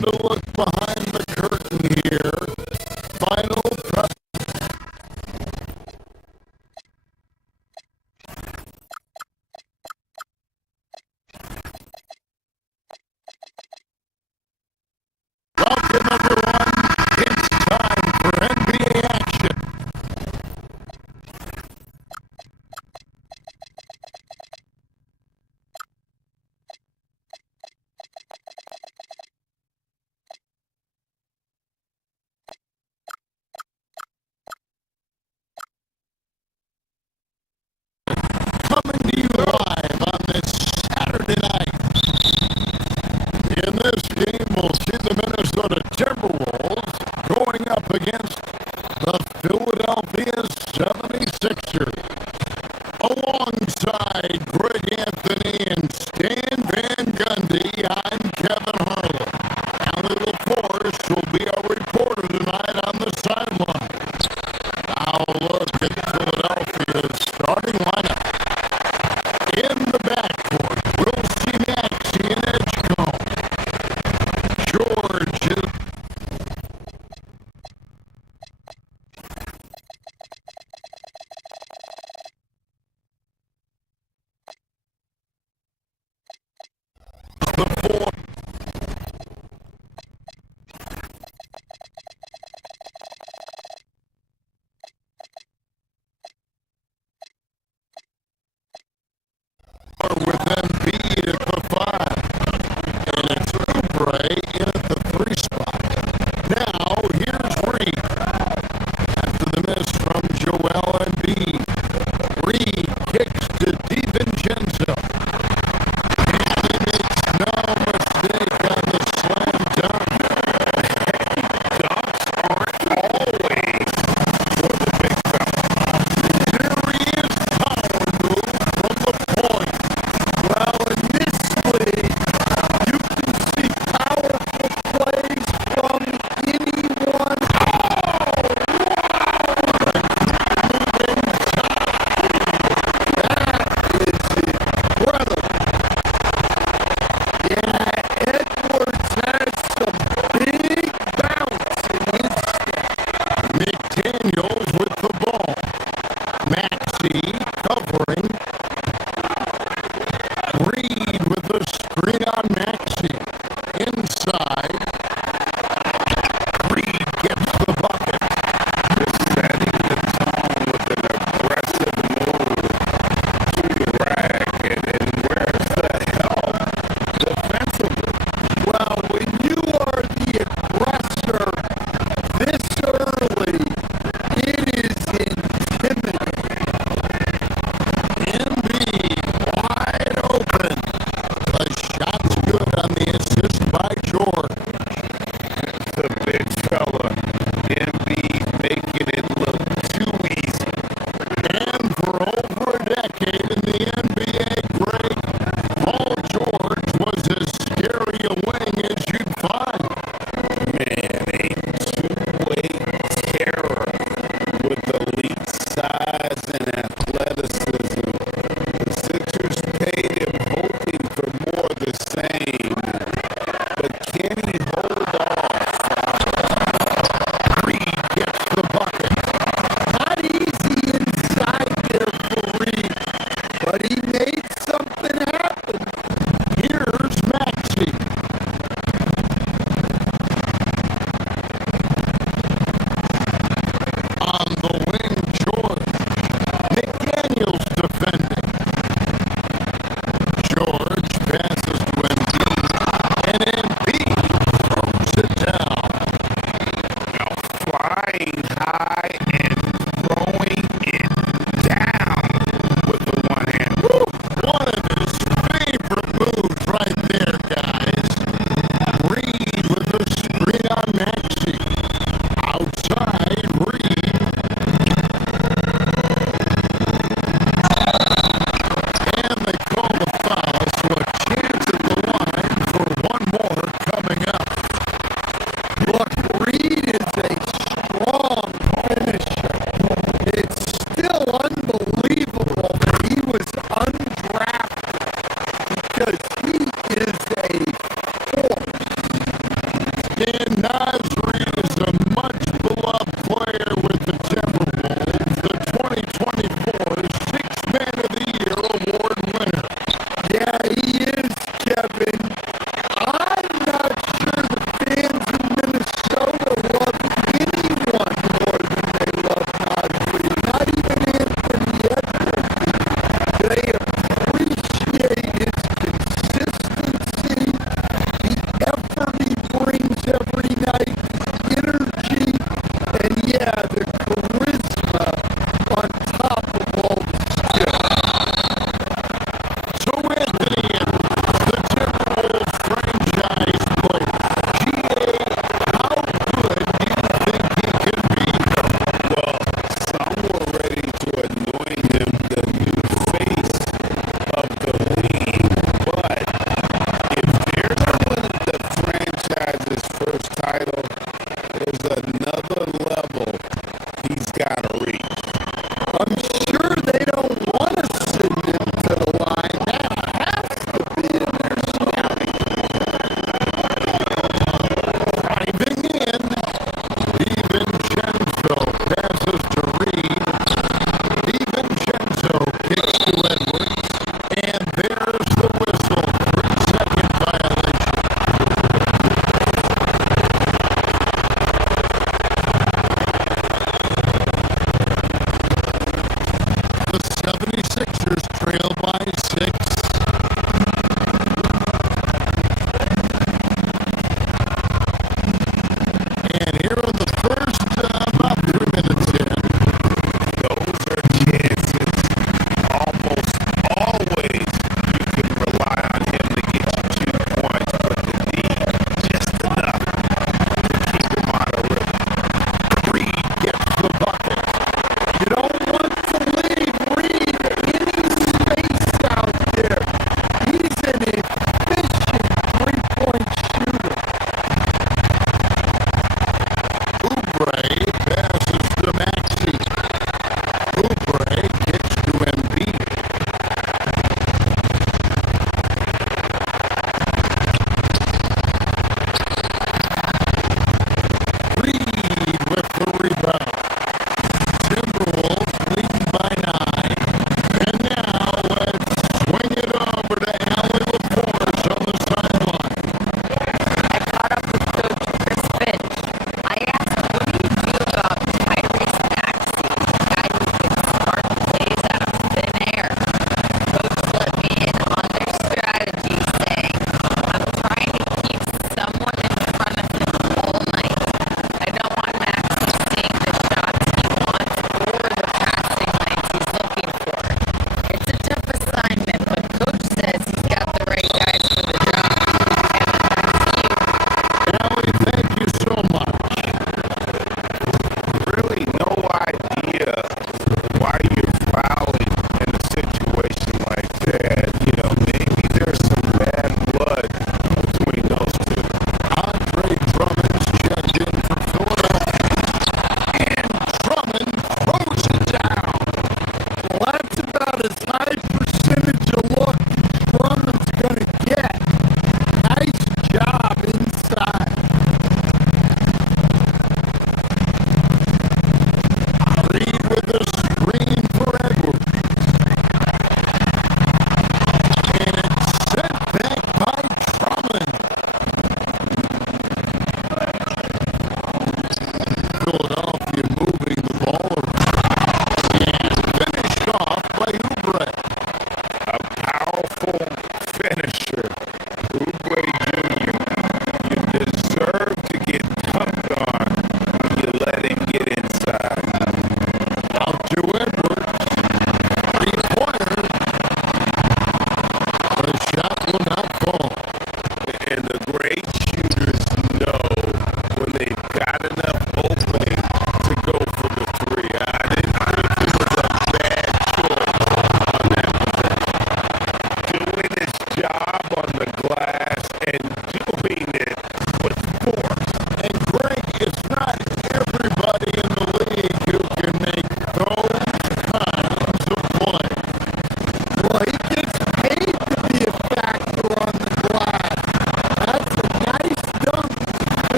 to look behind the curtain here. Final press. Welcome, everyone. It's time for NBA action. Coming to you live on this Saturday night. In this game, we'll see the Minnesota Timberwolves going up against the Philadelphia 76ers. Alongside Greg Anthony and Stan Van Gundy, I'm Kevin Harlan. Allie LaForce will be our reporter tonight on the sidelines. Now look at Philadelphia's starting lineup. In the backcourt, we'll see Maxey and Edgecombe. George is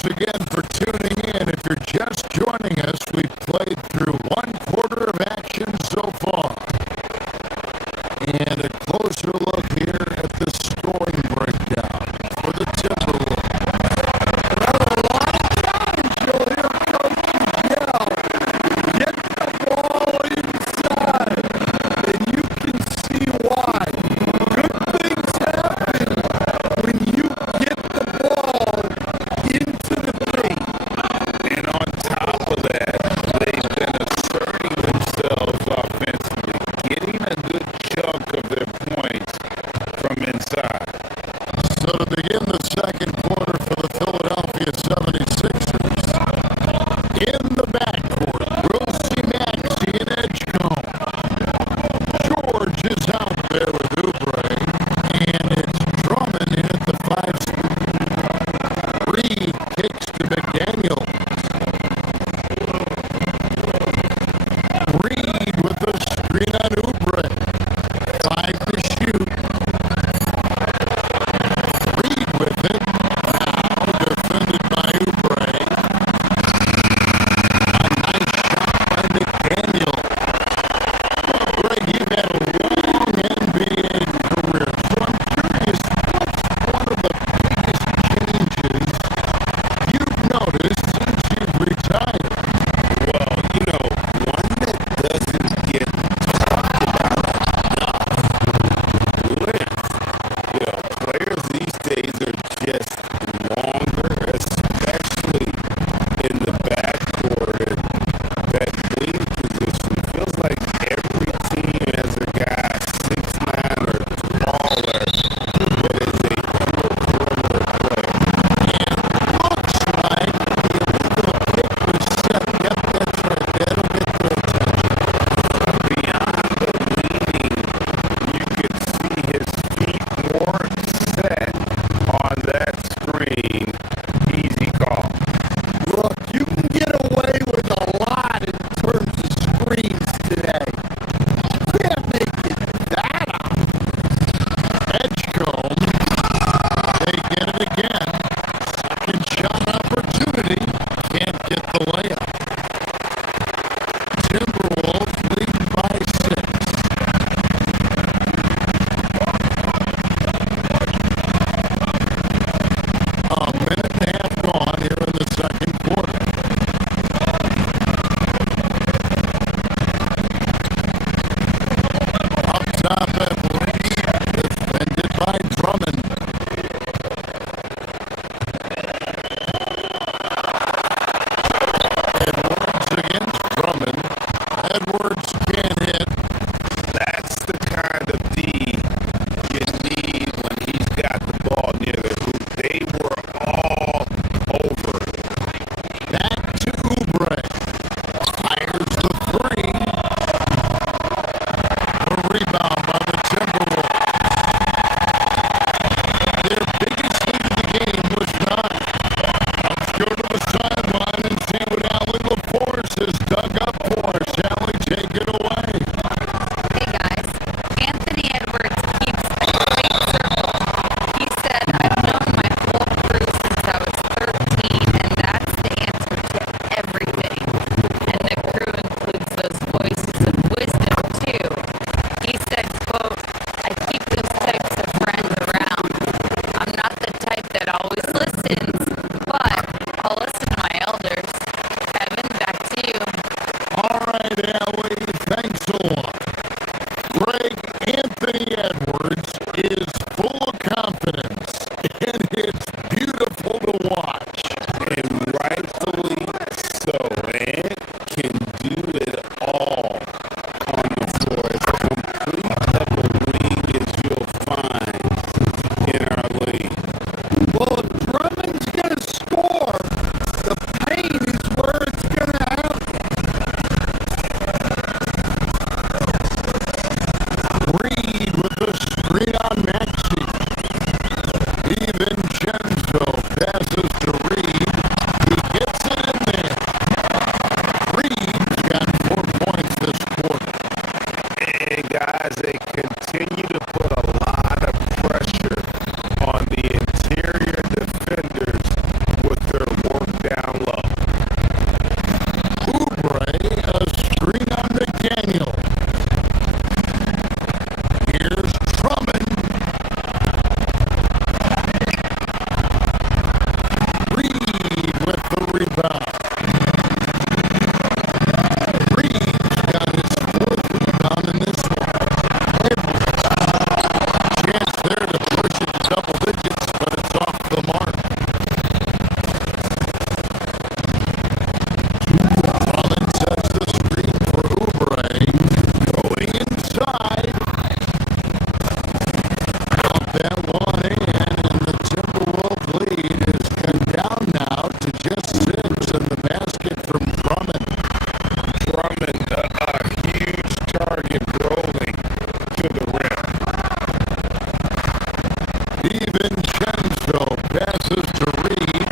Thanks again for tuning in. If you're just joining us, we've played through one quarter of action so far. And a closer look here at the scoring breakdown for the Timberwolves. Well, a lot of times you'll hear coaches yell, get the ball inside, and you can see why. Good things happen when you get the ball into the paint. And on top of that, they've been asserting themselves offensively, getting a good chunk of their points from inside. So to begin the second quarter for the Philadelphia 76ers, in the backcourt, we'll see Maxey and Edgecombe. George is out there with Oubre, and it's Drummond in at the 5 spot. Reed kicks to McDaniel. Reed with a screen on Oubre. 5 to shoot. Reed with it. Now defended by Oubre. A nice shot by McDaniel. Greg, you've had a long NBA career, so I'm curious, what's one of the biggest changes you've noticed since you've retired? Well, one that doesn't get talked about enough, length. Players these days are just longer, especially in the backcourt and that wing position. Feels like every team has a guy 6'9" or taller that is a perimeter player. Looks like the illegal kick was set. Yep, that's right. That'll get their attention. Beyond the leaning, you could see his feet weren't set on that screen. Easy call. Look, you can get away with a lot in terms of screens today. You can't make it that obvious. Edgecombe, they get it again. Second shot opportunity. Can't get the layup. Timberwolves lead by 6. A minute and a half gone here in the second quarter. Up top, Edwards, defended by Drummond. Edwards against Drummond. Edwards can't hit. That's the kind of D you need when he's got the ball near the hoop. They were all over. Back to Oubre. Fires the 3. A rebound by the Timberwolves. Their biggest lead of the game was 9. Let's go to the sideline and see what Allie LaForce has dug up for us. Allie, take it away. Hey guys, Anthony Edwards keeps a great circle. He said, I've known my whole crew since I was 13, and that's the answer to everything. And the crew includes those voices of wisdom too. He said, quote, I keep those types of friends around. I'm not the type that always listens, but I'll listen to my elders. Kevin, back to you. All right, Allie, thanks a lot. Greg, Anthony Edwards is full of confidence, and it's beautiful to watch. And rightfully so. Ant can do it all on the floor. As complete of a wing as you'll find in our league. Well, if Drummond's going to score, the paint is where it's going to happen. target rolling to the rim. DiVincenzo passes to Reed.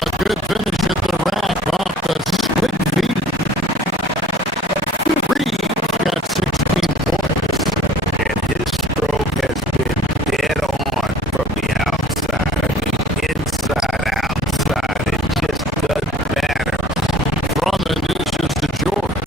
A good finish at the rack off the split feet. Reed got 16 points. And his stroke has been dead on from the outside. I mean, inside, outside, it just doesn't matter. From the dishes to George.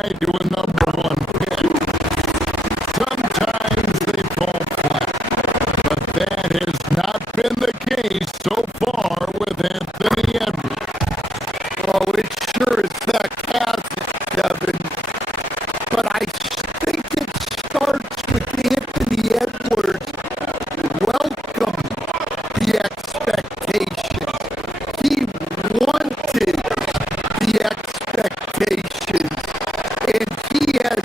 tied to a number one pick. Sometimes they fall flat, but that has not been the case so far with Anthony Edwards. Oh, it sure as heck hasn't, Kevin. But I think it starts with Anthony Edwards welcoming the expectations. He wanted the expectations, and he has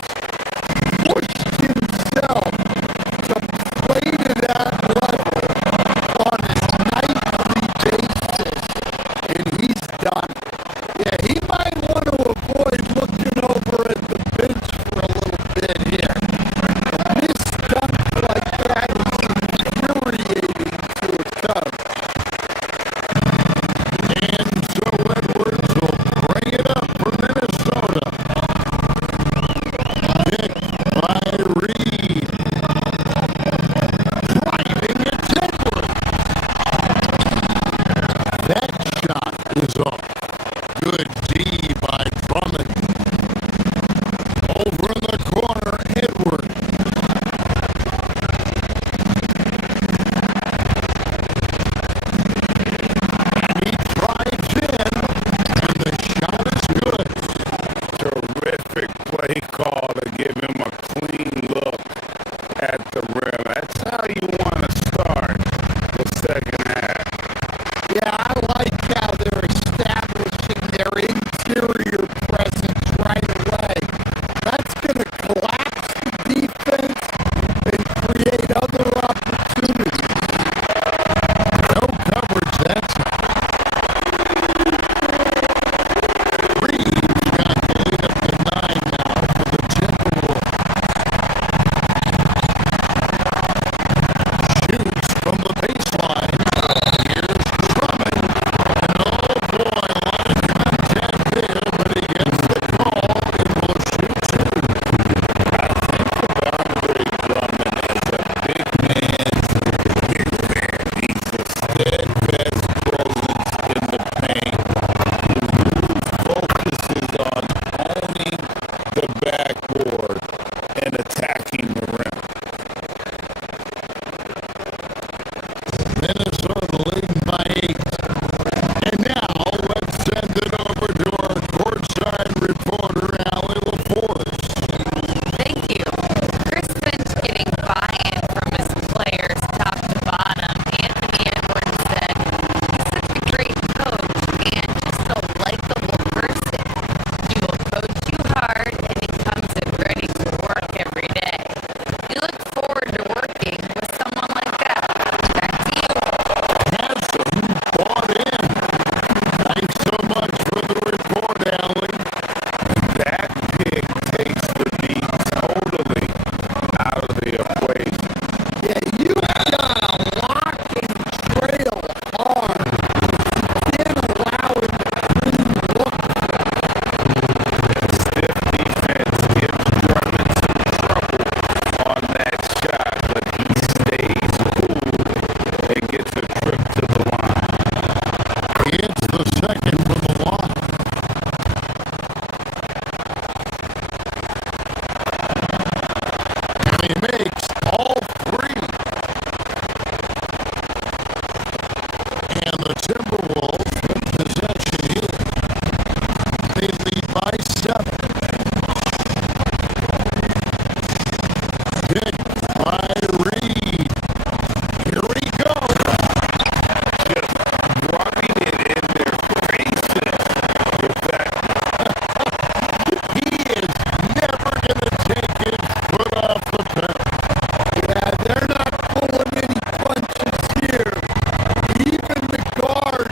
pushed himself to play to that level on a nightly basis, and he's done it. Yeah, he might want to avoid looking over at the bench for a little bit here. A missed dunk like that is infuriating to a Cub. And so Edwards will bring it up for Minnesota. Picked by Reed. Driving it Edwards. That shot is up. Good D by Drummond. Over in the corner, Edwards. And he drives in, and the shot is good. Terrific play call to give him a clean look at the rim. That's how you want to start the second half. Yeah, I like how they're establishing their interior presence right away. That's going to collapse the defense and create other opportunities. No coverage that time. Reed's got the lead up to 9 now for the Timberwolves. Shoots from the baseline. Here's Drummond. And oh boy, a lot of contact there, but he gets the call and will shoot two. I think about Andre Drummond as a big man. He's a steadfast presence in the paint who focuses on owning the backboard and attacking the rim. Minnesota leading by 8. And now let's send it over to our courtside reporter, Allie LaForce. Thank you. Chris Finch getting buy-in from his players top to bottom. Anthony Edwards said he's such a great coach and just a likable person. He will coach you hard and he comes in ready to work every day. We look forward to working with someone like that. Back to you. Haslam bought in. Thanks so much for the report, Allie. That pick takes the beat totally out of the equation. Yeah, you gotta lock and trail hard. You can't allow it to clean look. Stiff defense gives Drummond some trouble on that shot, but he stays cool and gets a trip to the line. It's the second from the line. And he makes all three. And the Timberwolves with possession here. They lead by 7. Picked by Reed. Here we go. Just rubbing it in their faces with that. He is never going to take his foot off the pedal. Yeah, they're not pulling any punches here. Even the guard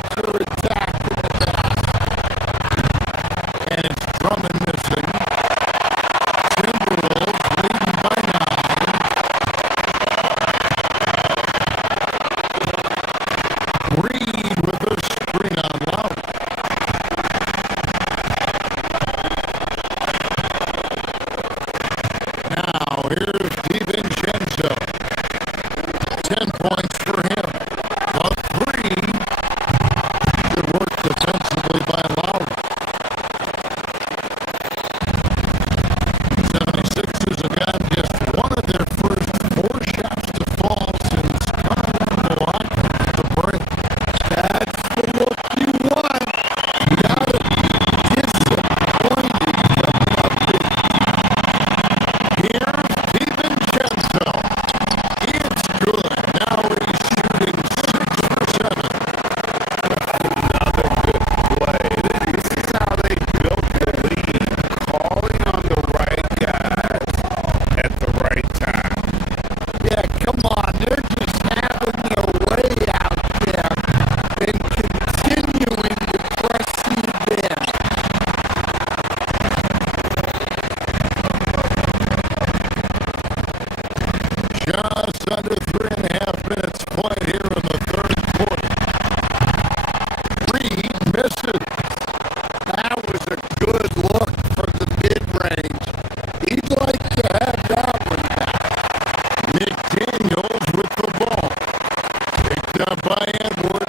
up by Edwards.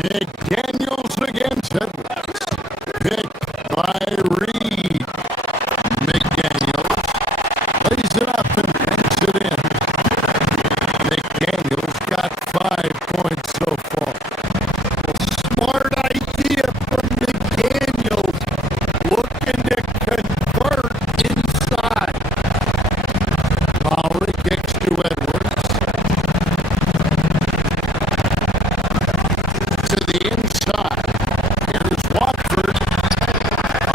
McDaniels against Edwards. Picked by Reed. McDaniels lays it up and banks it in. McDaniels got 5 points so far. Smart idea from McDaniels, looking to convert inside. Lowry kicks to Edwards. To the inside. Here's Watford.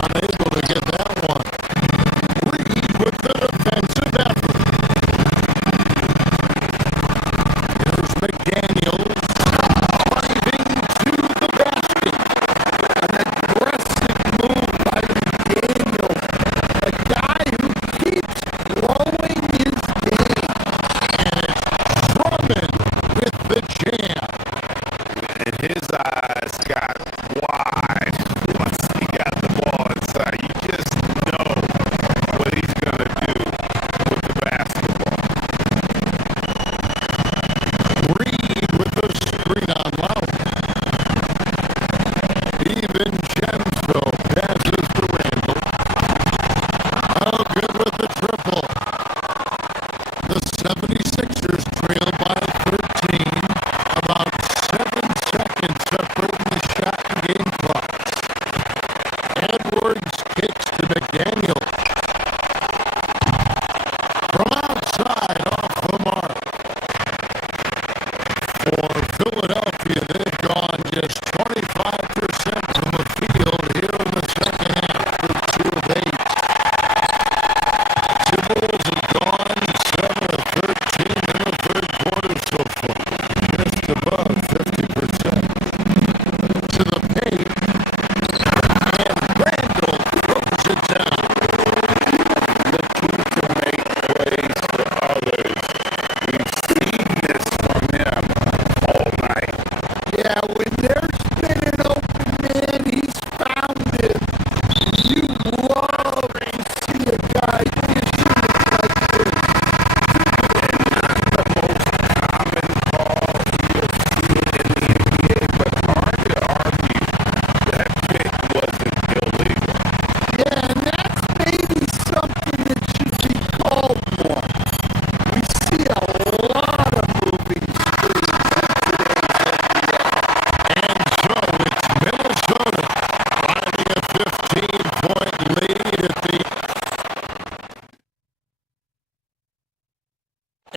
Unable to get that one. Reed with the defensive effort. Here's McDaniels driving to the basket. An aggressive move by McDaniels, a guy who keeps growing his game. Drummond with the jam. And his eyes got wide once he got the ball inside. You just know what he's going to do with the basketball. Reed with the screen on Lowry. Even Genso passes to Randall. Oh, good with the triple. The 76ers trail by 13. About 7 seconds separating the shot and game clocks. Edwards kicks to McDaniel. From outside, off the mark. For Philadelphia, they've gone just 25% from the field here in the second half with 2 of 8. Timberwolves have gone 7 of 13 in the third quarter so far, just above 50%. To the paint, and Randall throws it down. Looking to make plays for others. We've seen this from him all night. Yeah, when there's been an open man, he's found it. You love to see a guy dishing it like this. The most common call you'll see in the NBA, but hard to argue that pick wasn't illegal. Yeah, and that's maybe something that should be called more. We see a lot of moving screens in And so it's Minnesota finding a 15-point lead at the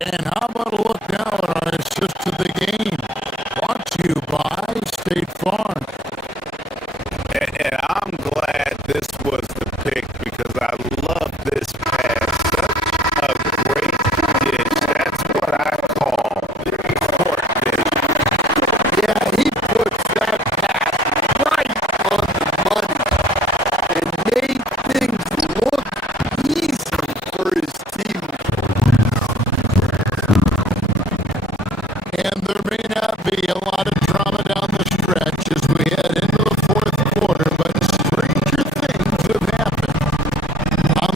And how about a look now at our assist to the game? Brought to you by State Farm. And I'm glad this was the pick because I love this pass. Such a great dish. That's what I call the court dish. Yeah, he puts that pass right on the money and made things look easy for his teammates. And there may not be a lot of drama down the stretch as we head into the fourth quarter, but stranger things have happened. On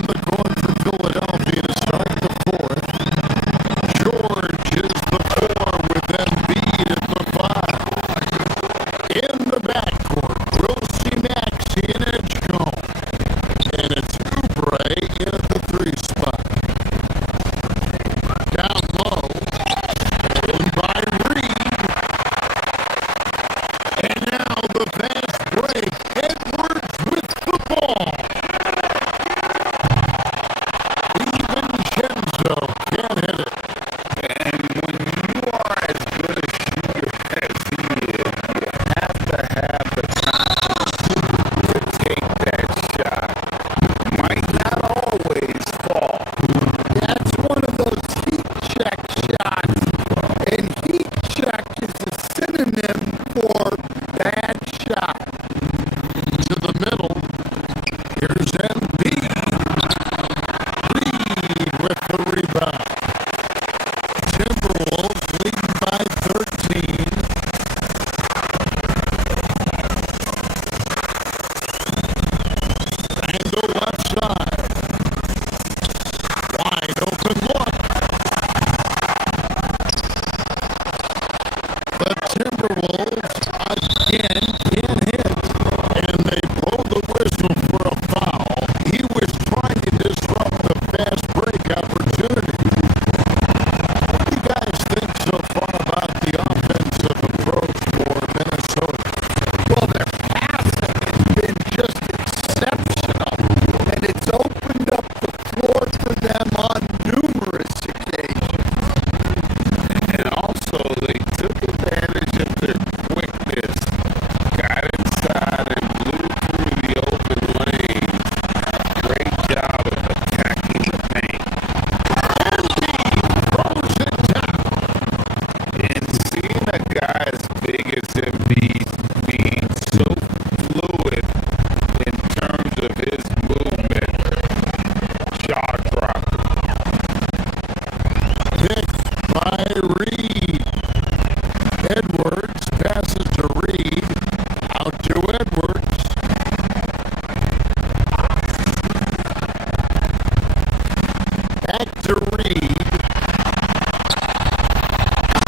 Back to Reed.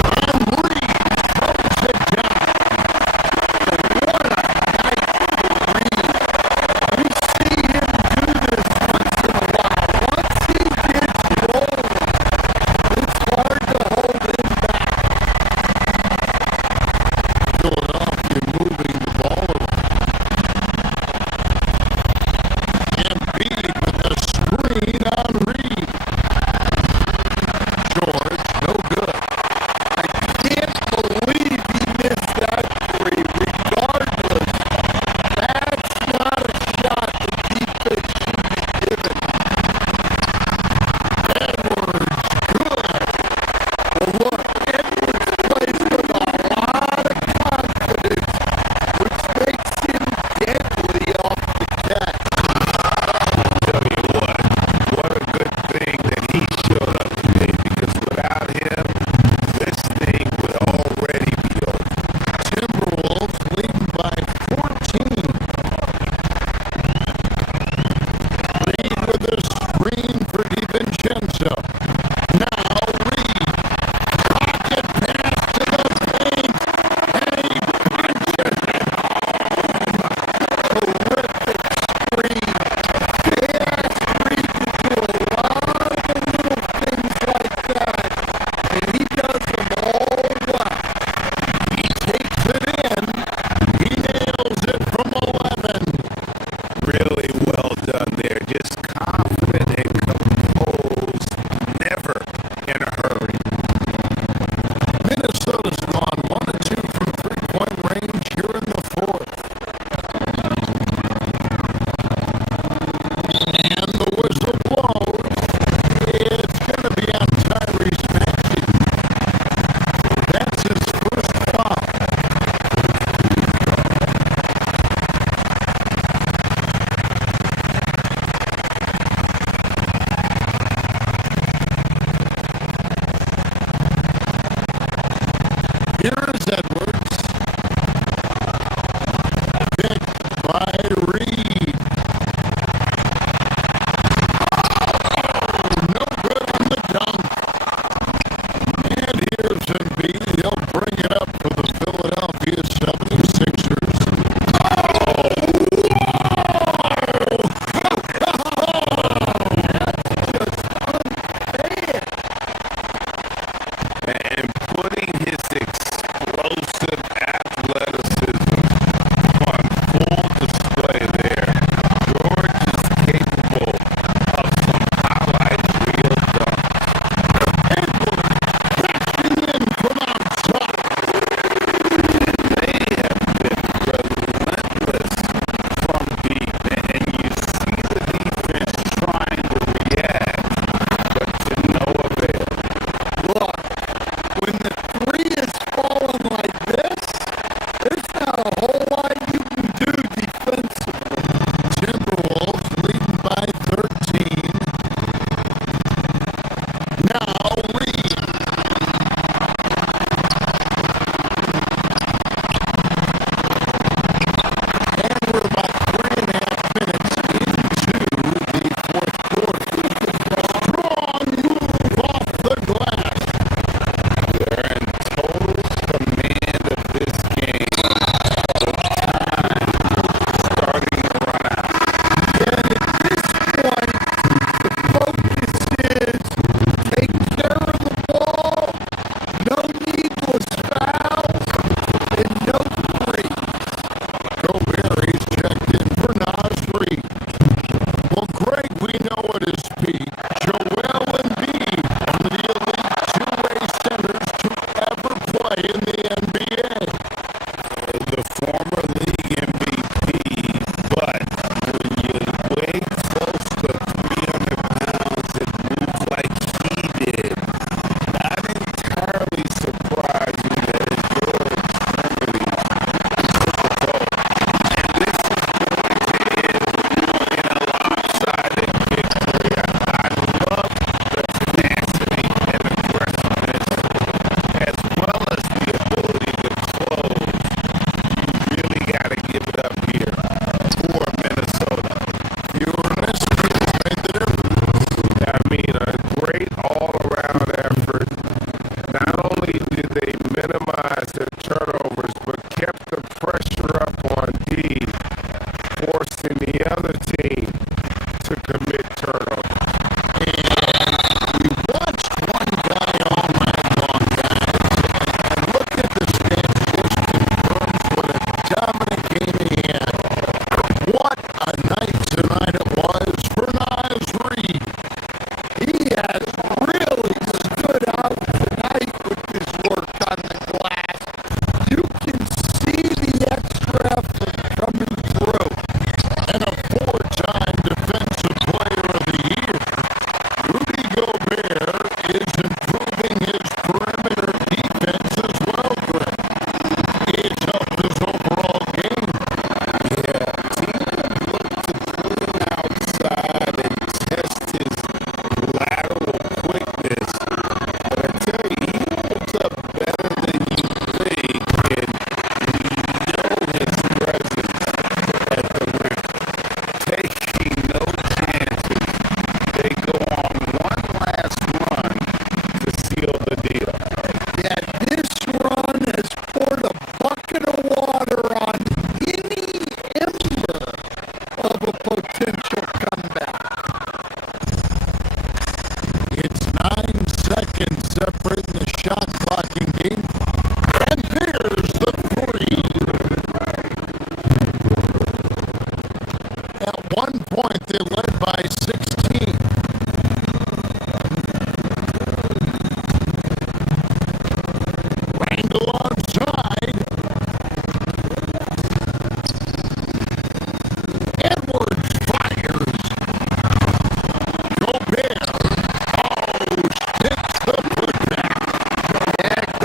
And Reed throws it down. What a night for Reed. We see him do this once in a while. Once he gets rolling, it's hard to hold him back. Philadelphia moving the ball around. Embiid with a screen on Reed. separating the shot clock in game. And there's the three. At one point, they led by 16. Randall outside. Edwards fires. Gobert. Oh, hits the putback. Heck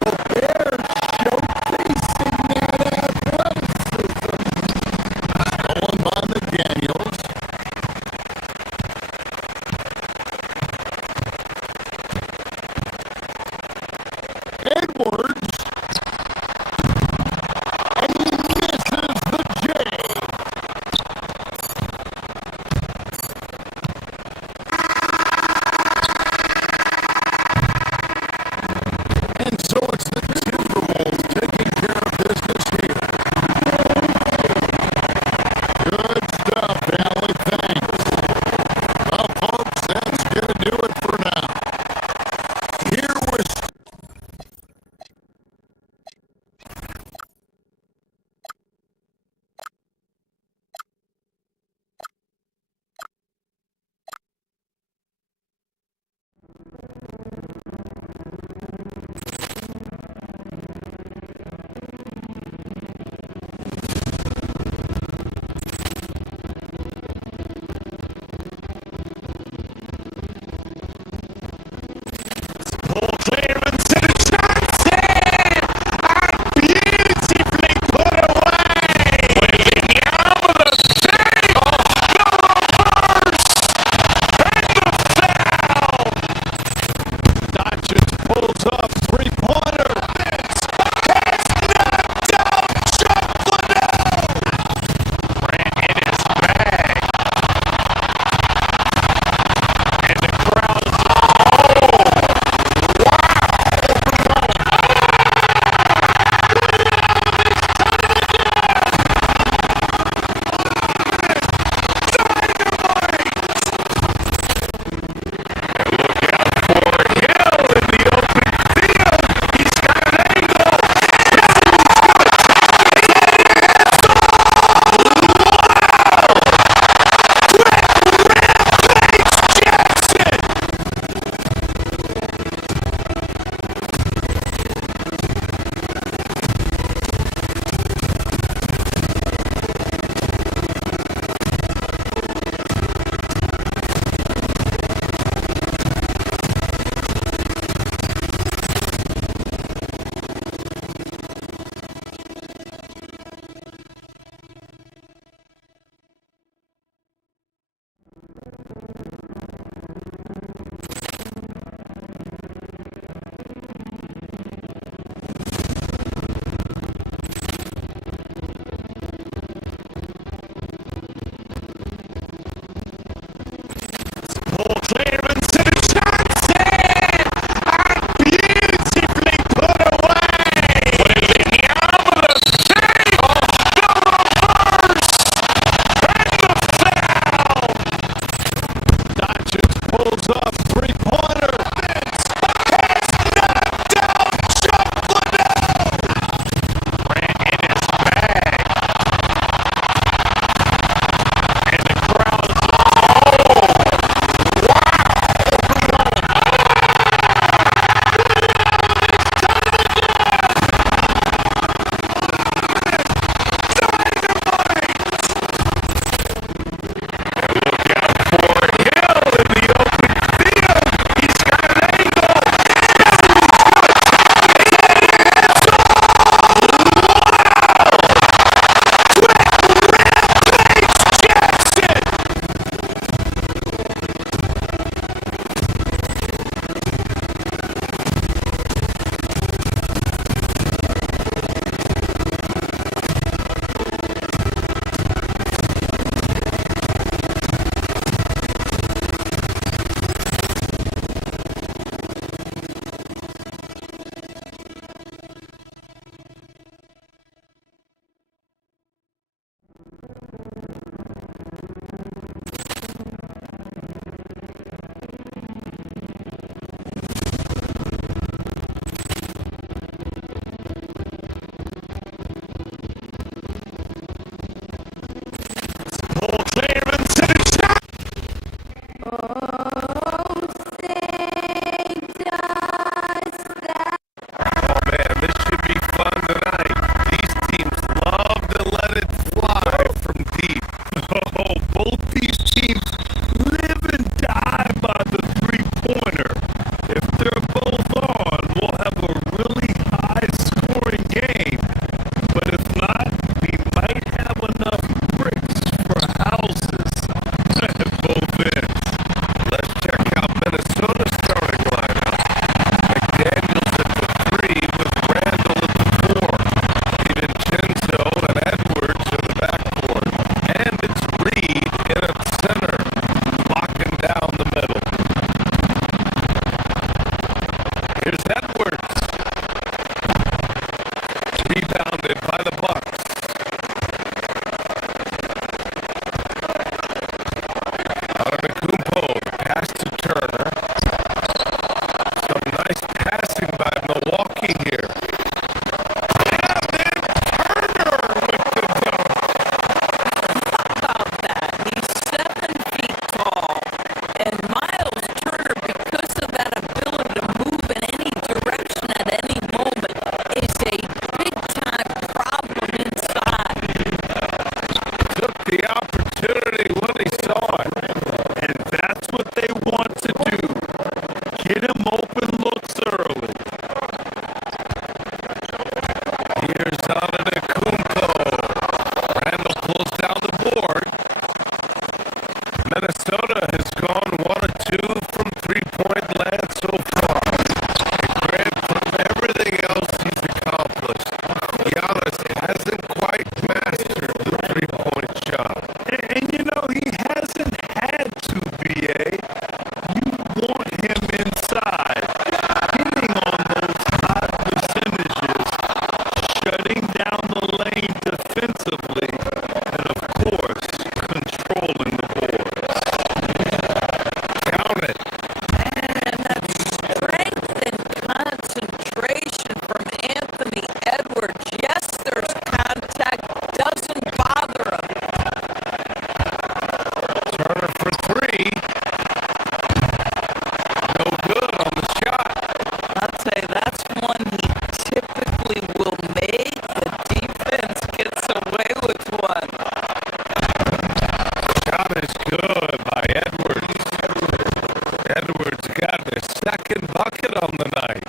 second bucket on the night.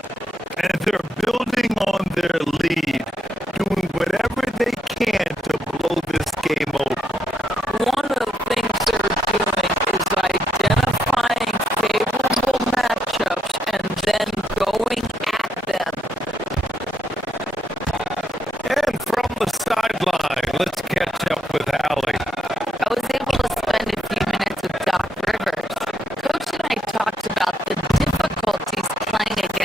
And they're building on their lead, doing whatever they can to blow this game open. One of the things they're doing is identifying favorable matchups and then going at them. And from the sideline, let's catch up with Allie. I was able to spend a few minutes with Doc Rivers. Coach and I talked about the difficulties playing against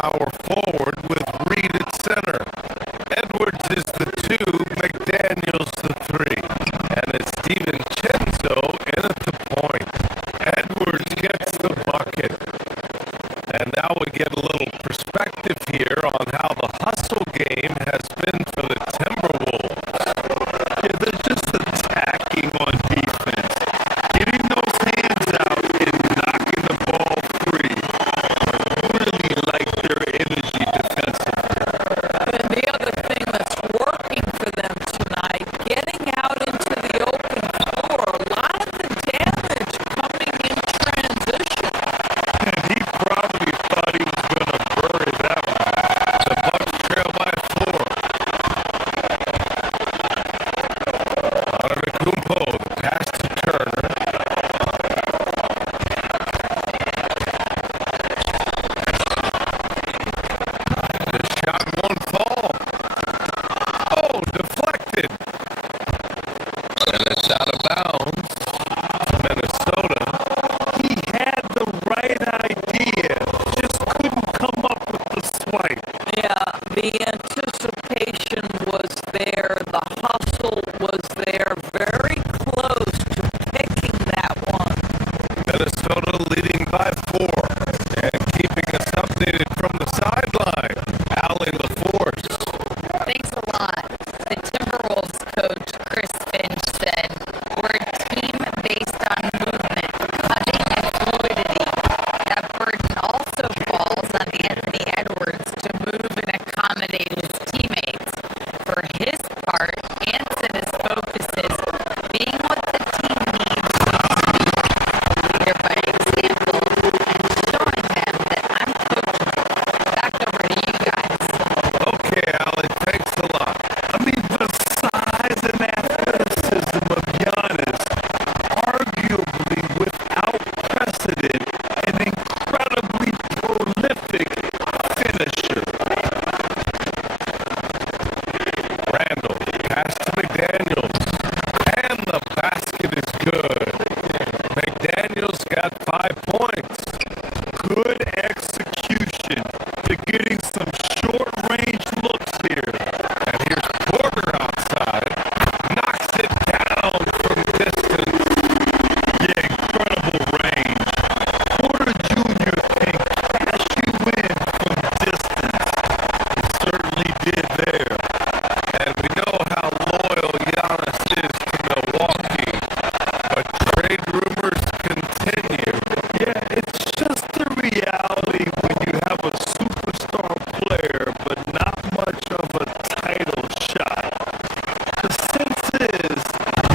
power forward with Reed at center. Edwards is the 2, McDaniels the 3. And it's DiVincenzo in at the point. Edwards gets the bucket. And now we get a little perspective here on how the hustle game has been for the Timberwolves. Yeah, they're just attacking on defense, getting those hands out and knocking the ball free. Really like their energy defensively. And the other thing that's working for them tonight, getting out into the open floor, a lot of the damage coming in transition. And he probably thought he was going to bury that one. The Bucks trail by 4. Antetokounmpo, the pass to Turner. The shot won't fall. Oh, deflected. And it's out of bounds. Minnesota. He had the right idea, just couldn't come up with the swipe. Yeah, the anticipation was there, the hustle was there, very close to picking that one. Minnesota leading by 4 and keeping us updated from the sideline. Allie LaForce. Thanks a lot. The Timberwolves coach, Chris Finch, said, "We're a team based on movement, cutting, and fluidity. That burden also falls on Anthony Edwards to move and accommodate his teammates. For his part, Anson is focuses being what the team needs to leader by example and showing them that I'm coachable." Back over to you guys. Okay, Allie, thanks a lot. I mean, the size and athleticism of Giannis, arguably without precedent, an incredibly prolific finisher. Randall, pass to McDaniels, and the basket is good. McDaniels got 5 points. Good execution to getting some short-range looks here. And here's Porter outside. Knocks it down from distance. Yeah, incredible range. Porter Jr. can cash you in from distance. It certainly did there. And we know how loyal Giannis is to Milwaukee. But trade rumors continue. Yeah, it's just the reality when you have a superstar player but not much of a title shot. The sense is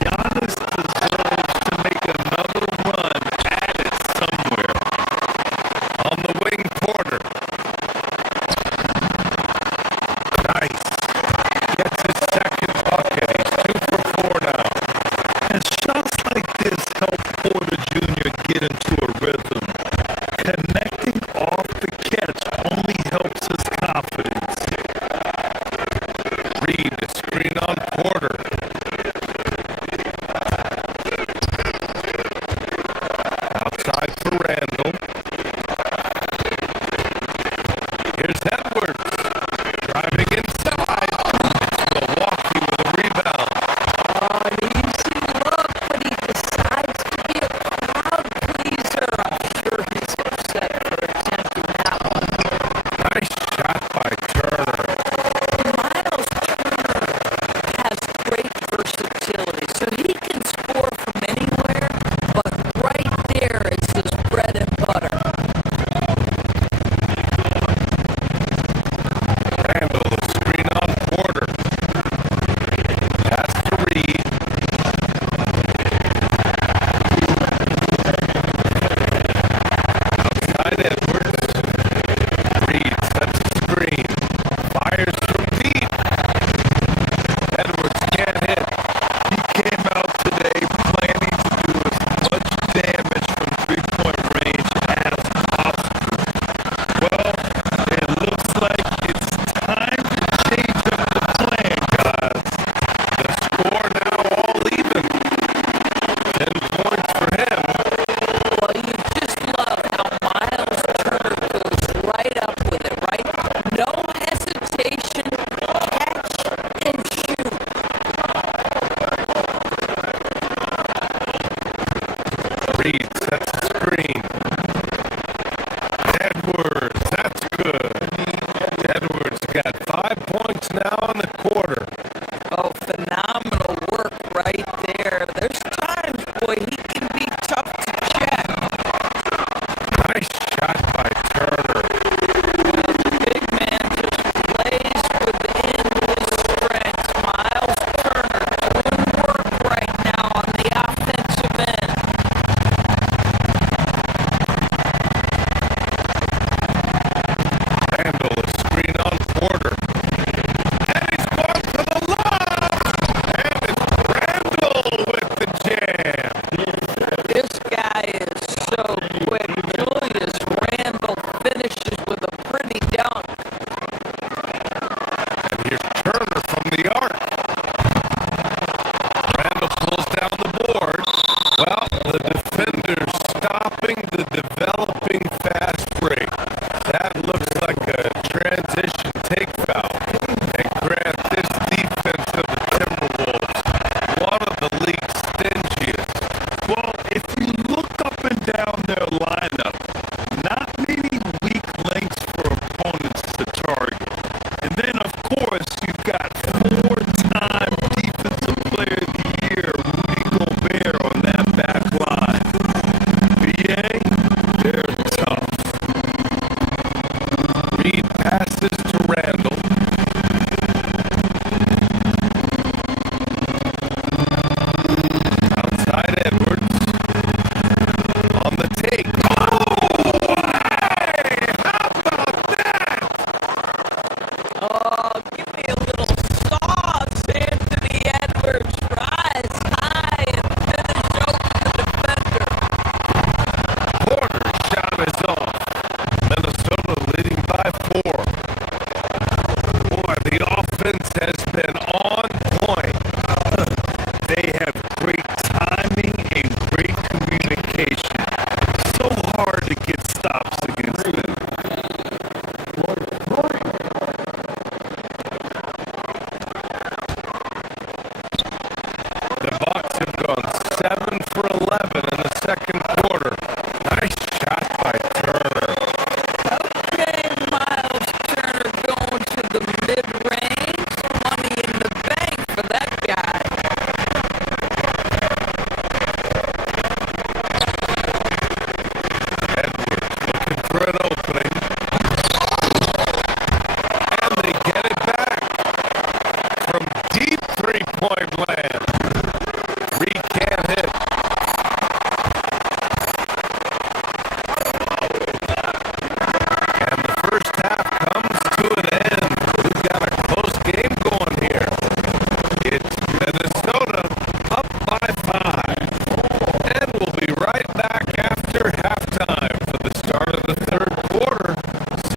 Giannis deserves to make another run at it somewhere. On the wing, Porter. Nice. Gets his second bucket. He's 2 for 4 now. And shots like this help Porter Jr. get into a rhythm. Connecting off the catch only helps his confidence. Reed, the screen on Porter. Outside for Randall. Here's Edwards. Driving inside. Milwaukee with a rebound. An easy look, but he decides to be a crowd pleaser. I'm sure he's upset for attempting that one. Nice shot by Turner. Miles Turner has great versatility, so he can score from anywhere, but right there is his bread and butter.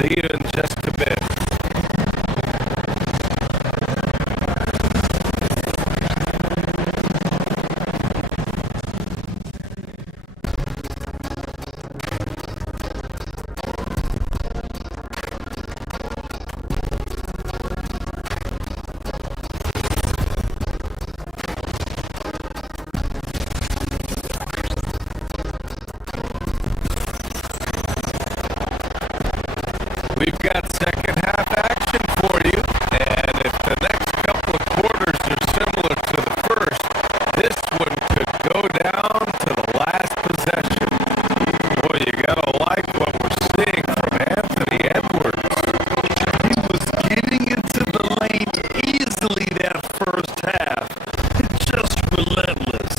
See you in just a bit. We've got second half action for you, and if the next couple of quarters are similar to the first, this one could go down to the last possession. Boy, you gotta like what we're seeing from Anthony Edwards. He was getting into the lane easily that first half. Just relentless.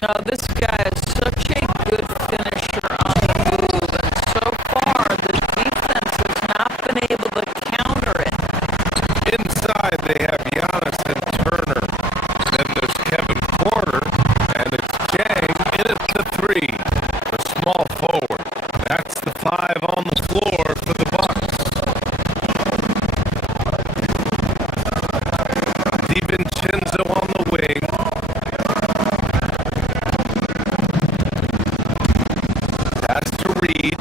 No, this guy is such a good finisher on the move, and so far the defense has not been able to counter it. Inside, they have Giannis and Turner. Then there's Kevin Porter, and it's Jang in at the 3, the small forward. That's the 5 on the floor for the Bucks. DiVincenzo on the wing. Pass to Reed.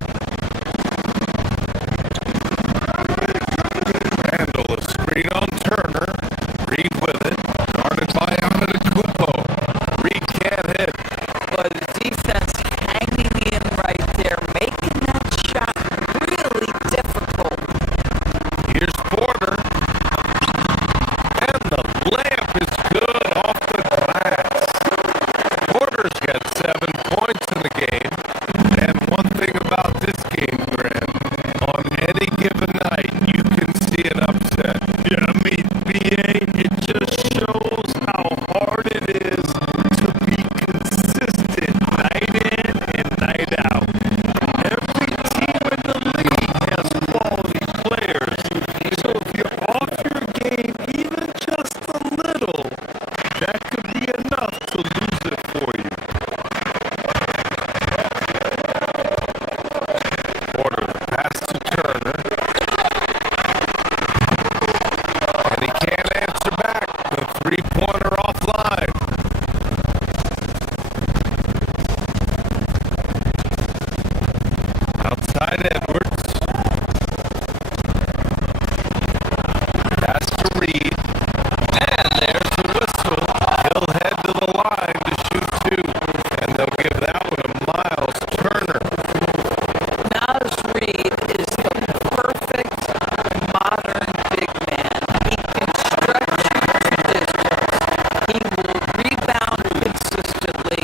Randall, a screen on Turner. Reed with it. Guarded by Antetokounmpo. Reed can't hit. But the defense hanging in right there, making that shot really difficult. Here's Porter. And the layup is good off the glass. Porter's got 7 points in the game. And one thing about this game, Grant, on any given night, you can see an upset. Yeah, I mean, BA, it just shows how hard it is to be consistent night in and night out. Every team in the league has quality players. So if you're off your game even just a little, that could be enough to lose it for you. Porter, the pass to Turner. And he can't answer back. The 3-pointer offline. Outside Edwards. Pass to Reed. And there's the whistle. He'll head to the line to shoot 2. And they'll give that one to Miles Turner. Naz Reid is the perfect modern big man. He can stretch you to distance. He will rebound consistently,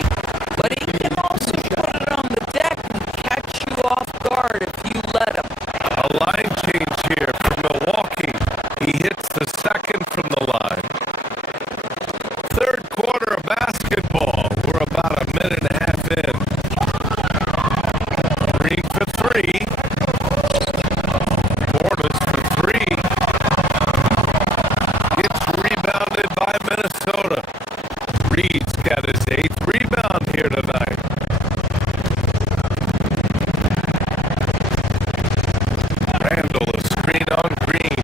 but he can also put it on the deck and catch you off guard if you let him. A line change here for Milwaukee. He hits the second from the line. Third quarter of basketball. We're about a minute and a half in. Green for 3. Portis for 3. Gets rebounded by Minnesota. Reed's got his 8th rebound here tonight. Randall, a screen on Green.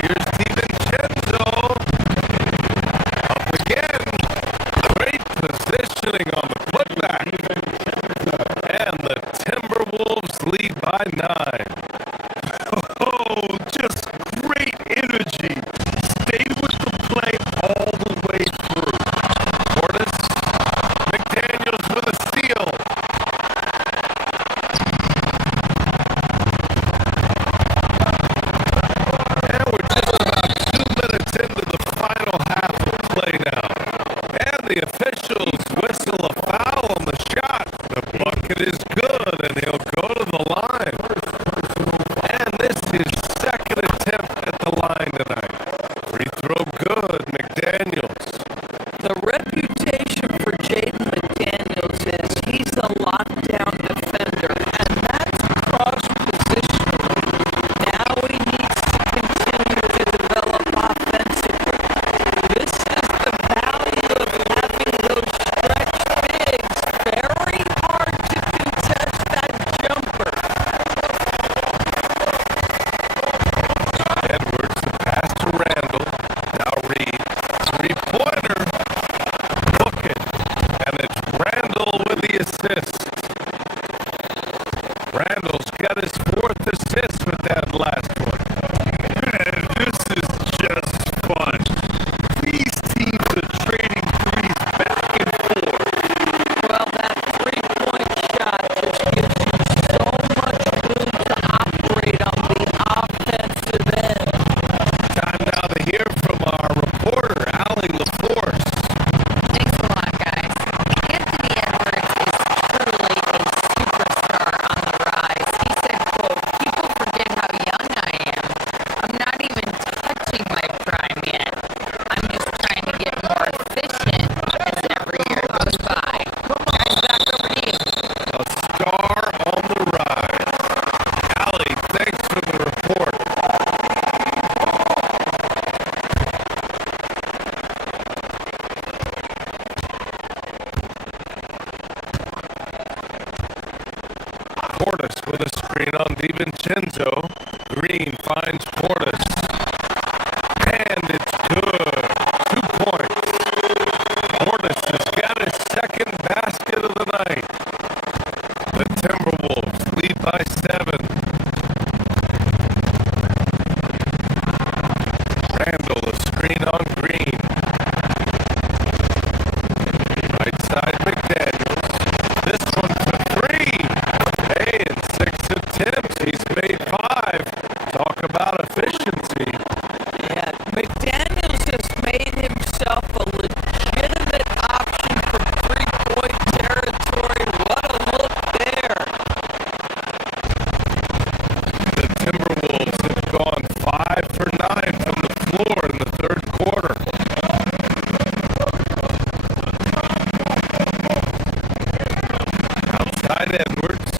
Here's DiVincenzo. Up again. Great positioning on the putback. And the Timberwolves lead by 9. Oh, just great energy. Stay with the play all the way through. Portis. McDaniels with a steal. And we're just about 2 minutes into the final half of play now. And the officials whistle a foul on the shot. The bucket is good, and he'll go to the line. fourth assist with that last one. This is just fun. These teams are trading threes back and forth. Well, that three-point shot just gives you so much room to operate on the offensive end. Time now to hear from our reporter, Allie LaForce. Thanks a lot, guys. Anthony Edwards is truly a superstar on the rise. He said, quote, "People forget how young I am. I'm not even touching my prime yet. I'm just trying to get more efficient as every year goes by." Guys, back over to you. A star on the rise. Allie, thanks for the report. Portis with a screen on DiVincenzo. Green finds Portis. And it's good. 2 points. Portis has got his second basket of the night. The Timberwolves lead by 7. Randall, a screen on Green. Right side McDaniels. This one for 3. Hey, in 6 attempts, he's made 5. Talk about efficiency. Yeah, McDaniels has made himself a legitimate option from three-point territory. What a look there. The Timberwolves have gone 5 for 9 from the floor in the third quarter. Outside Edwards.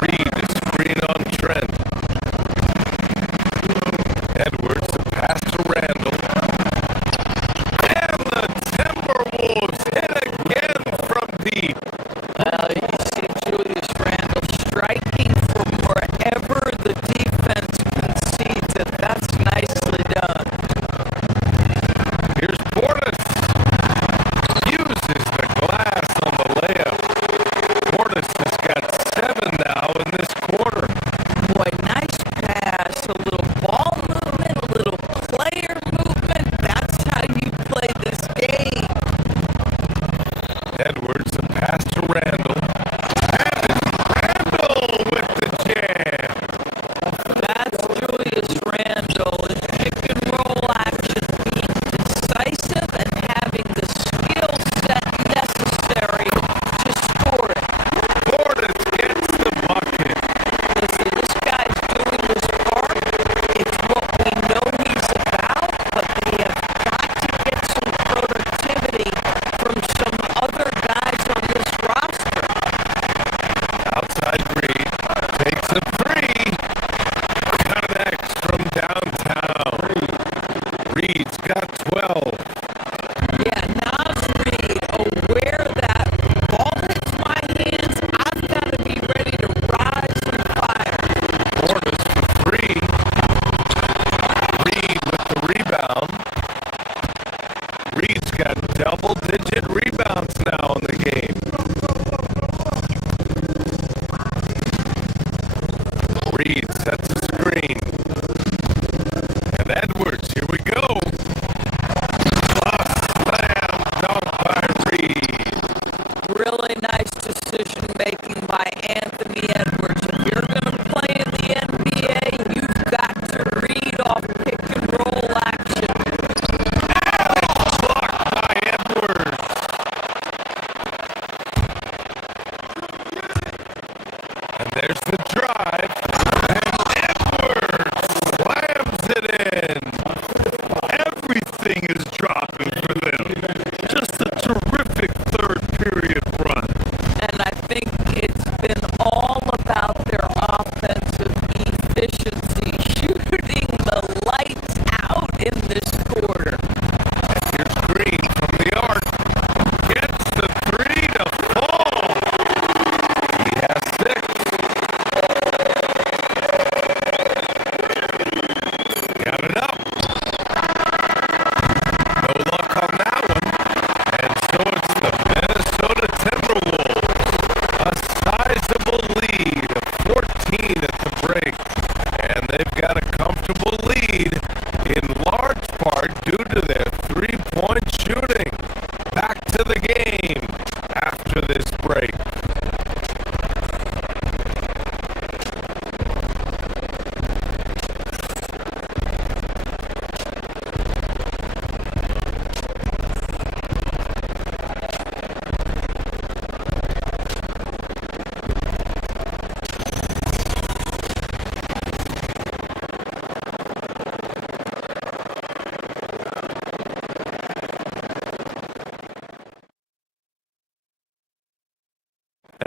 Reed, a screen on Trent. Edwards, a pass to Randall. And the Timberwolves hit again from deep. Well, you see Julius Randle striking from wherever the defense concedes it. That's nicely done. Here's Portis. Uses the glass on the layup. Portis has got 7 now in this quarter. Boy, nice pass, a little ball movement, a little player movement. That's how you play this game. Edwards, a pass to Randall. And it's Randall with the jam. That's Julius Randle in pick and roll action, being decisive and having the skill set necessary to score it. Portis gets the bucket. Listen, this guy's doing his part. It's what we know he's about, but they have got to get some productivity from some other guys on this roster. Outside Reed takes a 3. Connects from downtown. Reed's got 12. Yeah, Nas Reed, aware that ball hits my hands, I've got to be ready to rise and fire. Portis for 3. Reed with the rebound. Reed's got double-digit rebounds now in the game. Reed sets a screen. And Edwards, here we go. Slam dunk by Reed. Really nice decision making by Anthony Edwards. If you're going to play in the NBA, you've got to read off pick and roll action. Blocked by Edwards. And there's the drive. And Edwards slams it in. Everything is dropping for them. Just a terrific third period run. And I think it's been all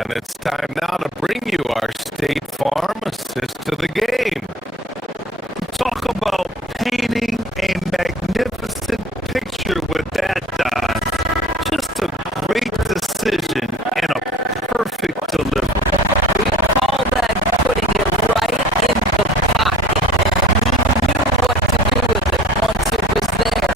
And it's time now to bring you our State Farm assist to the game. Talk about painting a magnificent picture with that, Don. Just a great decision and a perfect delivery. We call that putting it right in the pocket, and he knew what to do with it once it was there.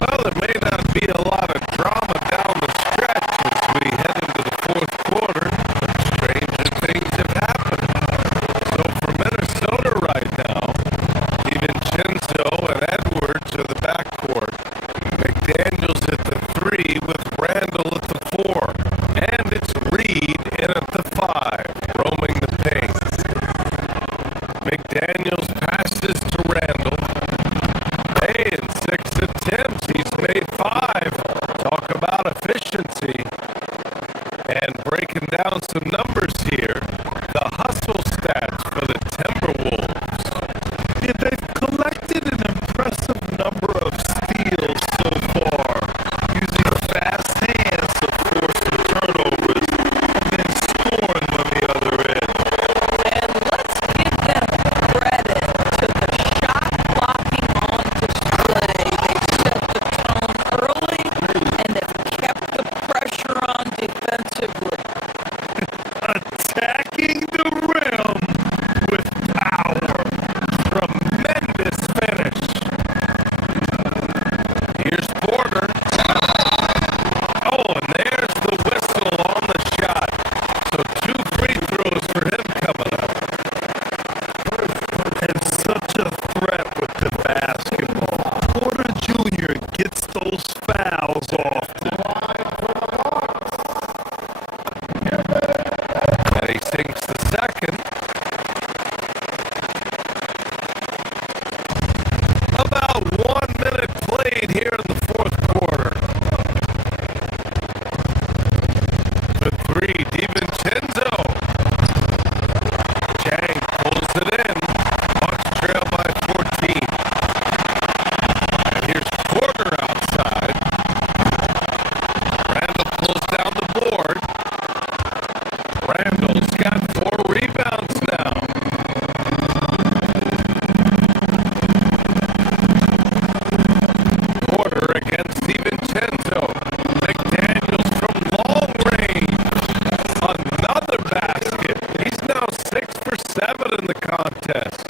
Well, there may not be a lot of drama down the stretch as we head into the fourth quarter, but stranger things have happened. So for Minnesota right now, DiVincenzo and Edwards are the backcourt. McDaniels at the 3 with Randall at the 4. And it's Reed in at the 5, roaming the paint. McDaniels passes to Randall. Hey, in 6 attempts, he's made 5. Talk about efficiency. And breaking down some numbers here, the hustle stats for the Timberwolves. Yeah, they've collected an impressive number of steals so far, using fast hands to force the turnovers and then scoring on the other end. And let's give them credit to the shot blocking on display. They set the tone early and have kept the pressure on defensively. Attacking the rim with power. Tremendous finish. Here's Porter. Oh, and there's the whistle on the shot. So 2 free throws for him coming up. And such a threat with the basketball. Porter Jr. gets those fouls often. And he sinks the second. About 1 minute played here in the fourth quarter. The 3, DiVincenzo. Chang pulls it in. Bucks trail by 14. And here's Porter outside. Randall pulls down the board. Randall's got 4 rebounds now. Porter against DiVincenzo. McDaniels from long range. Another basket. He's now 6 for 7 in the contest.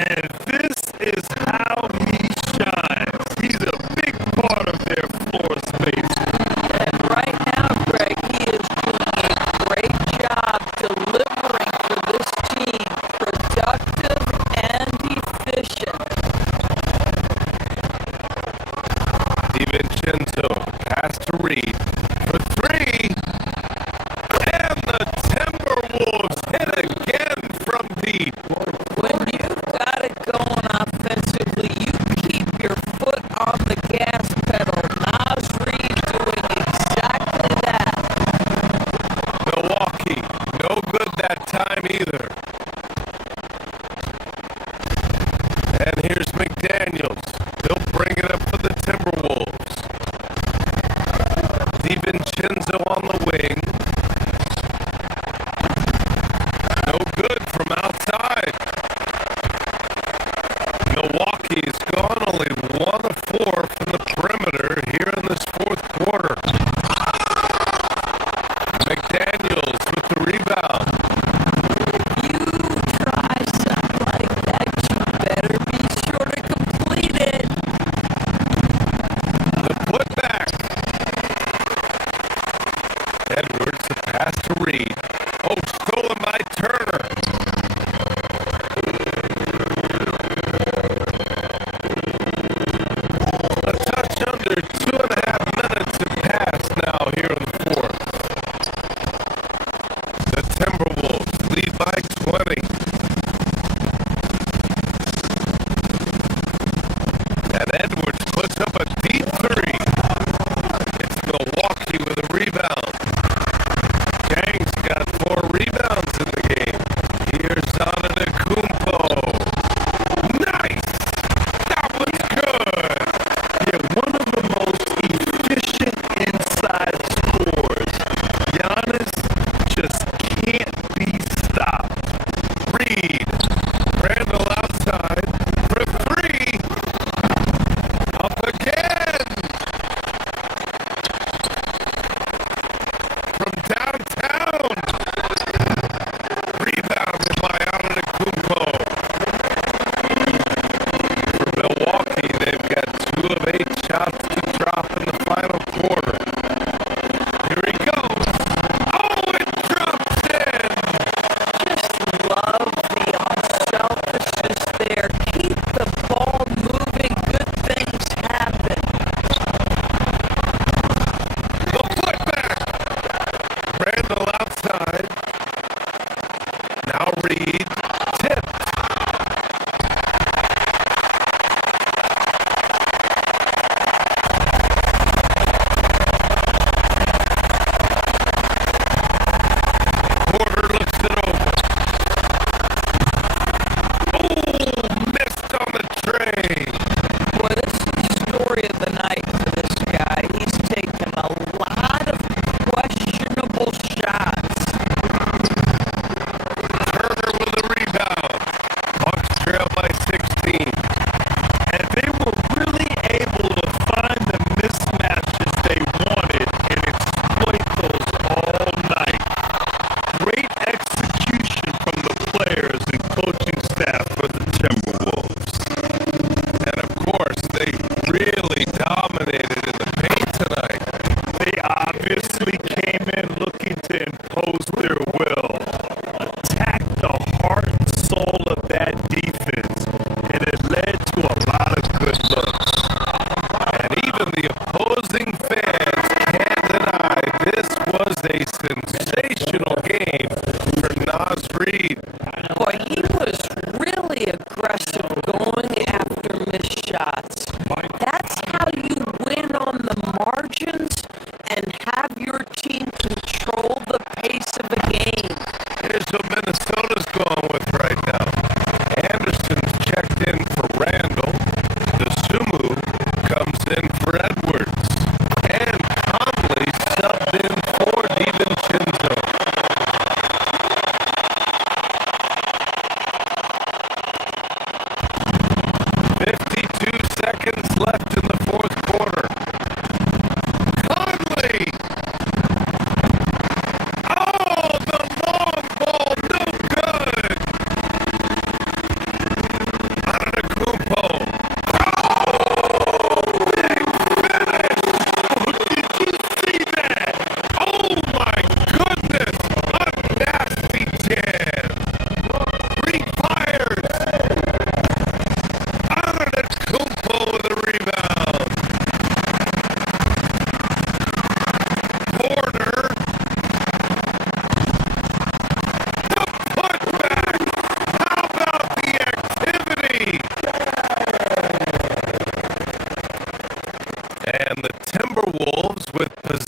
And this is how he shines. He's a big part of their floor space. And right now, Greg, he is doing a great job delivering for this team, productive and efficient. DiVincenzo pass to Reed for 3. And the Timberwolves hit again from deep. When you've got it going offensively, you keep your foot on the gas pedal. Naz Reid doing exactly that. Milwaukee, no good that time either. And here's McDaniels. He'll bring it up for the Timberwolves. DiVincenzo on the wing. No good from outside. Milwaukee's gone only 1 of 4 from the perimeter here in this fourth quarter. McDaniels with the rebound. You try something like that, you better be sure to complete it. The putback. Edwards the pass to Reed. Oh, stolen by Turner. A touch under 2.5 minutes have passed now here in the fourth. The Timberwolves lead by 20. And Edwards puts up a deep 3. It's Milwaukee with a rebound. Chang's got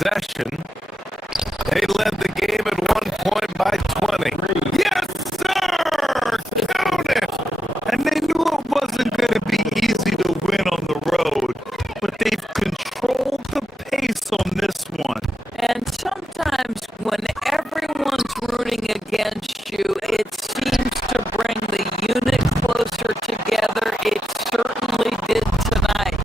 possession. They led the game at one point by 20. Yes, sir! Count it! And they knew it wasn't going to be easy to win on the road, but they've controlled the pace on this one. And sometimes when everyone's rooting against you, it seems to bring the unit closer together. It certainly did tonight.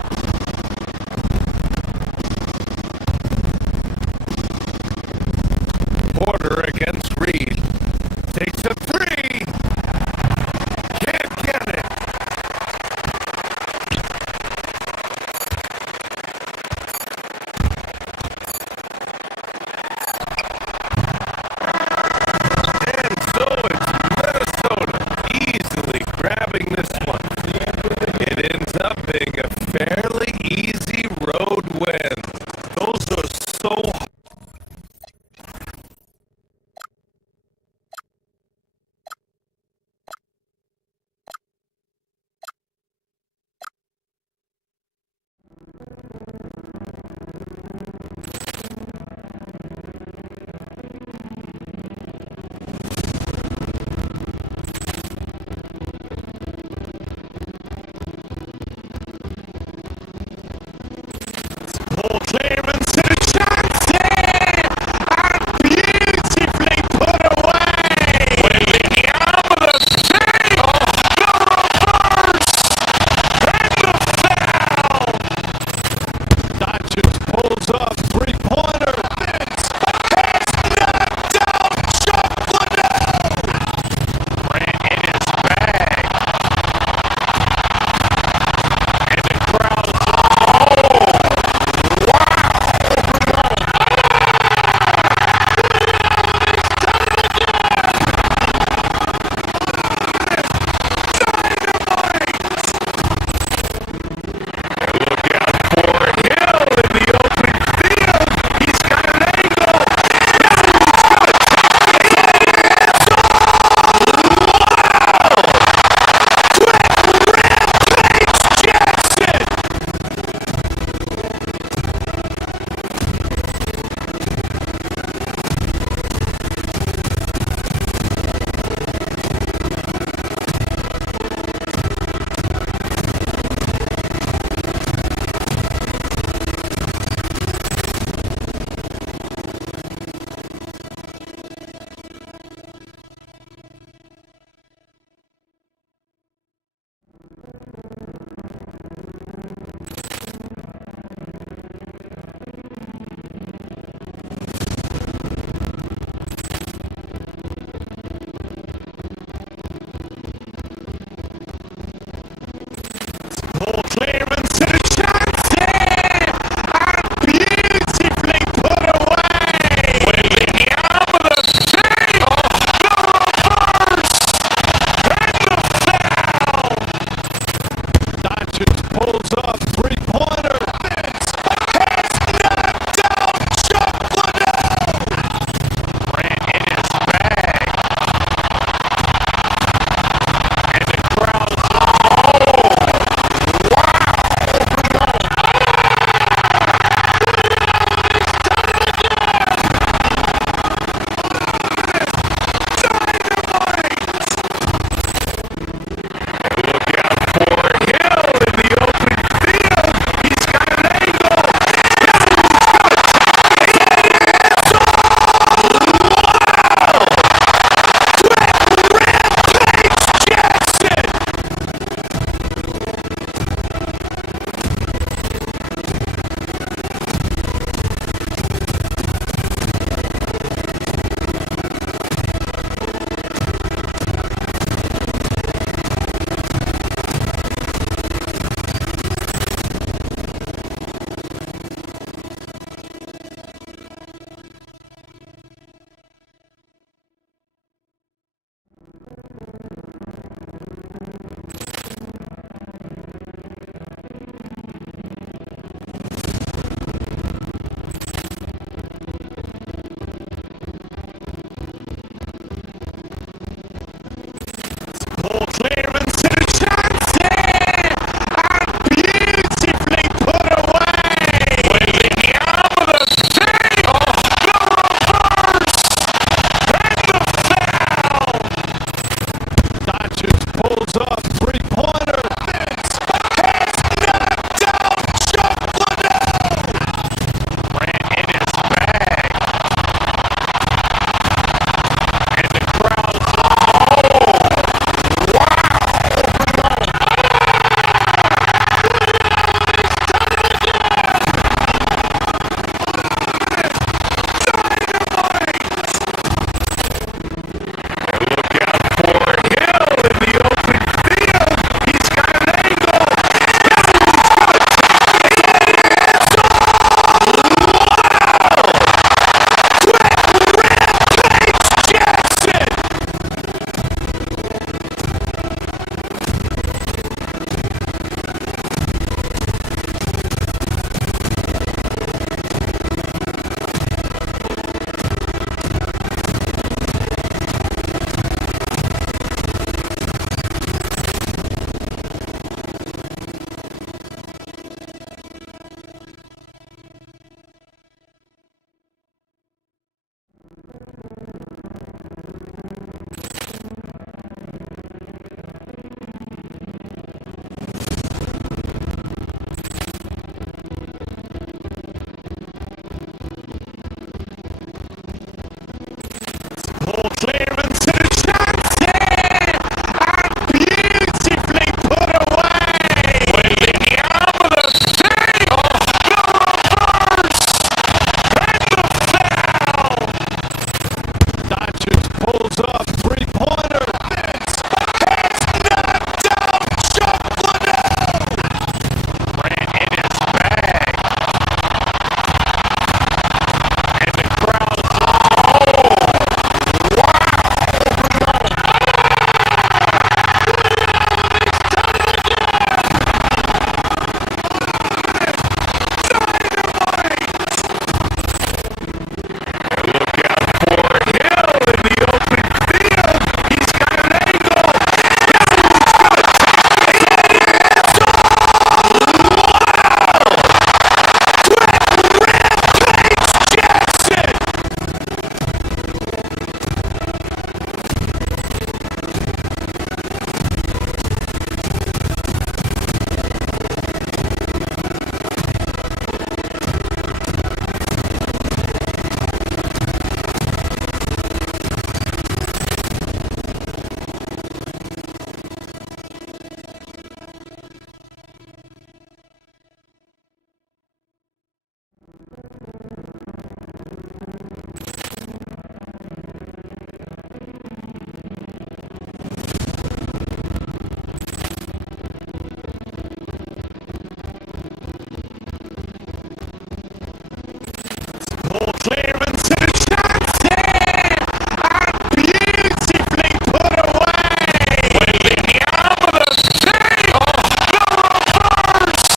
Porter against Reed. Takes a three. Can't get it. And so it's Minnesota easily grabbing this one. It ends up being a fairly easy road win. Those are so Paul Clemens to Johnson! And beautifully put away! Williams save! The reverse! And the foul! Dodgers pulls up, three-pointer. Vince has knocked out Chocolate! Ran in his bag. And the crowd's Paul Clemens to Johnson! And beautifully put away! Williams save! The reverse! And the foul! Dodgers pulls up, three-pointer. Vince has knocked out Chocolate! Ran in his bag. And the crowd's wow! Ball clearance and a chance here! And beautifully put away! Williams save! The reverse! And the foul! Dodgers pulls up, three-pointer, Vince, has knocked out Chocolate! Ran in his bag. And the crowd, oh, wow! Look out for Hill in the open field. He's got an angle. Jackson. Ball clearance and a chance here! And beautifully put away! Williams save! The reverse!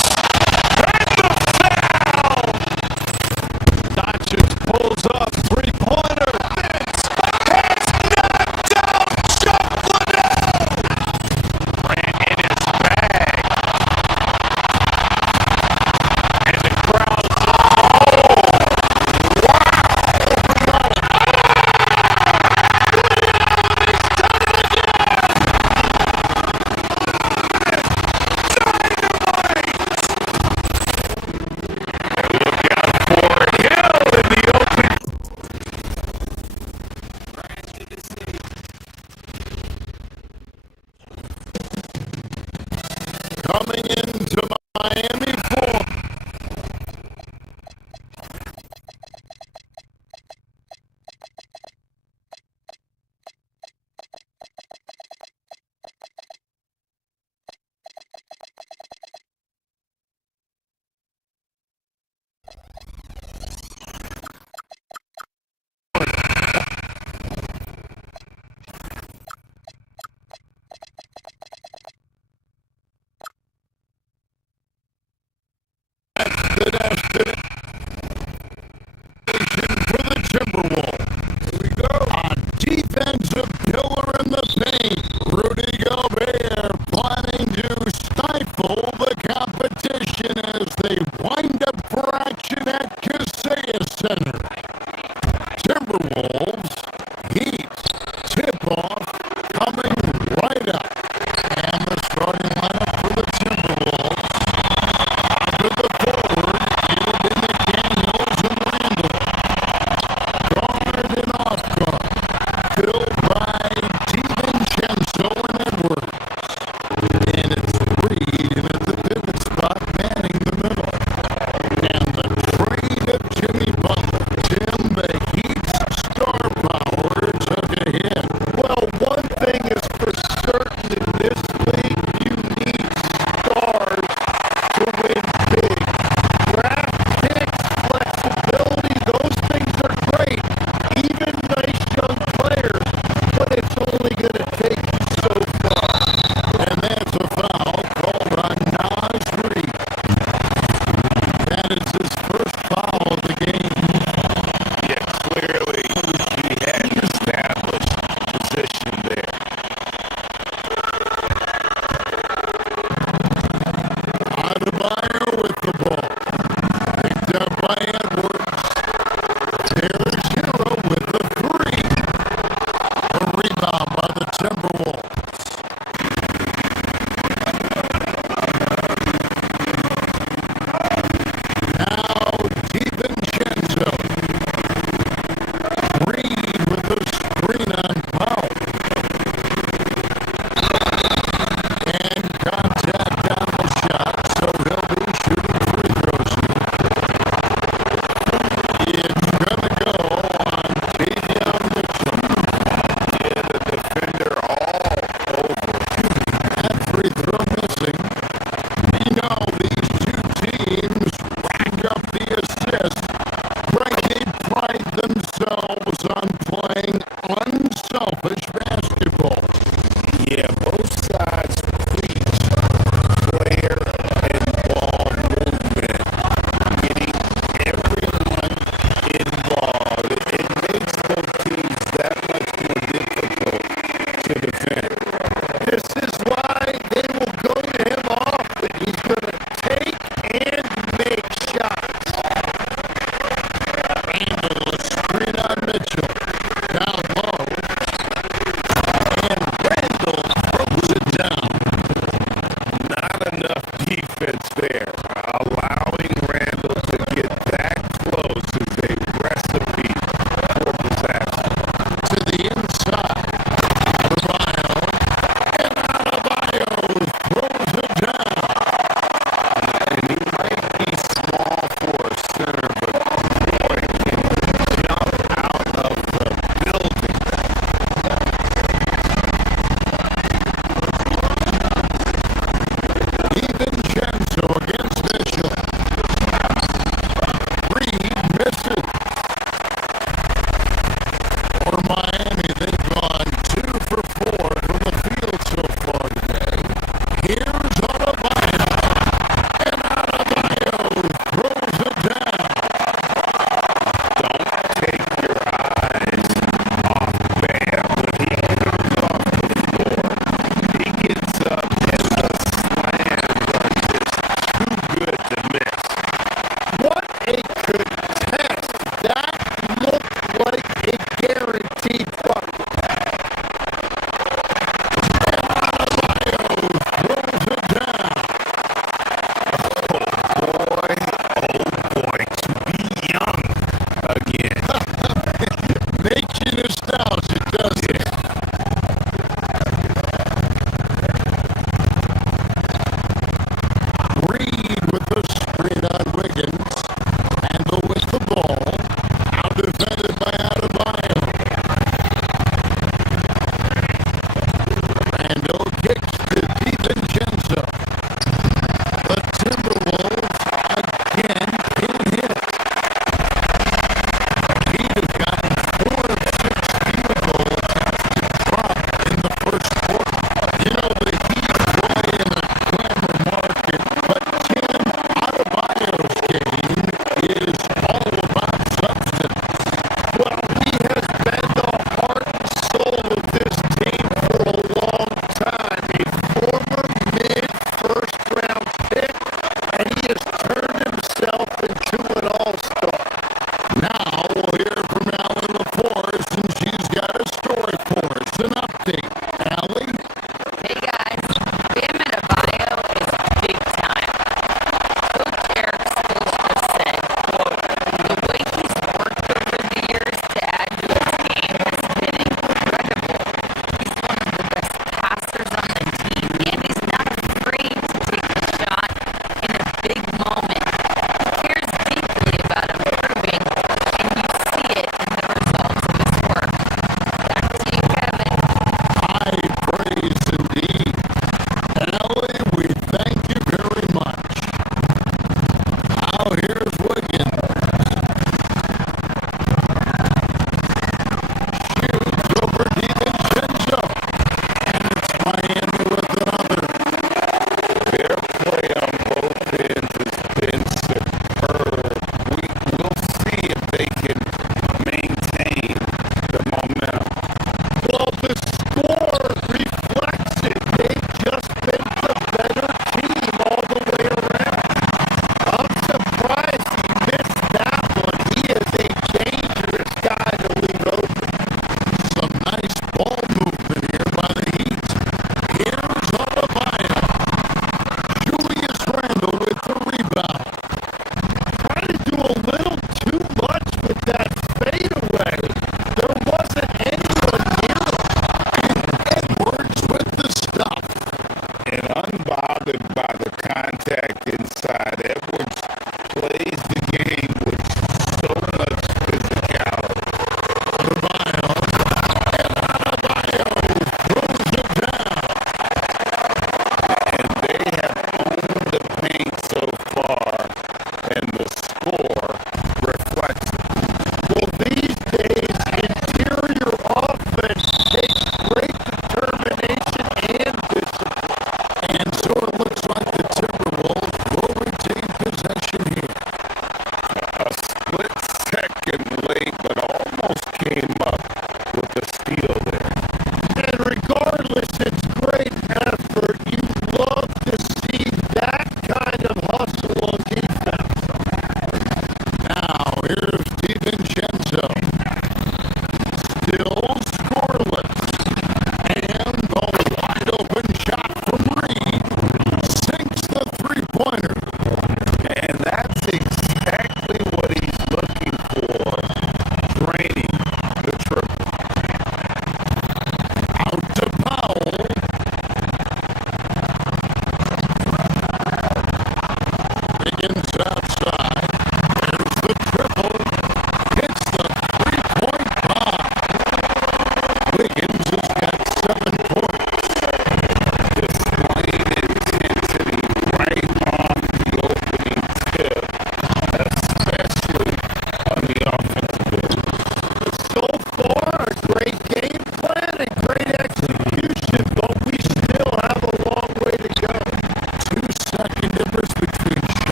And the foul! Dodgers pulls up, three-pointer, Vince, has knocked out Chocolate! Ran in his bag. And the crowd, oh, look out for Hill in the open. Coming into Miami for the destination for the Timberwolves. Here we go. A defensive killer in the paint. Rudy Gobert planning to stifle the competition as they wind up for action at Kaseya Center. Timberwolves, Heat, tip-off coming right up. And the starting lineup for the Timberwolves. To the forward, Caleb McDaniels and Randall. Guard and off guard, filled by DiVincenzo and Edwards. And it's Reed in at the pivot spot, manning the middle. And the trade of Jimmy Butler, Tim the Heat's star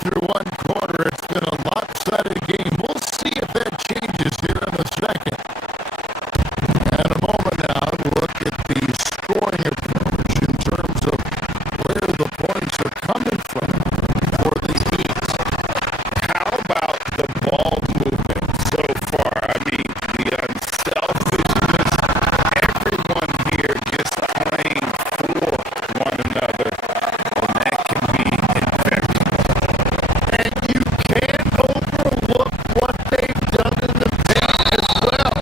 through one quarter, it's been a lopsided game. We'll see if that changes here in a second. In a moment now, look at the scoring approach in terms of where the points are coming from for the East. How about the ball movement so far? I mean, the unselfishness, everyone here just playing for one another, and that can be infectious. And you can't overlook what they've done in the paint as well.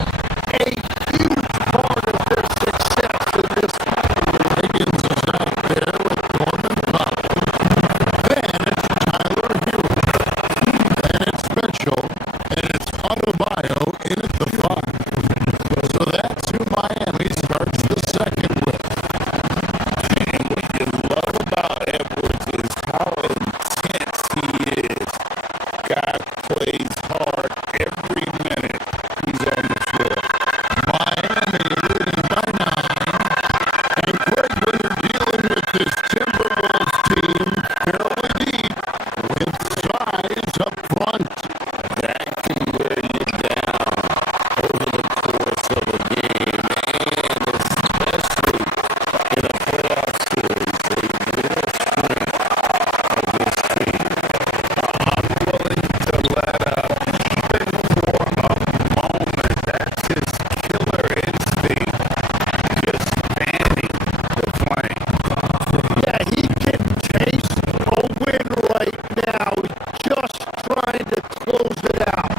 A huge part of their success in this game. Higgins is out there with Norman Powell. Then it's Tyler Hero. Then it's Mitchell. And it's Adebayo in at the 5. So that's who Miami starts the second with. And what you love about Edwards is how intense he is. Guy plays hard every minute he's on the floor. Miami leading by 9. And Greg, when you're dealing with this Timberwolves team fairly deep with size up front, That can wear you down over the course of a game, and especially in a playoff series, a real strength of this team. Willing to let up even for a moment. That's his killer instinct, just fanning the flame. yeah, he can taste a win right now, just trying to close it out.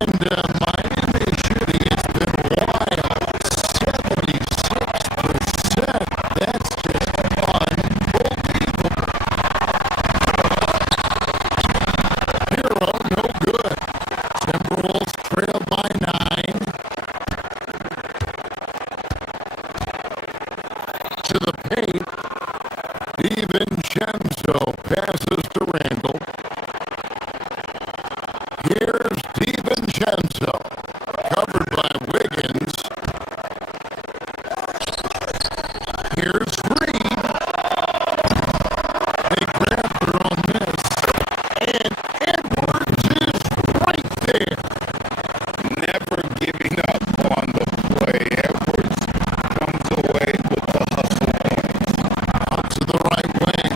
And Miami shooting has been wild, 76%. That's just unbelievable. Hero, no good. Timberwolves trail by 9. To the paint. DiVincenzo passes to Randall. Here's DiVincenzo, covered by Wiggins. Here's Reed. They grab their own miss. And Edwards is right there. Never giving up on the play. Edwards comes away with the hustle points. Out to the right wing.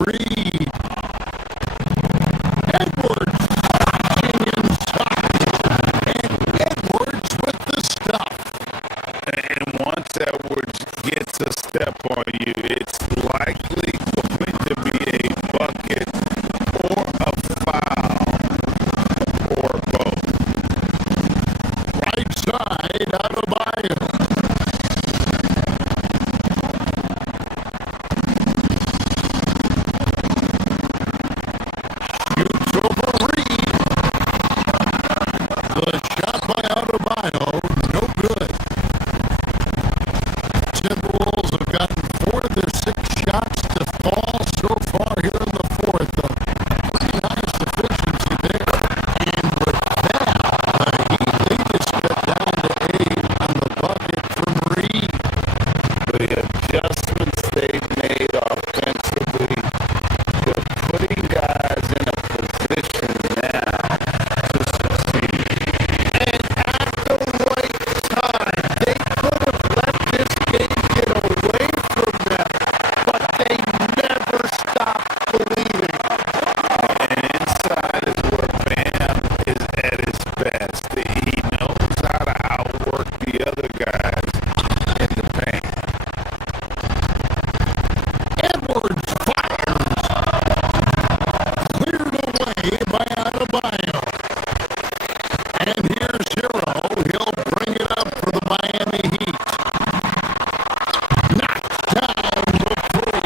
Reed. Edwards stocking inside. And Edwards with the stuff. And once Edwards gets a step on you, it's likely going to be a bucket or a foul or both. Right side, Adebayo. Shoots over Reed. The shot by Adebayo, no good. Timberwolves have gotten 4 of their 6 shots to fall so far here in the fourth. Pretty nice efficiency there. And with that, the Heat lead is cut down to 8 on the bucket from Reed. The adjustments they've made offensively, they're putting guys in a position now to succeed. And at the right time, they could have let this game get away from them, but they never stopped believing. And inside is where Bam is at his best. He knows how to outwork the other guys in the paint. Edwards fires. Cleared away by Adebayo. And here's Hero. He'll bring it up for the Miami Heat. Knocked down the 3.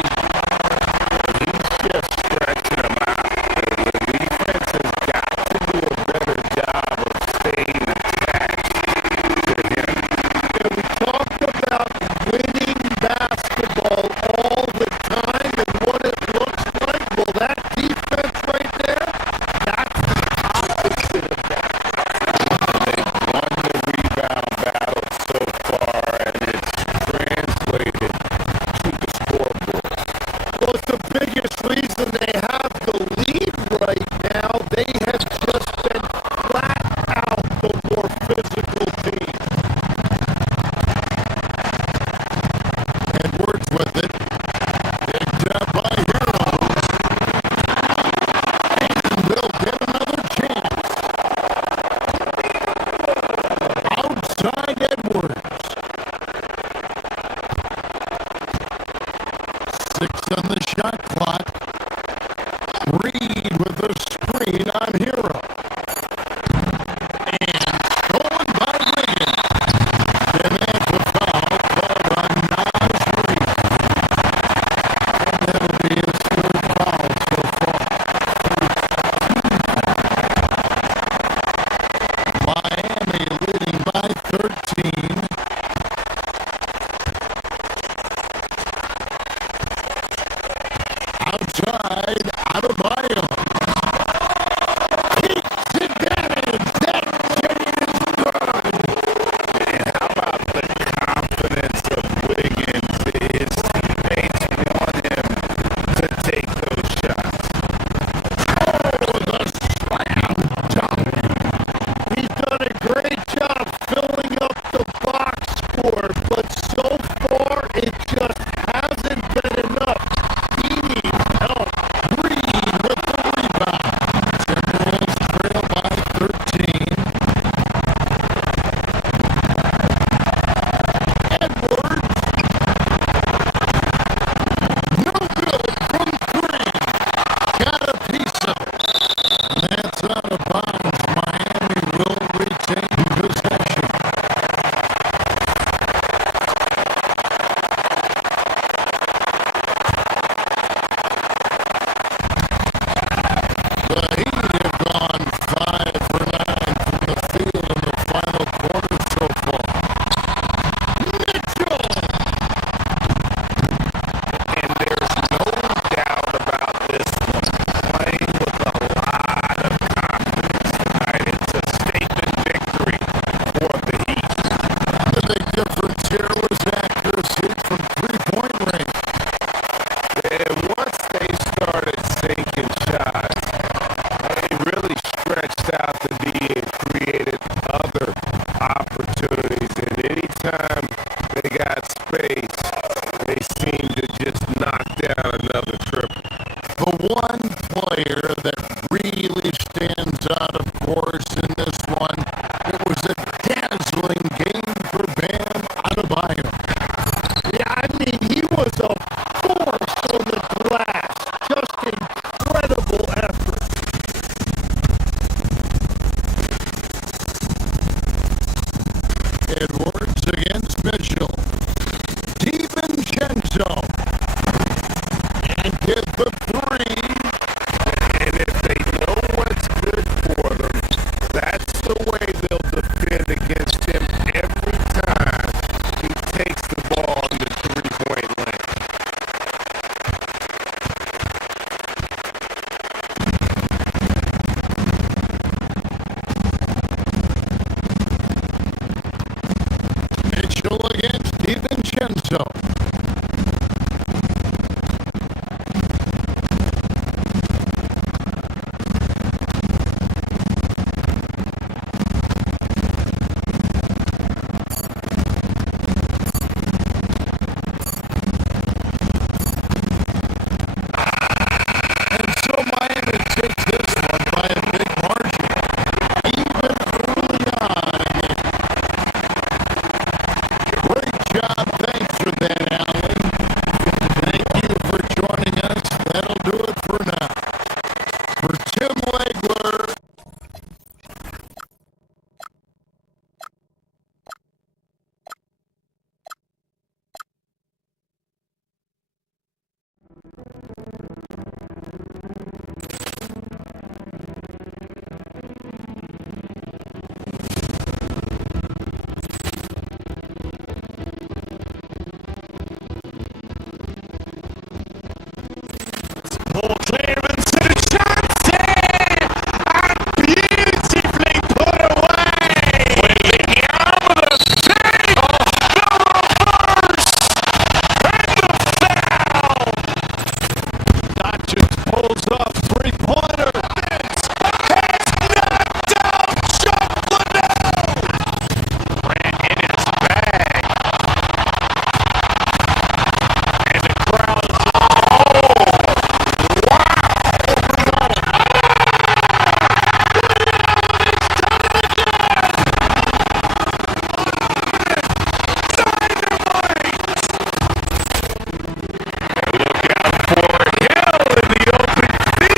He's just stretching them out. The defense has got to do a better job of staying attached to him. And we talk about winning basketball all the time and what it looks like. Well, that defense right there, that's the opposite of that. They've won the rebound battle so far, and it's translated to the scoreboard. Well, it's the biggest reason they have the lead right now. They have just been flat out the more physical team. Edwards with it. Picked up by Hero. And they'll get another chance. Outside Edwards. 6 on the shot clock. Reed with a screen on Hero. And stolen by Wiggins. Then that's a foul called on Nas Reed. And that'll be his 3rd foul so far. Miami leading by 13. Outside, Adebayo. Takes advantage. That James Gunn. And how about the confidence of Wiggins? His teammates want him to take those shots. Oh, the slam dunk. He's done a great job filling up the box score, but so far it just hasn't been enough. He needs help. Reed with the The one player that really stands out, of course, in this one, it was a dazzling game for Bam Adebayo. Yeah, I mean, he was a force on the glass. Just incredible effort. Edwards against Mitchell. DiVincenzo. And get the three. And if they know what's good for them, that's the way they'll defend against him every time he takes the ball in the three-point line. Mitchell against DiVincenzo. And so Miami takes this one by a big margin. Even early on. Great job. Thanks for that, Alan. Thank you for joining us. That'll do it for now. For Tim Legler. Ball clearance to the shots and beautifully put away. Wembanyama with a save, the reverse, and the foul. Doncic pulls up three-pointer. Has knocked out Chuck Liddell. Grant in his bag. And the crowd is Look out for Hill in the open field.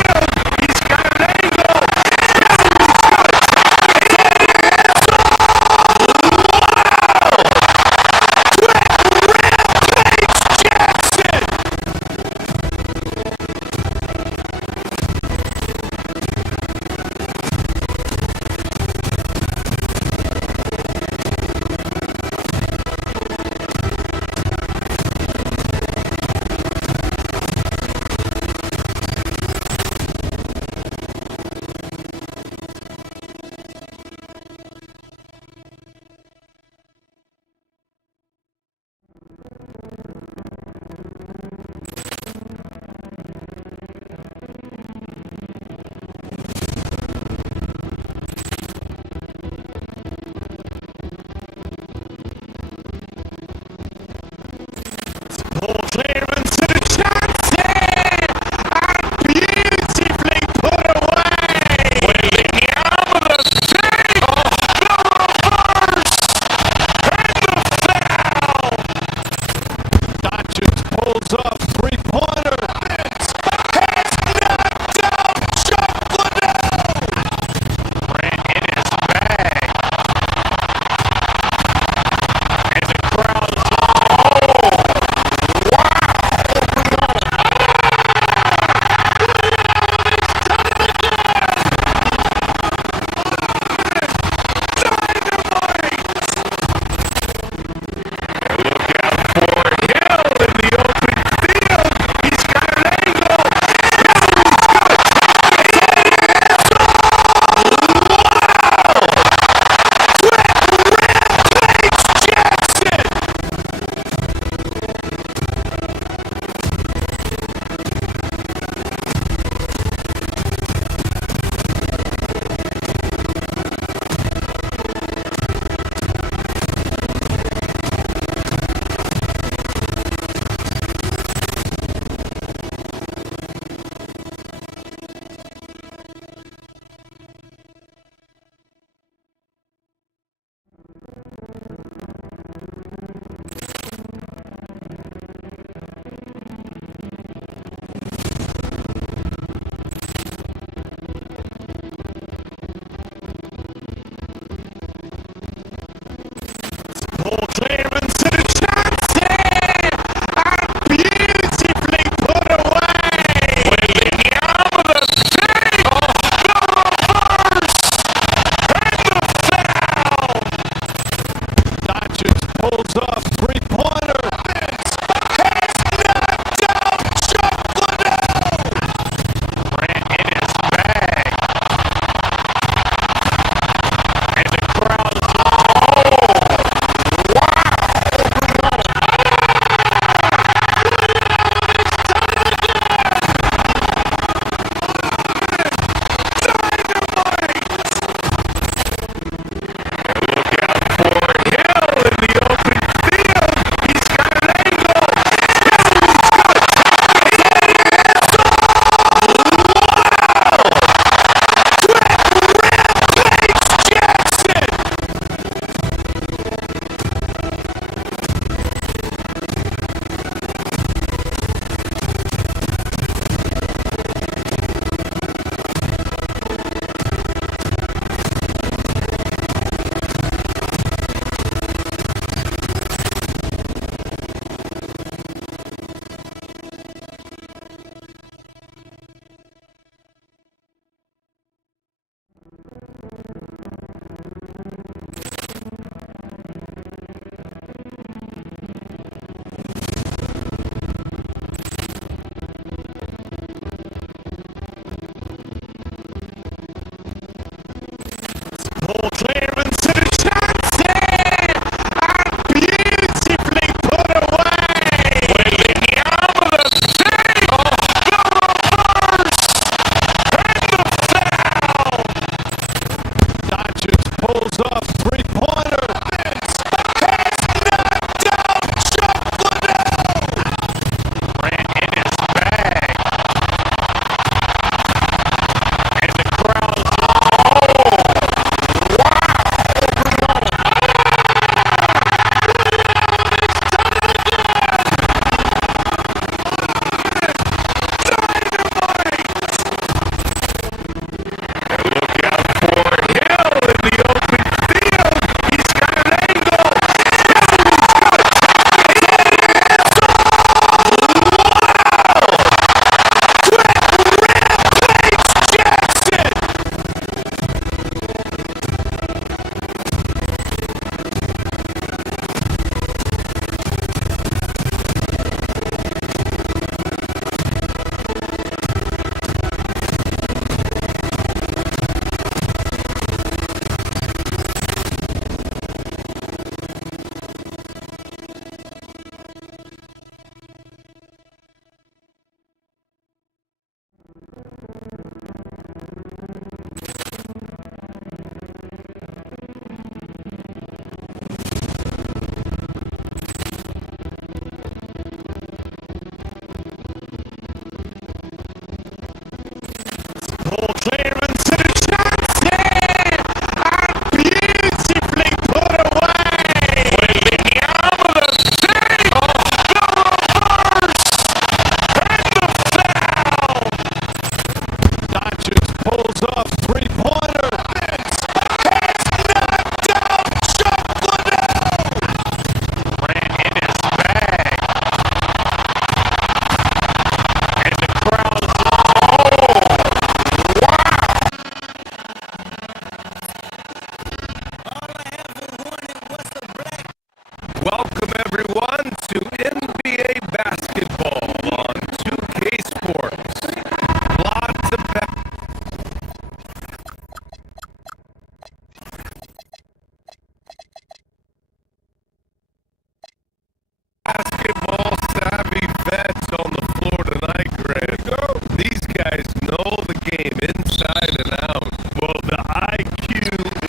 game, inside and out. Well, the IQ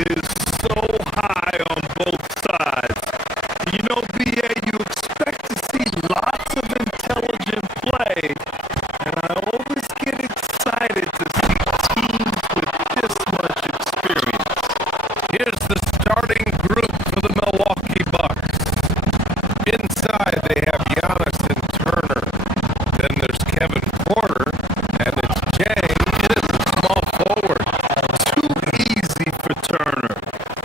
is so high on both sides. You know, BA, you expect to see lots of intelligent play, and I always get excited to see teams with this much experience. Here's the starting group for the Milwaukee Bucks. Inside, they have Giannis and Turner. Then there's Kevin Porter, and it's Jang in as a small forward. Too easy for Turner.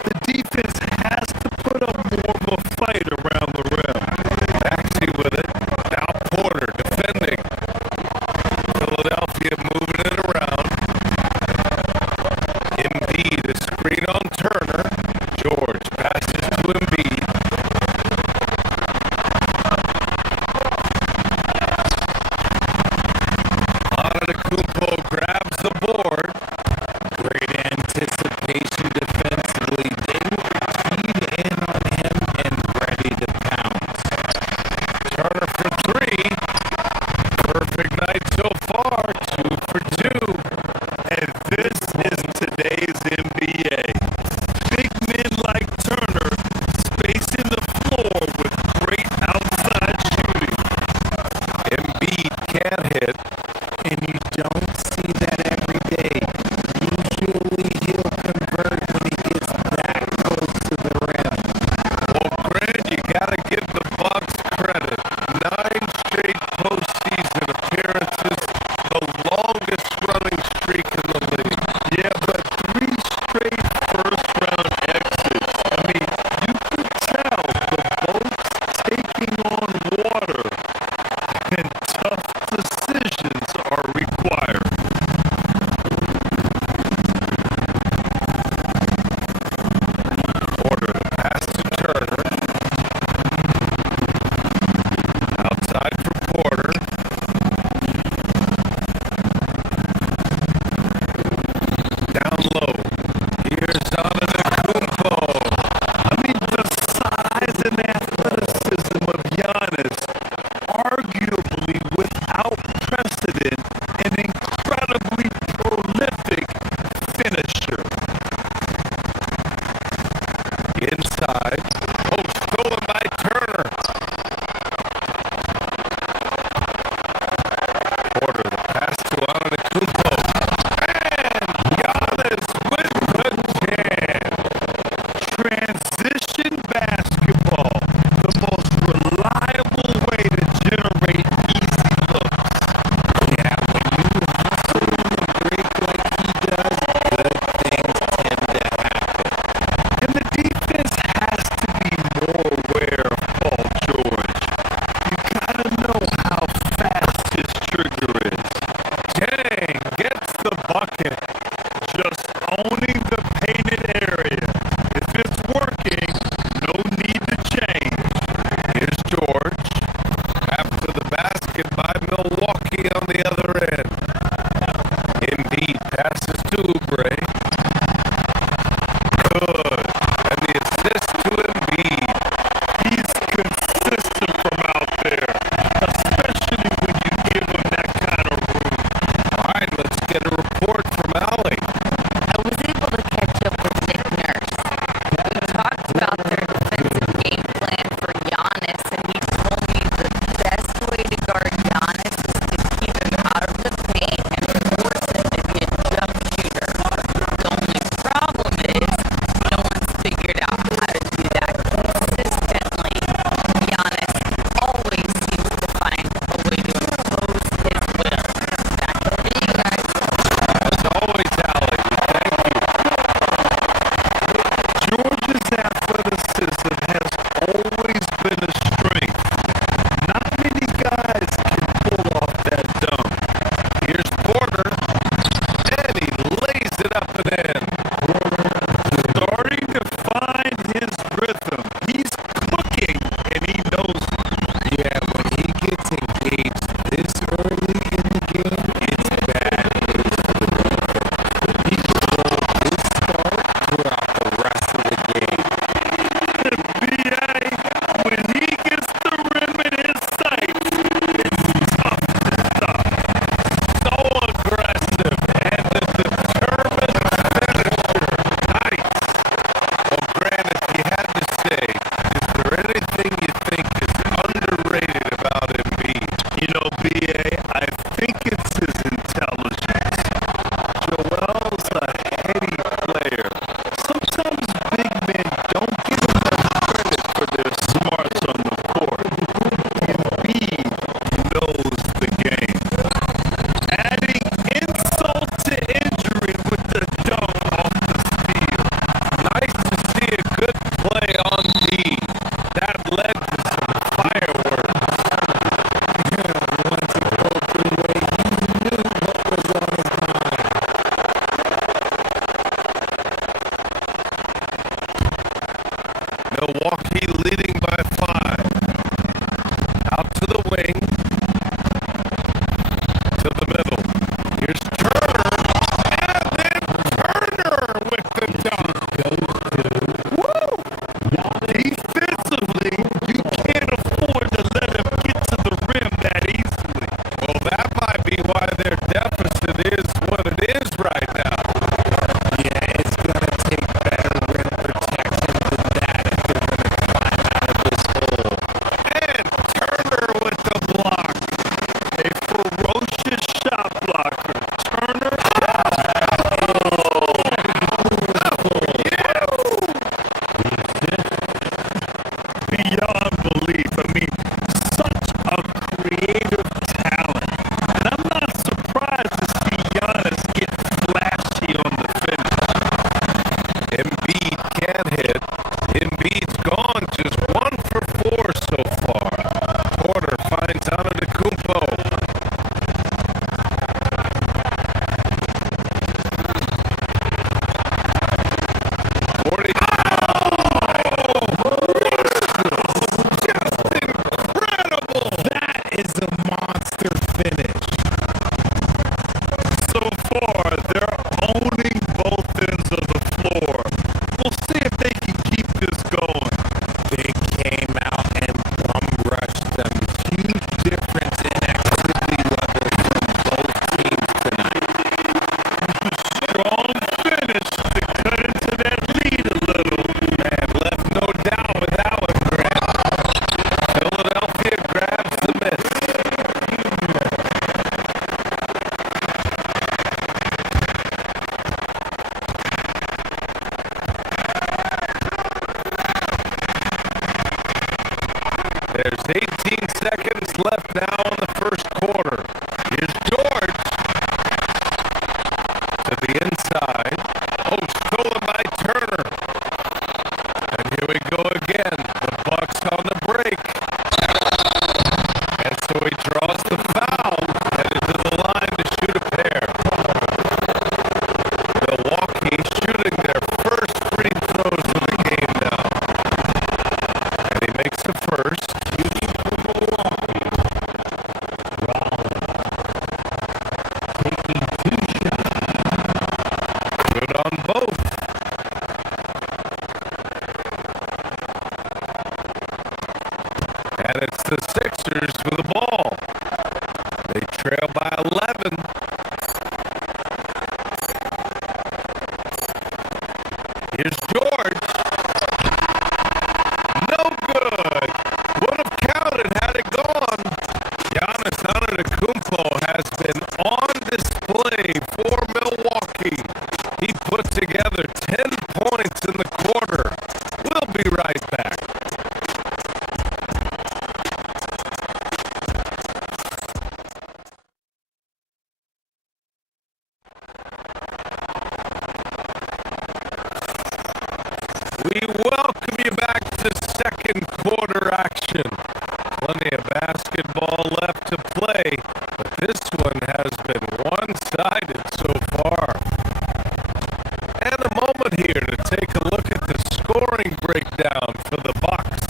The defense has to put up more of a fight around the rim. Maxey with it. Now Porter defending. Philadelphia moving it around. Embiid, a screen on Turner. George passes to Embiid. Antetokounmpo grabs the board. Great anticipation defensively. They were keyed in on him and ready to pounce. Turner for three. Perfect night so far. 2 for 2. And this is today's NBA. Big men like Turner spacing the floor with great outside shooting. Embiid can't hit. And you don't see that every day. Usually he'll convert when he gets that close to the rim. Well, Grant, you gotta give the Bucks credit. 9 straight postseason appearances, the longest running streak in the league. Yeah, but 3 straight first-round exits. I mean, you could tell the boat's taking on water, and tough decisions are required. Porter to pass to Turner. Outside for Porter. Down low. Here's Antetokounmpo. I mean, the size and athleticism of Giannis, arguably without precedent, an incredibly prolific finisher. Inside. Oh, stolen by Turner. Porter the pass to Antetokounmpo. And Giannis with the jam. Transition basketball, the most reliable way to generate easy looks. Yeah, when you hustle on the break like he does, good things tend to happen. And the defense has to be more aware of Paul George. You gotta know how fast his trigger is. Jang gets the bucket. Just owning the painted area. If it's working, no need to change. Here's George. After the basket by Milwaukee on the other end. Embiid passes to Oubre. Good. And the assist to Embiid. He's consistent from out there, especially when you give him that kind of room. All right, let's get a report far, they're owning both ends of the floor. We'll see if they can keep this going. They came out and bum rushed them. Huge difference in activity level from both teams tonight. Strong finish to cut into that lead a little. Man, left no doubt with that one, Grant. Philadelphia grabs the miss. There's 18 seconds left now in the first quarter. Here's George to the inside. Oh, stolen by Turner. And here we go again. The Bucks on the break. And so he draws the foul. Headed to the line to shoot a pair. Milwaukee shooting their first free throws of the game now. And he makes the first. Good on both. And it's the Sixers with the ball. They trail by 11. Here's George. No good. Would have counted had it gone. Giannis Antetokounmpo has been on display for Milwaukee. He put together 10 points in the quarter. We'll be right back. We welcome you back to second quarter action. Plenty of basketball left to play, but this one has been one-sided so far. And a moment here to take a look at the scoring breakdown for the Bucks.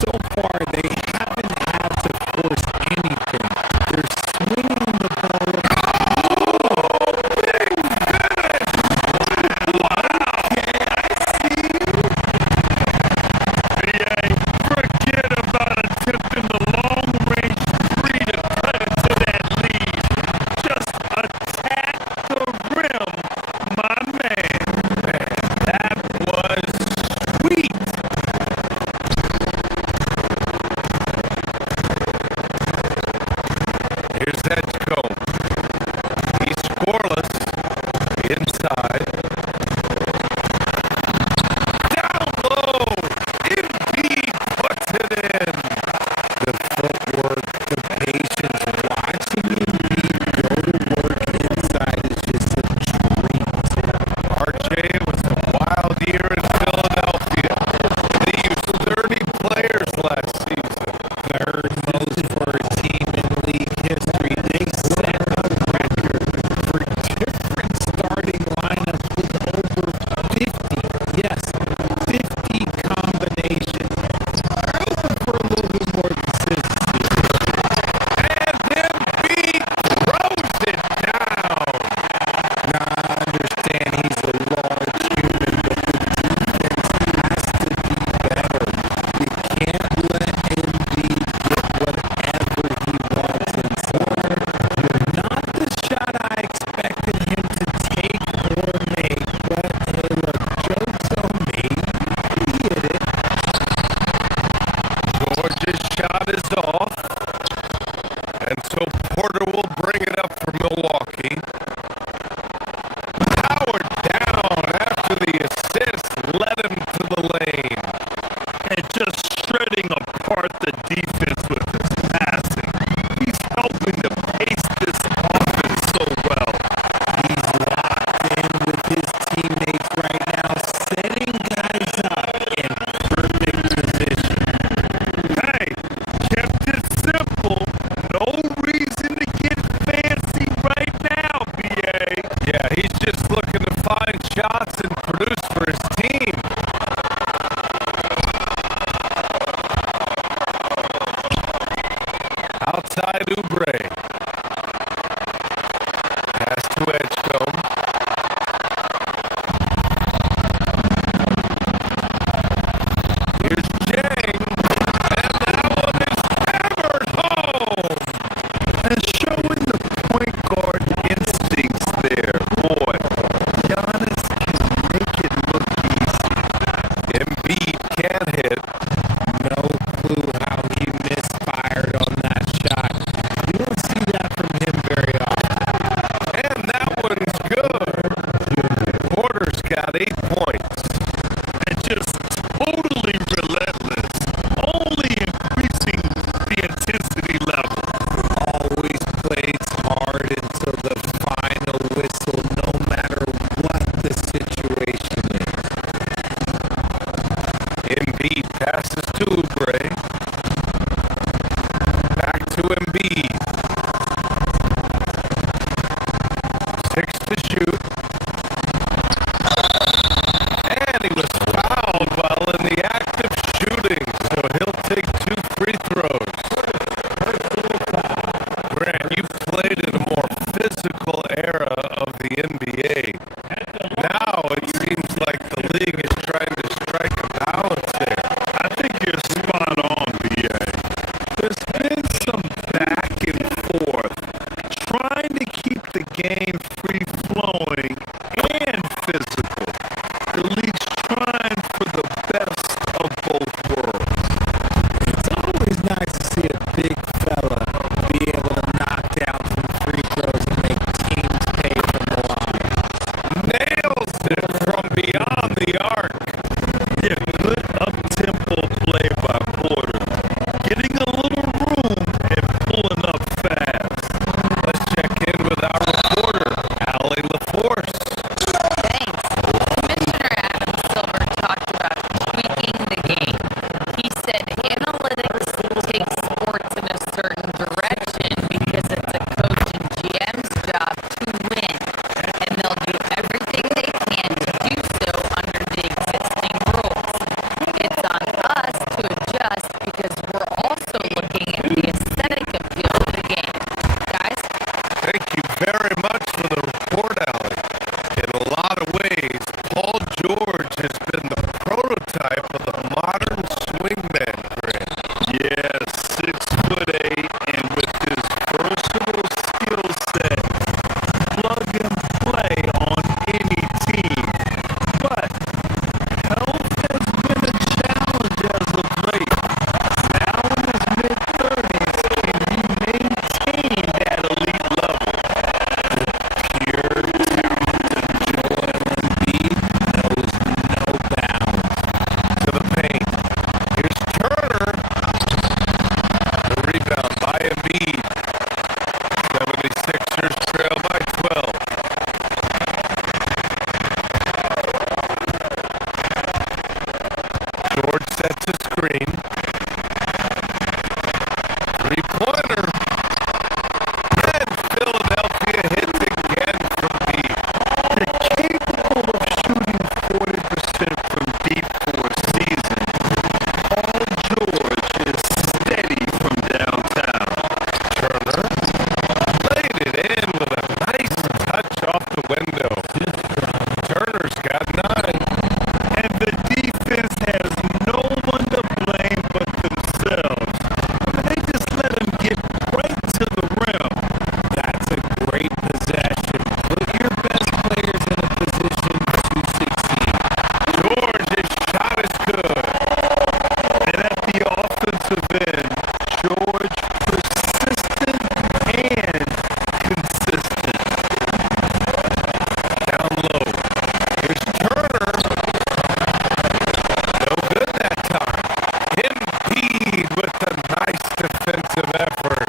So far, they haven't had to force anything. They're swinging the ball. Forget about attempting the long-range three to cut into that lead. Just attack the rim, my man. That was sweet. Here's Edgecombe. He's scoreless. Inside. Down low. Embiid puts it in. The footwork, the patience, watching Embiid go to work inside is just a treat. RJ was a wild year in Philadelphia. They used 30 players last season. Third most for a team in league history. They set a record for different starting lineups with over 50. Yes, 50 combinations. I'm looking for a little bit more consistency. And Embiid throws it down. Now, I understand he's a large human, but the defense has to be better. You can't let Embiid get whatever he wants inside. Not the shot I expected him to take or make, but hey, look, joke's on me. He hit it. George's shot is off. And so Porter will bring it up for Milwaukee. Howard down after the assist led him to the lane. And just shredding apart the defense with his passing. He's helping to pace this offense so well. He's locked in with his teammates right now, setting guys up in perfect position. Hey, kept it simple. No reason to get fancy right now, BA. Yeah, he's just looking to find shots and produce for his team. Outside Oubre. Pass to got 8 points. And just totally relentless, only increasing the intensity level. Always plays hard until the final whistle, no matter what the situation is. Embiid passes to Oubre. Back to Embiid. 6 to shoot. And he was fouled while in the act of shooting, so he'll take 2 free throws. Grant, you've played in a more physical era of the NBA. Now it seems like the league is trying to strike a balance there. I think you're spot on, BA. There's been some back and forth, trying to keep the game free-flowing and physical. The league's trying for the best of both worlds. It's always nice to see a big fella be able to knock down some free throws and make teams pay from the line. Nails it from beyond the arc. Yeah, good up-tempo play by Porter. Getting a little room and pulling up fast. Let's check in with our reporter, Allie LaForce. Thanks. Commissioner Adam Silver talked about tweaking the game. He said analytics takes sports in a certain direction because it's a coach and GM's job to win, and they'll do everything they can to do so under the existing rules. It's on us to adjust because we're also looking at the aesthetic appeal of the game. Guys? Thank you very much for the report, Allie. In a lot of ways, Paul George has been the prototype of the modern swingman, Grant. Yeah, 6'8", and with his versatile skill set, plug and play on any team. But health has been a challenge as of late. Now in his mid-30s, can he maintain that elite level? Pure talent of Joel Embiid knows no bounds. To the paint. Here's Turner. The rebound by Embiid. 76ers trail by 12. George sets a screen. 3-pointer. And Philadelphia hits again from deep. They're capable of shooting 40% from deep for a season. Paul George is steady from downtown. Turner laid it in with a nice touch off the window. Turner's got 9. And the defense has no one to blame but themselves. They just let him get right to the rim. That's a great possession. Put your best players in a position to succeed. George's shot is good. And at the offensive end, George persistent and consistent. Down low. Here's Turner. No good that time. Embiid with a nice defensive effort.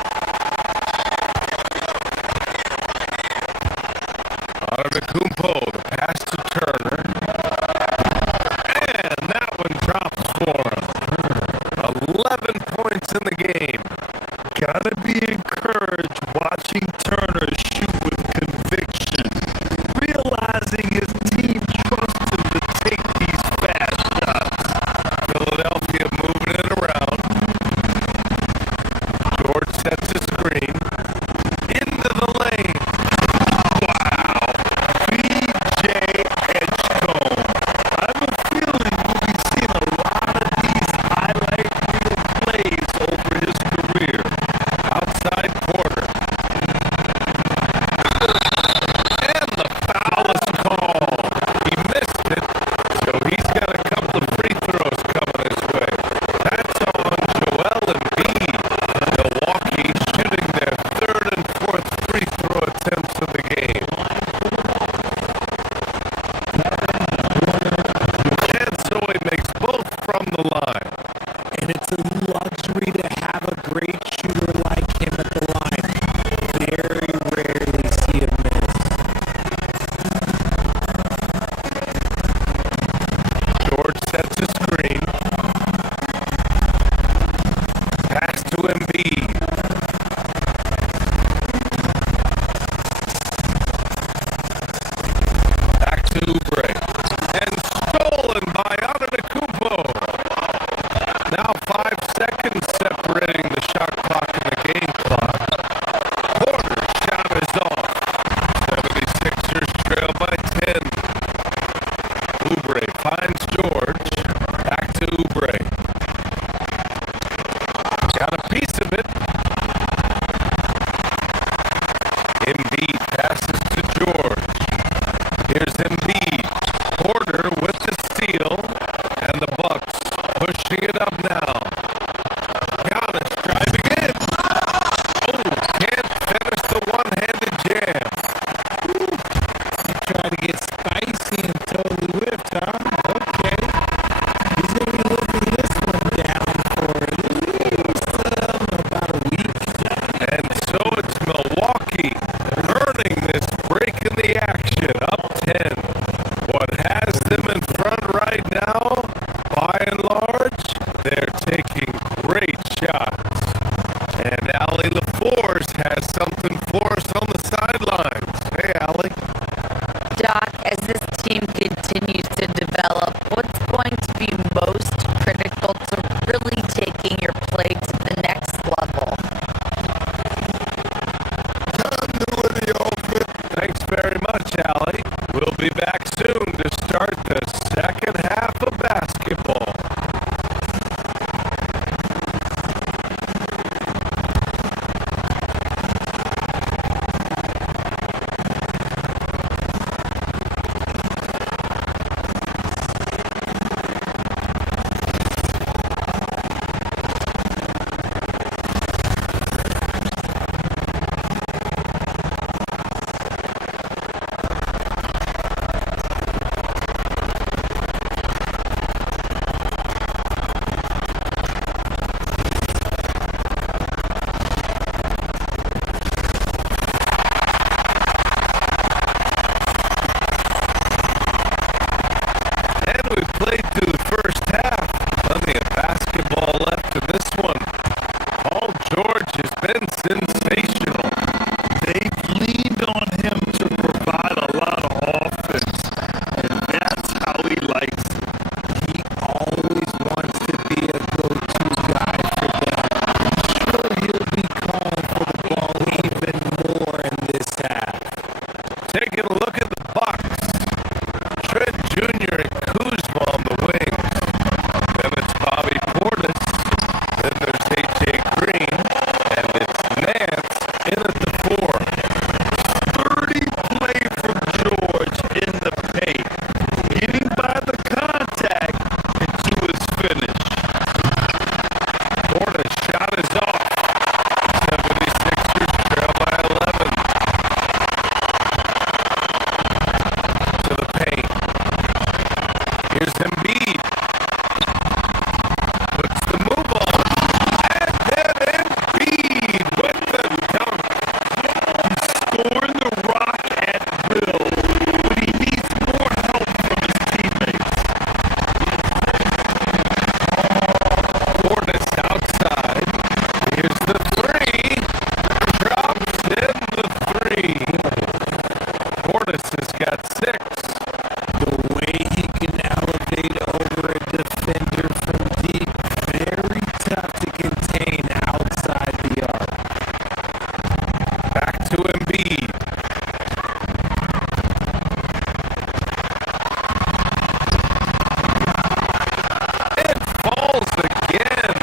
Antetokounmpo, the pass to Turner. And that one drops for him. 11 points in the game. Gotta be encouraged watching Turner shoot with conviction, realizing his team trusts him to take these fast shots. Philadelphia moving it around. George sets a screen. Into the lane. Wow. Feed try to get spicy and totally whipped, huh? Okay. He's going to be living this one down for at least about a week. And so it's Milwaukee earning this break in the action, up 10. What has them in front right now, by and large, they're taking great shots. And Allie LaForce has something for us on the sidelines. Hey, Allie. Doc, as this team continues to develop, what's going to be most critical to really taking your play to the next level? Continuity open. Thanks very much, Allie. We'll be back soon to start the second half of basketball. And we played through the first half. Plenty of basketball left in this one. Paul George has been sensational. They've leaned on him to provide a lot of offense, and that's how he likes it. He always wants to be a go-to guy for them. I'm sure he'll be calling for the ball even more in this half. Taking a look at the Bucks. Trent Jr. and Kuzma on the wings. Then it's Bobby Portis. Then there's A.J. Green. And it's Nance in at the 4. Dirty play from George in the paint, getting by the contact into his finish. Portis shot is off. 76ers trail by 11. To the paint. Here's Embiid. Puts the move on. And then Embiid with the dunk. Scoring the rock at will, but he needs more help from his teammates. Portis outside. Here's the 3. Drops in the 3. Portis has got 6. The way he can elevate over a defender from deep, very tough to contain outside the arc. Back to Embiid. It falls again.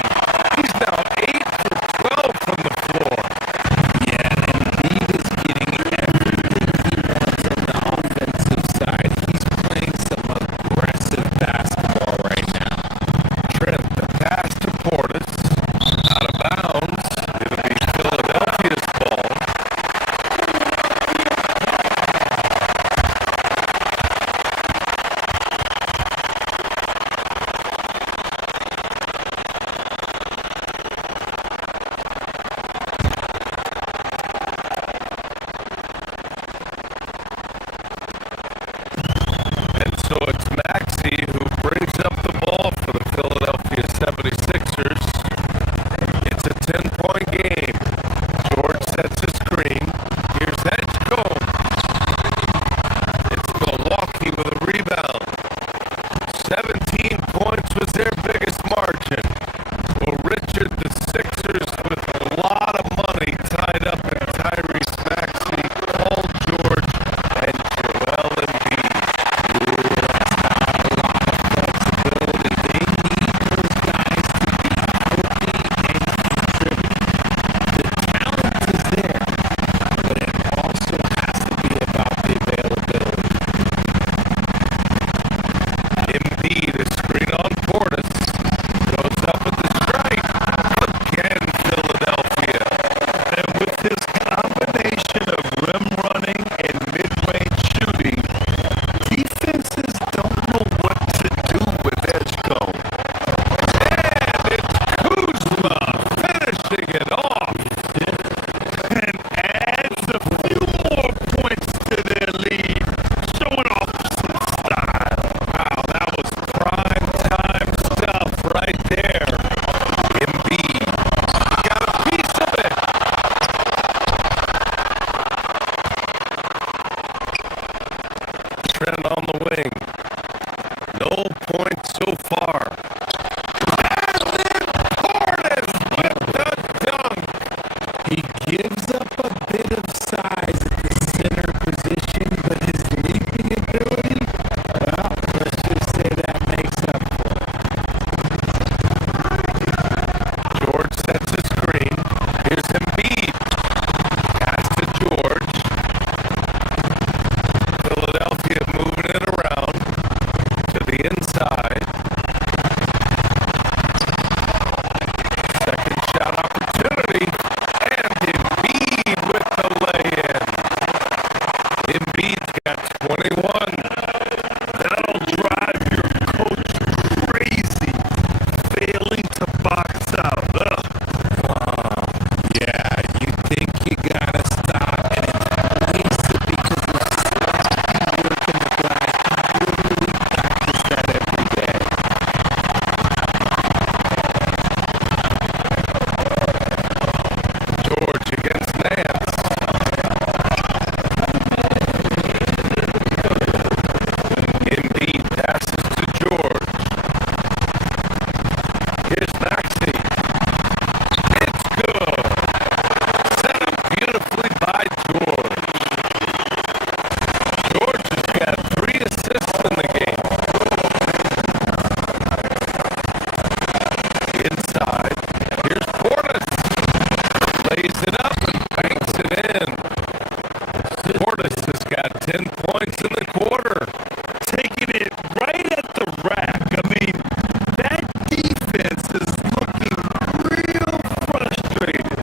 He's now 8 for 12 from the floor. Yeah, and Embiid is getting everything he wants on the offensive side. NextGen on the wing. No points so far. And then Portis with the dunk. He gives up a bit of size at the center position, but his leaping ability, well, let's just say that makes up for it. George sets a screen. Here's Embiid. Pass to George. Philadelphia moving it around to the inside. Second shot opportunity. And Embiid with the lay-in. Embiid's got 21. That'll drive your coach crazy. Failing to box out. Ugh. Yeah, you think you gotta stop, and it's wasted because we're sloppy working the glass. You literally practice that every day. George against Nance. Embiid passes to George. Here's Maxey. It's good. Set up beautifully by George. George has got 3 assists in the game. Inside. Here's Portis. Lays it up and banks it in. Portis has got 10 points in the quarter. Taking it right at the rack. I mean, that defense is looking real frustrated.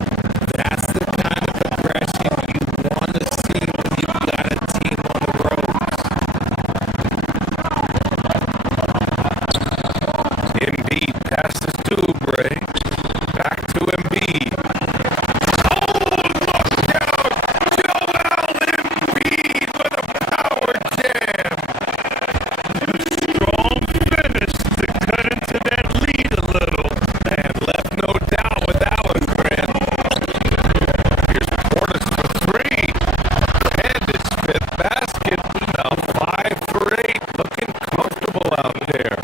That's the kind of aggression you want to see when you've got a team on the ropes. Embiid passes to Oubre. Back to Embiid. Oh, look out! Joel Embiid with a power jam. Strong finish to cut into that lead a little. And left no doubt with that one, Grant. Here's Portis for 3. And his 5th basket. Now 5 for 8. Looking comfortable out there.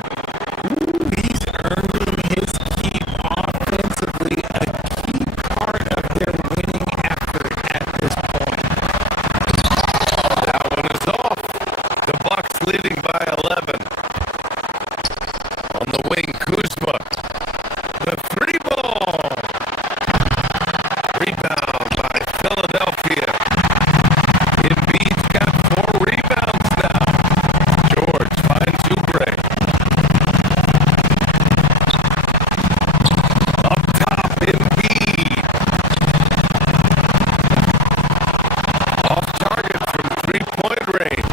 He's earning his keep offensively, a key part of their winning effort at this point. That one is off. The Bucks leading by 11. On the wing, Kuzma. The 3 ball. Rebound by Philadelphia. Embiid's got 4 rebounds now. George finds Oubre. Up top, Embiid. Off target from 3-point range.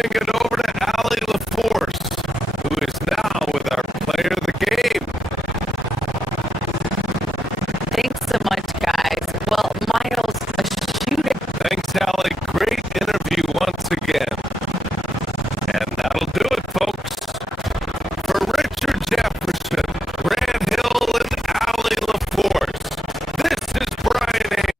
throwing it over to Allie LaForce, who is now with our player of the game. Thanks so much, guys. Well, Miles, a shooting. Thanks, Allie. Great interview once again. And that'll do it, folks. For Richard Jefferson, Grant Hill, and Allie LaForce, this is Brian A.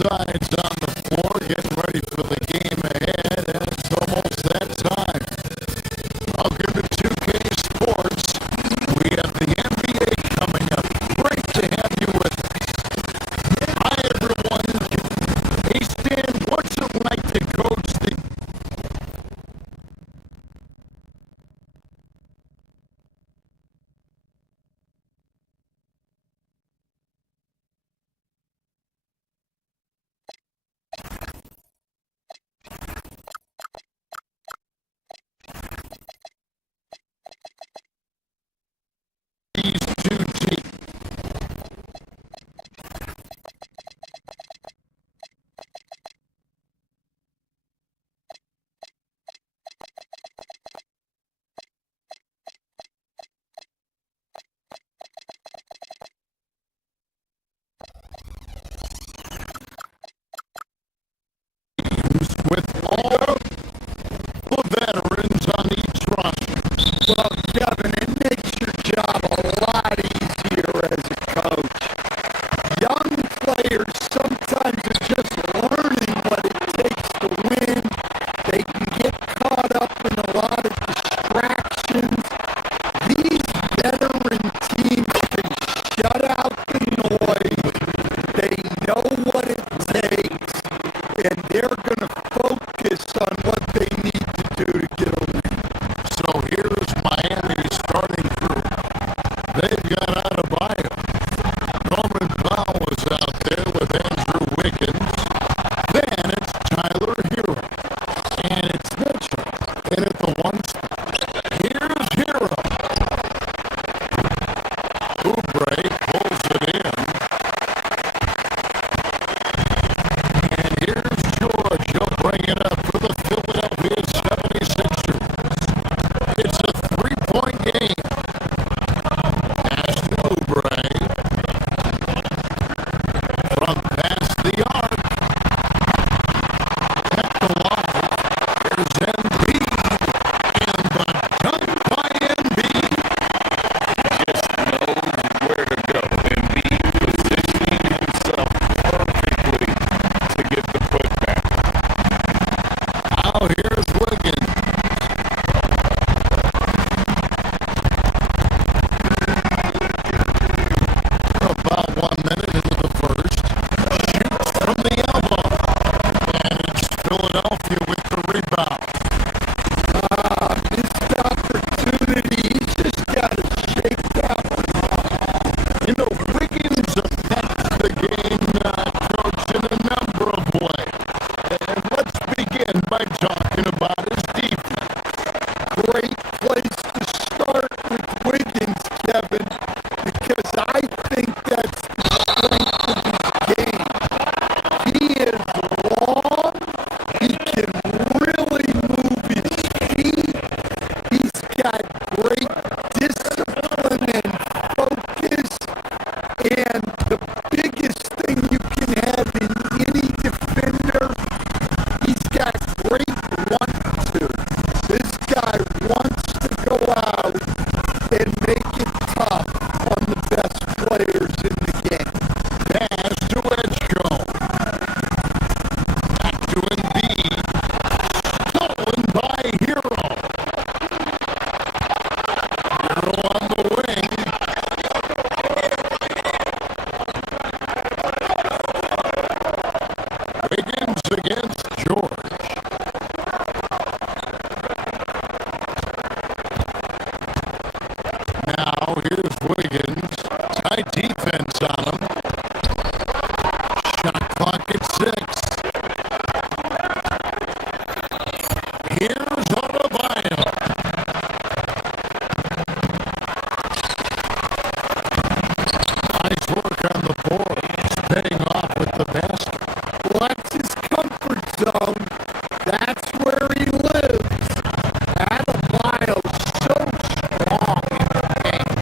sides on the floor, getting ready for the game ahead, and it's almost that time. Welcome to 2K Sports. We have the NBA coming up. Great to have you with us. Hi, everyone. Hey, Stan, what's it like to coach the... these two teams? With all the veterans on each roster. Well, Kevin, it makes your job a lot easier as a coach. Young players sometimes are just learning what it takes to win. They can get caught up in a lot of distractions. These veteran teams can shut out the noise. They know what it takes, and they're going to focus on what they need to do to get a win. So here's Miami's starting group. They've got Adebayo. Norman Powell is out there with Andrew Wiggins. Then it's Tyler Hero. And it's Mitchell. And at the one spot, here's Hero. Oubre pulls it in. And here's George. He'll bring it up for the Philadelphia 76ers. It's a three-point game. Pass to Oubre. From past the arc. At the line. Here's Embiid. And the dunk by Embiid. Just knows where to go. Embiid positioning himself perfectly to get the putback. Now here's Wiggins. About 1 minute into the first. Shoots from the elbow. And it's Philadelphia with the rebound. Missed opportunity. He's just got to shake that one off. You know, Wiggins affects the game, Coach, in a number of ways. And let's begin by talking about his defense. Great place to start with Wiggins, Kevin, because I think that's the strength of his game. He is long. He can really move his feet. He's got great discipline and focus. And the biggest thing you can have in any defender, he's got great want-to. This guy wants to go out and make it tough on the best players in the game. Pass to Edgecombe. Back to Embiid. Stolen by Hero. Hero on the wing. Wiggins against George. Now here's Wiggins. Tight defense on him. Shot clock at 6. Here's Adebayo. Nice work on the board. Staying off with the basket. Well, that's his comfort zone. That's where he lives. Adebayo's so strong in the paint.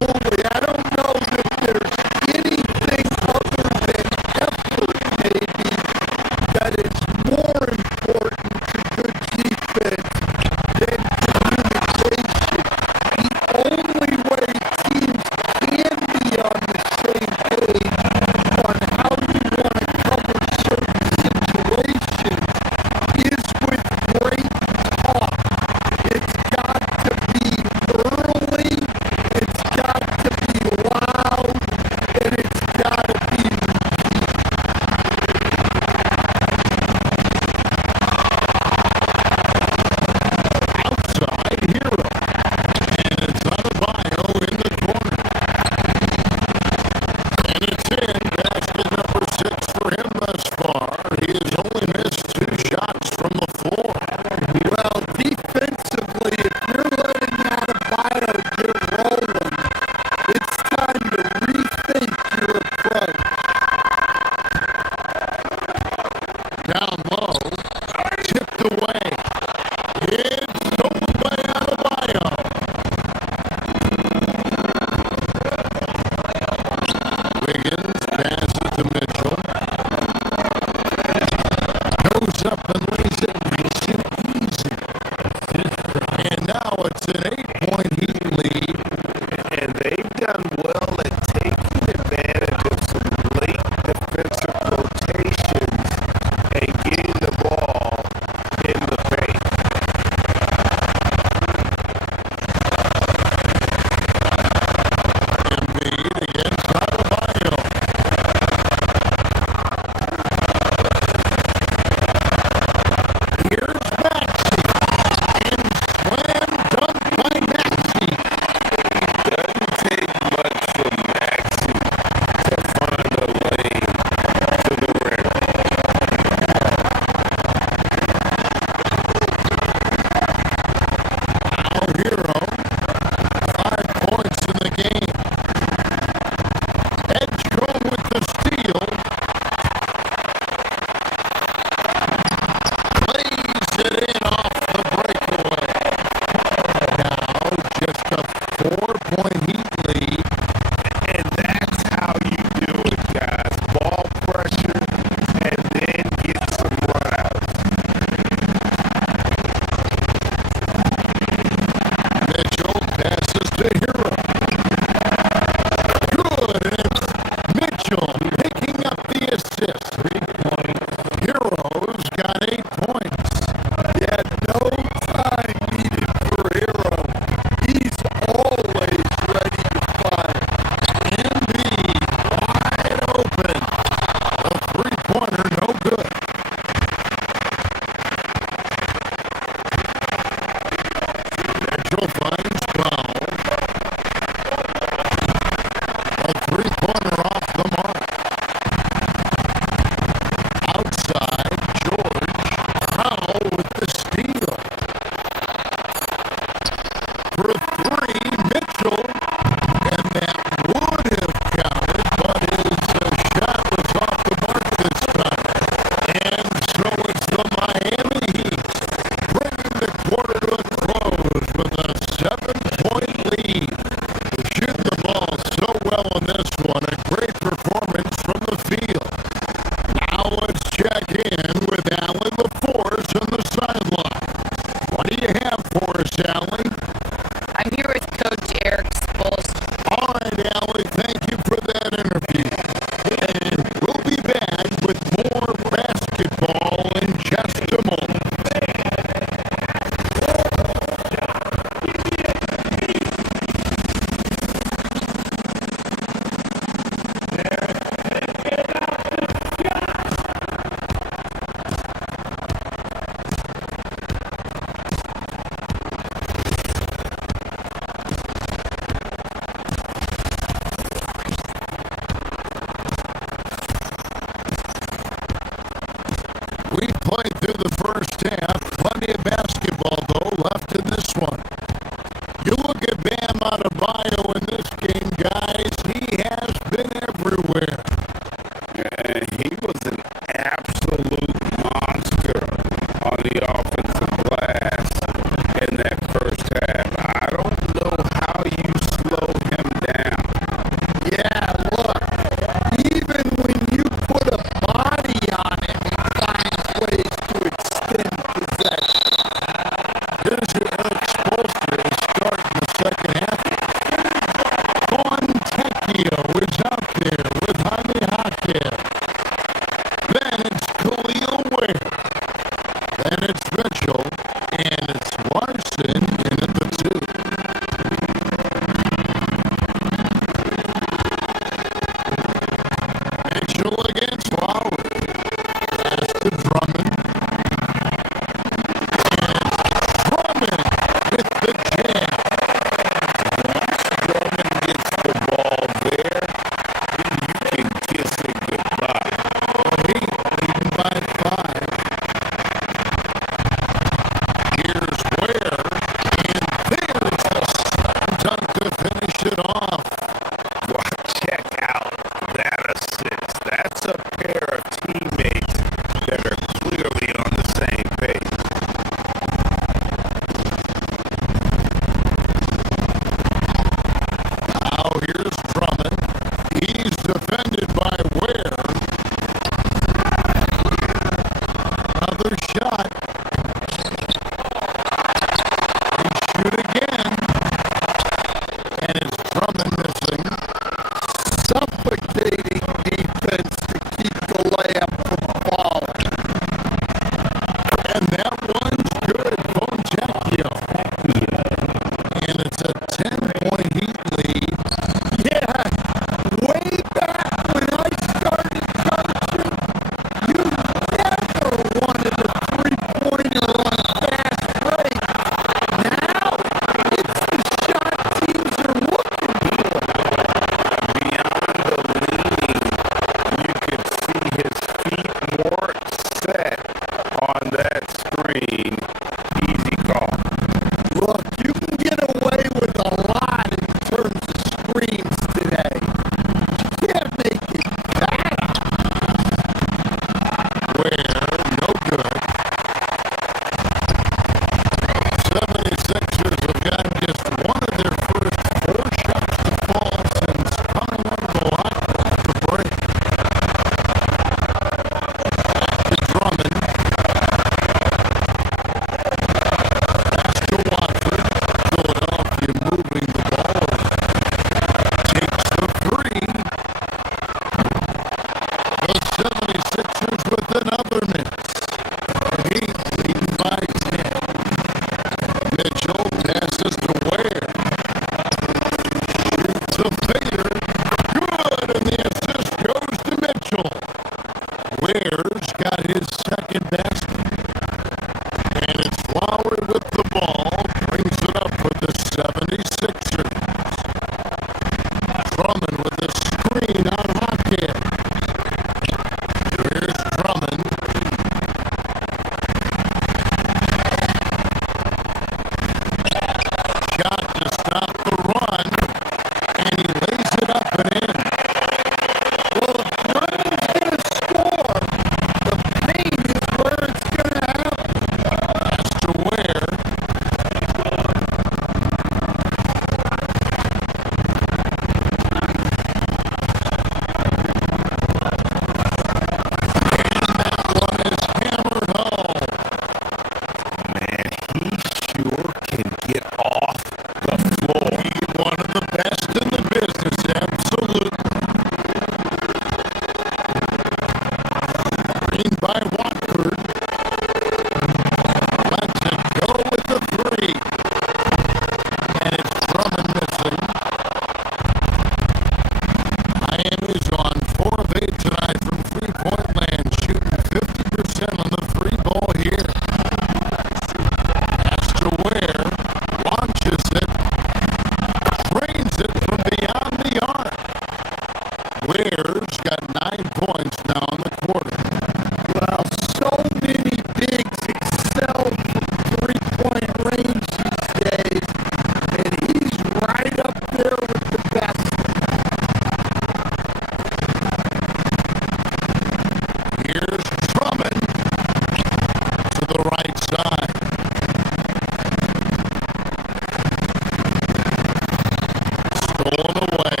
stolen away.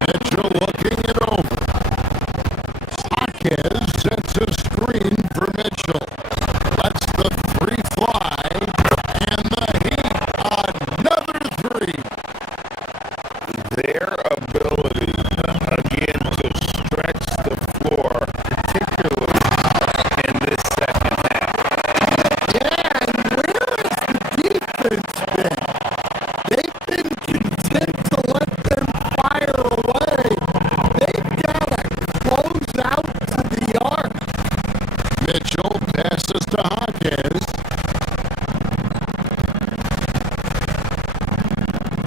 Mitchell looking it over. Hawkins sets a screen for Mitchell. Lets the three fly. And the Heat, another three. Their ability, again, to stretch the floor, particularly in this second half. Yeah, and where has the defense been? They've been content to let them fire away. They've got to close out to the arc. Mitchell passes to Hawkins.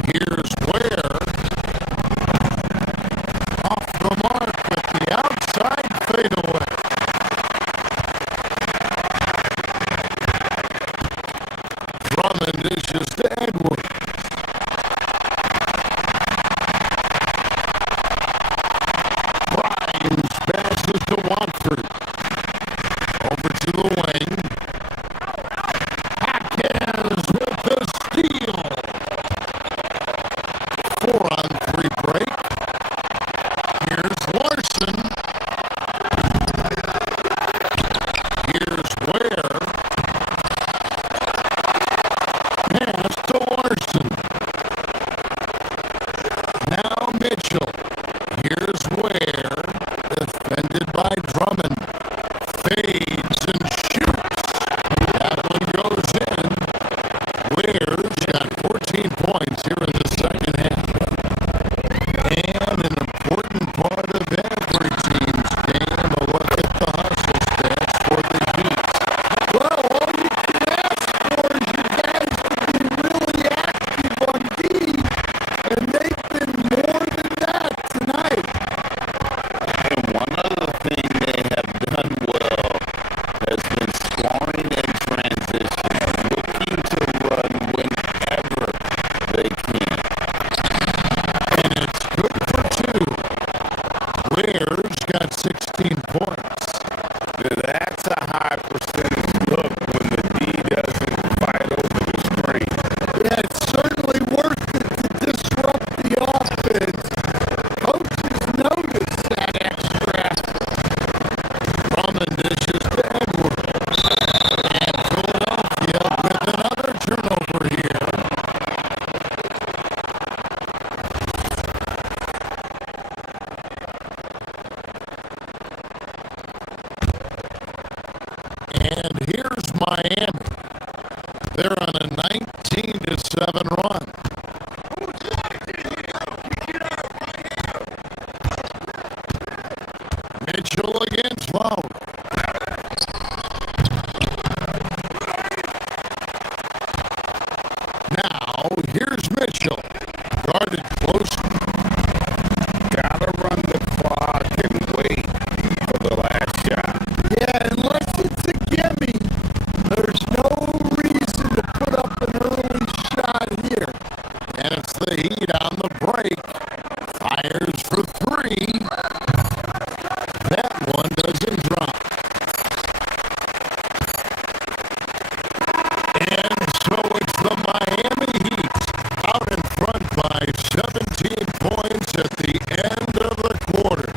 Here's Ware. Off the mark with the outside fadeaway. Drummond dishes to Edwards. Grimes passes to Watford. Over to the wing. Hawkins with the steal. 4-on-3 break. Here's Larson. Here's Ware. Pass to Larson. Now Mitchell. Here's Ware. Defended by Drummond. Fades and shoots. That one goes in. Ware's got 14 points here in the second half. And an important part of every team's game, a look at the hustle stats for the Heat. Well, all you can ask for is your guys to be really active on D, and they've been more than that tonight. And one other thing they have done well has been scoring in transition, looking to run whenever they can. And it's good for two. Ware's got 16 points. That's a high percentage look when the D doesn't fight over the screen. Yeah, it's certainly worth it to disrupt the offense. Coaches notice that extra effort. Drummond dishes to Edwards. And Philadelphia with another turnover here. And here's Miami. They're on a 19-7 run. Mitchell against Lowry. Now, here's Mitchell. Guarded close. Gotta run the clock and wait for the last shot. Yeah, unless it's a gimme, there's no reason to put up an early shot here. And it's the Heat on the break. Fires for three. That one doesn't drop. And so it's the Miami Heat out in front by 17 points at the end of the quarter.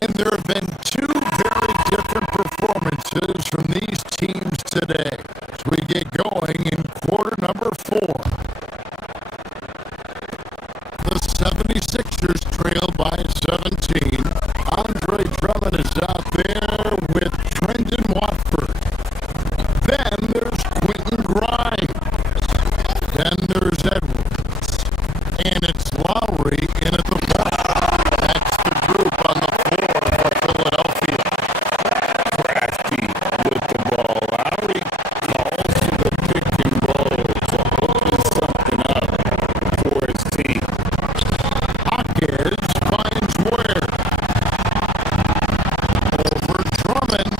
And there have been two very different performances from these teams today as we get going in quarter number 4. The 76ers trail by 17. Andre Drummond is out there with Trendon Watford. Then there's Quentin Grimes. Then there's Edwards. And it's Lowry in at the point. That's the group on the floor for Philadelphia. Crafty with the ball. Lowry calls to the pick and roll to open something up for his team. Hawkins finds Ware. Over Drummond.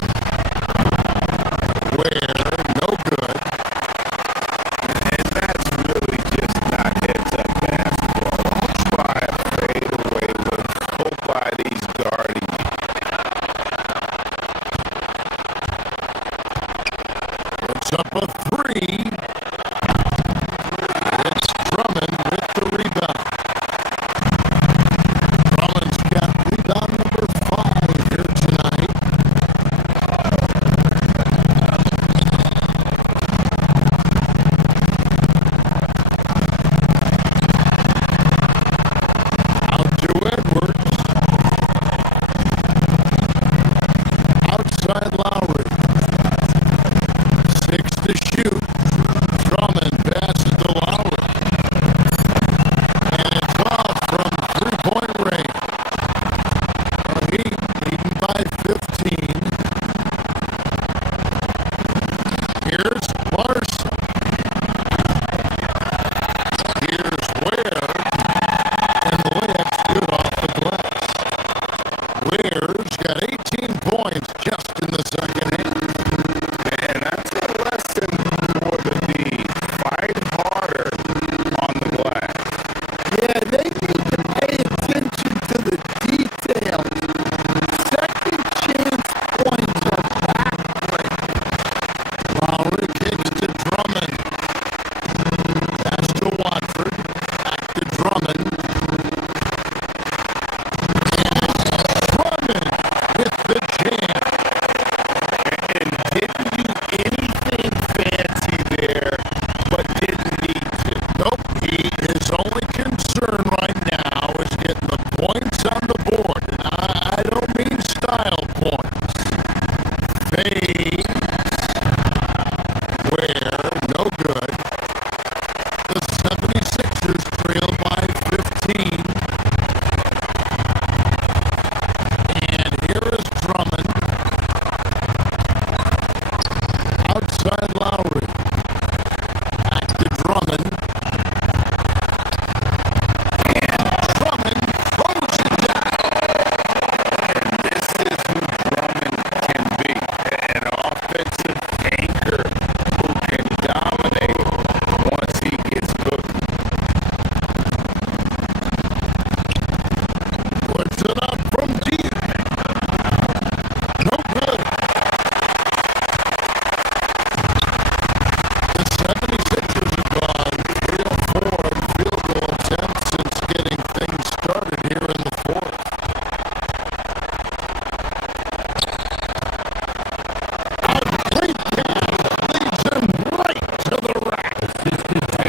concern right now is getting the points on the board. And I don't mean style points. Fades, where, no good. The 76ers trail by 15. And here is Drummond. Outside Lowry. Back to Drummond. And Drummond throws it down. And this is who Drummond can be. An offensive anchor who can dominate once he gets cooking. Puts it up from deep. No good. The 76ers have gone 3 of 4 in field goal attempts since getting things started here in the fourth. A great catch leads him right to the rack.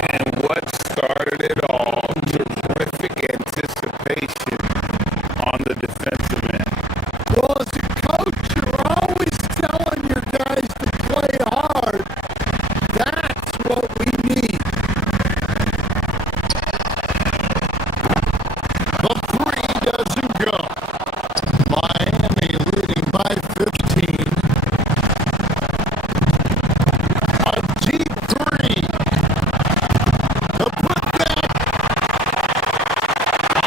And what started it all, terrific anticipation on the defensive end. Well, as a coach, you're always telling your guys to play hard. That's what we need. The three doesn't go. Miami leading by 15. A deep three. The putback.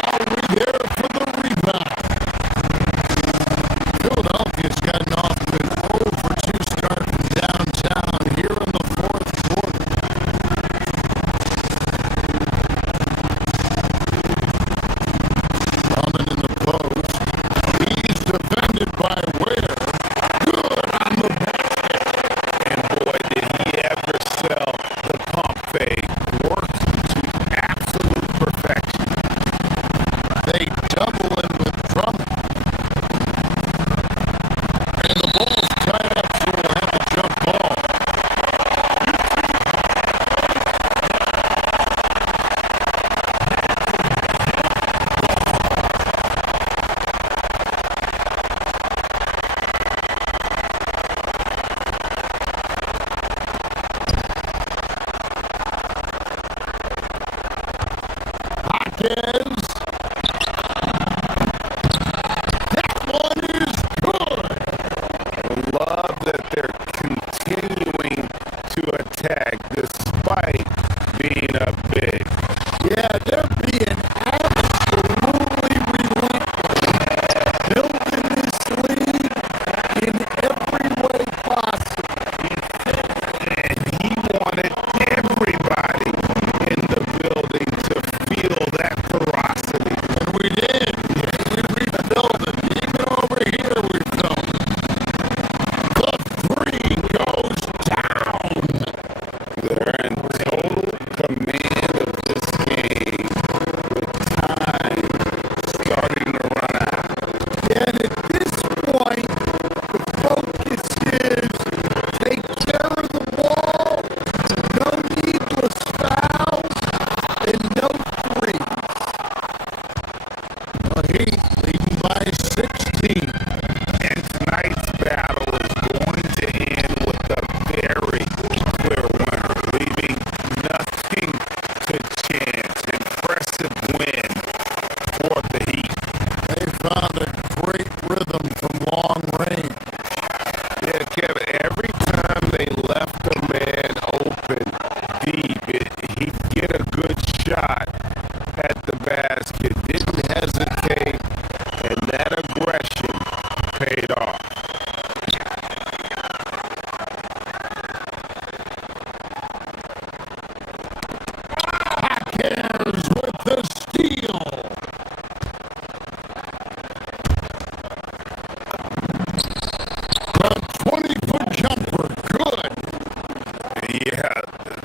Are we there for the rebound? Philadelphia's gotten off to an 0-for-2 start from downtown here in the fourth quarter. Drummond in the post. He's defended by Ware. Good on the basket. And boy, did he ever sell the pump fake. Worked to absolute perfection. They double in with Drummond. And the ball's tied up, so we'll have a jump ball. Hawkins. That one is good. Love that they're continuing to attack despite being up big. Yeah, they're being absolutely relentless. Building this lead in every way possible. And he wanted everybody in the building to feel that ferocity. And we did. We refilled it. Even over here we filled it. The three goes down. They're in total command of this game with time starting to run out. And at this point, the focus is take care of the ball, no needless fouls, and no threes. The Heat leading by 16. And tonight's battle is going to end with a very clear winner, leaving nothing to chance. Impressive win for the Heat. They found a great rhythm from long range. Yeah, Kevin, every time they left a man open deep, he'd get a good shot at the basket, didn't hesitate, and that aggression paid off. Hawkins with the steal. The 20-foot jumper, good. Yeah,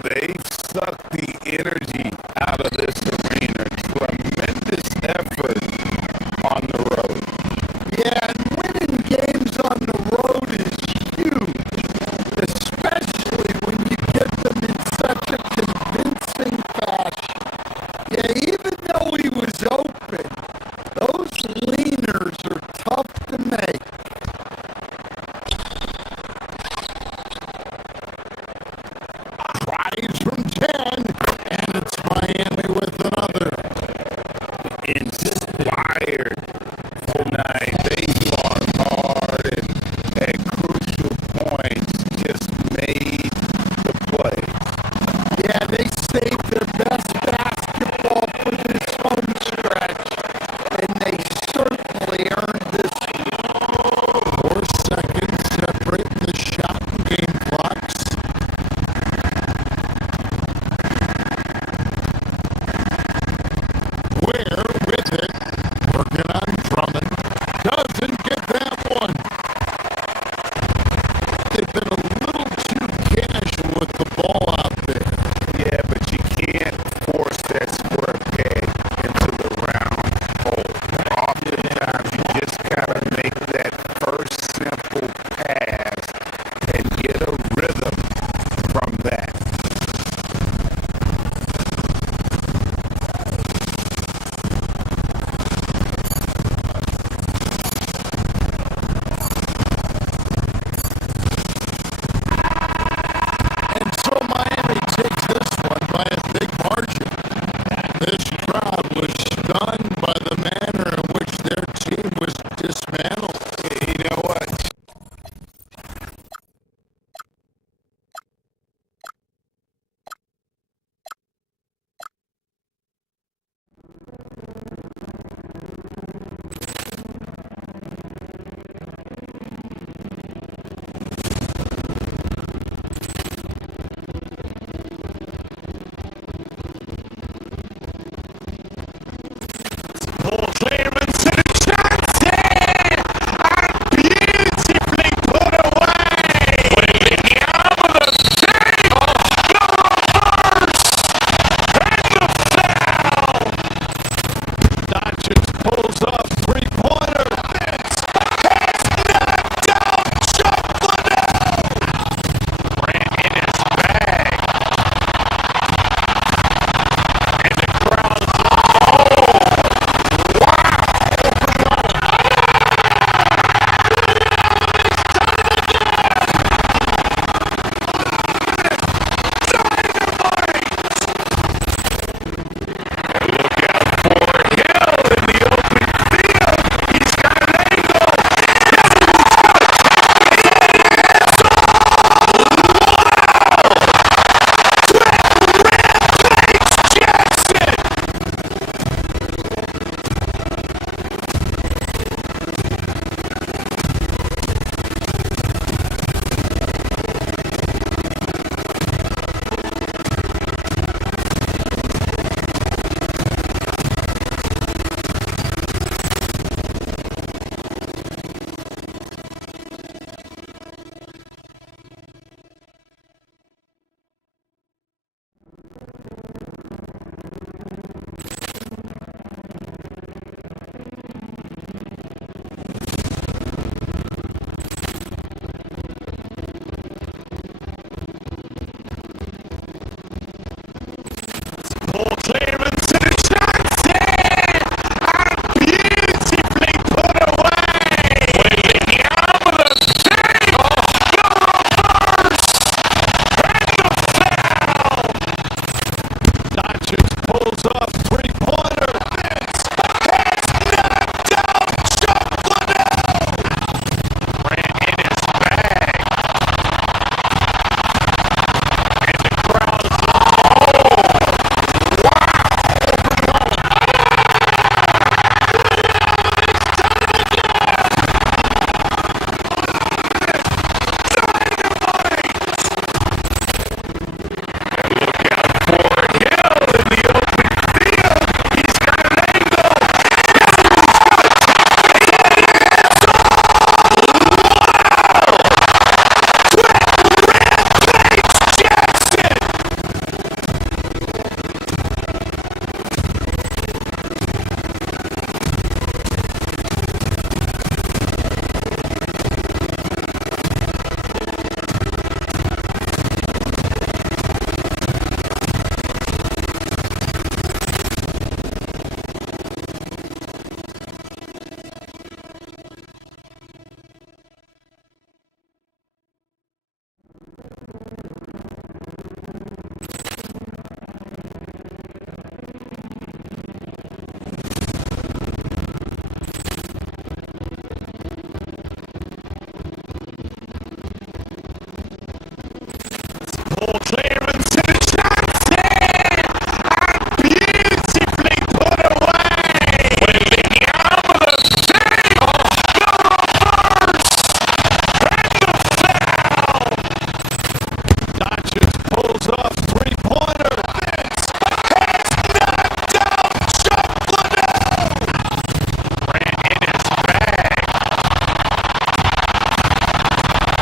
they sucked the energy out of this arena. Tremendous effort on the road. Yeah, and winning games on the road is huge, especially when you get them in such a convincing fashion. Yeah, even though we prepared full night. They fought hard and at crucial points just made the play. Yeah, they saved their best basketball for this home stretch, and they certainly earned this. 4 seconds separating the shot and game clocks. Ware with it, working on Drummond. Doesn't get that one. They've been a little too casual with the ball out there. Yeah, but you can't force that square peg into the round hole. Oftentimes, you just gotta make that first simple pass and get a rhythm from that. And so Miami takes this one by a big margin. This crowd was stunned by the manner in which their team was dismantled. You know what? Ball clearance and Johnson! Beautifully put away! Wembanyama the save! The reverse! And the foul! Doncic pulls up, three-pointer. Vince has knocked out Chuck Ran in his bag. And the crowd's look out for Hill in the open Full clearance and a shot's in! And beautifully put away! With the arm of the save! The reverse! And the foul! Doncic pulls up three-pointer. Vince has knocked out Chuck Liddell! Grant in his bag.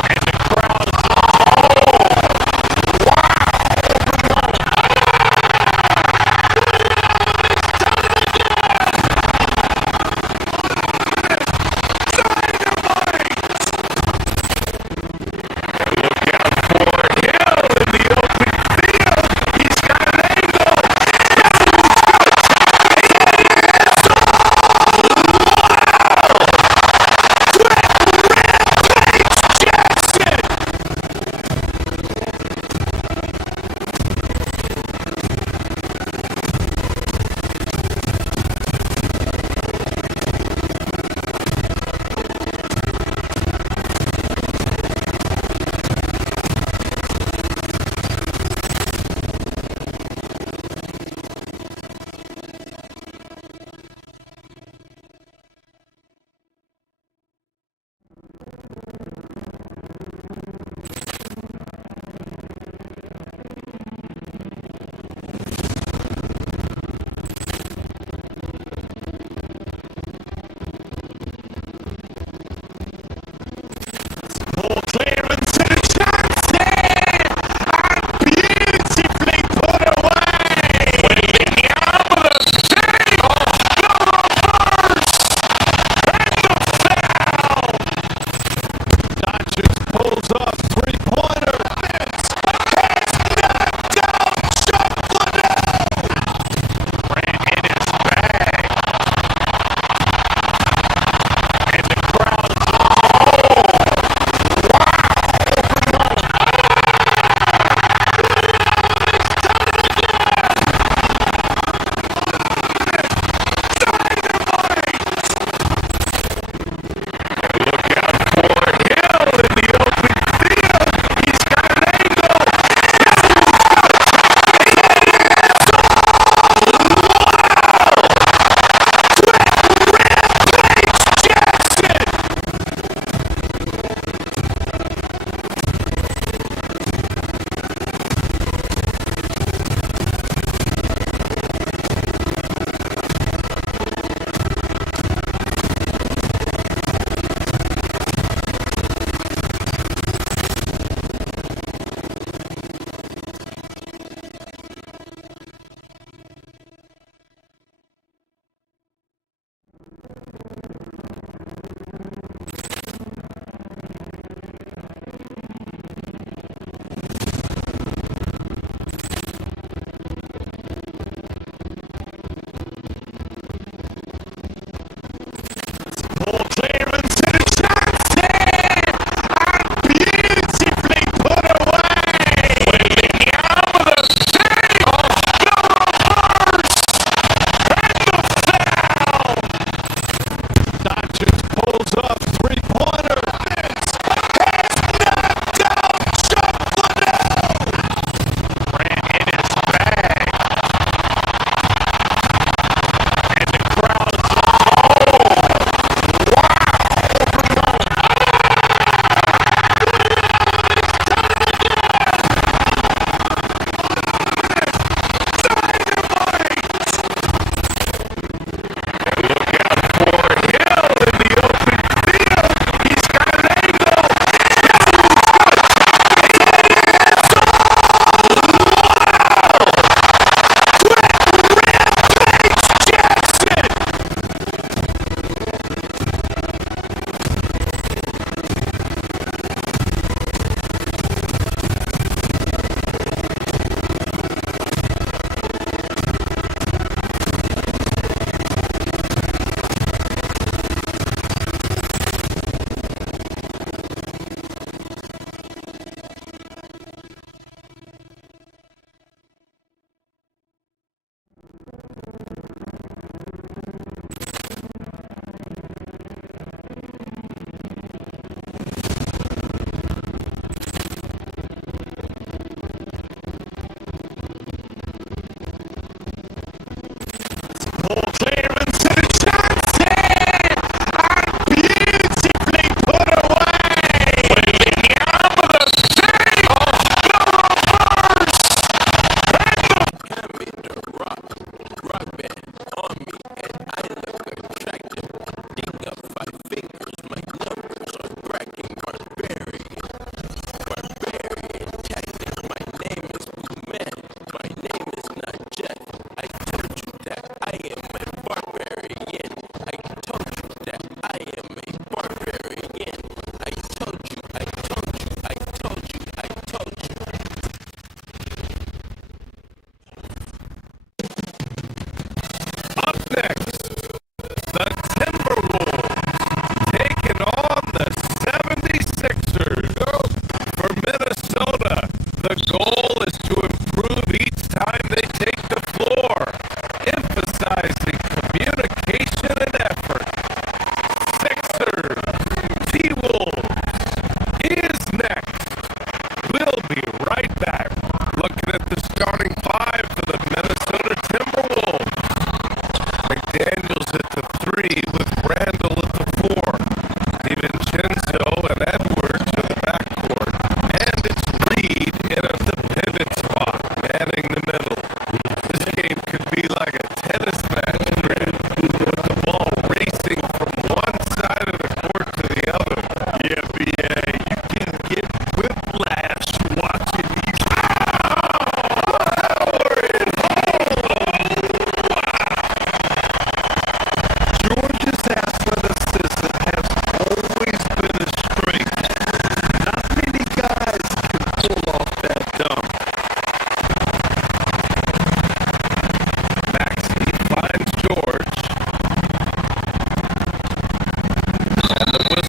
And the crowd. Oh! Wow!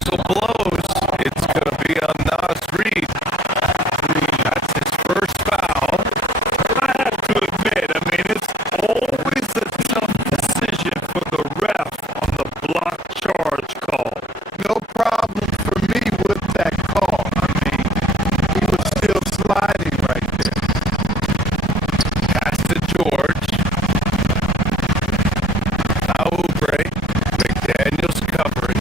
whistle blows, it's going to be on Nas Reed. That's his first foul. I have to admit, I mean, it's always a tough decision for the ref on the block charge call. No problem for me with that call. I mean, he was still sliding right there. Pass to George. Oubre. McDaniels covering.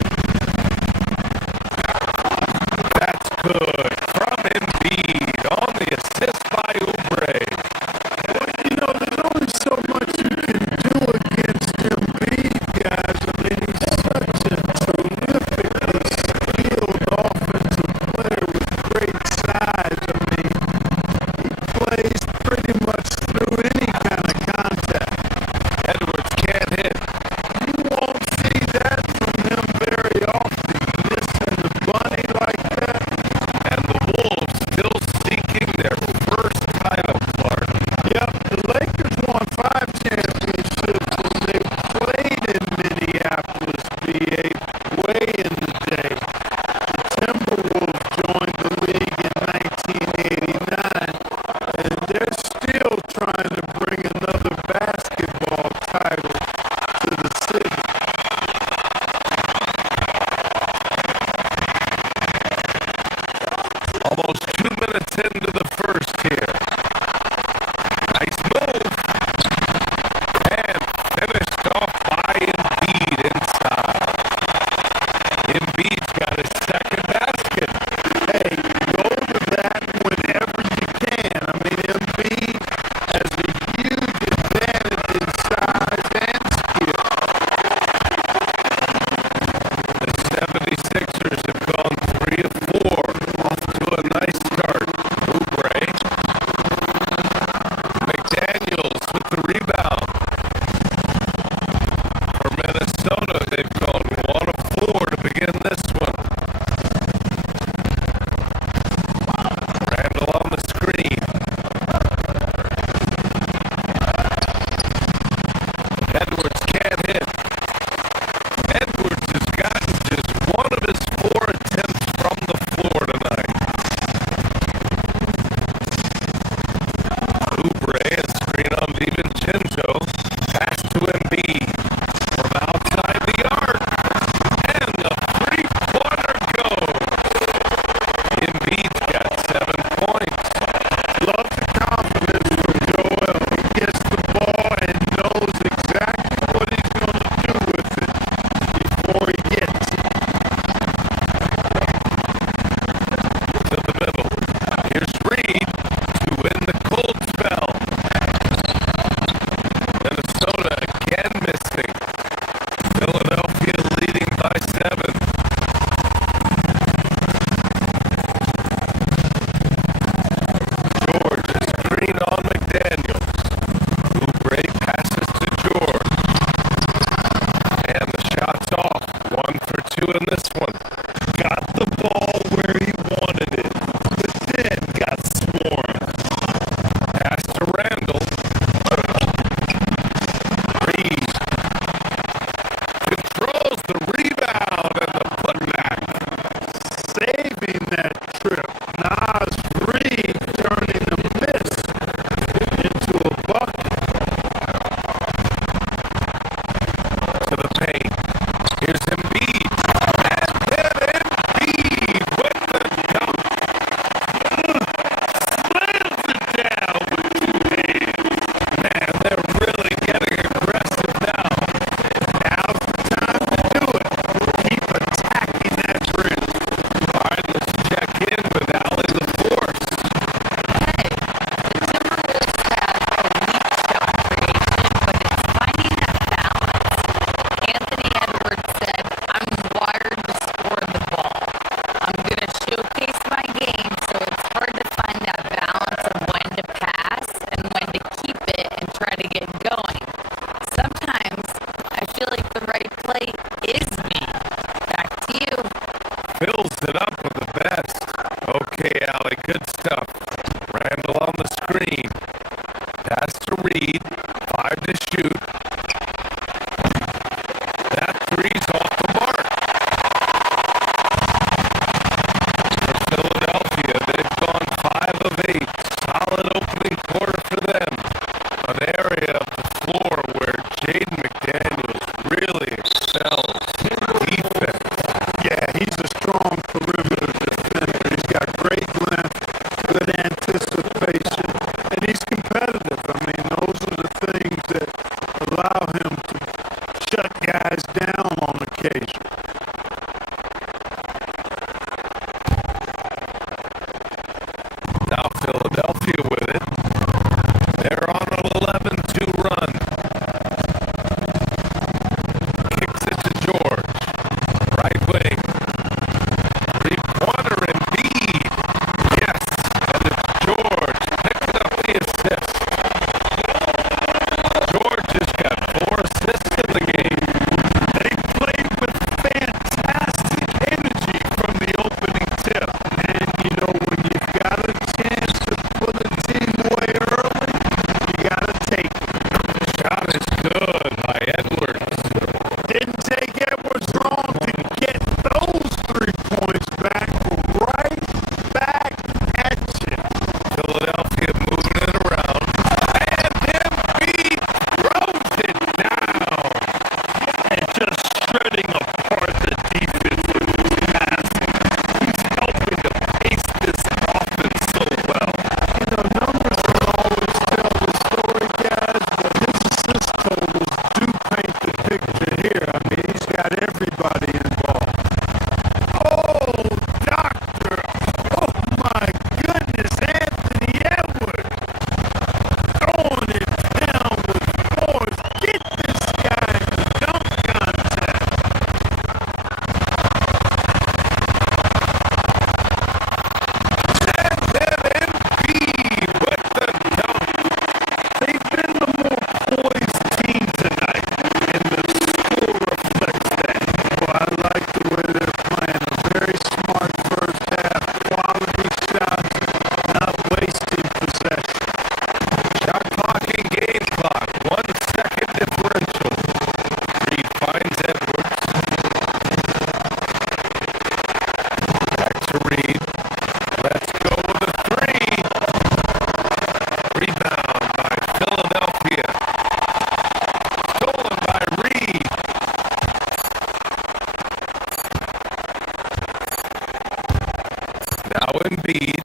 Embiid.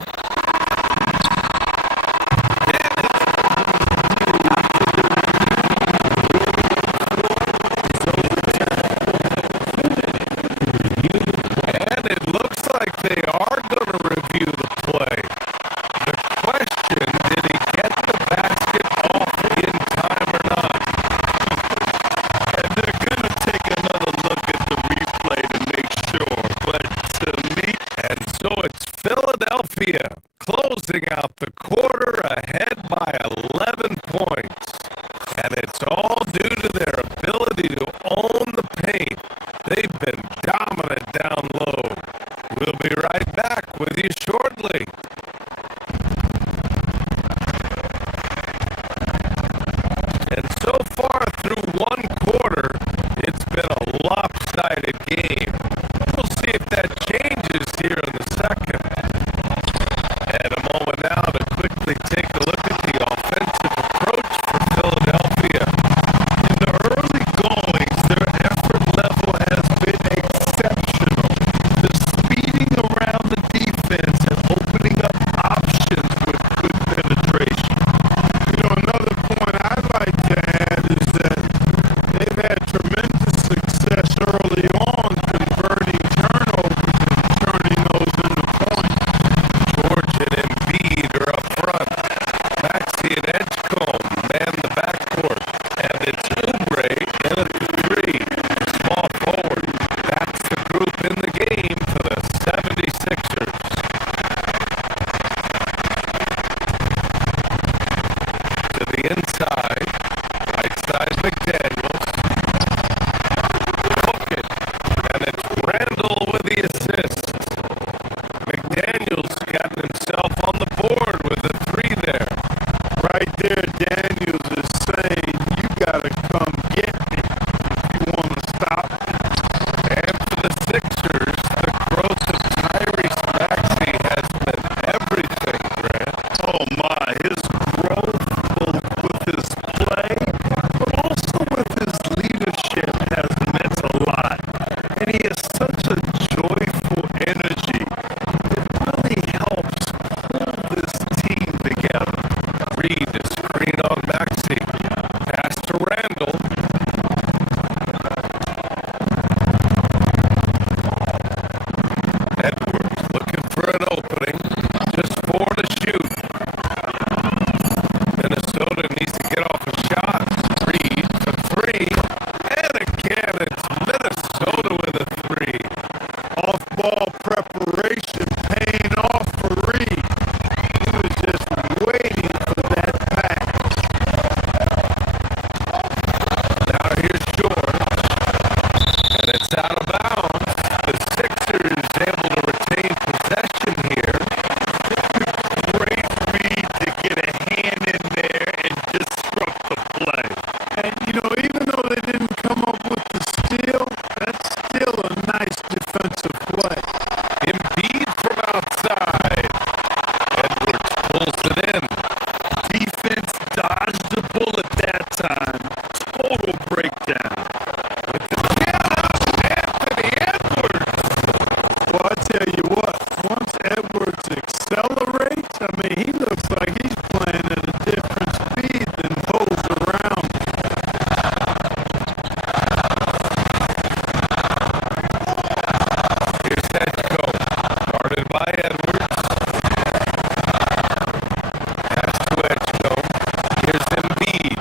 And it looks like they are going to review the play. The question, did he get the basket off in time or not? And they're going to take another look at the replay to make sure. But to me, and so it's Philadelphia closing out the quarter ahead by 11 points. And it's all due to their ability to own the paint. They've been dominant down low. We'll be right back with you shortly. And so far through one quarter, it's been a lopsided game. We'll see if that changes here in the second. And a moment now to quickly take a look at the offensive approach for Philadelphia. In the early goings, their effort level has been exceptional. The speeding around the defense and opening up options with good penetration. You know, another point I'd like to add is that they've had tremendous success early on converting turnovers and turning those into points. George and Embiid are up front. Maxey and Edgecombe man the backcourt. And it's Oubre in at the three. Small forward. That's the group in the game for the 76ers. To the inside. Right side McDaniels. Hook it. And it's Randall with the assist. McDaniels got himself on the board with a three there. Right there, Daniels is saying, you gotta come get me if you want to stop me. And for the Sixers, the growth of Tyrese Maxey has been everything, Grant. Oh my, his growth with his play, but also with his leadership has meant a lot. And he has such a joyful energy. It really helps pull this team together. Reed is screen on Maxey. Pass to Randall. Edwards looking for an opening. Just 4 to shoot. Minnesota needs to get off a shot. Reed for 3. And again, it's Minnesota with a 3. Off-ball preparation paying off for Reed. He was just waiting for that pass. Now here's George. And it's out of bounds. The Sixers able to retain possession here. Great Reed to get a hand in there and disrupt the play. And you know, even though they didn't come up with the steal, that's still a nice defensive play. Embiid from outside. Edwards pulls it in. Defense dodged the bullet that time. Total breakdown. With the get up, Anthony Edwards. Well, I tell you what, once Edwards accelerates, I mean, he looks like he's playing at a different speed than those around him. Here's Edgecombe, guarded by Edwards. Pass to Edgecombe. Here's Embiid.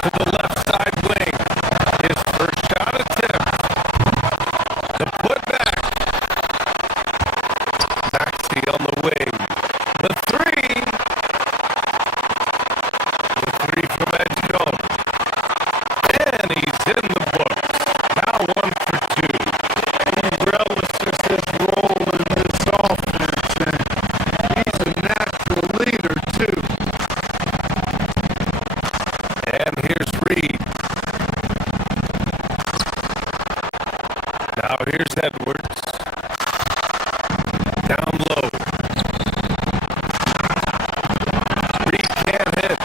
To the left side wing. His first shot attempt. The putback. Maxey on the wing. The three. The three from Edgecombe. And he's in the books. Now 1 for 2. He relishes his role in this offense, and he's a natural leader, too. And here's Reed. Now here's Edwards. Down low. Reed can't hit.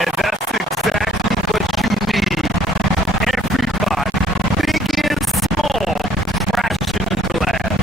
And that's exactly what you need. Everybody, big and small, crashing the glass.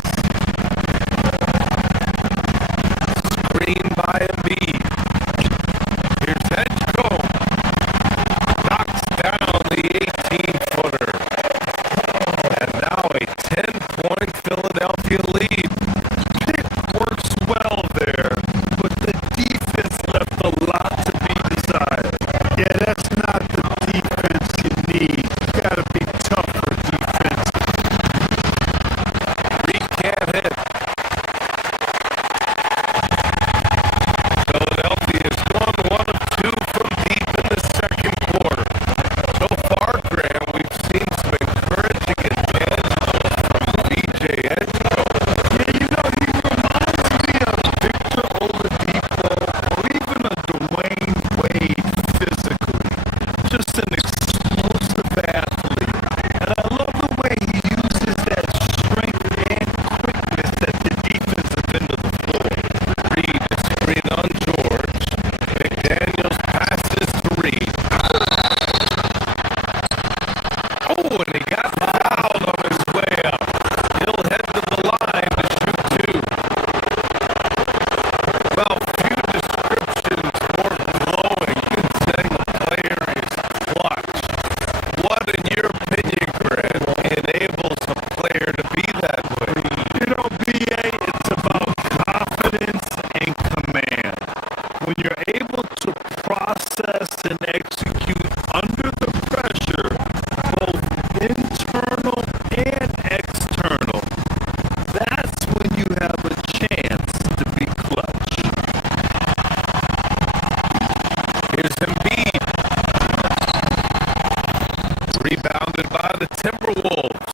the Timberwolves.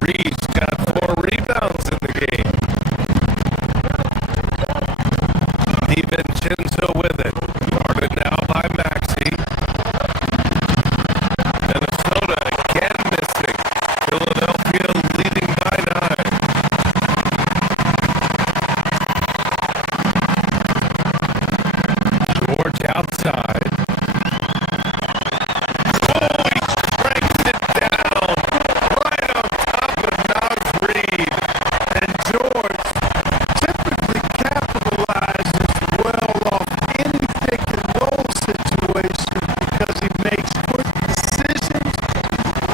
Reed's got 4 rebounds in the game. DiVincenzo with it. Guarded now by Maxey. Minnesota again missing. Philadelphia leading by 9. George outside. Oh, he cranks it down right on top of Nas Reed. And George typically capitalizes well off any pick and roll situation because he makes quick decisions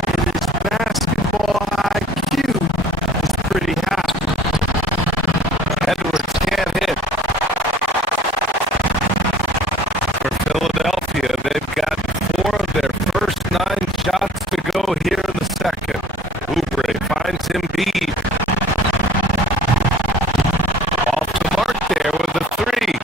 and his basketball IQ is pretty high. Edwards can't hit. For Philadelphia, they've got 4 of their first 9 shots to go here in the second. Oubre finds Embiid. Off the mark there with the 3.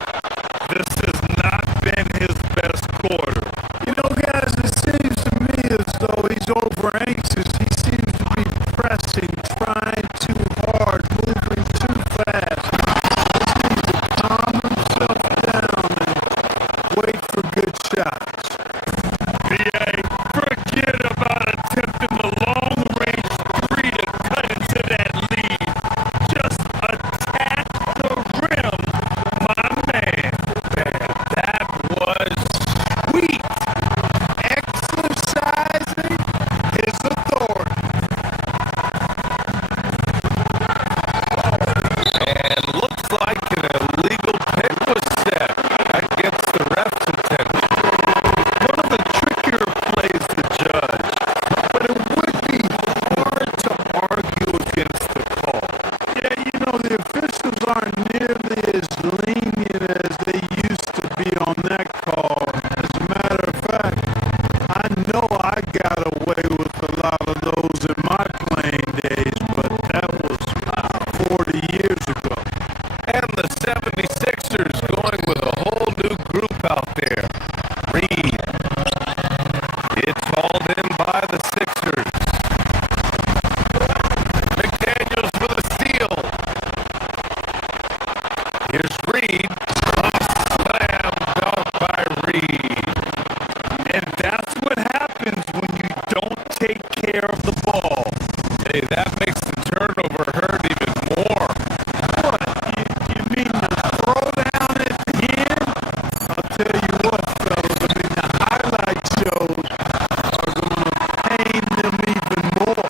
This has not been his best quarter. You know, guys, it seems to me as though he's over anxious. He seems to be pressing, trying too hard, moving too fast. He just needs to calm himself down and wait for good shots. BA, forget about attempting the long-range 3 to cut into that lead. Just attack the rim, my man. That was Sweet. Exercising his authority. and looks like an illegal pick was set. That gets the ref's attention. One of the trickier plays to judge, but it would be hard to argue against the call. Yeah, you know, the officials aren't nearly as lenient as they used to be on that call. As a matter of fact, I know I got away with a lot of those in my playing days, but that was 40 years ago. And the 76ers going with a whole new group out there. Reed. It's hauled in by the Sixers. McDaniels with a steal. Here's Reed. A slam dunk by Reed. And that's what happens when you don't take care of the ball. Hey, that makes the turnover hurt even more. What? You mean the throwdown at the end? I'll tell you what, fellas. I mean, the highlight shows are going to pain them even more.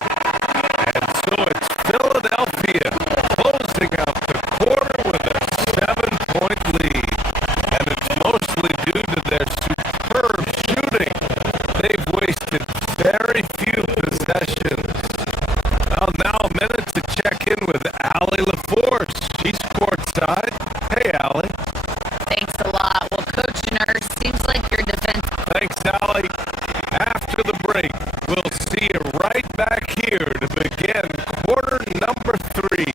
And so it's Philadelphia closing out the quarter with a 7-point lead. And it's mostly due to their superb shooting. They've wasted very few possessions. Well, now a minute to check in with Allie LaForce. She's courtside. Hey, Allie. Thanks a lot. Well, Coach Nurse, seems like your defense. Thanks, Allie. After the break, we'll see you right back here to begin quarter number 3.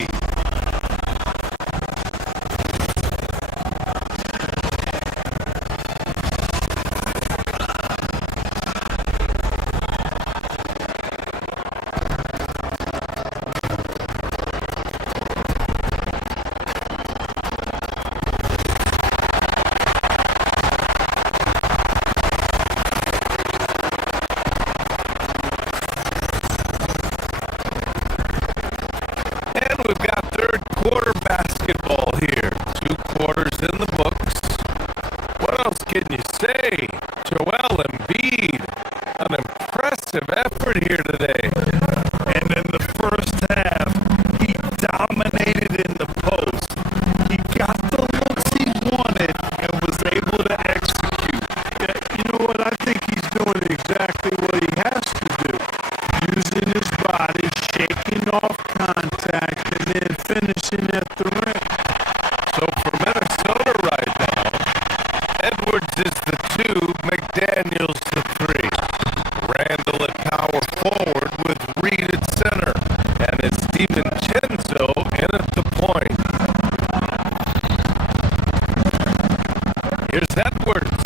And we've got third quarter basketball here. 2 quarters in the books. What else can you say? Joel Embiid, an impressive effort here today. And in the first half, he dominated in the post. He got the looks he wanted and was able to execute. Yeah, you know what? I think he's doing exactly what he has to do. Using his body, shaking off contact, and then finishing at the rim. So for Minnesota right now, Edwards is the 2, McDaniels the 3. Randall at power forward with Reed at center. And it's DiVincenzo in at the point. Here's Edwards.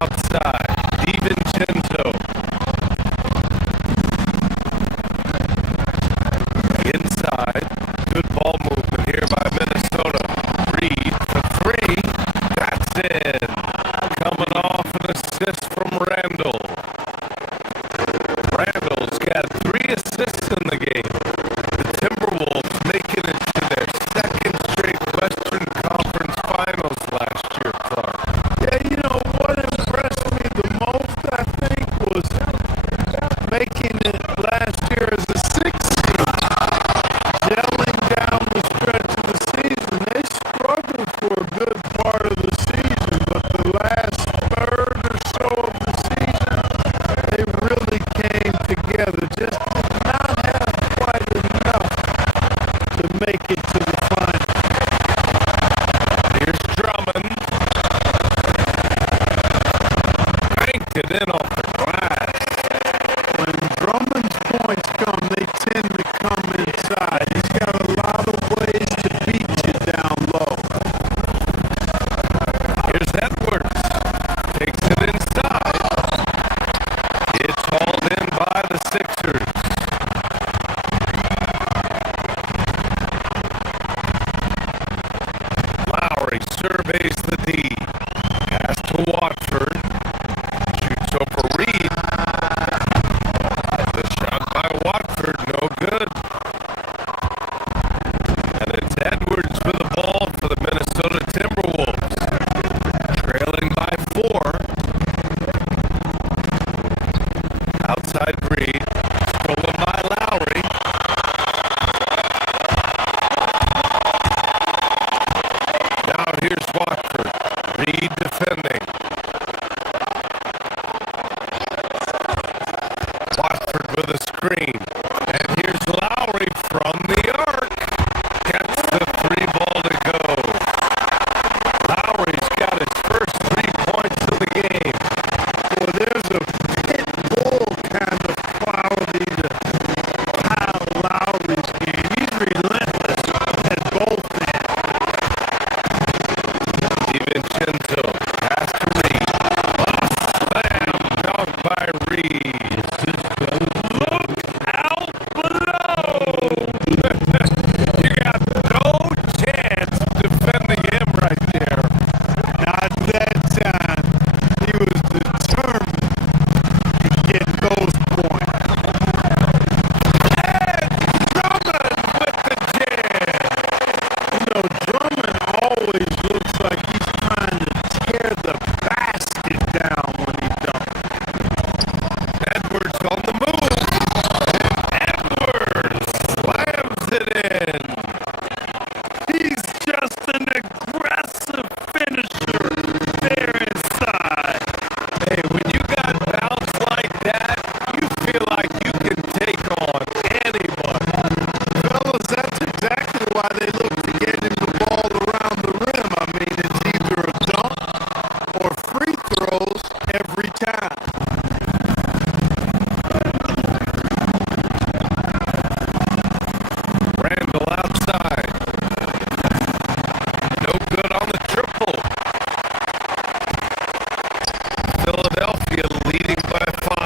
Outside, DiVincenzo. D. Pass to Watford. Shoots over Reed. The shot by Watford, no good. And it's Edwards with the ball for the Minnesota Timberwolves. Trailing by 4. Outside Reed. Stolen by Lowry. Now here's Watford. Reed defending. Watford with a screen. And here's Lowry from the arc. Gets the 3 ball to go. Lowry's got his first 3 points of the game. Well, there's a pit bull kind of quality to Kyle Lowry's game. He's relentless at both ends. DiVincenzo, pass to Reed. A slam dunk by Reed. Look out below! You got no chance defending him right there. Not that time. He was determined to get those points. And Drummond with the jam. You know, Drummond always looks like he's trying to tear the basket down when he dunks. Edwards on the move. And Edwards slams it in. He's just an aggressive finisher there inside. Hey, when you got bounce like that, you feel like you can take on anybody. Fellas, that's exactly why they look to get him the ball around the rim. I mean, it's either a dunk or free throws every time. Randall outside. No good on the triple. Philadelphia leading by 5.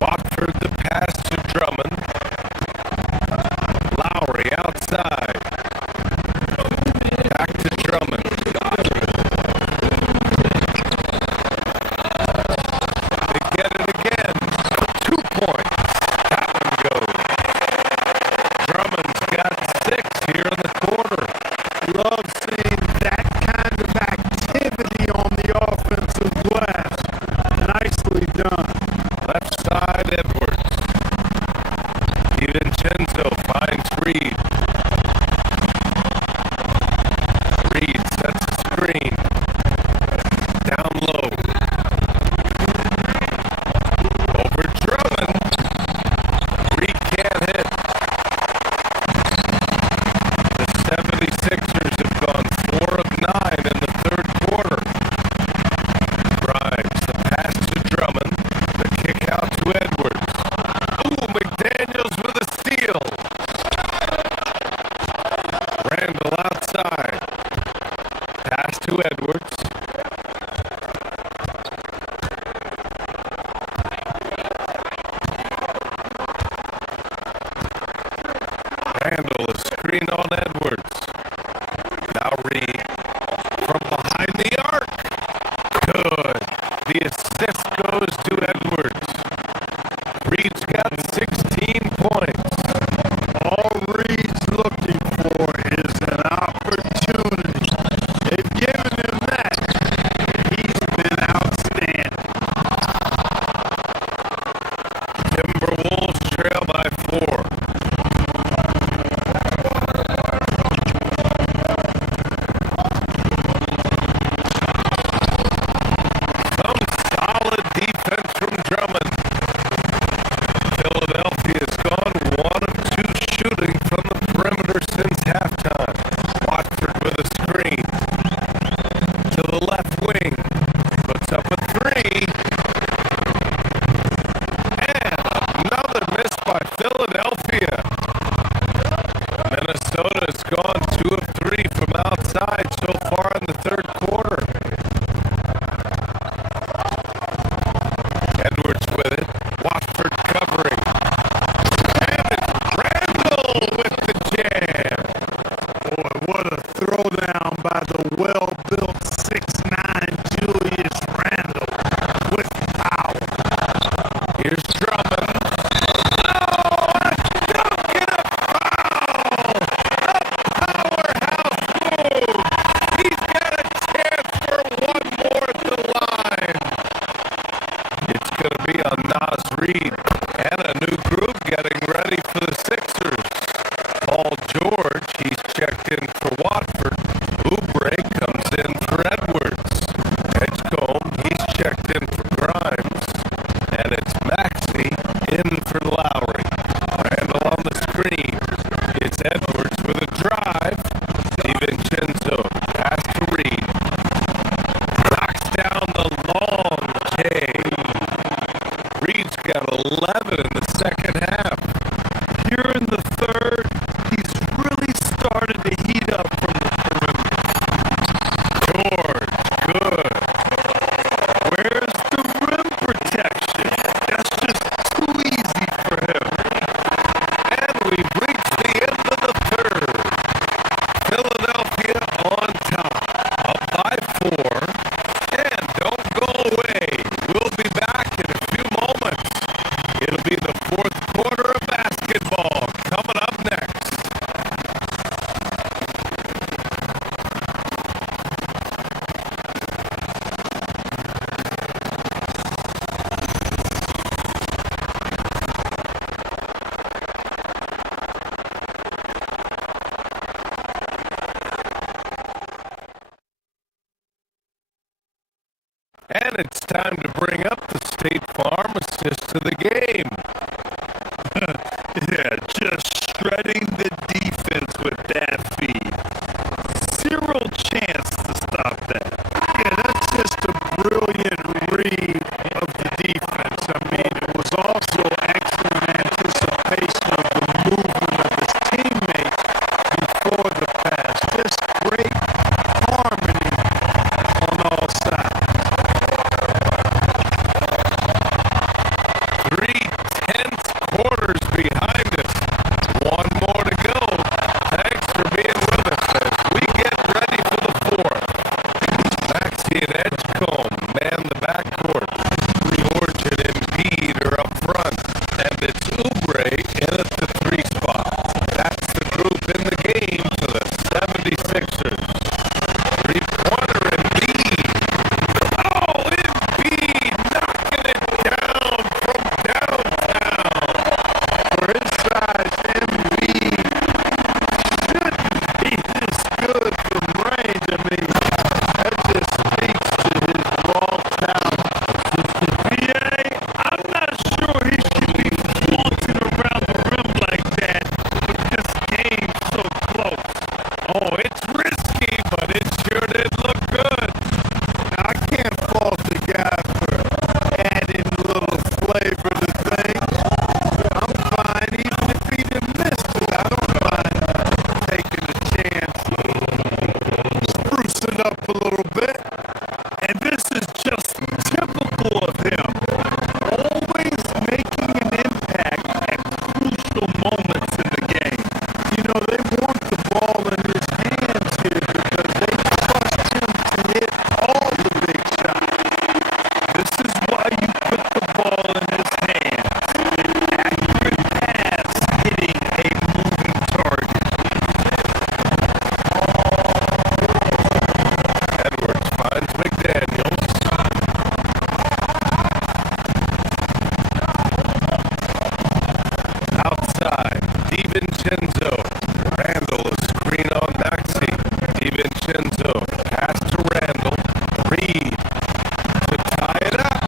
Watford the pass to Drummond. Lowry outside. Back to Drummond. They get it again. 2 points. That one goes. Drummond's got 6 here in the quarter. Love seeing that kind of activity on the offensive glass. Nicely done. Left side, Edwards. DiVincenzo finds Reed. Reed sets a screen. Down low. Over Drummond. Reed can't hit. The 76ers have gone 4 of 9 in the third quarter. Grimes, the pass to Drummond. The kick out to Edwards. Ooh, McDaniels with a steal. Randall outside. Pass to Edwards. Randall is screen on Edwards. Now Reed from behind the arc. Good. The assist goes to Edwards. Reed's got 16 points. All Reed's looking for is an opportunity. They've given him that. He's been outstanding. Timberwolves trail by 4. Some solid defense And it's time to bring up the State Farm assist to the game. Yeah, just shredding the defense with that feed. Zero chance to stop that. Yeah, that's just a brilliant read of the defense. I mean, it was also excellent anticipation of the movement of his teammates before the pass. Just great harmony on all sides. 3 tense quarters behind us. One more to go. Thanks for being with us as we get ready for the fourth. Maxey and Edgecombe man the backcourt. George and Embiid are up front. And it's Oubre in at the 3 spot. That's the group in the game for the 76ers. Three-pointer Embiid. Oh, Embiid knocking it down from downtown. For his size, Embiid shouldn't be this good from range. I mean, that just speaks to his raw talent. VA, I'm not sure he should be flaunting around the rim like that with this game so close. Oh, it's risky, but it sure did look good. Now, I can't fault the guy for adding a little flavor to things. I'm fine even if he didn't miss it. I don't mind taking a chance, spruce it up a little bit. And this is just typical of him. Always making an impact at crucial moments in the game. You know, they want the ball in his hands here because they trust him to hit all the big shots. This is why you put the ball in his hands. An accurate pass hitting a moving target. Edwards finds McDaniels. Outside, DiVincenzo. Randall, a screen on Maxey. DiVincenzo, pass to Randall. Reed to tie it up.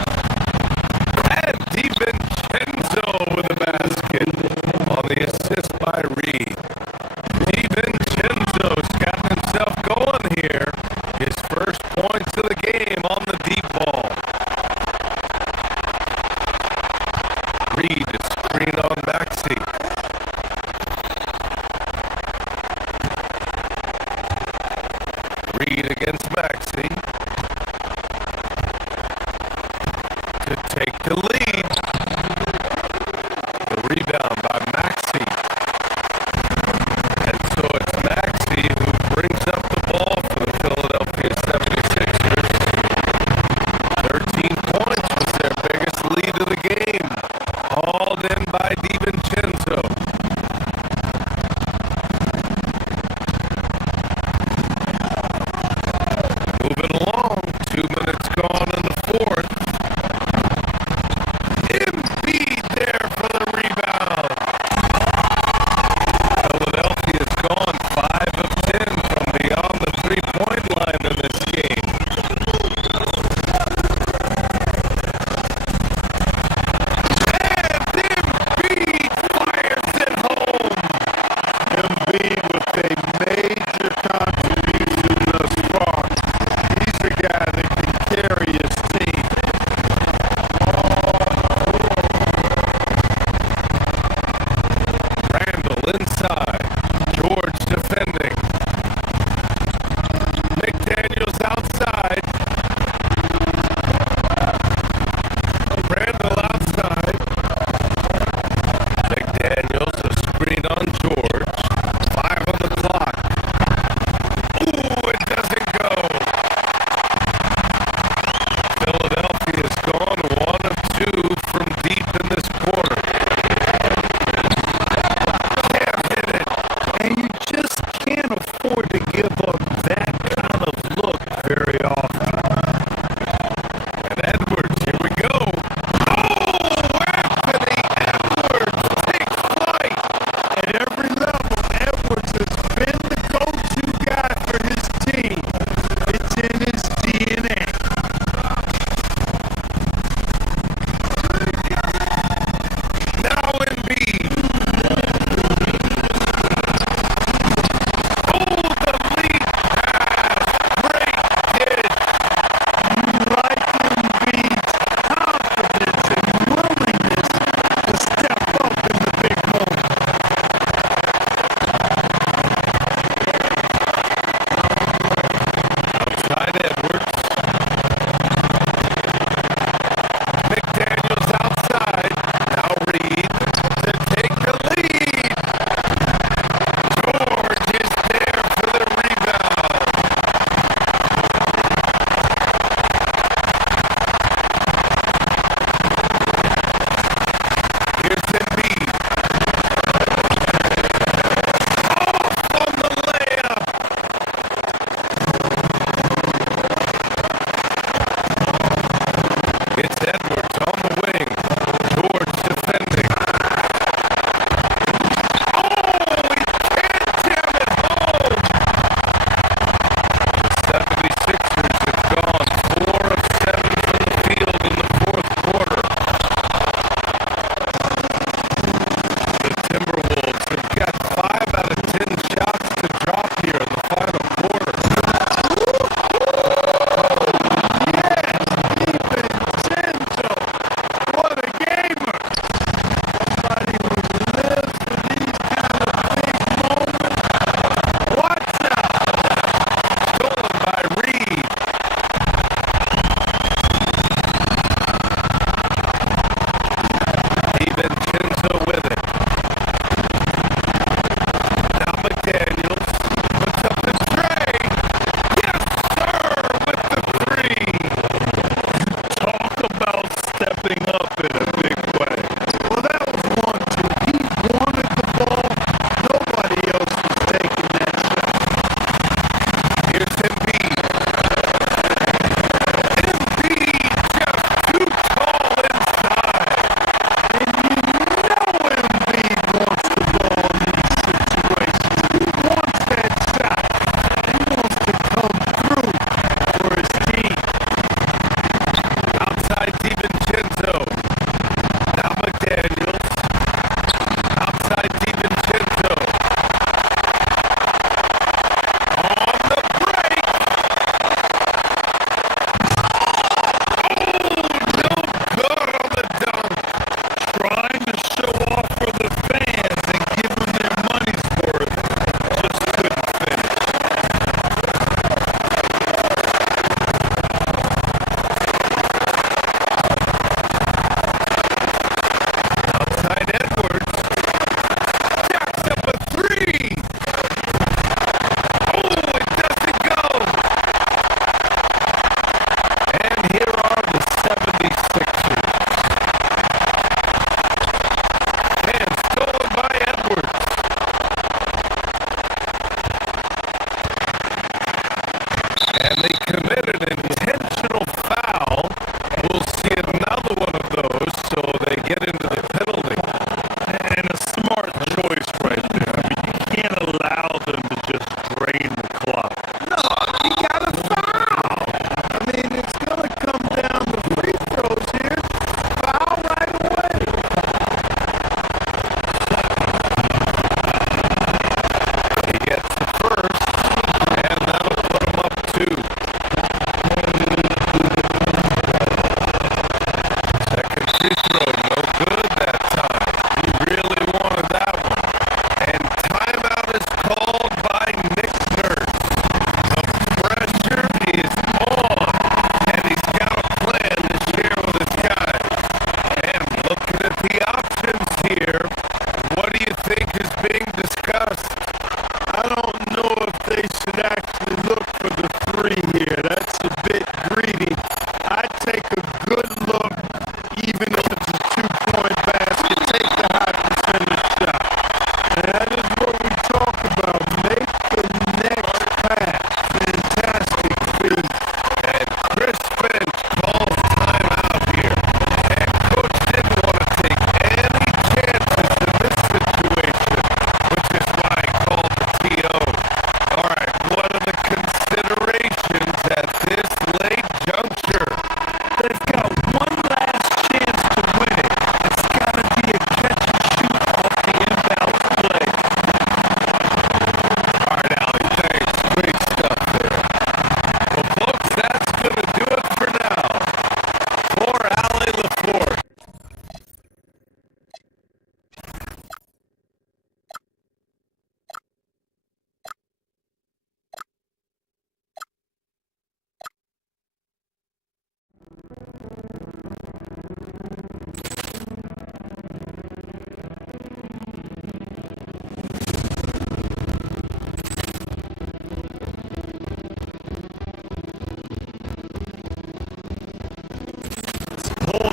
And DiVincenzo with a basket on the assist by Reed. DiVincenzo's gotten himself going here. His first points of the game on the deep ball. Reed is screen on Maxey. Reed against Maxey to take the lead. The rebound by Maxey. And so it's Maxey who brings up the ball for the Philadelphia 76ers. 13 points was their biggest lead of the game. Hauled in by DiVincenzo. Moving along. 2 minutes gone in the fourth.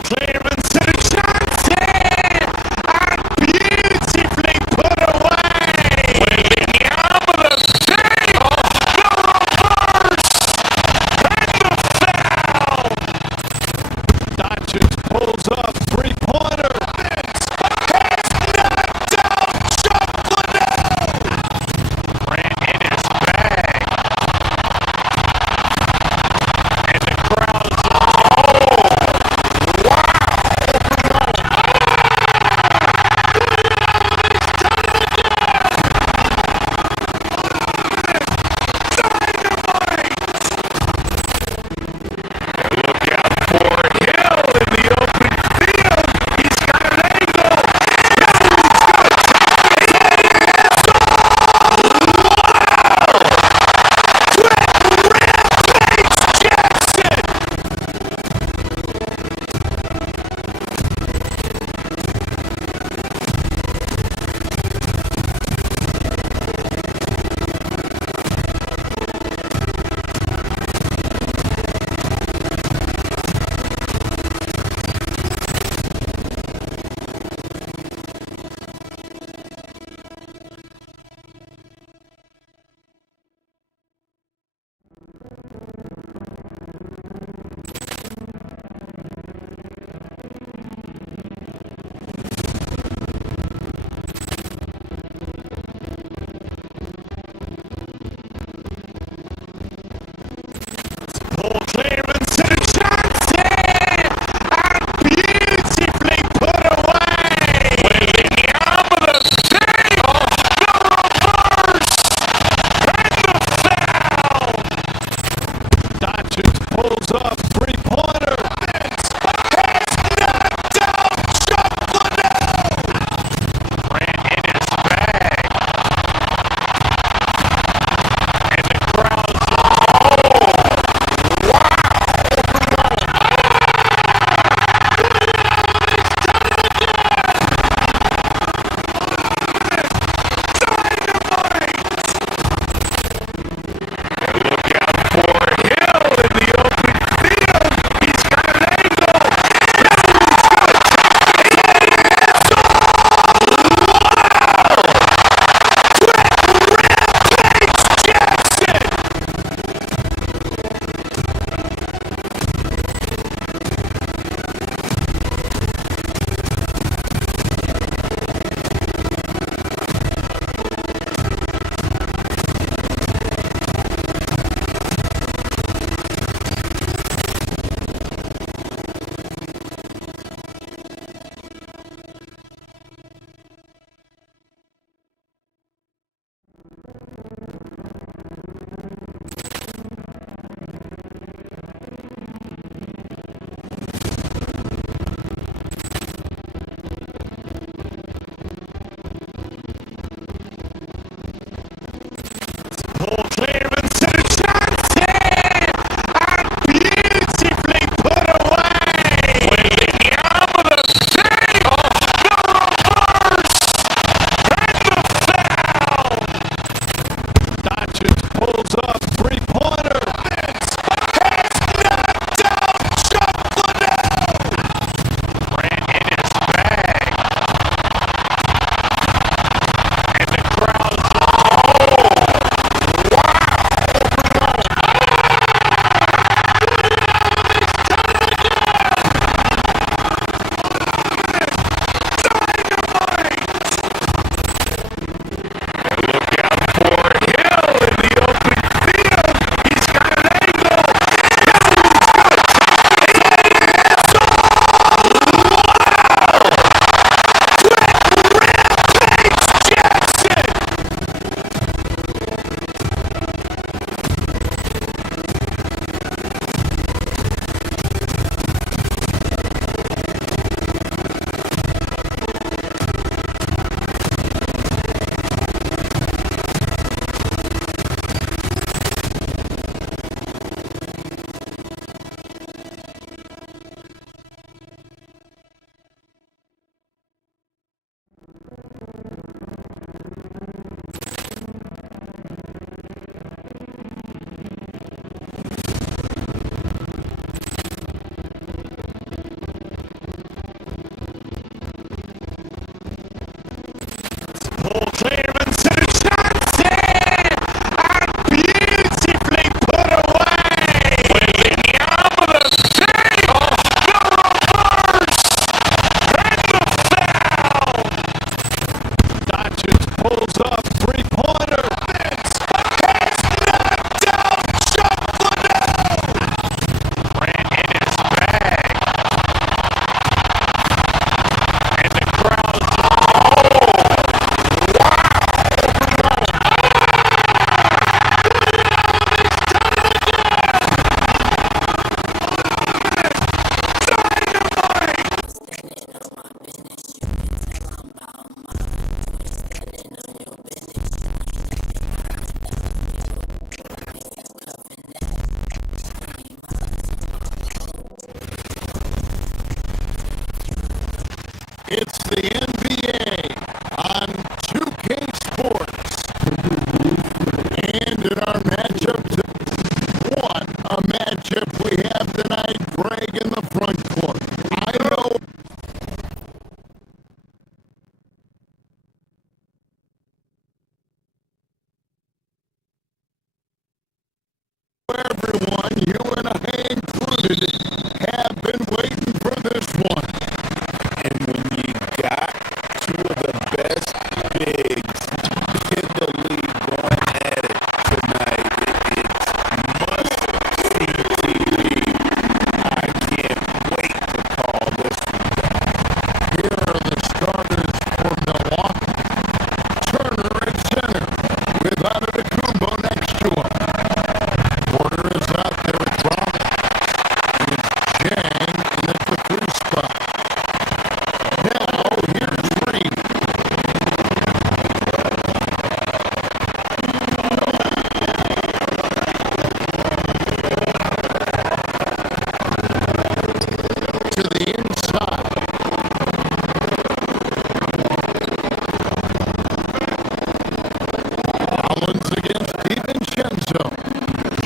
clearance and a shot in! And beautifully put away! With the arm of the save! The reverse! And the foul! Dodgers pulls up three-pointer. Has knocked out Chuck Liddell! Grant in his bag. And the crowd's look out for Hill in the open field. He's got an angle. Jackson! Full clearance and a shot in! And beautifully put away! With the arm of the save! The reverse! And the foul! Dodgers pulls up three-pointer. Has knocked out Chuck Liddell! Grant in his bag. And the crowd's look out for Hill in the open field. It's the NBA on 2K Sports. And in our matchup, a matchup we have tonight, Greg in the front court. I know everyone, you and I included, have been waiting for this one. And when you got two of the best bigs in the league going at it tonight, it's must-see TV. I can't wait to call this one back. Here are the starters for Milwaukee. Turner at center, with Antetokounmpo next to him. Porter is out there at Brown. It's Jang in at the 3 spot. Now, here's Reed. To the inside. Collins against DiVincenzo.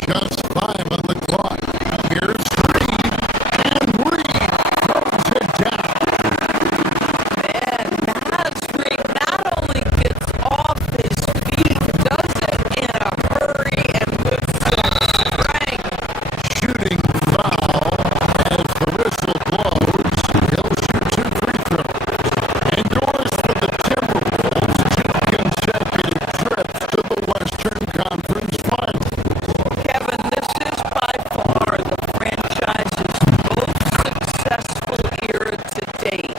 Just 5 on the clock. Here's Reed. And Reed throws it down. Man, Nasri not only gets off his feet, does it in a hurry and with some strength. Shooting foul as the whistle blows. He'll shoot 2 free throws. And goes for the Timberwolves 2 consecutive trips to the Western Conference Finals. Kevin, this is by far the franchise's most successful era to date.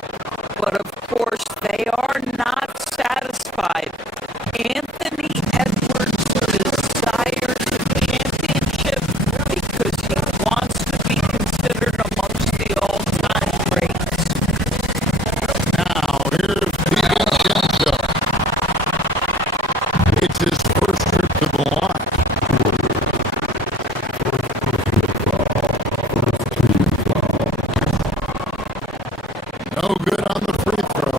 But of course, they are not satisfied. Anthony Edwards desires a championship because he wants to be considered amongst the all-time greats. Now, here's DiVincenzo. It's his first trip to the line. No good on the free throw.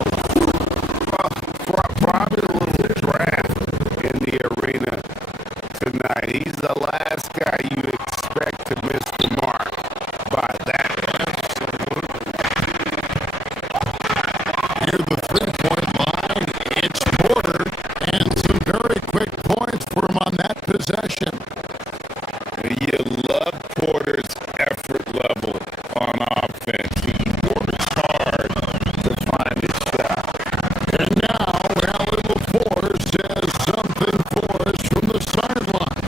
Probably a little draft in the arena tonight. He's the last guy you expect to miss the mark by that much. Near the 3-point line, it's Porter, and some very quick points for him on that possession. You love Porter's effort level on offense. He works hard to find his shot. And now, Allie LaForce says something for us from the sideline.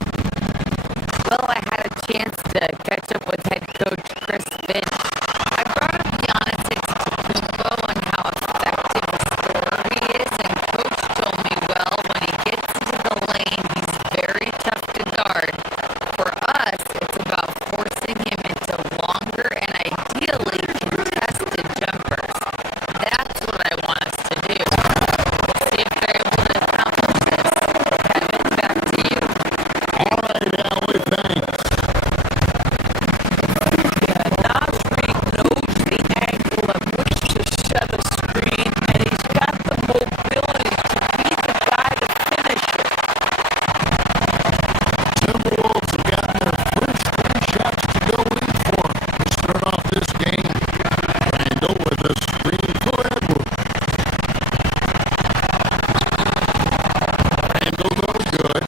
Well, I had a chance to catch up with head coach Chris Finch. I brought up Giannis Antetokounmpo and how effective a scorer he is, and coach told me, well, when he gets into the lane, he's very tough to guard. For us, it's about forcing him into longer and ideally contested jumpers. That's what I want us to do. We'll see if they're able to accomplish this. Kevin, back to you. All right, Allie, thanks. Yeah, Nasri knows the angle at which to set a screen, and he's got the mobility to be the guy to finish it. Timberwolves have gotten their first 3 shots to go in for them to start off this game. Randall with a screen for Edwards. Randall no good.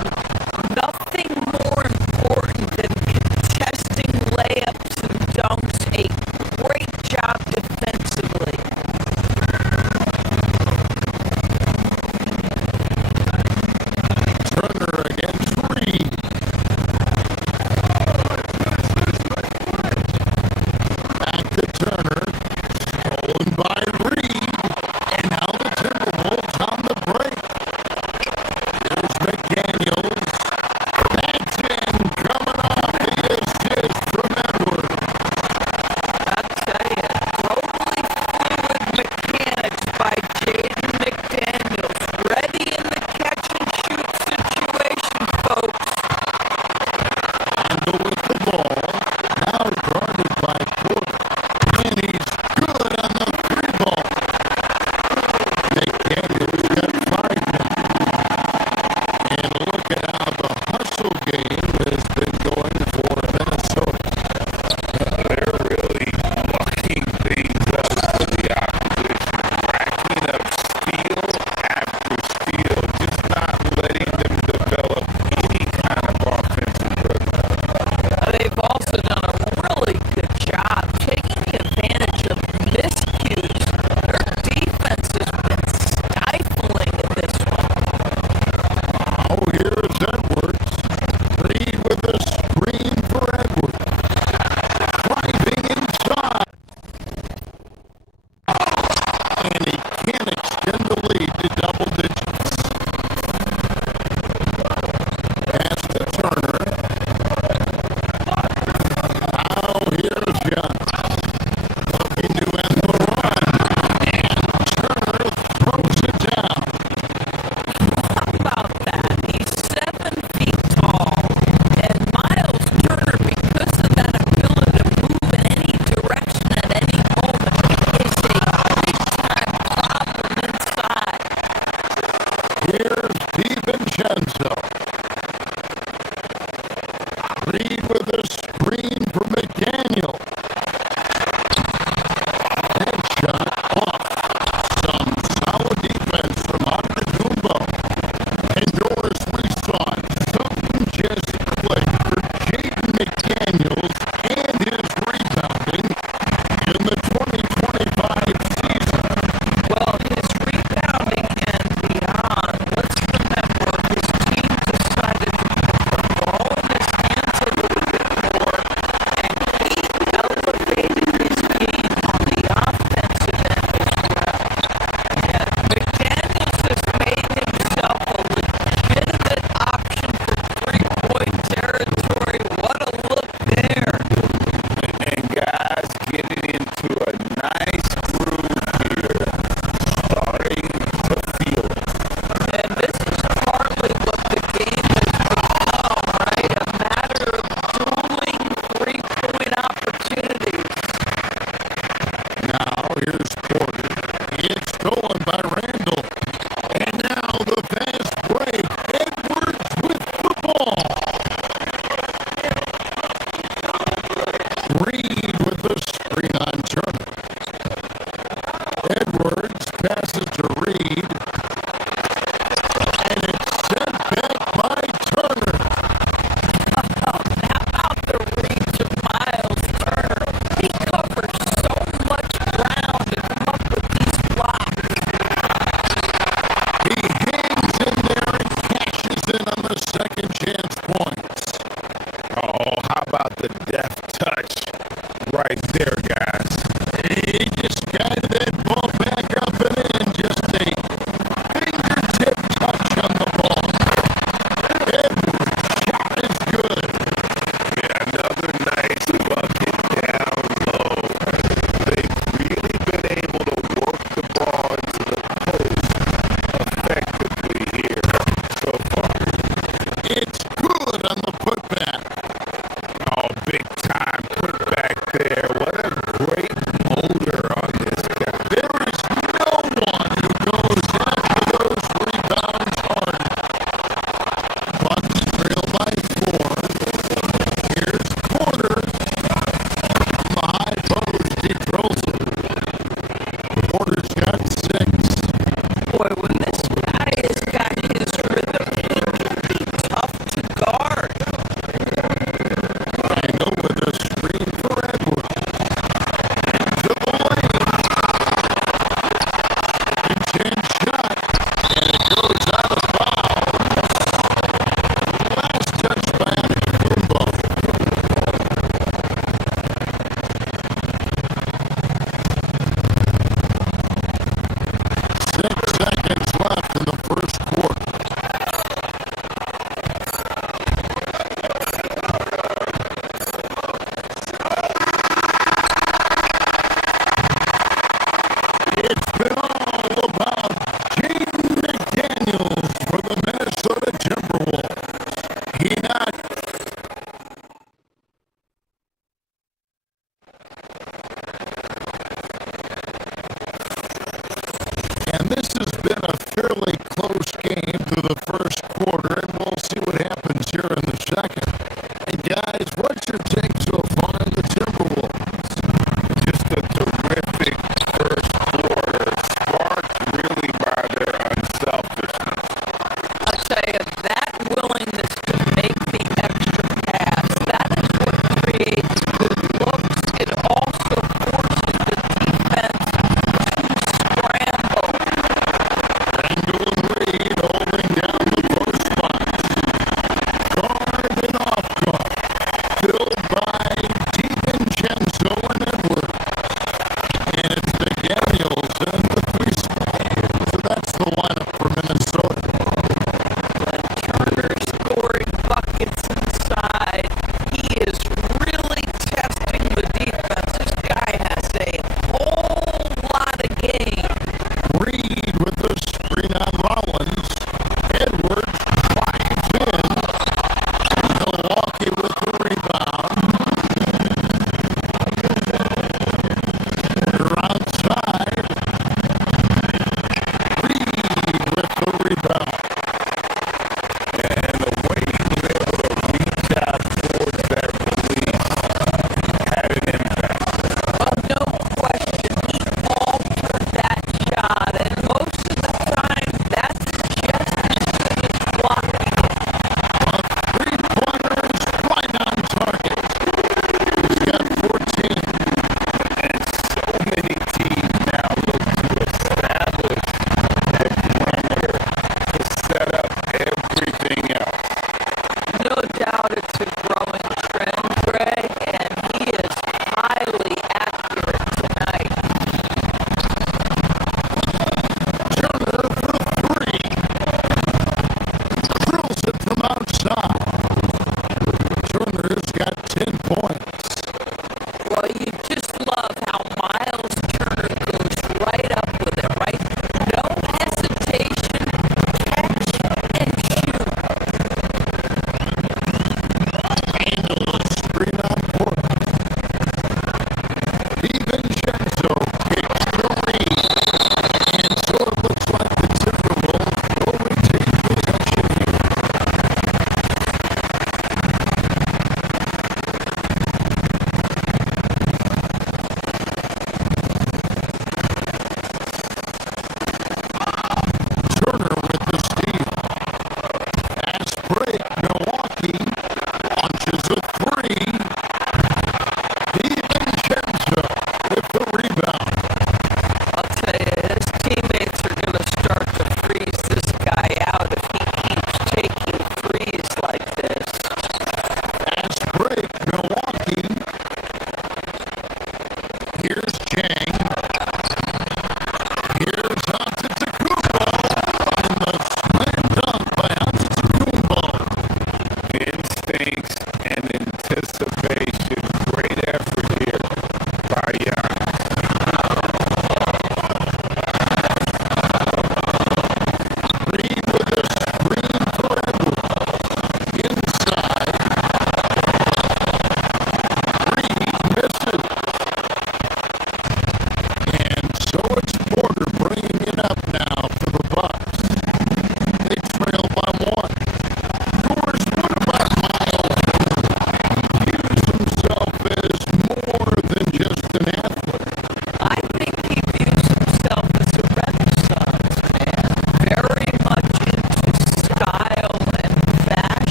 Nothing more important than contesting layups and dunks. A great job defensively. Turner against Reed. Back to Turner. Stolen by Reed. And now the Timberwolves on the break. Here's McDaniels. That's in. Coming off the assist from Edwards. I tell you, about the deft touch right there, guys. He just guided that ball back up and in. Just a fingertip touch on the ball. Every shot is good. Yeah, another nice bucket down low. They've really been able to work the ball into the post effectively here so far. It's good on the putback. Oh, big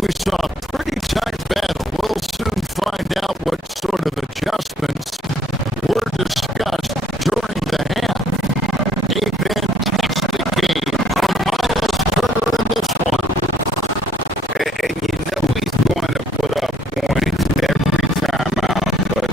We saw a pretty tight battle. We'll soon find out what sort of adjustments were discussed during the half. A fantastic game from Miles Turner in this one. And you know he's going to put up points every time out, but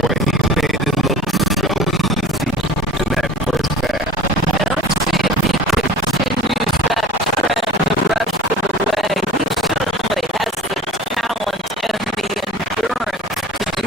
boy, he made it look so easy in that first half. And let's see if he continues that trend the rest of the way. He certainly has the talent and the endurance to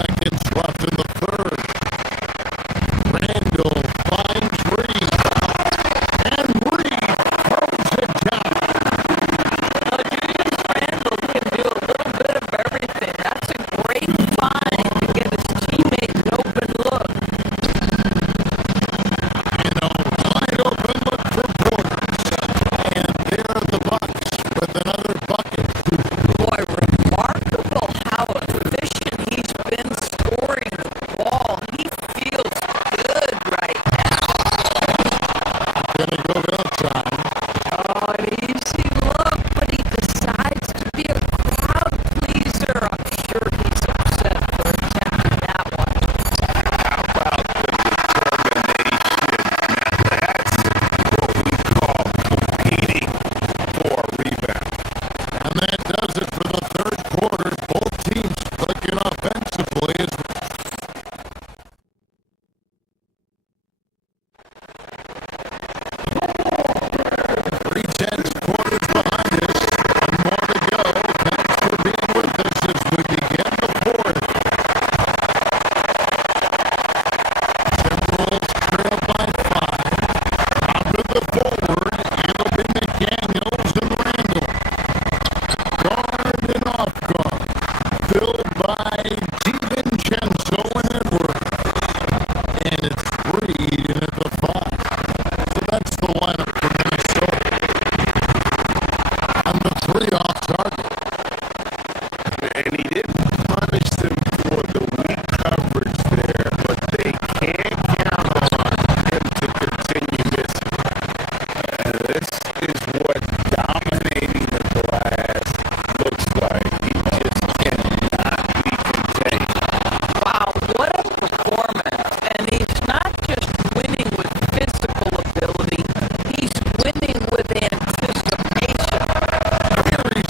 seconds left in the third. Randall finds Reed. And Reed throws it down. Randall can do a little bit of everything. That's a great find to get his teammate an open look. You know, wide open look for Porters. And there are the Bucks with another bucket. Boy, remarkable how efficient he's been scoring the ball. He feels good right now. Gonna go to time. Oh, an easy look, but he decides to be a crowd pleaser. I'm sure he's upset for attempting that one. How about the determination? Now that's what we call competing for a rebound. And that does it for the third quarter. Both teams clicking offensively as Three-tenths quarters behind us. One more to go. Thanks for being with us as we begin the fourth. Timberwolves trail by 5. Top of the forward. It'll be McDaniels and Randall. Guard and off guard. Filled by DiVincenzo and Edwards. And it's Reed in at the 5. So that's the lineup for Minnesota. And the 3 off target. And he didn't punish them for the weak coverage there, but they can't count on him to continue missing. And this is what dominating the glass looks like. He just cannot be contained. Wow, what a performance. And he's not just winning with physical ability, he's winning with anticipation. Here he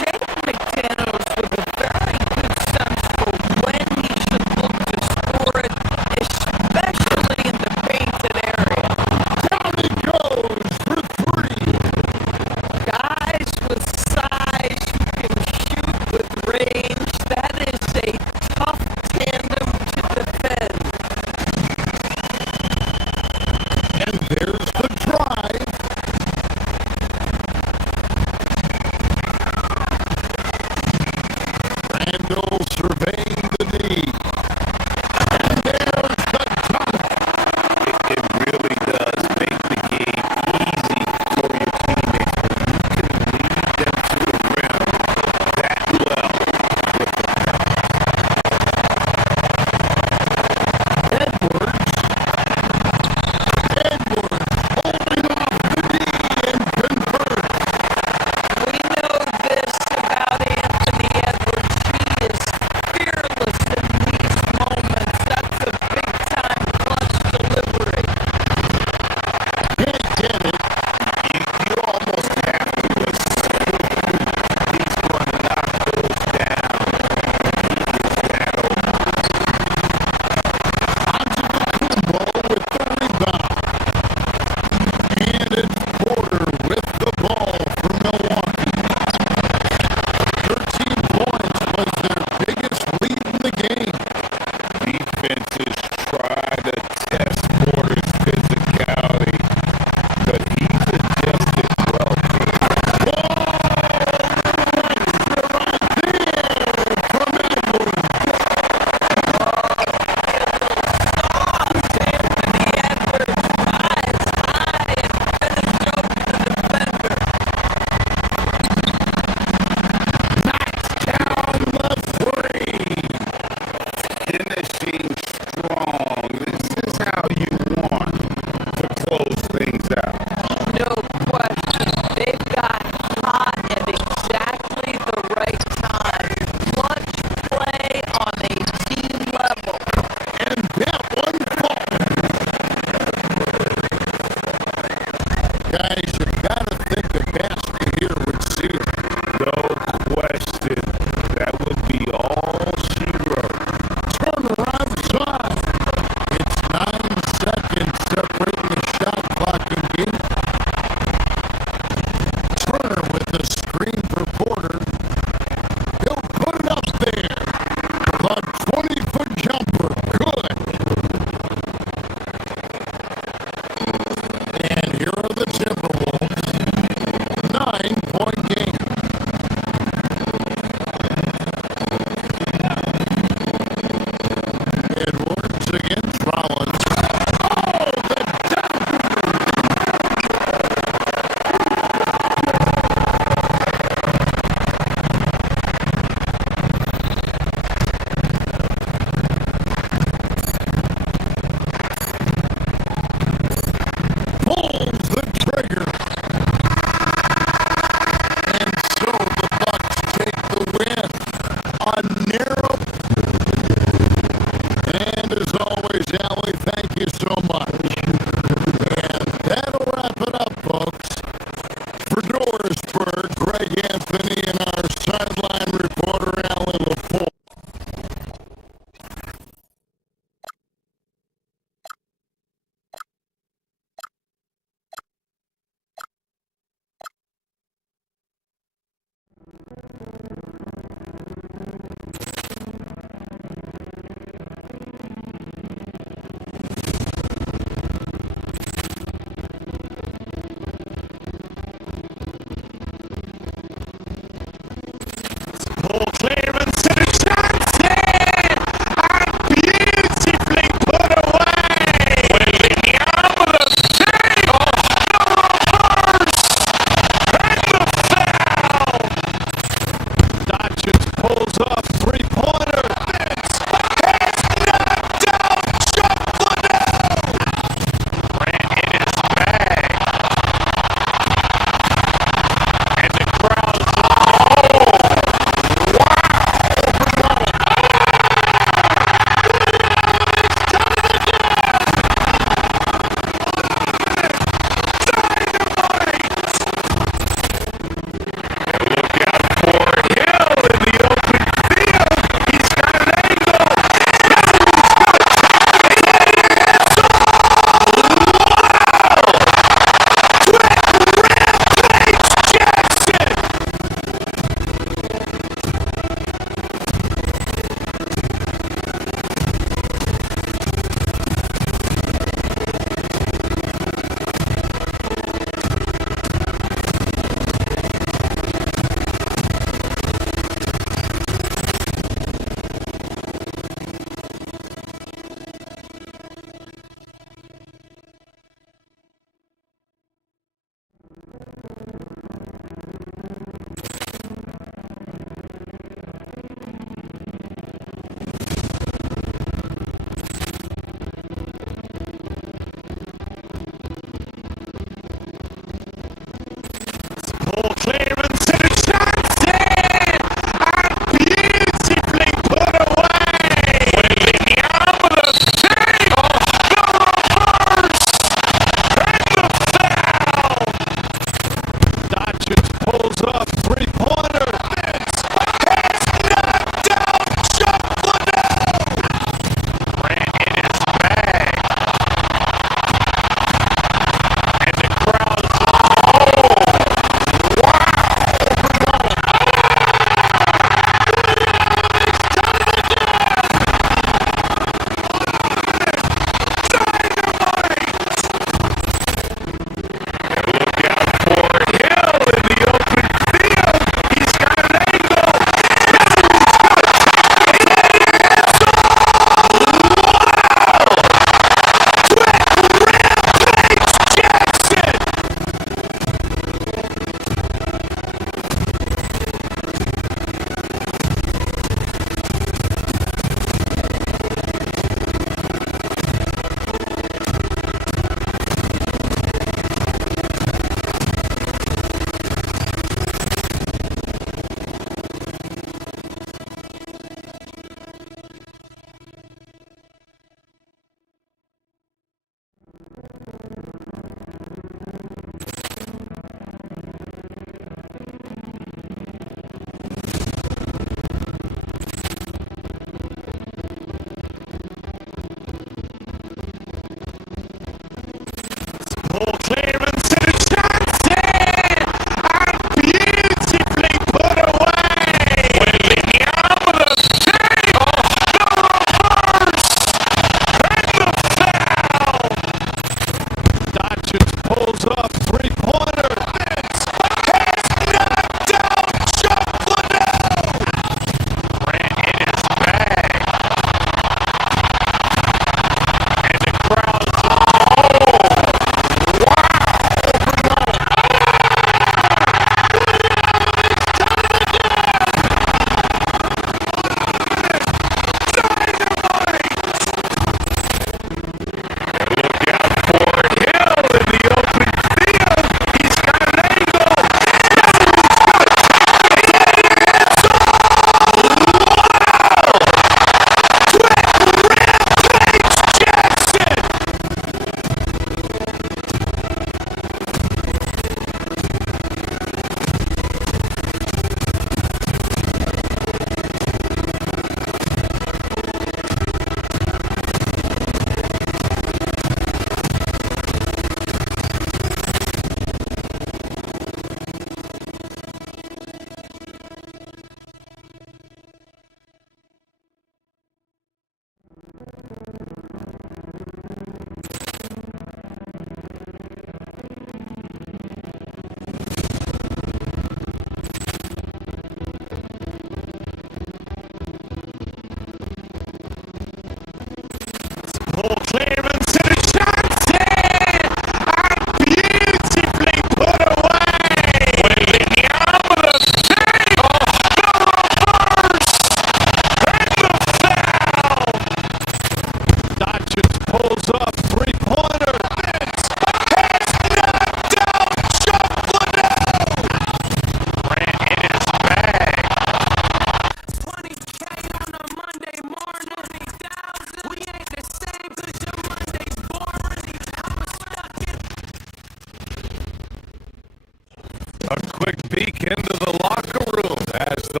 A quick peek into the locker room as the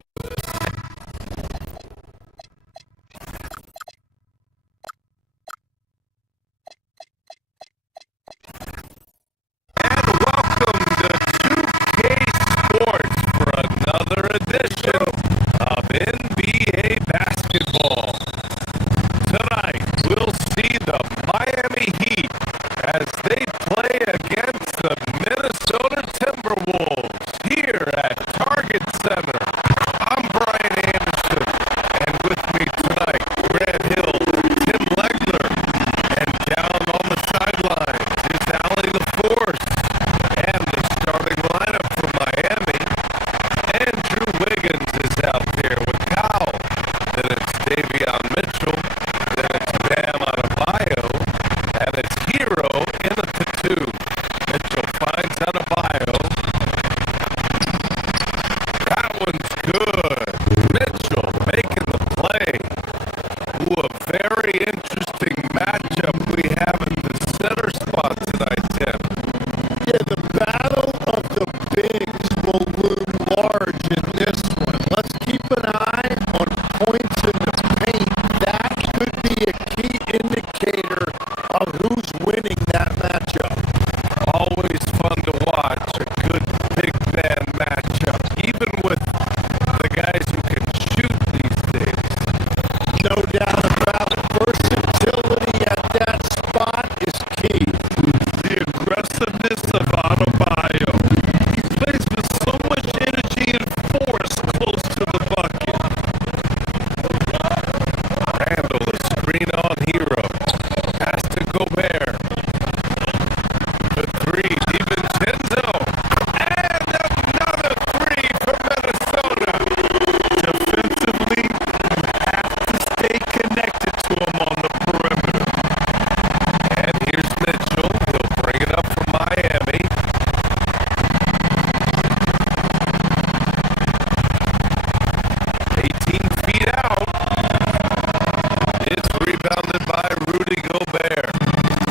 and welcome to 2K Sports for another edition of NBA basketball. Tonight, we'll see the Miami Heat as they play against the Minnesota Timberwolves here at Target Center. I'm Brian Anderson, and with me tonight, Grant Hill, Tim Legler, and down on the sidelines is Allie LaForce, and the starting lineup for Miami. Andrew Wiggins is out there with Kyle. Then it's Davion Mitchell. Then it's Bam Adebayo. And it's Hero in the platoon. Mitchell finds Adebayo. That one's good. Mitchell making the play. Ooh, a very interesting matchup we have at the center spot tonight, Tim. Yeah, the battle of the bigs will loom large in this one. Let's keep an eye on points in the paint. That could be a key indicator of who's winning that matchup. Always fun to watch a good big man matchup, even with the guys who can shoot these days. No doubt about it. Versatility at that spot is key. The aggressiveness of Adebayo. He plays with so much energy and force close to the bucket. Randall is screen on Hero. Pass to Gobert. The three, DiVincenzo. And another three from Minnesota. Defensively, you have to stay connected to him on the perimeter. And here's Mitchell. He'll bring it up from Miami. 18 feet out. It's rebounded by Rudy Gobert.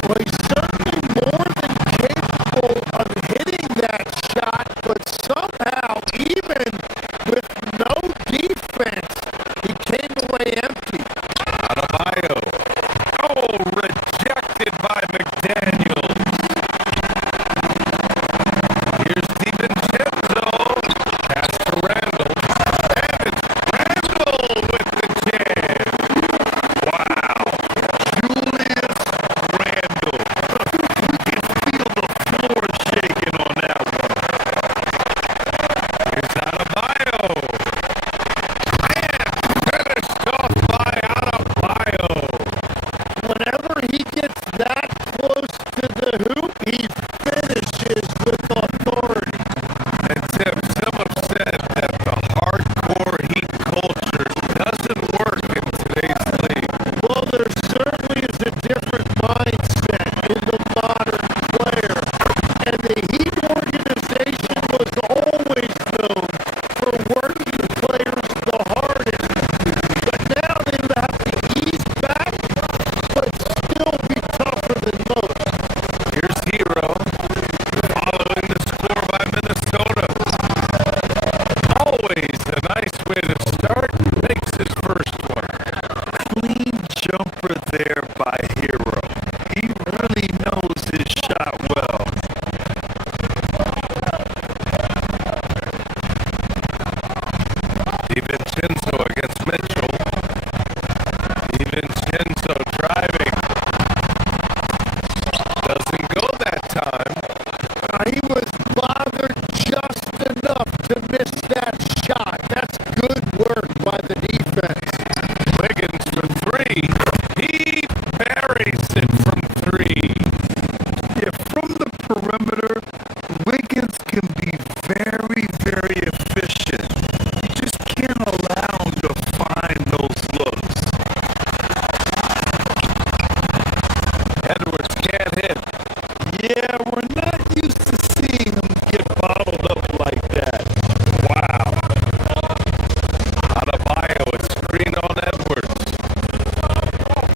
Well, he's certainly more than capable of hitting that shot, but somehow, even with no defense, he came away empty. Adebayo. Oh, rejected by McDaniels. Here's DiVincenzo. Pass to Randall. And it's Randall with the jam. Wow. Julius Randall. You can feel the floor shaking on that one. Here's Adebayo. And finished off by Adebayo. Whenever he gets that close to the hoop, he finishes with authority. And Tim, some have said that the hardcore Heat culture doesn't work in today's league. Well, there certainly is a different mindset in the modern player, and the Heat organization was always known for working players the hardest. But now they have to ease back, but still be tougher than most. Here's Hero, following the score by Minnesota. Always a nice way to start. Makes his first one. Clean jumper there by Hero. He really knows his shot well. DiVincenzo against Mitchell. DiVincenzo driving. Doesn't go that time. He was bothered just enough to miss that shot. That's good work by the defense. Wiggins for three. He buries it from three. Yeah, from the perimeter, Wiggins can be very, very efficient. You just can't allow him to find those looks. Edwards can't hit. Yeah, we're not used to seeing him get bottled up like that. Wow. Adebayo is screen on Edwards.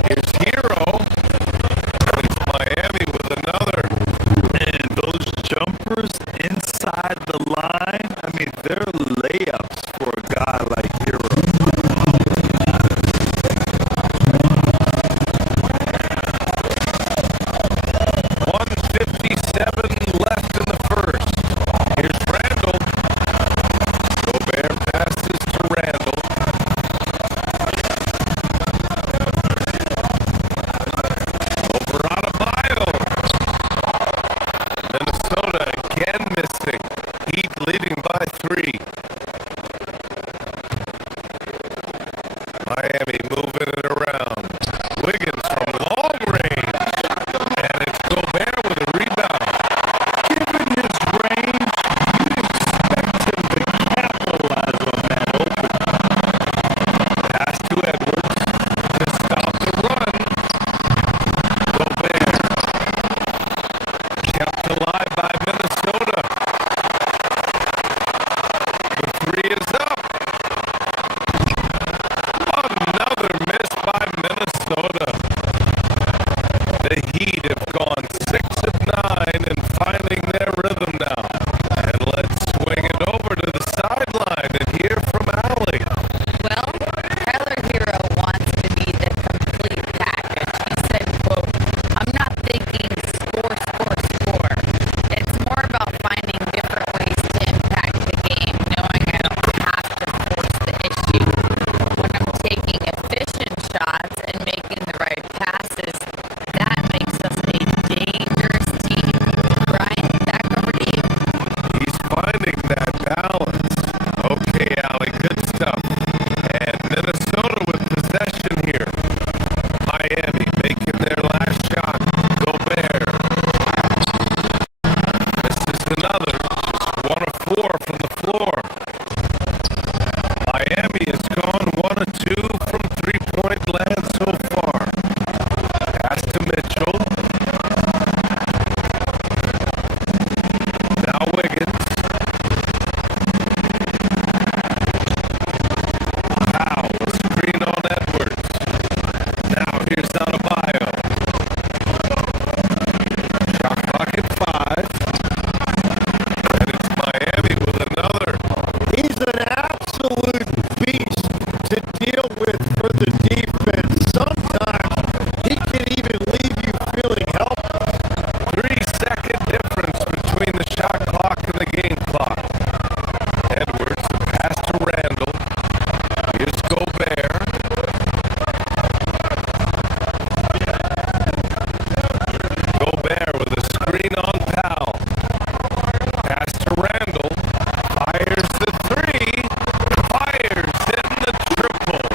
Here's Hero. It's Miami with another. And those jumpers inside the line. 3:37 left in the first. Here's Randall. Gobert passes to Randall. Over Adebayo. Minnesota again missing. Heat leading by 3. Miami moving it around. Wiggins from long range. And it's Gobert with a rebound. Given his range, you'd expect him to capitalize on that open. Pass to Edwards to stop the run. Gobert kept alive by Minnesota. The 3 is up. Another miss by Minnesota. The Heat have gone 6 of 9 and finding their rhythm now. And let's swing it over to the sideline and hear from Allie. Well, Tyler Hero wants to be the complete package. He said, quote, "I'm not thinking score. It's more about finding different ways to impact the game, knowing I don't have to force the issue. When I'm taking efficient shots and making the right passes, that makes us a dangerous team." Brian, back over to you. He's finding that balance. Okay, Allie, good stuff. And Minnesota with possession here. Miami making their last shot. Gobert. Misses another. Just 1 of 4 from the floor. Miami has gone 1 of 2 from 3-point land so far. Pass to Mitchell. Now Wiggins. Powell, a screen on Edwards. Now here's Adebayo. Shot clock at 5. And it's Miami with another. He's an absolute beast to deal with for the defense. Sometimes he can even leave you feeling helpless. 3-second difference between the shot clock and the game clock. Edwards, the pass to Randall. Here's Gobert. Gobert with a screen on Powell. Pass to Randall. Fires the 3. Fires in the triple.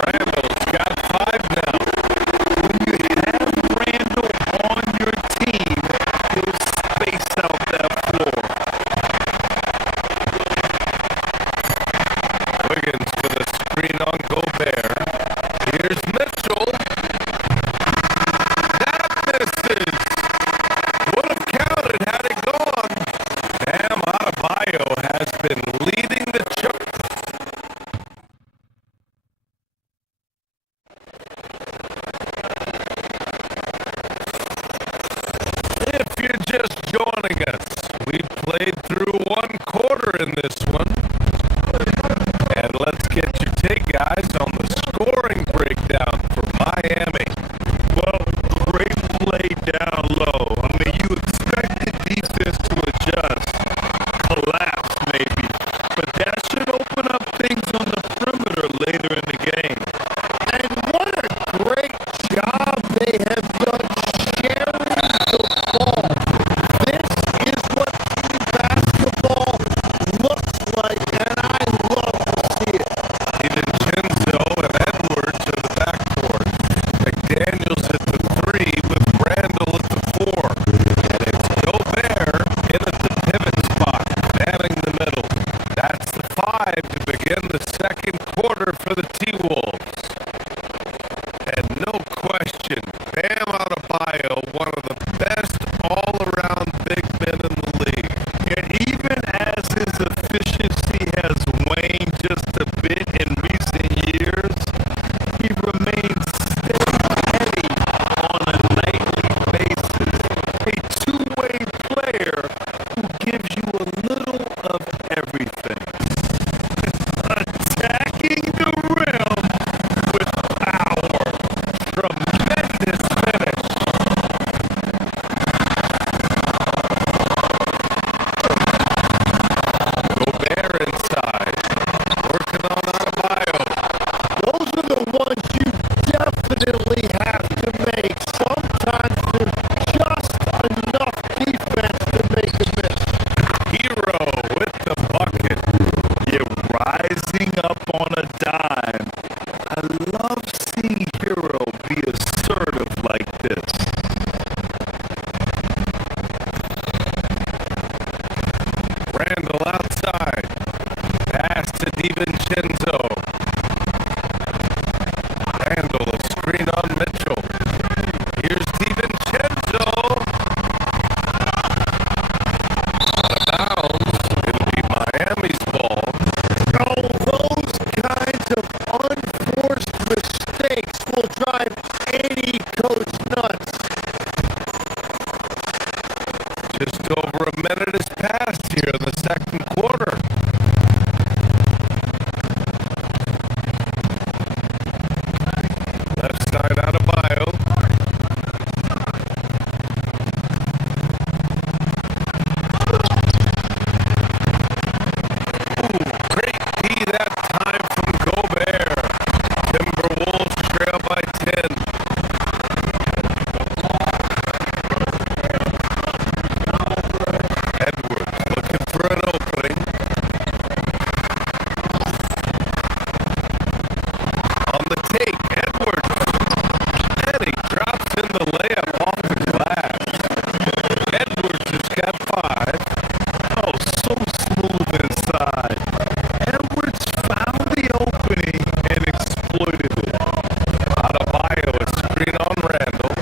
Randall's got 5 now. When you have Randall on your team, he'll space out that floor. Wiggins with a screen on Gobert. Here's Mitchell. That misses. Would have counted had it gone. Bam Adebayo has been leading the charge. If you're just joining us, we played through 1 quarter in this one. And let's get your take, guys, on the scoring breakdown for Miami. Well, great play down low. I mean, you expect the defense to adjust, collapse maybe, but that should open up things on the perimeter later in the game. And what a great job they have done sharing the ball. This is what team basketball looks like, and I love to see it. DiVincenzo and Edwards in the backcourt. McDaniels at the 3 with Randall at the 4. And it's Gobert in at the pivot spot, manning the middle. That's the 5 to begin the second quarter for the T-Wolves. And no question, Bam Adebayo, one of the best all-around big men in the league. And even as his efficiency has waned just a bit in recent years, he remains steady on a nightly basis. A two-way player who gives you a little of everything. Attacking the rim with power. Tremendous finish. mistakes. Sometimes there's just enough defense to make a miss. Hero with the bucket. You're rising up on a dime. I love seeing Hero be assertive like this. Randall outside. Pass to DiVincenzo. Randall, a screen on Mitchell. Here's DiVincenzo. Out of bounds. It'll be Miami's ball. Oh, those kinds of unforced mistakes will drive any coach nuts. Just over a minute has passed here in the second quarter. Left side out of bio. Ooh, great D that time from Gobert. Timberwolves trail by 10. Edwards looking for an opening. On the take, Edwards. And he drops in the layup off the glass. Edwards has got 5. Oh, so smooth inside. Edwards found the opening and exploited it. Adebayo, a screen on Randall.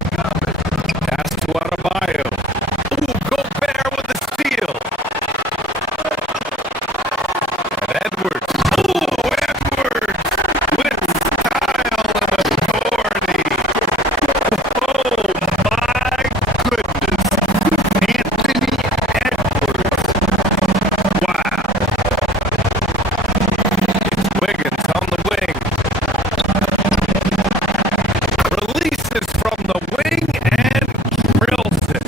Pass to Adebayo. Ooh, Gobert with the steal. And Edwards. Ooh, Edwards with style and authority. Oh my goodness. Anthony Edwards. Wow. It's Wiggins on the wing. Releases from the wing and drills it.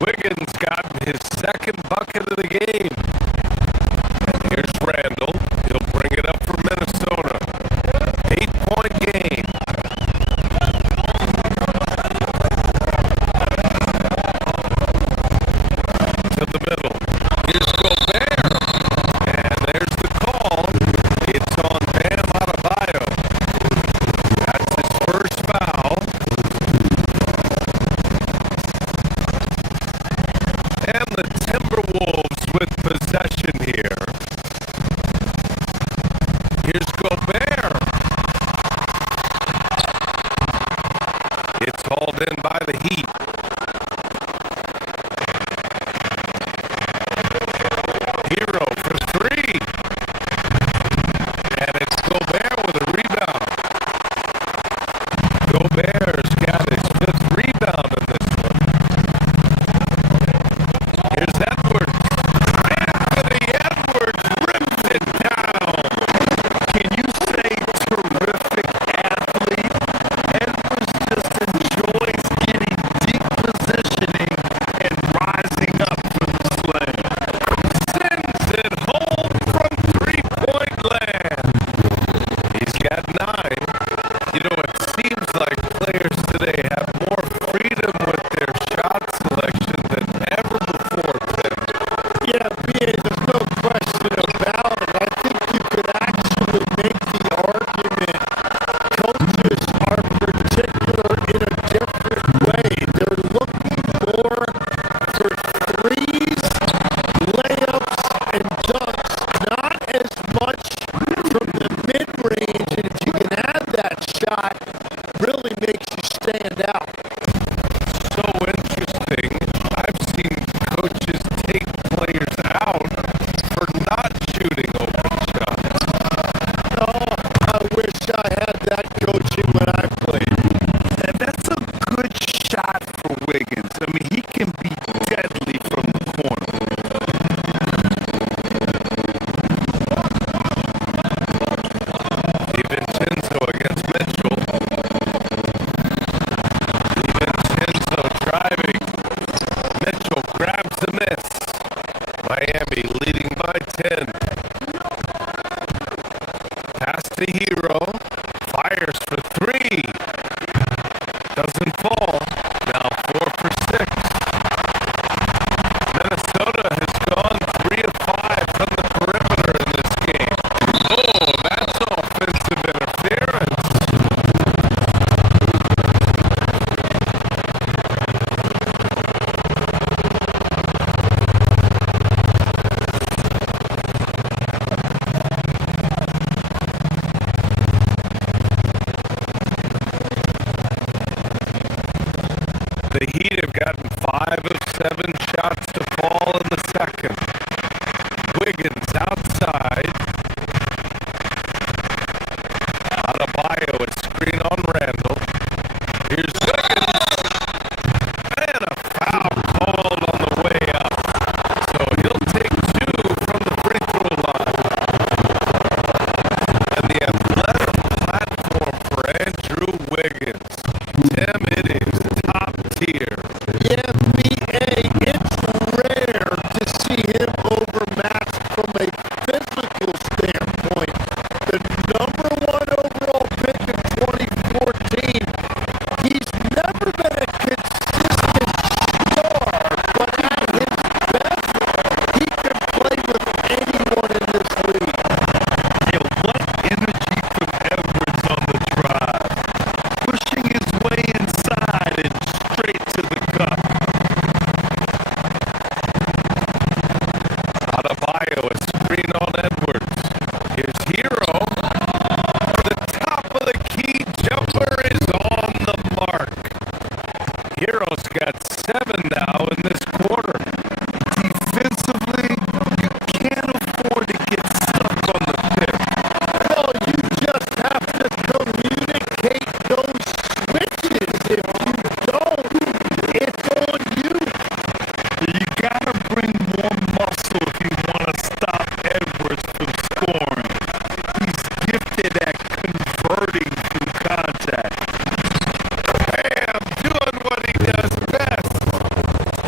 Wiggins got his second bucket of the game. And here's Randall. He'll bring it up for Minnesota. 8-point game. To the middle. Here's Gobert. And there's the call. It's on Bam Adebayo. That's his first foul. And the Timberwolves with possession here. Here's Gobert. It's hauled in by the Heat. Hero for 3. And it's Gobert with a rebound. Gobert's got his 5th rebound in this one. Here's Edwards. Anthony Edwards rips it down. Can you say terrific athlete? Edwards just enjoys getting deep positioning and rising up for the slam. Sends it home from 3-point land. He's got 9. You know, it seems like players today have more freedom with their shot selection than ever before, Tim. Yeah, BA, there's no question about it. I think you could actually make the argument coaches are particular in a different way. They're looking more for threes, layups, and dunks, not as much from the mid-range. And if you can have that shot, really makes you stand out. So interesting. I've seen coaches take players out for not shooting open shots. Oh, I wish I had that coaching when I played. And that's a good shot for Wiggins. I mean, he can be deadly from the corner. DiVincenzo against Mitchell. DiVincenzo driving. Mitchell grabs the miss. Miami leading by 10. Pass to Hero. Fires for 3. Doesn't The Heat have gotten 5 of 7 shots to fall in the second. Wiggins outside. Adebayo, a screen on Randall. Here's Wiggins. And a foul called on the way up. So he'll take 2 from the free throw line. And the athletic platform for Andrew Wiggins. Tim, it is top tier. Yeah, BA, it's rare to see him overmatched from a physical standpoint. The #1 overall pick in 2014, he's never been a consistent star, but at his best, he can play with anyone in this league. Yeah, what energy from Edwards on the drive. Pushing his way inside and straight to the cup. Adebayo, a screen on Edwards. Here's Hero. The top of the key jumper is on the mark. Hero's got 7 now in this quarter. Defensively, you can't afford to get stuck on the pick. Well, you just have to communicate those switches. If you don't, it's on you. You gotta bring more muscle if you want to stop Edwards from scoring. He's gifted at converting through contact. Bam! Doing what he does best.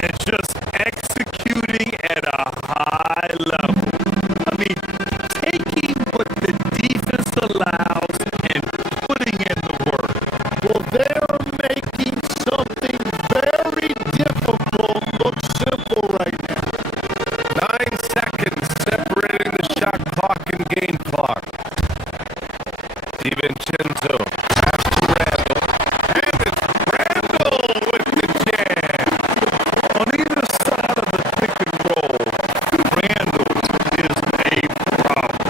And just executing at a high level. I mean, taking what the defense allows and putting in the work. Well, they're making something very difficult look simple right now. 9 seconds separating the shot clock and game clock. DiVincenzo pass to Randall. And it's Randall with the jam. On either side of the pick and roll, Randall is a problem.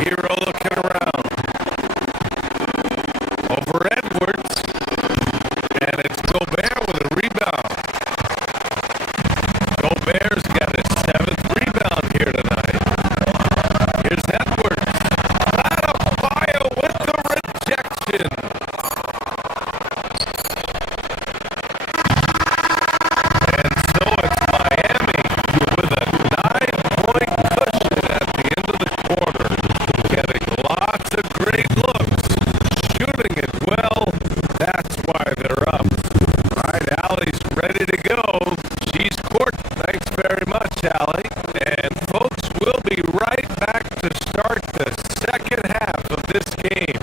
Hero looking around. Over Edwards. And it's Gobert with a rebound. Gobert's got his 7th rebound here tonight. Here's Edwards. Adebayo with the rejection. And so it's Miami with a 9-point cushion at the end of the quarter. Getting lots of great looks. Shooting it well. That's why they're up. Right, Allie's ready to go. She's court. Thanks very much, Allie. And folks, we'll be right back to start the second half of this game.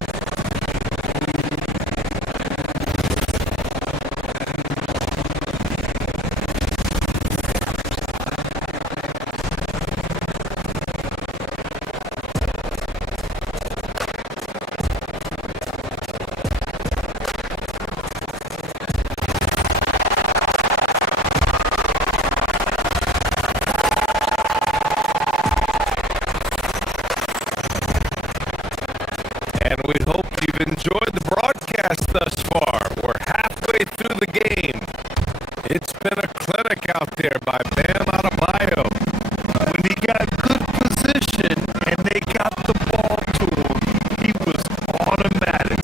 And we hope you've enjoyed the broadcast thus far. We're halfway through the game. It's been a clinic out there by Bam Adebayo. When he got good position and they got the ball to him, he was automatic.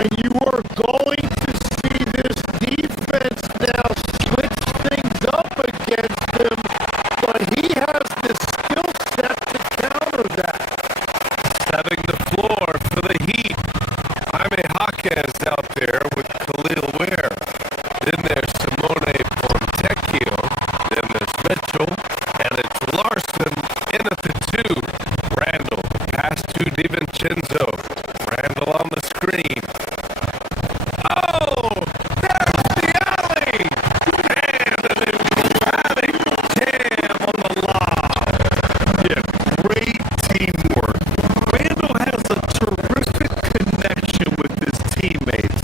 And you are going to see this defense now switch things up against him, but he has the skill set to counter that. Setting the floor for the Heat. Jaime Jaquez out there with Khalil Ware. Then there's Simone Fontecchio. Then there's Mitchell. And it's Larson in at the 2. Randall. Pass to DiVincenzo. Randall on the screen. Oh! There's the alley! And an emphatic jam on the lob. Yeah, great teamwork. Randall has a terrific connection with his teammates.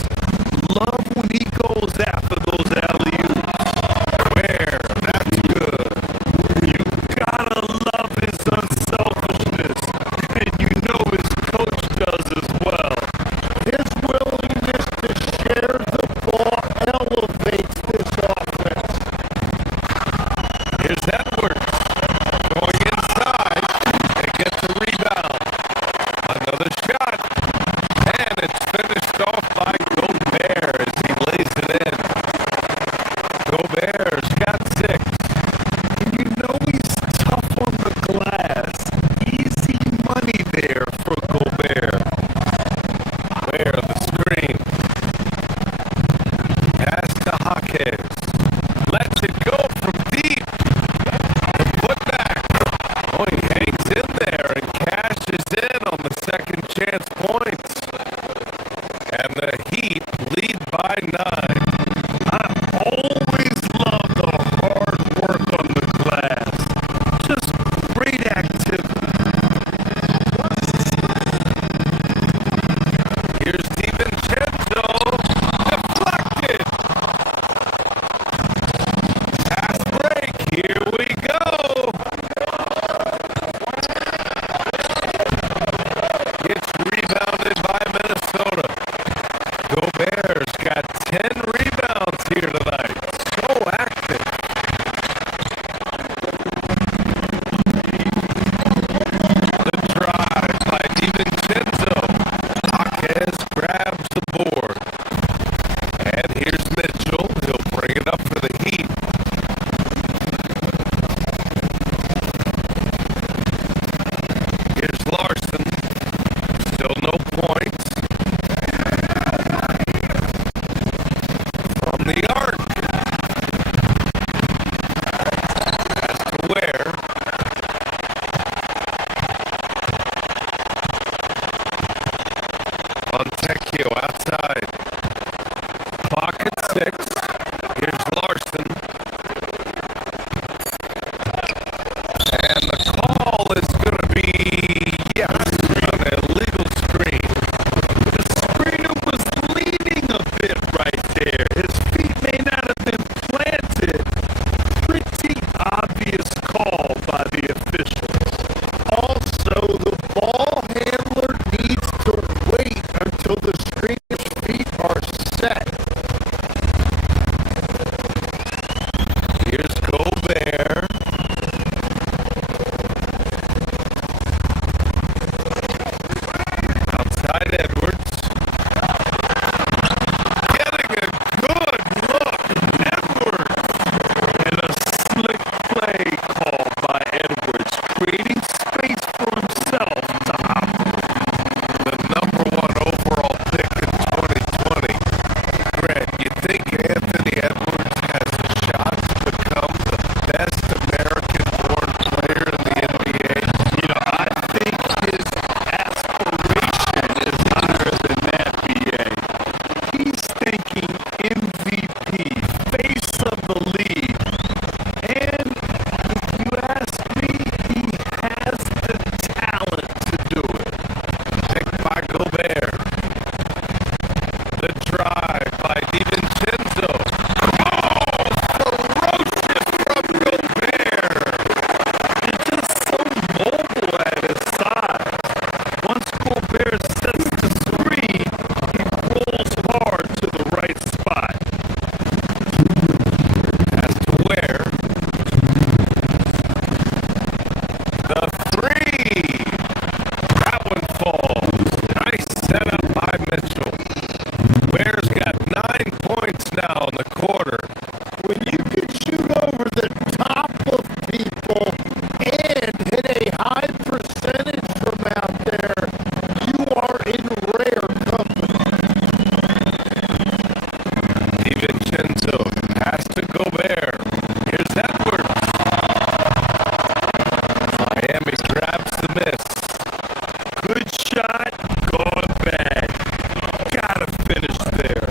Love when he goes after those alley-oops. Where? That's good. You gotta love his unselfishness. And you know his coach And the Heat lead by 9. I always love the hard work on the glass. Just great activity. Here's DiVincenzo. Deflected. Fast break. Here we go. It's rebounded by Minnesota. Gobert's got 10 rebounds here tonight. So active. The drive by DiVincenzo. Jaquez grabs the board. And here's Mitchell. He'll bring it up for the Heat. Here's Larson. Still no points. From the arc. As to where. Montecchio outside. Clock at 6. Here's Larson. And the call is going to be, yes, an illegal screen. The screener was leaning a bit right there. His feet may not have been planted. Pretty obvious call by the officials. Also, the ball handler needs to wait until the screener's feet are set. Here's Gobert. Outside Edwards. Getting a good look. Edwards. And a slick play call by Edwards, creating space for himself to operate. The number 1 overall pick in 2020. Grant, you think Anthony Edwards has a shot to become the best American-born player in the NBA? You know, I think his aspiration is higher than that, BA. He's thinking MVP, face of the league. And if you ask me, he has the talent to do it. Picked by Gobert. The drive by DiVincenzo. Ferocious from Gobert. He's just so mobile at his side. Once Gobert sets the screen, he rolls hard to the right spot. As to where. The 3. That one falls. Nice setup by Mitchell. Ware's got 9 points now in the quarter. When you can shoot over the top of people and hit a high percentage from out there, you are in rare company. DiVincenzo pass to Gobert. Here's Edwards. Miami grabs the miss. Good shot, gone bad. Gotta finish there.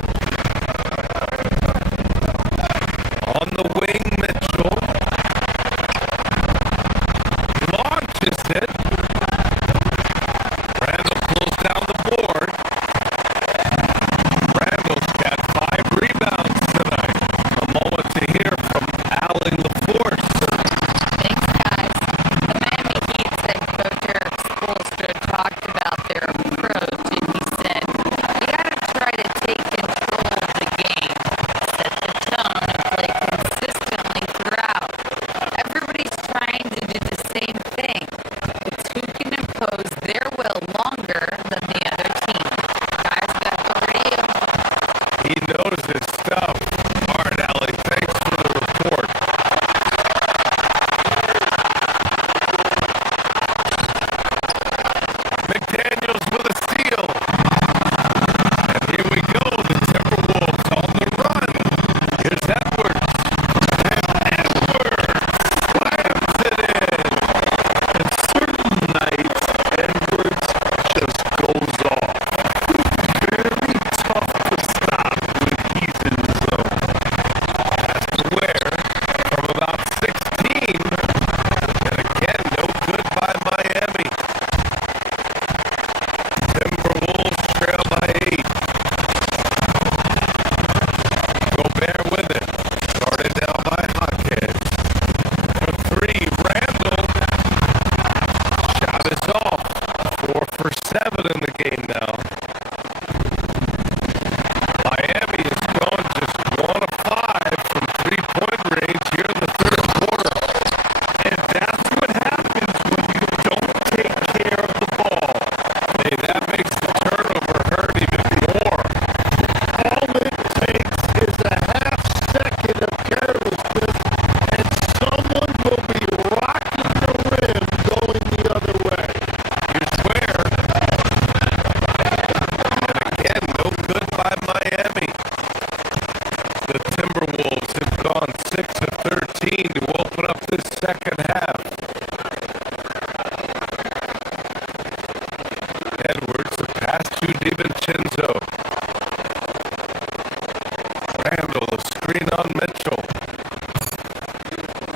on Mitchell.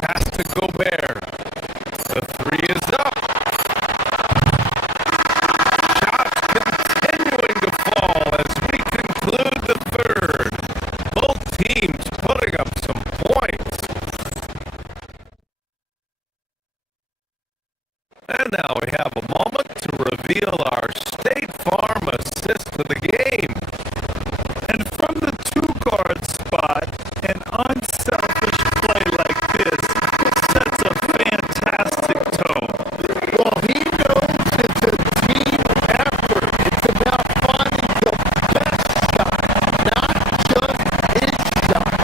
Pass to Gobert. The three is up. Shots continuing to fall as we conclude the third. Both teams putting up some points. And now we have a moment to reveal our State Farm assist of the game. And from the two-guard spot, an unselfish play like this sets a fantastic tone. Well, he knows it's a team effort. It's about finding the best shot, not just his shot.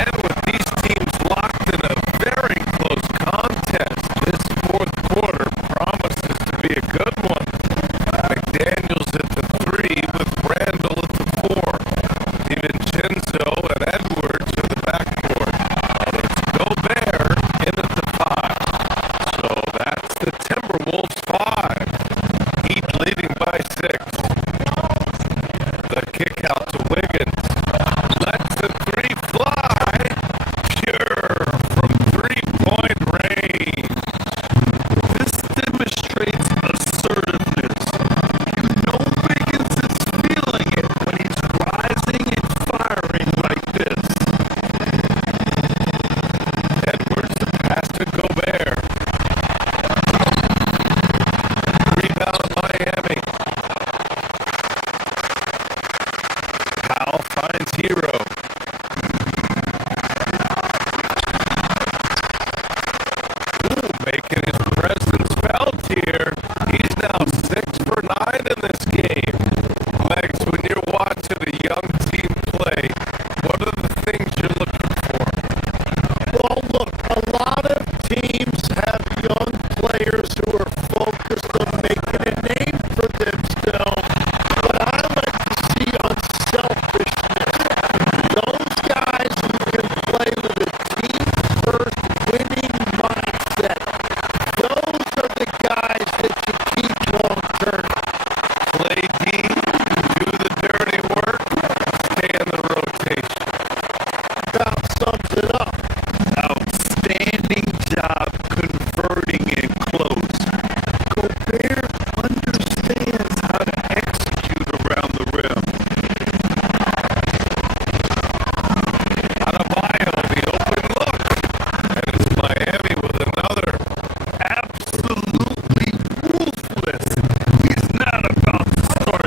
And with these teams locked in a very close contest, this fourth quarter promises to be a good one. McDaniels at the three with Randall at the four. DiVincenzo and Edwards in the backcourt. It's Gobert in at the five. So that's the Timberwolves 5. Heat leading by 6. The kick out to Wiggins. Lets the three fly. Pure from three-point range. This demonstrates assertiveness. You know Wiggins is feeling it when he's rising and firing like this. Edwards the pass to Gobert. Rebound Miami. Powell finds Hero. Ooh, making his presence felt here. He's now 6 for 9 in this game. Legs, when you're watching a young team play, what are the things you're looking for? Well, look, a lot of teams have young players who are focused on making a name for themselves. But I like to see unselfishness. Those guys who can play with a team-first winning mindset, those are the guys that you keep long-term. Play D, do the dirty work, stay in the rotation. About sums it up. Outstanding job converting and close. Gobert understands how to execute around the rim. Adebayo, the open look. And it's Miami with another. Absolutely ruthless. He's not about to start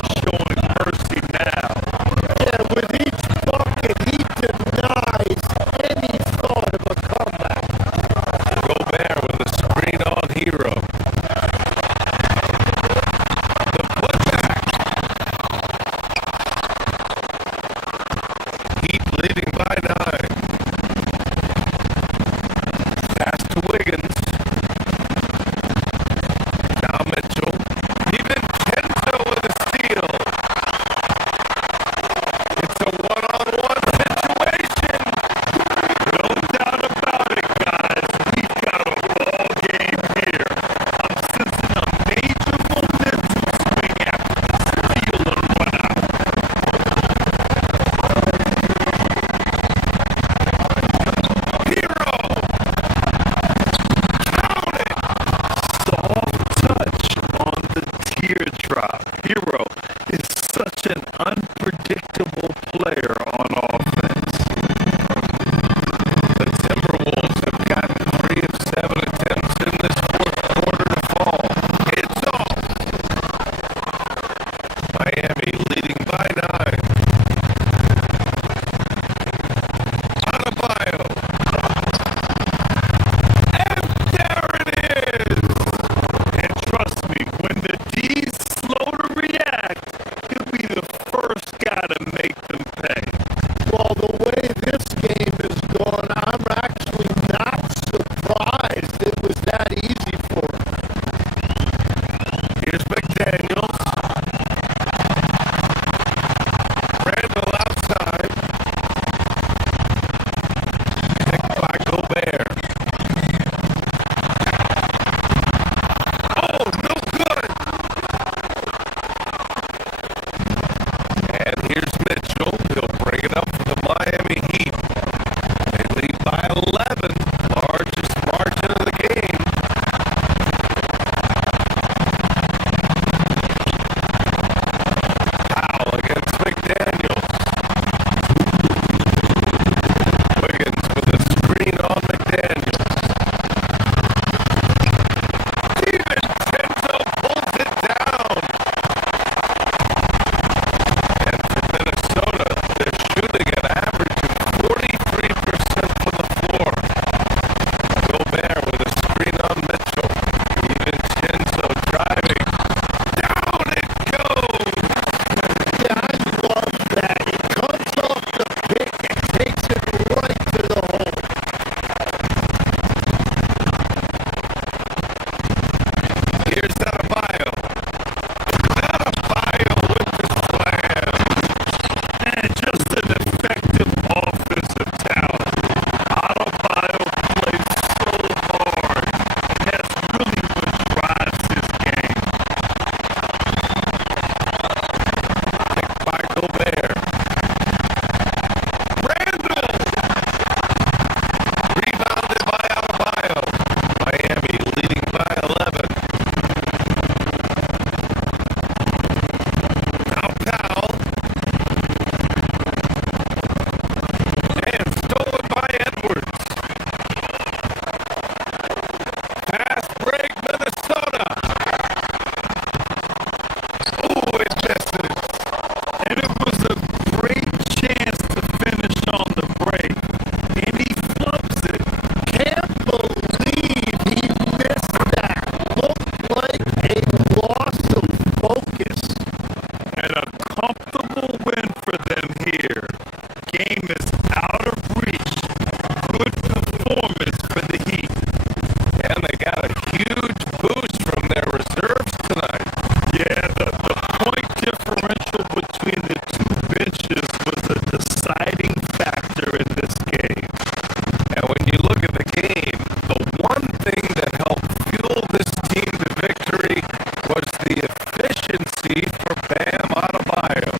by him?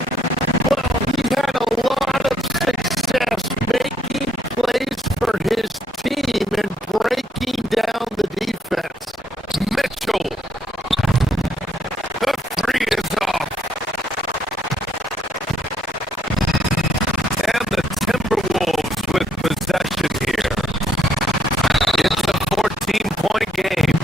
Well, he had a lot of success making plays for his team and breaking down the defense. Mitchell. The three is off. And the Timberwolves with possession here. It's a 14-point game.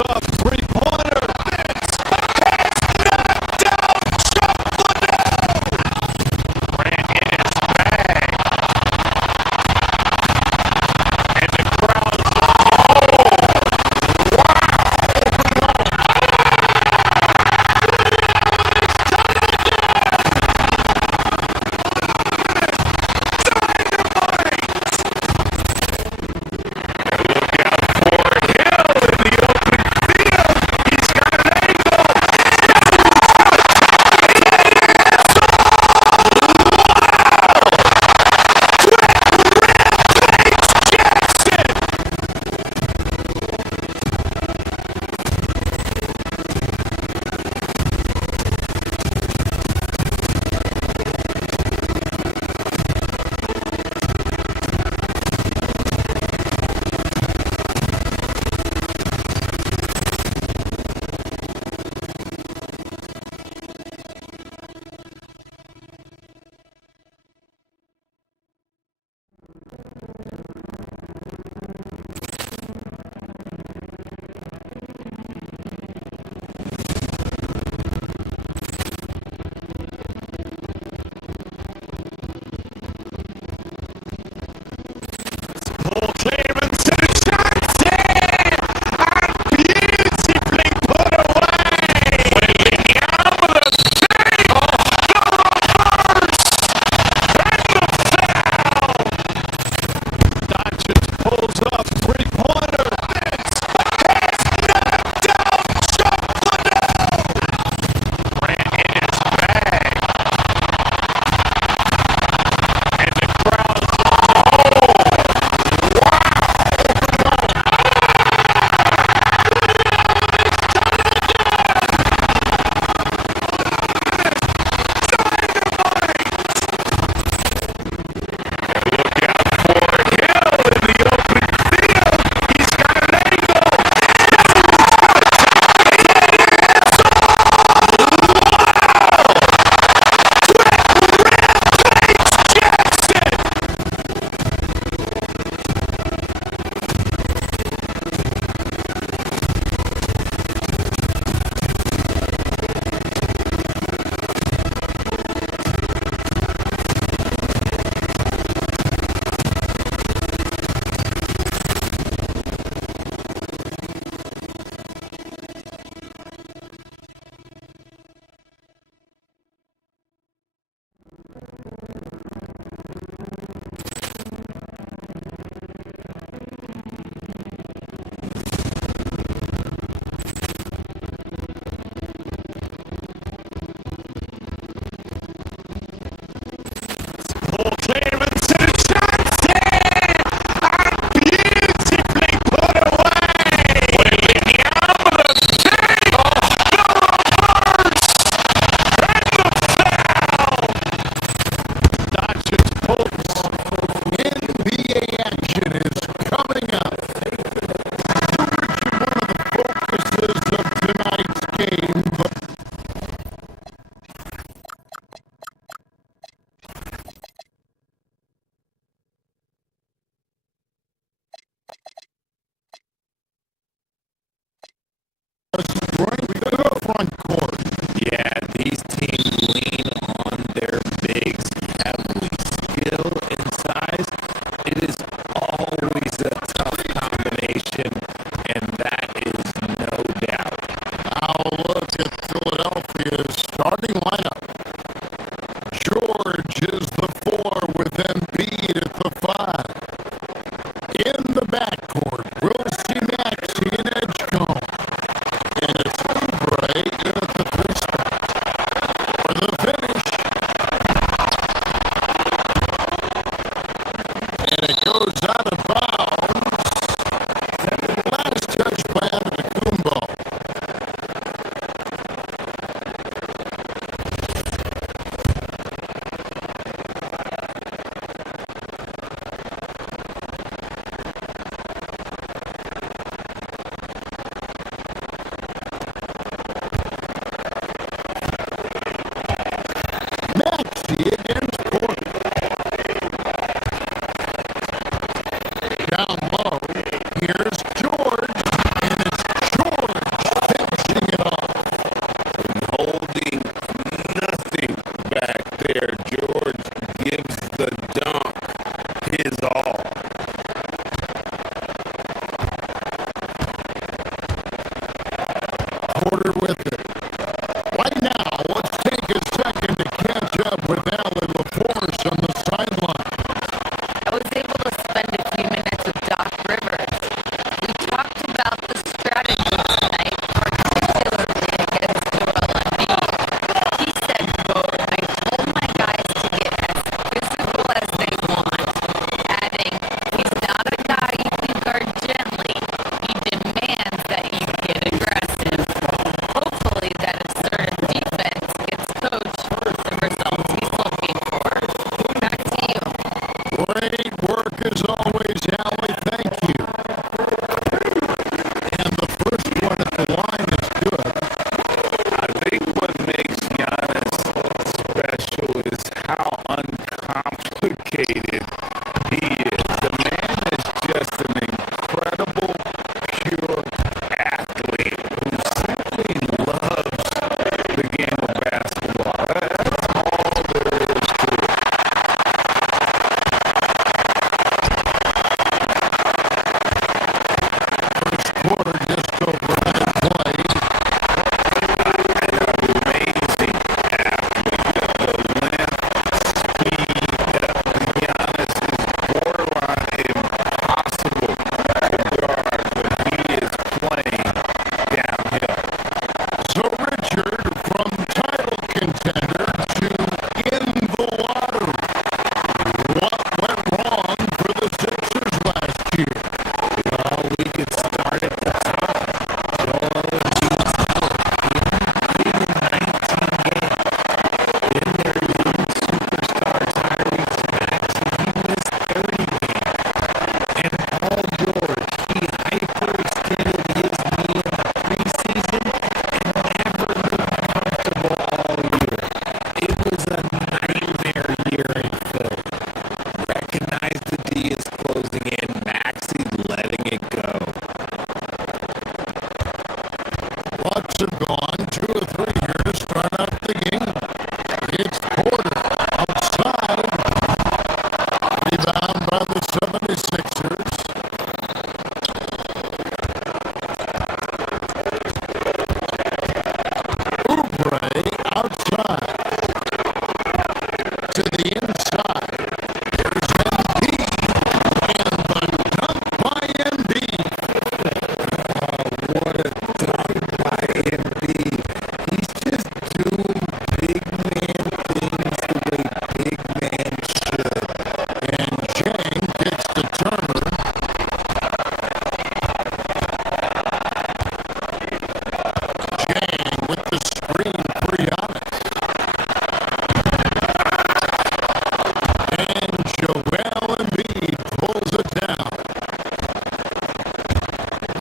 up, three-pointer. Vince has knocked down Chuck Liddell. Ran in his bag. And the crowd's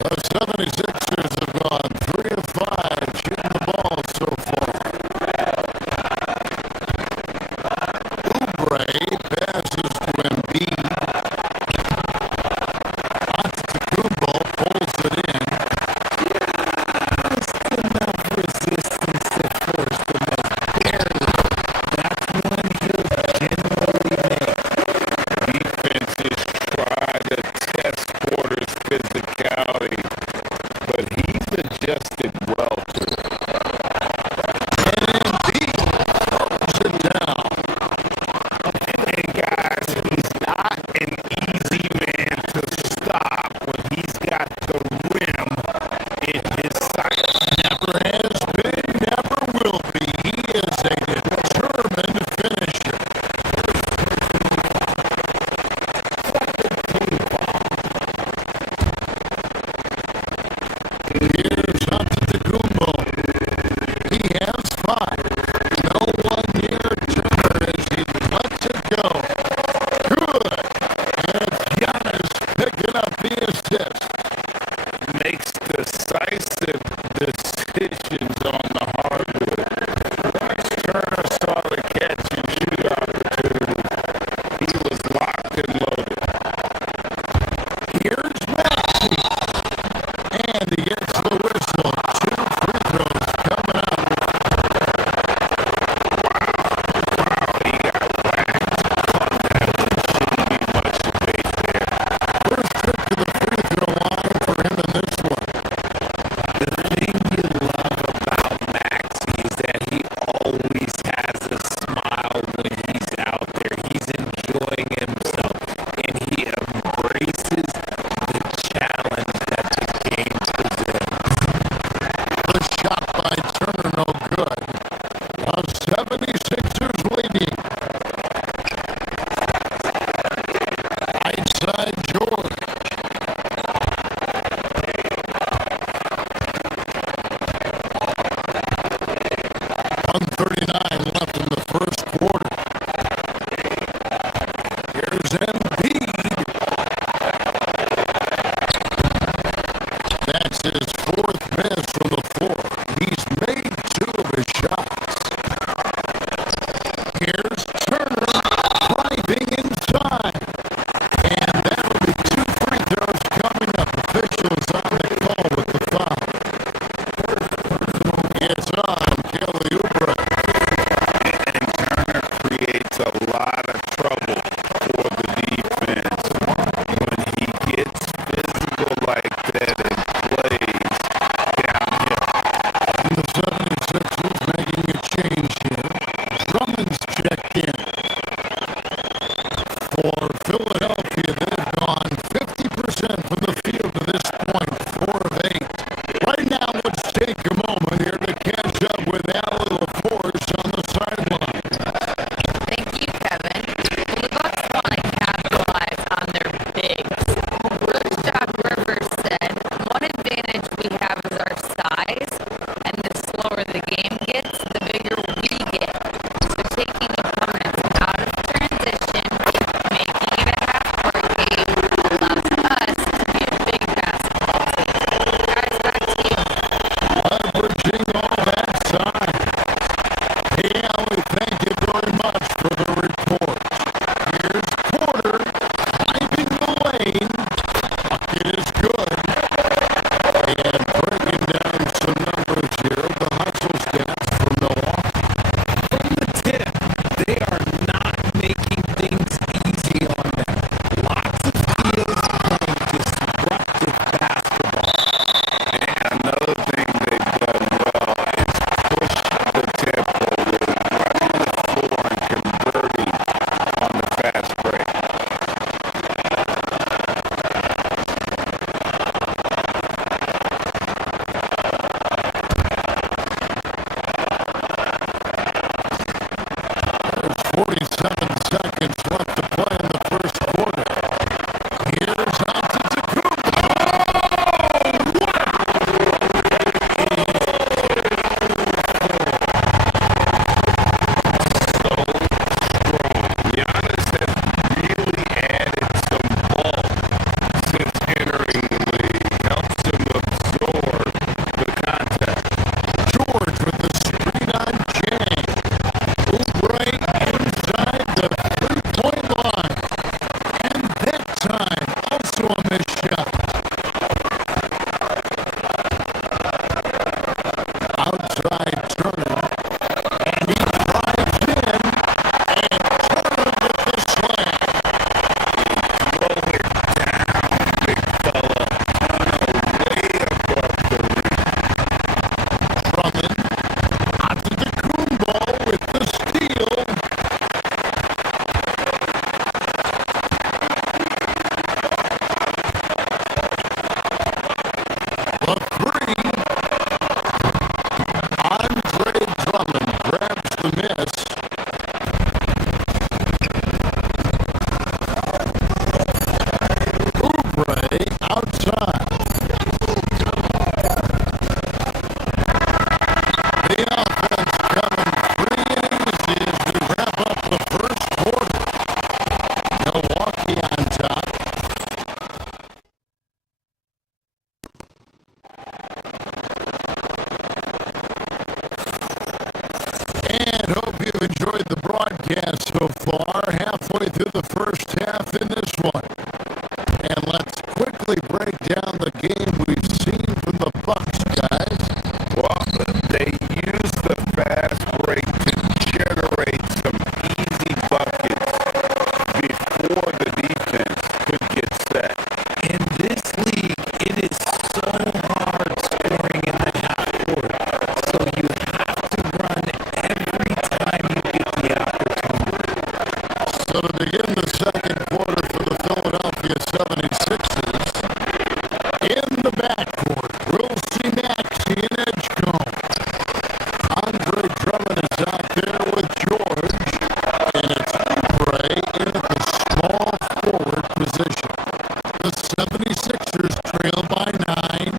The 76ers have gone 3 of 5 shooting the ball so far. Oubre passes to Embiid. Antetokounmpo pulls it in. Just enough resistance to force the most barely. That's one he'll generally make. Defenses try to test Porter's physicality, but he's adjusted well to it. And Embiid throws it down. And guys, he's not an easy man to stop when he's got the rim in his sights. Never has been, never will be. He is a determined finisher. Here's Antetokounmpo. He has 5. No one near Turner as he lets it go. Good. And it's Giannis picking up the assist. Makes decisive decisions on the hardwood. Once Turner saw the catch and shoot opportunity, he was locked and loaded. Here's Maxey. And he gets the whistle. 2 free throws coming up. He got whacked. Shouldn't be much debate there. First trip to the free throw line for him in this one. The thing you love about Maxey is that he always has a smile when he's out there. He's enjoying himself, and he embraces the challenge that the game presents. enjoyed the broadcast so far, halfway through the first half in this one. And let's quickly break down the game we've seen from the Bucks, guys. Well, they use the fast break to generate some easy buckets before the defense could get set. In this league, it is so hard scoring in the half court. So you have to run every time you get the opportunity. So to begin the second quarter for the Philadelphia 76ers, in the backcourt, we'll see Maxey and Edgecombe. Andre Drummond is out there with George, and it's Oubre in at the small forward position. The 76ers trail by 9.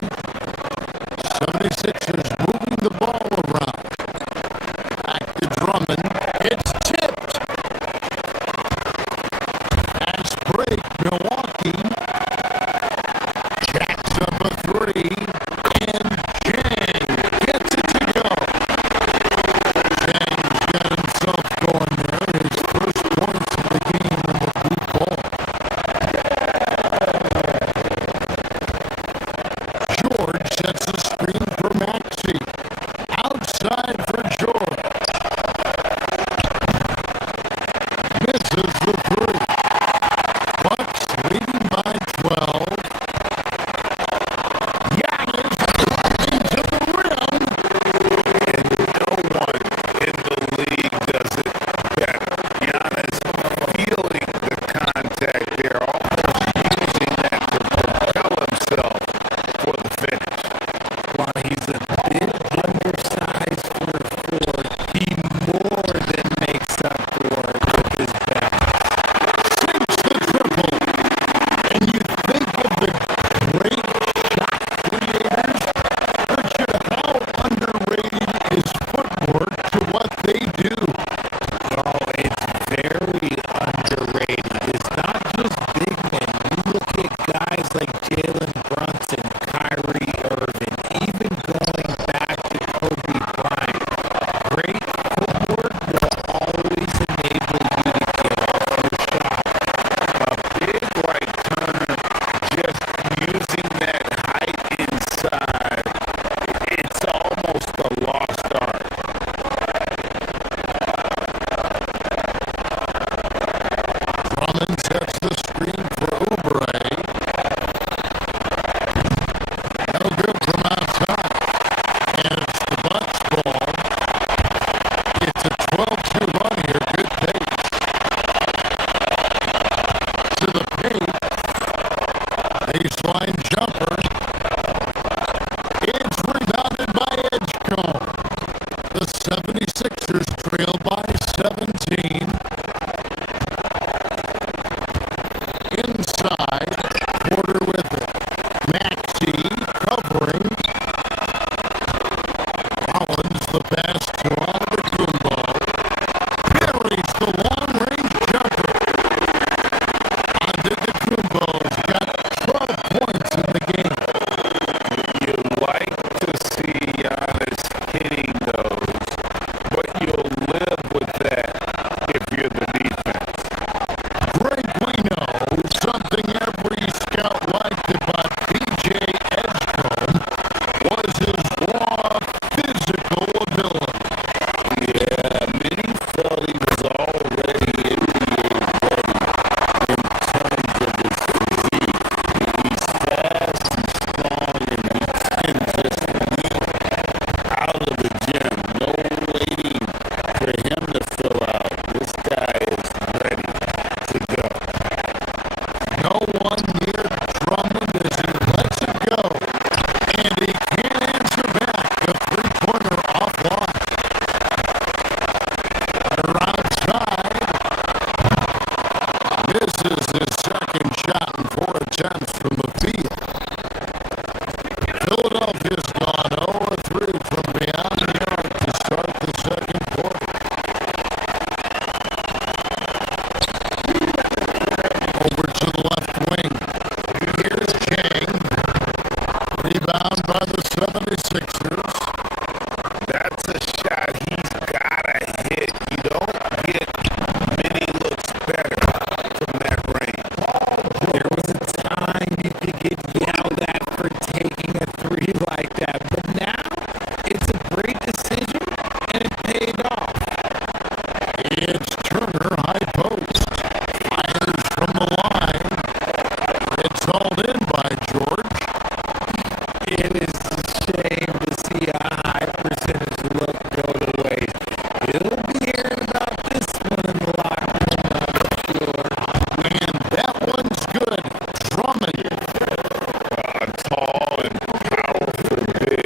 76ers moving the ball around. Back to Drummond. It's tipped. Fast break, Milwaukee. Jacks up a 3. And Chang gets it to go. Chang's got himself going there. His first points of the game in the blue ball. George sets the screen for Maxey. Outside for George. Misses the 3. Bucks leading by 12. Giannis into the rim. And no one in the league does it better. Giannis feeling the contact there, almost using that to propel himself for the finish. While he's a bit undersized for a forward, he more than makes up for it with his back. Sinks the triple. And you think of the great shot creators, Richard, how underrated is footwork to what they do? Oh, it's very underrated. It's not just big men. You look at guys like Jalen Brunson, Kyrie Irving, even going back to Kobe Bryant. Great footwork will always enable you to get off your shot. A big right turn, just using that height inside, it's almost a lost art. Drummond sets the screen for Oubre. No good from outside. And it's the Bucks ball. It's a 12-2 run here. Good pace. To the paint. Baseline jumper. It's rebounded by Edgecombe. The 76ers trail by 17. Inside, Porter with it. Maxey covering. Collins the pass to Antetokounmpo. Buries the long-range jumper. Antetokounmpo's got 12 points in the game. You like to see Giannis hitting those, but you'll live with that if you're the defense. Greg, we know something every scout liked about PJ Edgecombe was his raw physical ability. Yeah, many felt he was already NBA ready in terms of his physique. He's fast, he's strong, and he can just leap out of the gym. No waiting for him to fill out. This guy is ready to go. No one near Drummond as he lets it go. And he can't answer back. The three-pointer offline. They're outside. This is his second shot in 4 attempts from the field. Philadelphia's gone 0-3 from beyond the arc to start the second quarter. Over to the left wing. Here's Chang. Rebound by the 76ers. That's a shot he's got to hit. You don't like that. But now it's a great decision, and it paid off. It's Turner, high post. Fires from the line. It's hauled in by George. It is a shame to see a high percentage look go to waste. He'll be hearing about this one in the locker room, I'm sure. And that one's good. Drummond. A tall and powerful big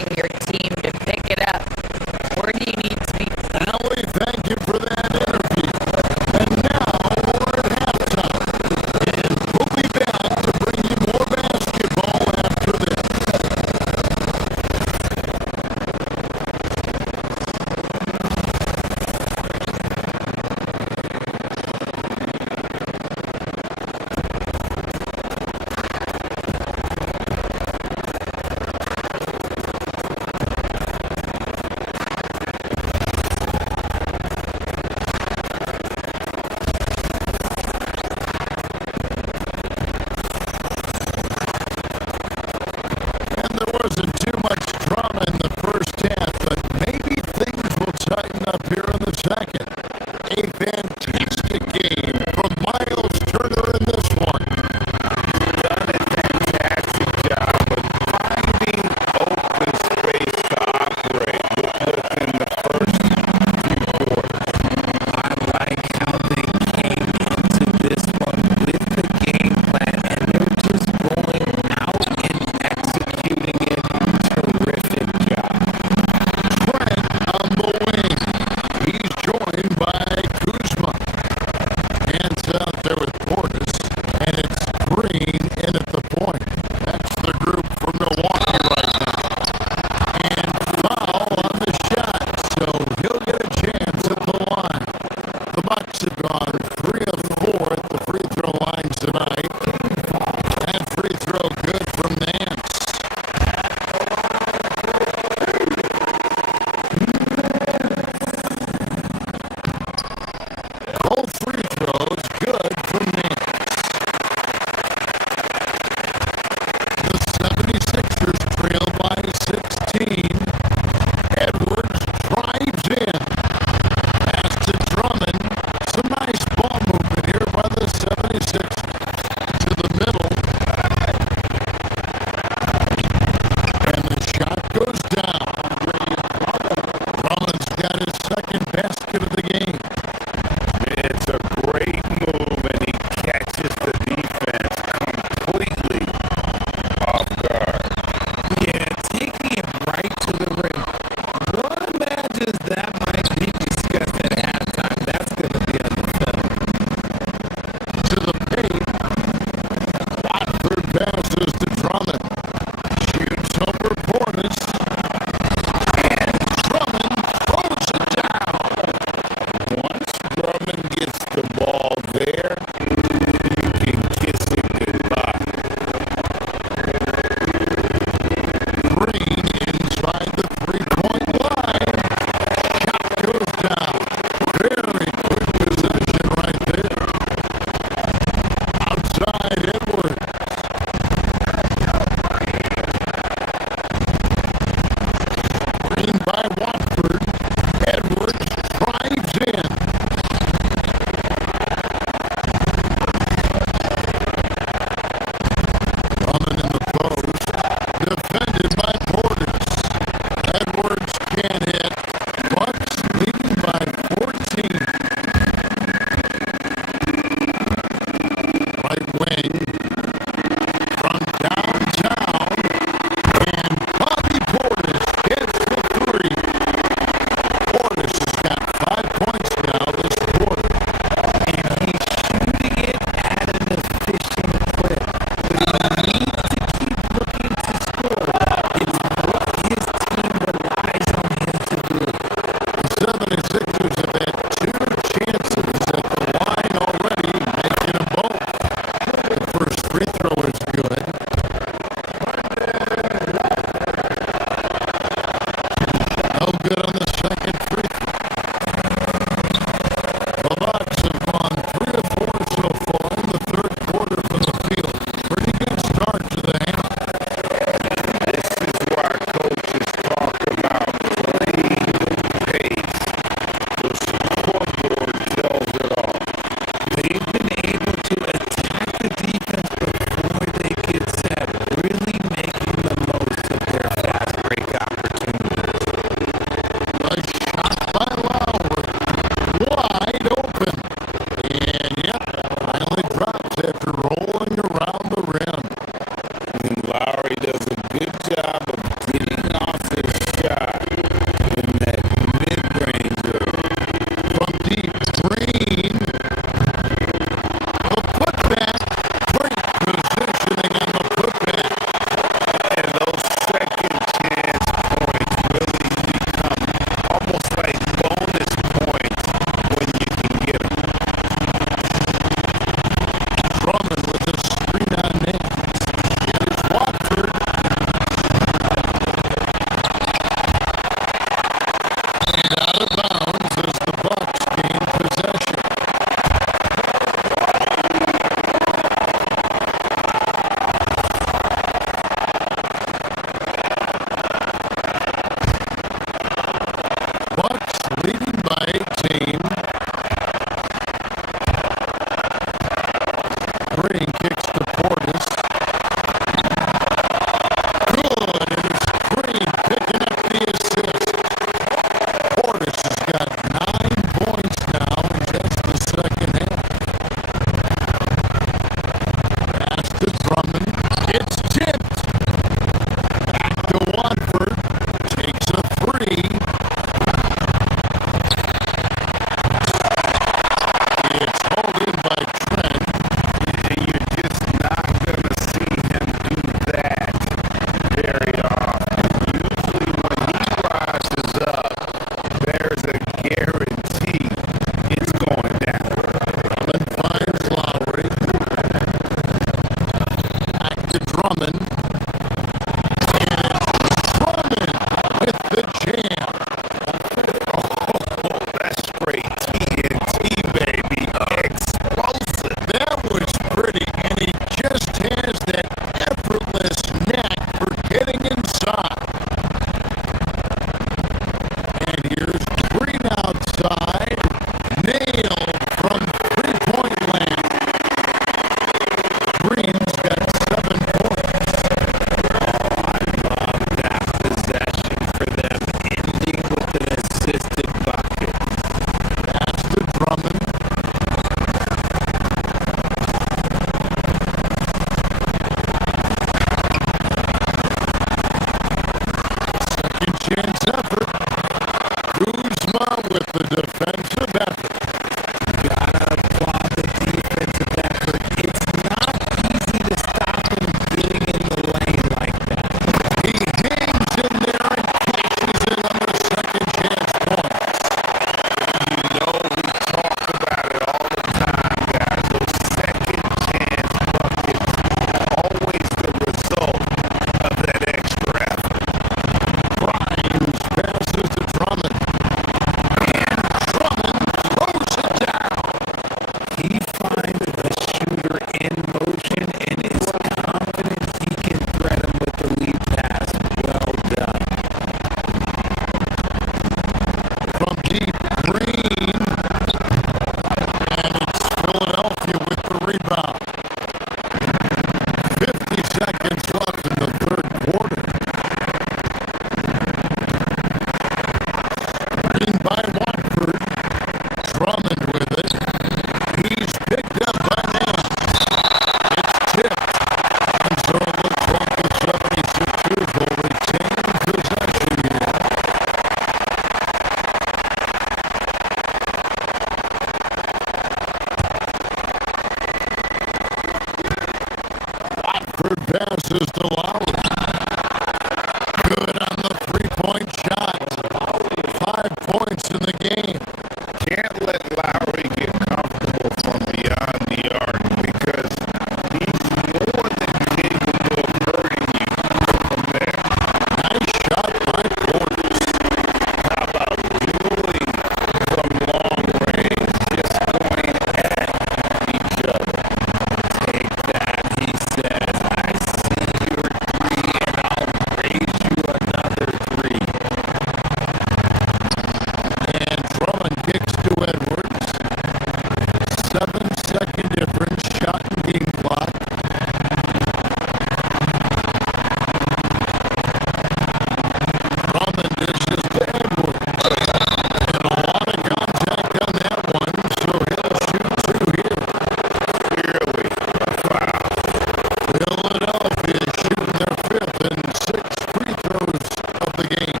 the game.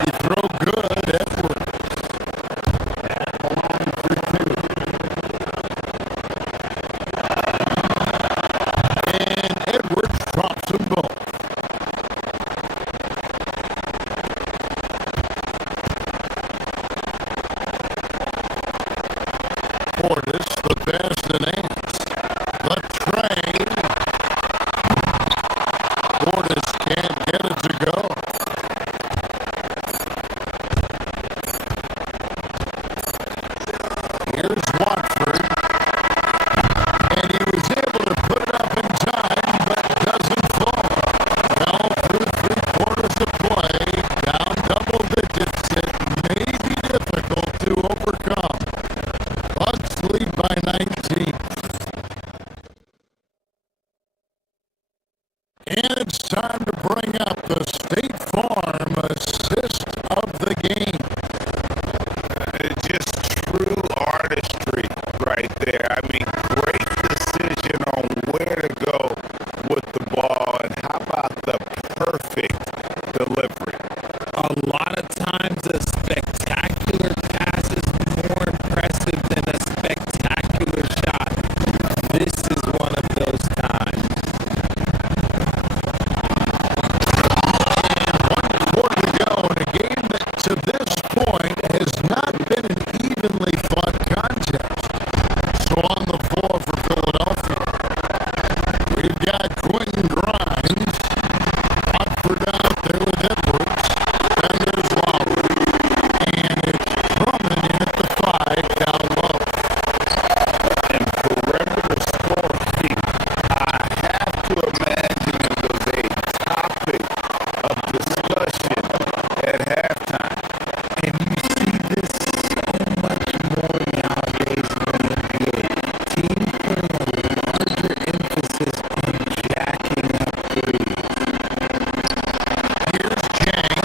You throw good, Edwards. And Edwards drops them both. Portis, the best in ants. The trade. Portis can't get it to go. Here's Watford. And he was able to put it up in time, but doesn't fall. Fell through 3/4 of play, down double digits. It may be difficult to overcome. Bucks lead by 19. And it's time to bring up the State Farm assist of the game. Just true artistry right there. I mean, great decision on where to go with the ball, and how about the perfect delivery? A lot of times a spectacular pass is more impressive than a spectacular shot. This is one of those times. Quarter to go in a game that to this point has not been an evenly fought contest. So on the floor for Philadelphia, we've got Quentin Grimes, Watford out there with Edwards, then there's Lowry, and it's Drummond in at the 5 down low. And perimeter scoring, I have to imagine it was a topic of discussion at halftime. And you see this so much more nowadays in the NBA. Teams putting a larger emphasis on jacking up threes. Here's Jang.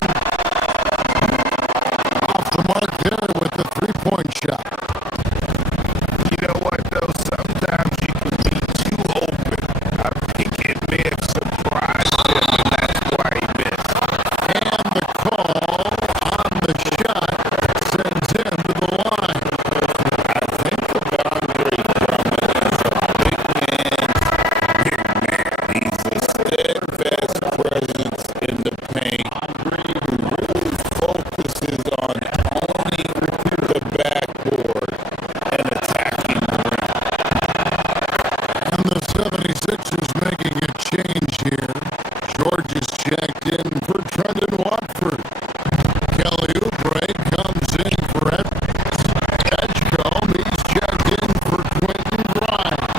Off the mark there with the three-point shot. You know what, though? Sometimes you can be too open. I think it may have surprised him, and that's why he missed. And the call on the shot sends him to the line. I think of Andre Drummond as a big man. He's a steadfast presence in the paint who really focuses on owning the backboard and attacking the rim. And the 76ers making a change here. George is checked in for Trendon Watford. Kelly Oubre comes in for Edwards. Edgecombe, he's checked in for Quentin Grimes.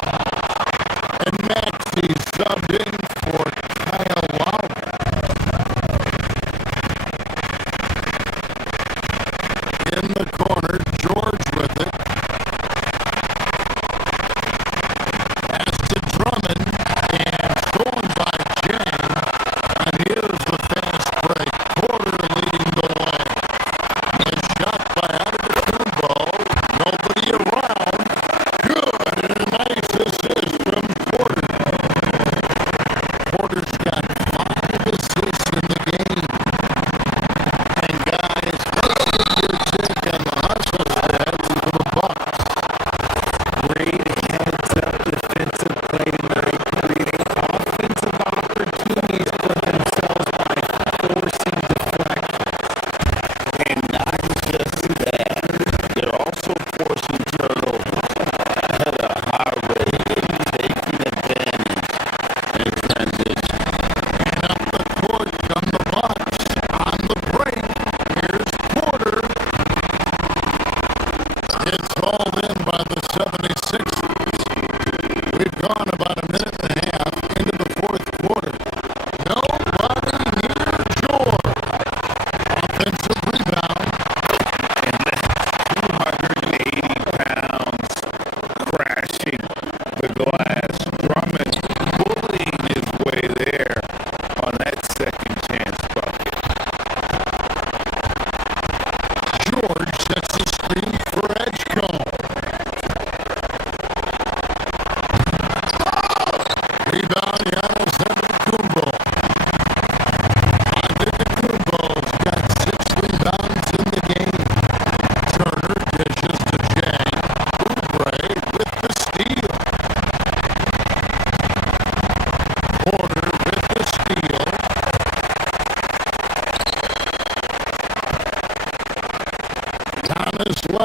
And Maxey subbed in for Kyle Lowry. In the corner, George with it. Pass to Drummond, and stolen by Jang. And here's the fast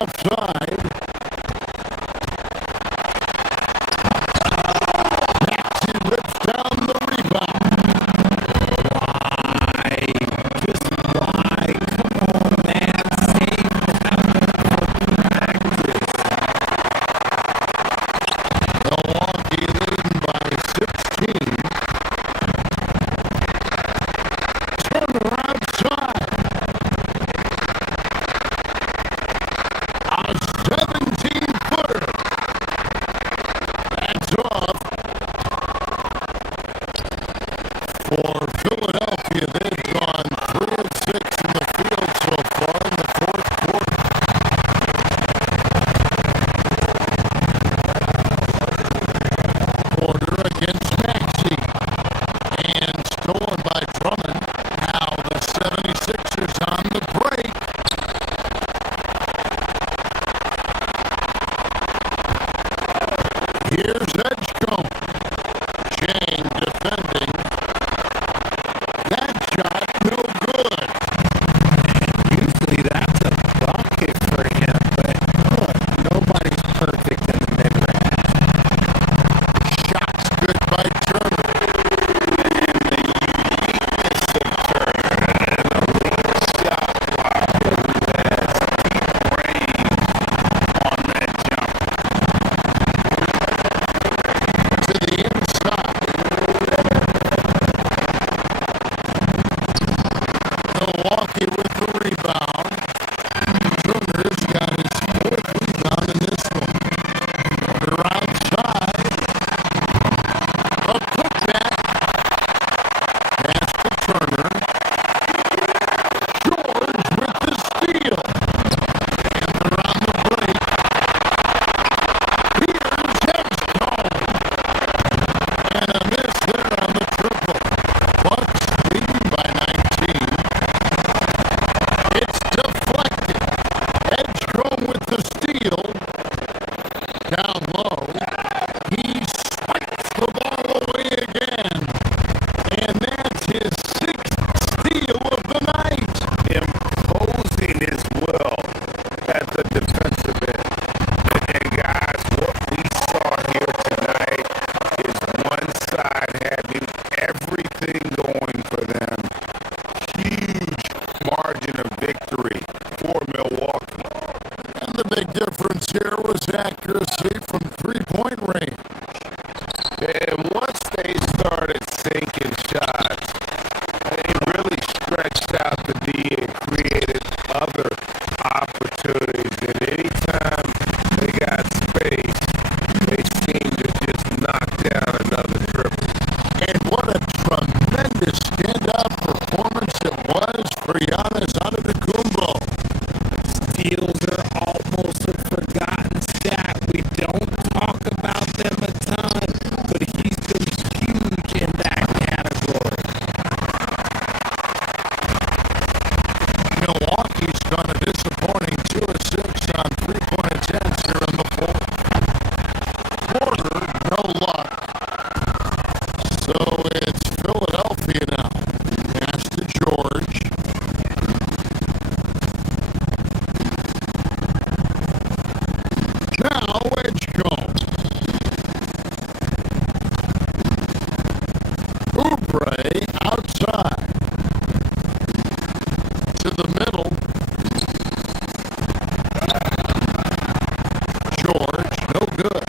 outside. Maxey rips down the rebound. Just why? Come on, man. Save that practice. Milwaukee leading by 16. Turner outside. A 17-footer. That's off. For Philadelphia, they've gone 3 of 6 in the field so far in the fourth quarter. Porter against Maxey. And stolen by Drummond. Now the 76ers on the break. Here's Edgecombe. Chang defending. That shot no good. Usually that's a bucket for him, but nobody's perfect in the mid-range. Shot's good by Turner. To the inside. Milwaukee with the rebound. Turner's got his 4th rebound in this one. Turner outside. A putback. Pass to Turner. George with the steal. And they're on the break. Here's Edgecombe. And a miss there on the triple. Bucks leading by 19. It's deflected. Edgecombe with the steal. Down low. He spikes the ball away again. And that's his 6th steal of the night. Imposing as well at the defensive end. And guys, what we saw here tonight is one side having everything going for them. Huge margin of victory for Milwaukee. And the big difference here was accuracy from three-point range. And once they started sinking shots, they really stretched out the D and created other opportunities. And anytime they got space, they seemed to just knock down another triple. And what a tremendous standout performance it was for Giannis Antetokounmpo. Steals are almost a forgotten stat. We don't talk about them a ton, but he's been huge in that category. Milwaukee's done a disappointing 2 of 6 on three-point attempts here in the fourth. Porter, no luck. So it's Philadelphia now. Pass to George. Now Edgecombe. Oubre outside. To the middle. George, no good.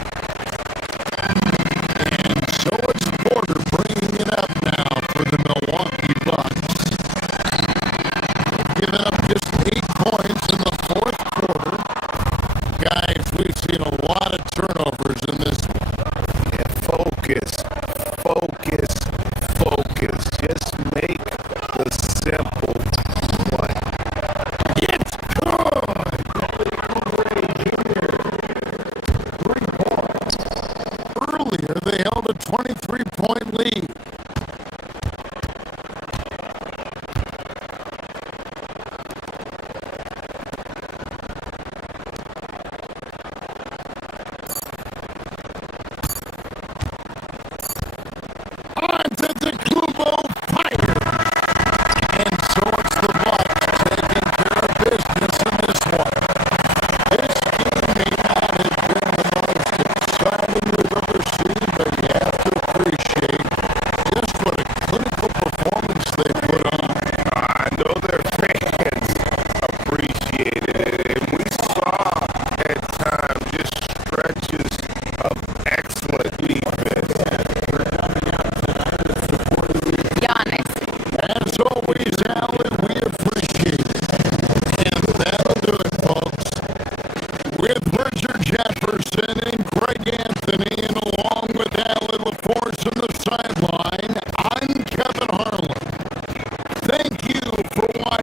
And so it's Porter bringing it up now for the Milwaukee Bucks. They've given up just 8 points in the fourth quarter. Guys, we've seen a lot of turnovers in this one. And focus. Just make the simple play. It's good! 3 points. Earlier, they held a 23-point lead. Antetokounmpo fires. And so Sally. We appreciate it. And that'll do it, folks. With Richard Jefferson and Craig Anthony, and along with Allie LaForce on the sideline, I'm Kevin Harlan. Thank you for watching.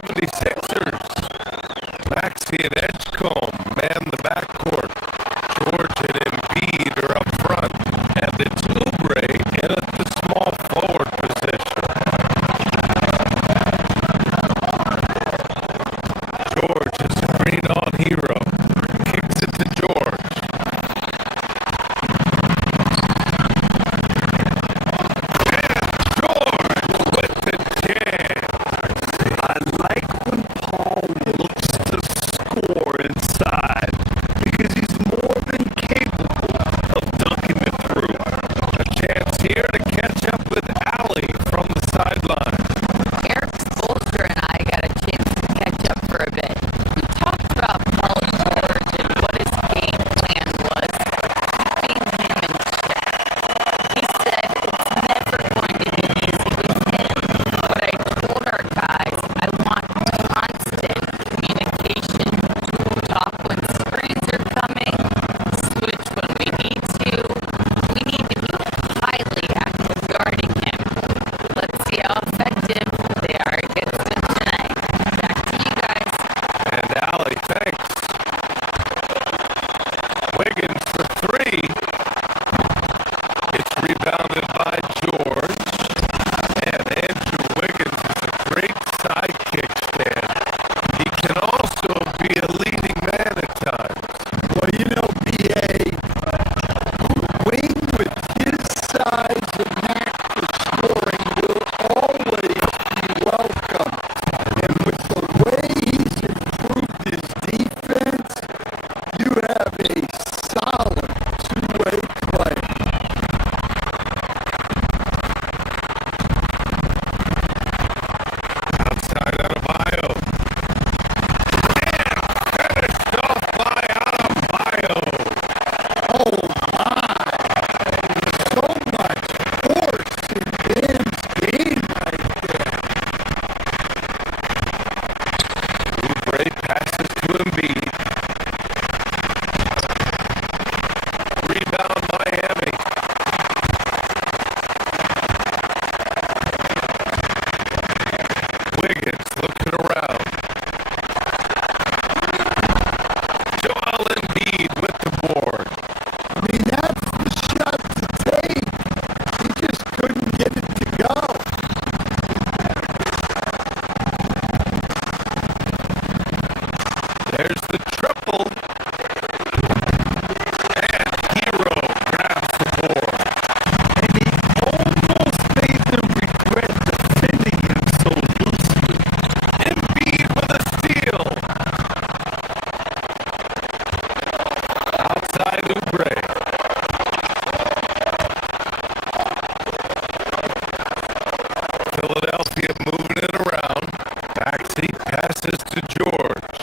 76ers. Maxey and Edgecombe man the backcourt. George and Embiid are up front, and it's Oubre in at the small forward position. George is a green-on hero. Kicks it to George. I like when Paul looks to score inside because he's more than capable of dunking it through. A chance here to catch up with Allie from the sideline. Eric Spoelstra and I got a chance to catch up for a bit. We talked about Paul George and what his game plan was, keeping him in check. He said it's never going to be easy with him, but I told our guys I want constant communication. Talk when screens are coming, switch when we need to. We need to be highly active guarding him. Let's see how effective they are against him tonight. Back to you guys. And Allie, thanks. Wiggins for three. It's rebounded by George. And Andrew Wiggins is a great sidekick stand. He can also be a leading man at times. Well, you know, BA, Wing with his size and knack for scoring will always be welcome. And with the way he's improved his defense, you have a solid two-way player. Outside Adebayo. And finished off by Adebayo. Oh my! So much force in Ben's game right there. Oubre passes to Embiid. Rebound Miami. Wiggins looking around. Joel Embiid with the board. I mean, that's the shot to take. He just couldn't get it to go. There's the triple. And Hero grabs the board. And he almost made them regret defending him so loosely. Embiid with a steal. Outside Oubre. Philadelphia moving it around. Backseat passes to George.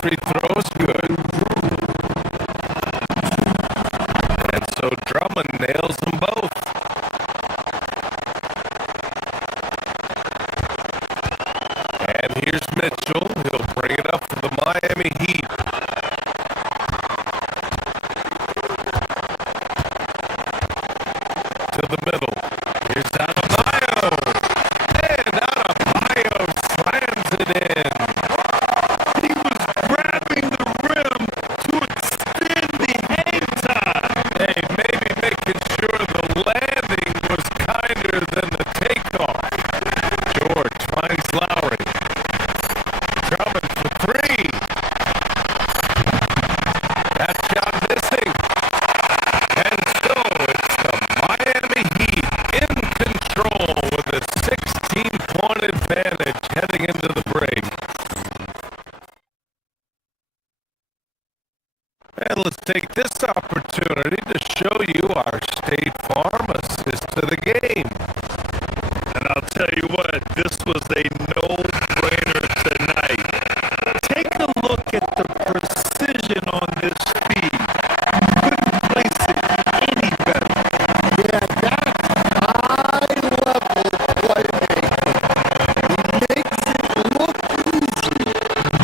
free throws, good. And so Drummond nails them both. And here's Mitchell. He'll bring it up for the Miami Heat. To the middle. Here's Adebayo. And Adebayo slams it in. He was grabbing the rim to extend the hang time. Hey, maybe making sure the landing was kinder than the takeoff. George finds Lowry. Drummond for three. That shot missing. And so it's the Miami Heat in control with a 16-point advantage heading into the break. And let's take this opportunity to show you our State Farm assist to the game. And I'll tell you what, this was a no-brainer tonight. Take a look at the precision on this feed. Couldn't place it any better. Yeah, that's high-level playmaking. He makes it look easy,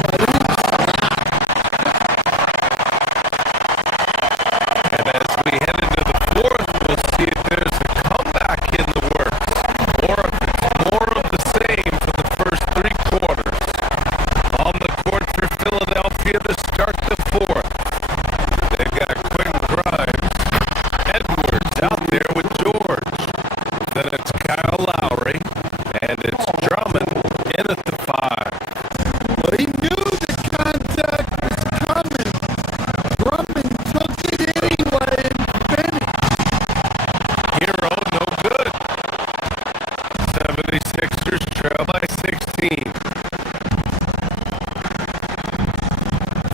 but it's And as we head into the fourth, we'll see if there's a comeback in the works, or if it's more of the same for the first three quarters. On the court for Philadelphia to start the fourth. They've got Quinn Grimes, Edwards out there with George. Then it's Kyle Lowry, and it's Drummond in at the 5. Well, he knew the contact was coming. Drummond took it anyway and finished. Hero, no good. 76ers trail by 16.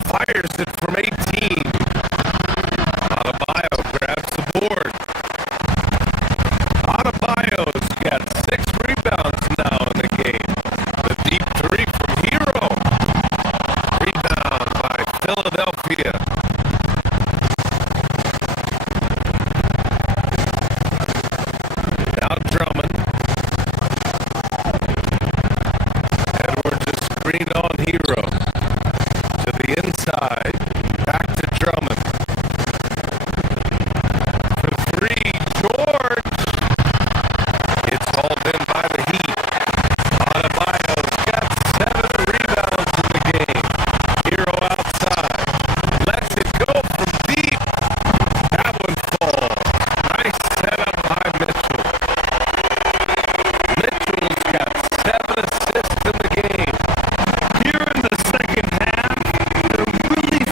Fires it from 18. Adebayo grabs the board. Adebayo's got 6 rebounds now in the game. The deep three from Hero. Rebound by Philadelphia. Now Drummond. Edwards is screened on Hero. To the inside. Back to Drummond. For 3, George. It's hauled in by the Heat. Adebayo's got 7 rebounds in the game. Hero outside. Lets it go from deep. That one falls. Nice setup by Mitchell. Mitchell's got 7 assists in the game. Here in the second half, there really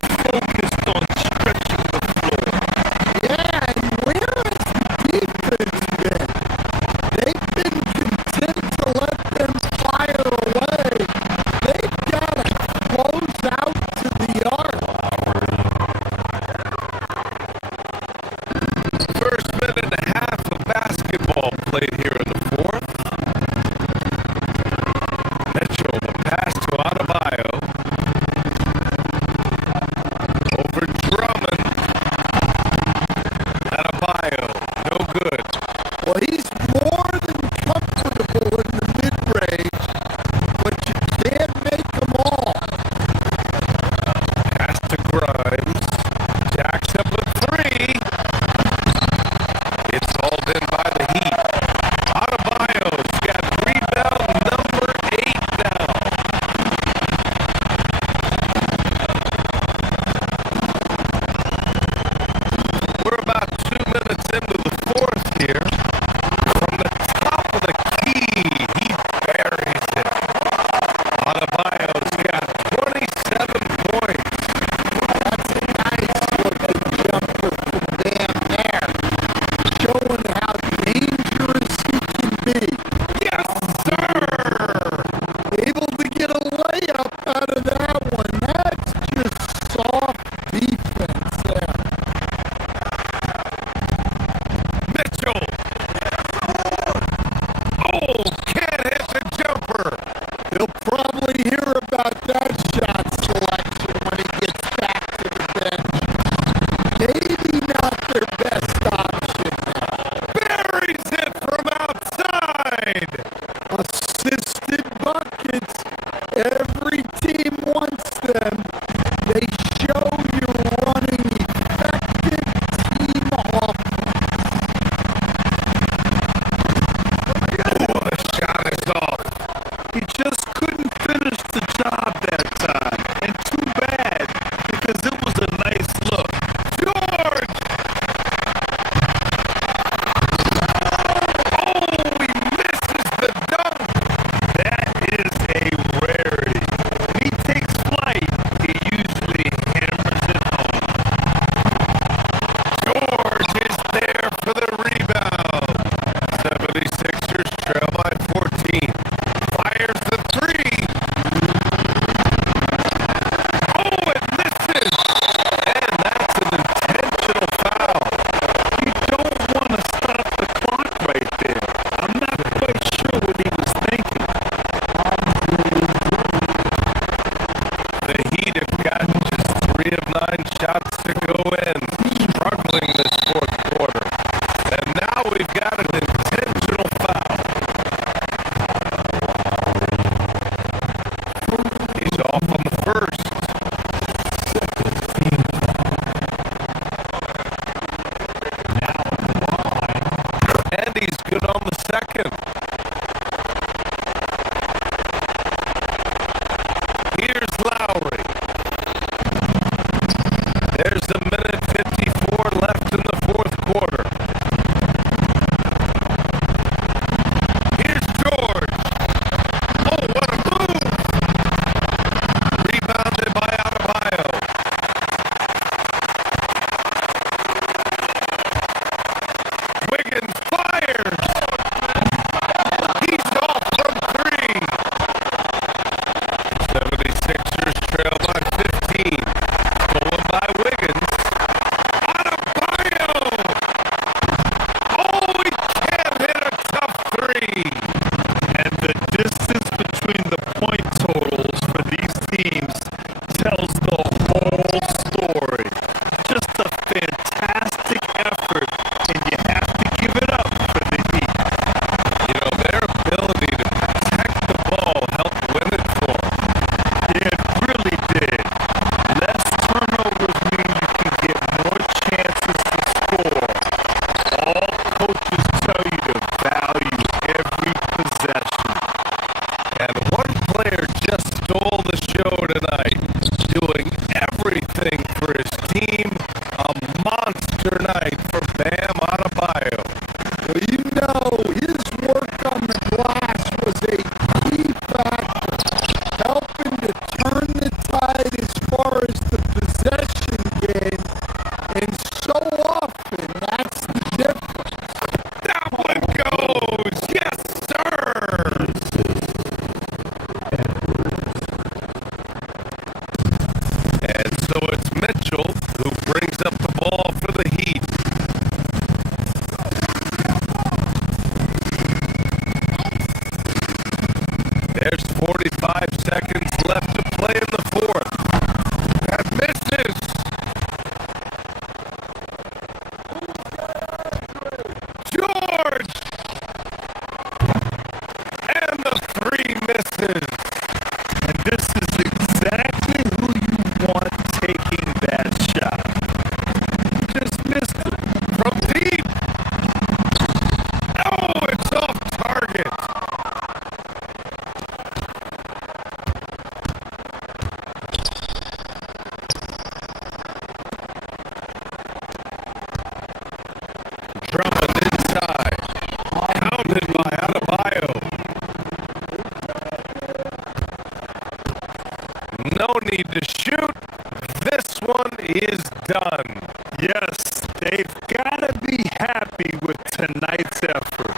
is done. Yes, they've got to be happy with tonight's effort.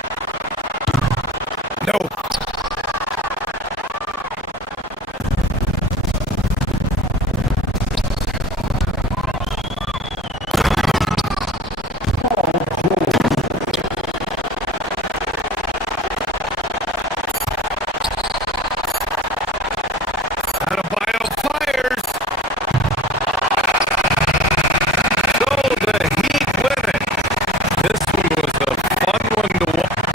No. Adebayo fires. So the Heat win it. This one was a fun one to watch.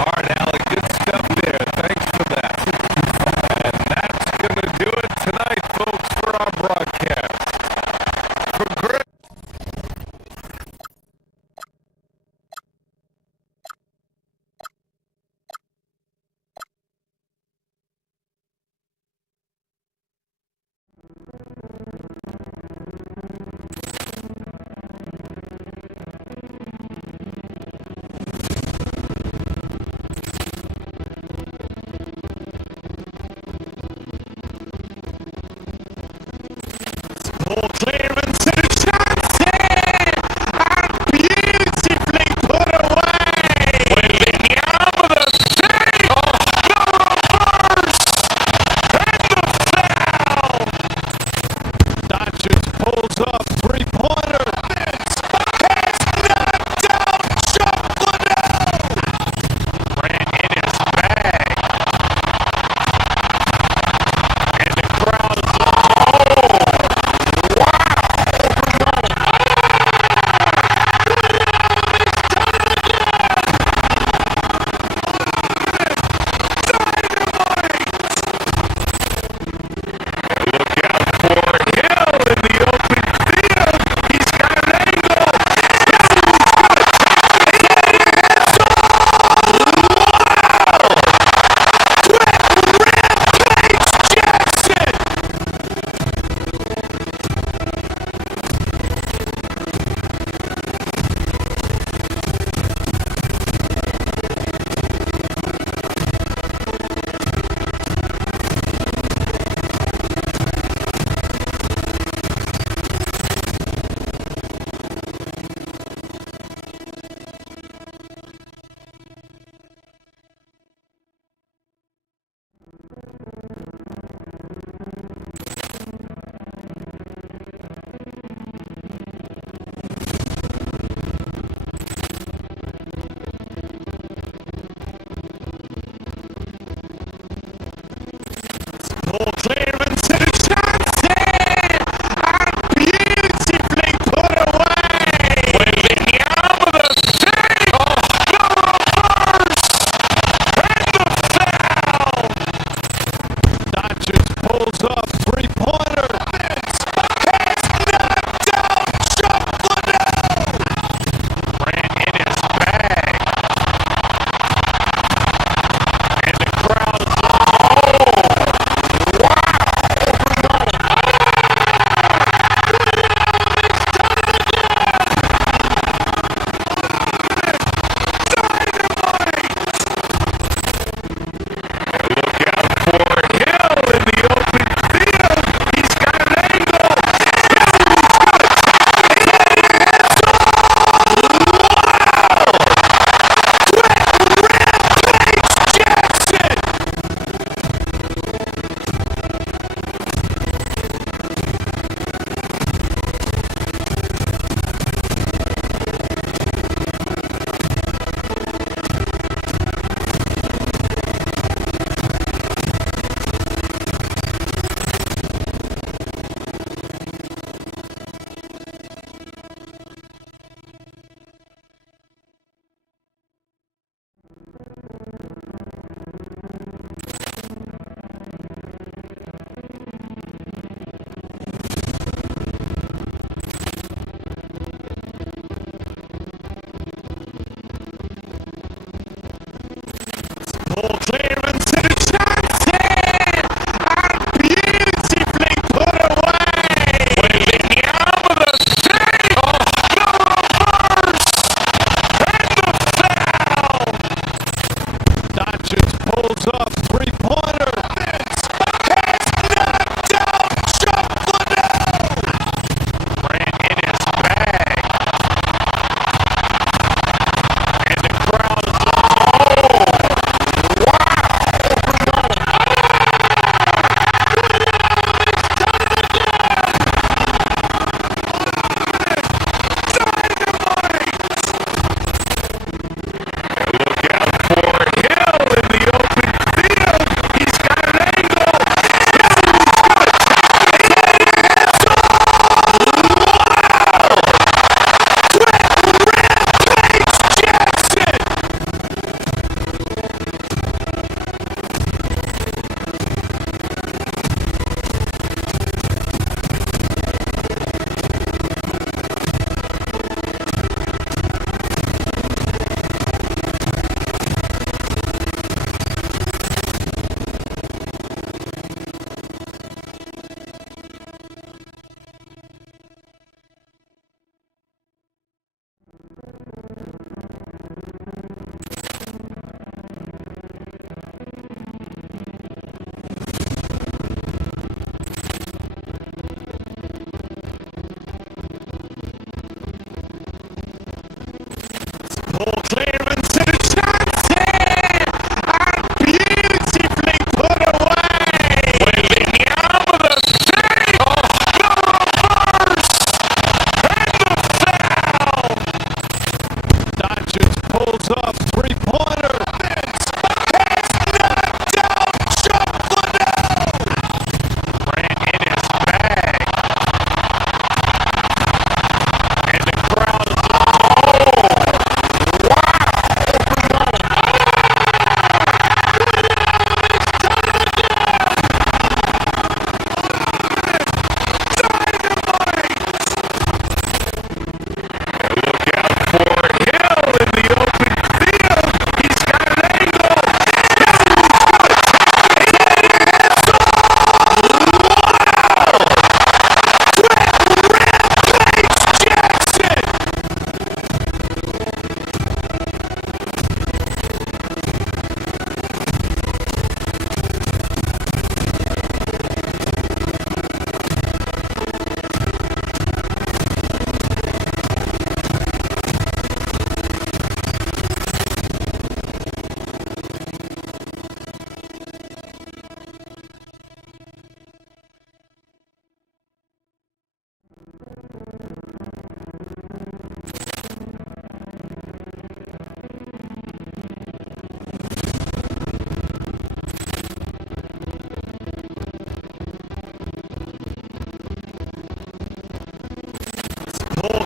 All right, Alec, good stuff there. Thanks for that. And that's going to do it tonight, folks, for our broadcast. For Greg. Ball clearance and a shot in! And beautifully put away! Wembanyama the save! The reverse! And the foul! Doncic pulls up, three-pointer. Vince has knocked out Chuck Liddell! Ran in his bag. And the crowd is like, oh! Wow!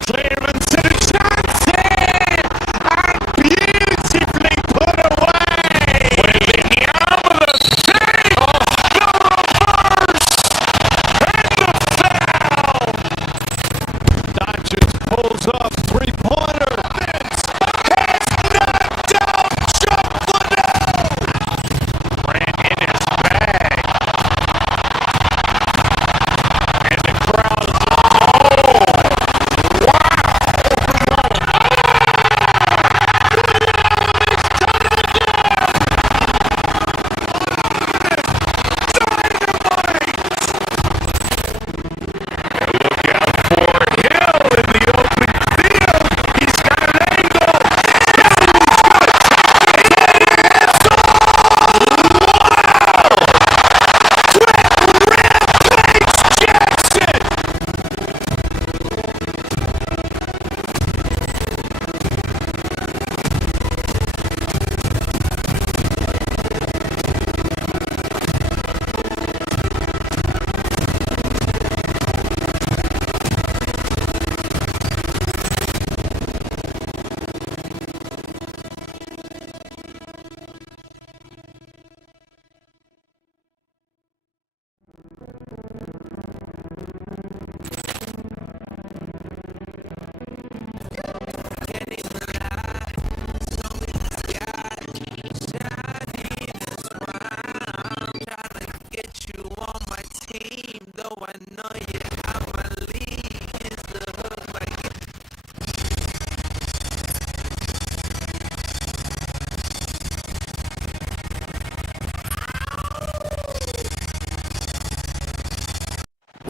Clearance and shots in! Beautifully put away! With the arm of the save! The reverse! And the foul! Doncic pulls up, three-pointer. Vince has knocked out Chuck Liddell! Ran in his bag. And the crowd's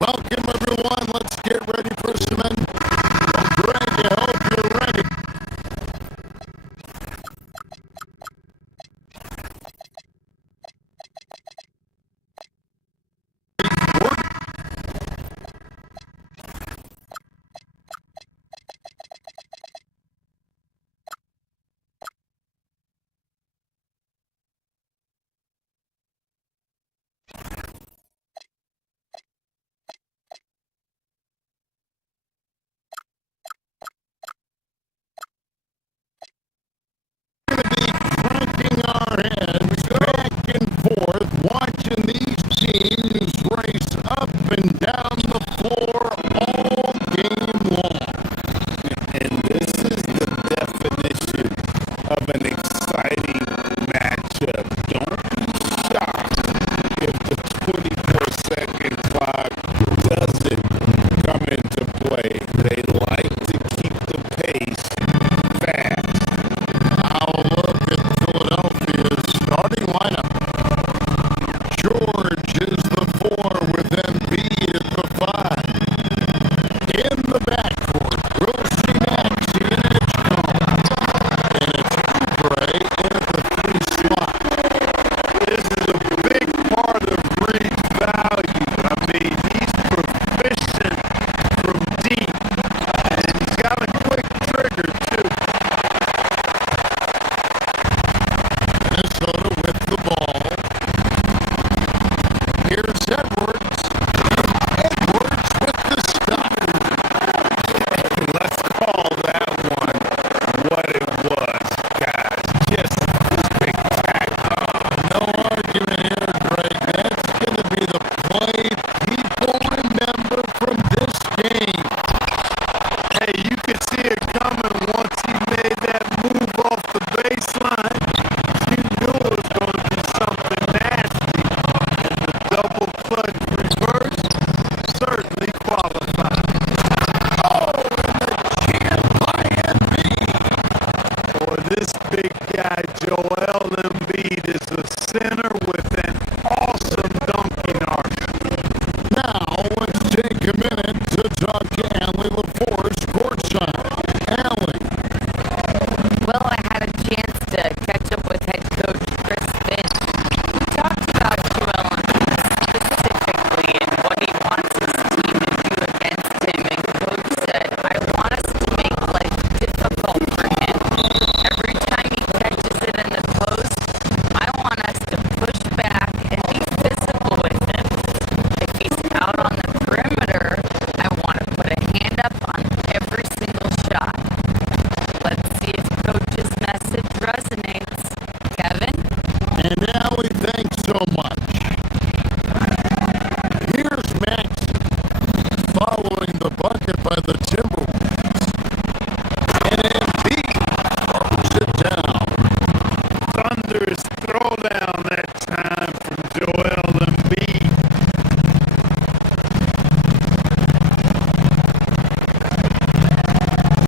Welcome, everyone. Let's get ready for some Greg, I hope you're ready. Cracking our heads back and forth, watching these teams race up and down the floor all game long. And this is the definition of an exciting matchup. Don't be shocked if the 24-second clock doesn't come into play. They like to keep the pace fast. I'll look at Philadelphia's starting lineup. George is the 4 with Embiid at the 5. In the backcourt, we'll see Maxey and Edgecombe. And it's Oubre in the 3 slot. This is a big part of Reed's value. I mean, he's proficient from deep, and he's got a quick trigger, too. Minnesota with the ball. Here's Edwards. Edwards with the stop. Let's call that one what it was, guys. Just spectacular. No argument here, Greg. That's going to be the play people remember from this game. Hey, you could see it coming once he made that move off the baseline. You knew it was going to be something nasty. And the double clutch reverse certainly qualified. Boy, this big guy, Joel Embiid, is a center with an awesome dunking arm. Now, let's take a minute to talk to Allie LaForce courtside. Allie, Well, I had a chance to catch up with head coach Chris Finch. We talked about Joel Embiid specifically and what he wants his team to do against him. And coach said, I want us to make life difficult for him. Every time he catches it in the post, I want us to push back and be physical with him. If he's out on the perimeter, I want to put a hand up following the bucket by the Timberwolves. And Embiid throws it down. Thunderous throwdown that time from Joel Embiid.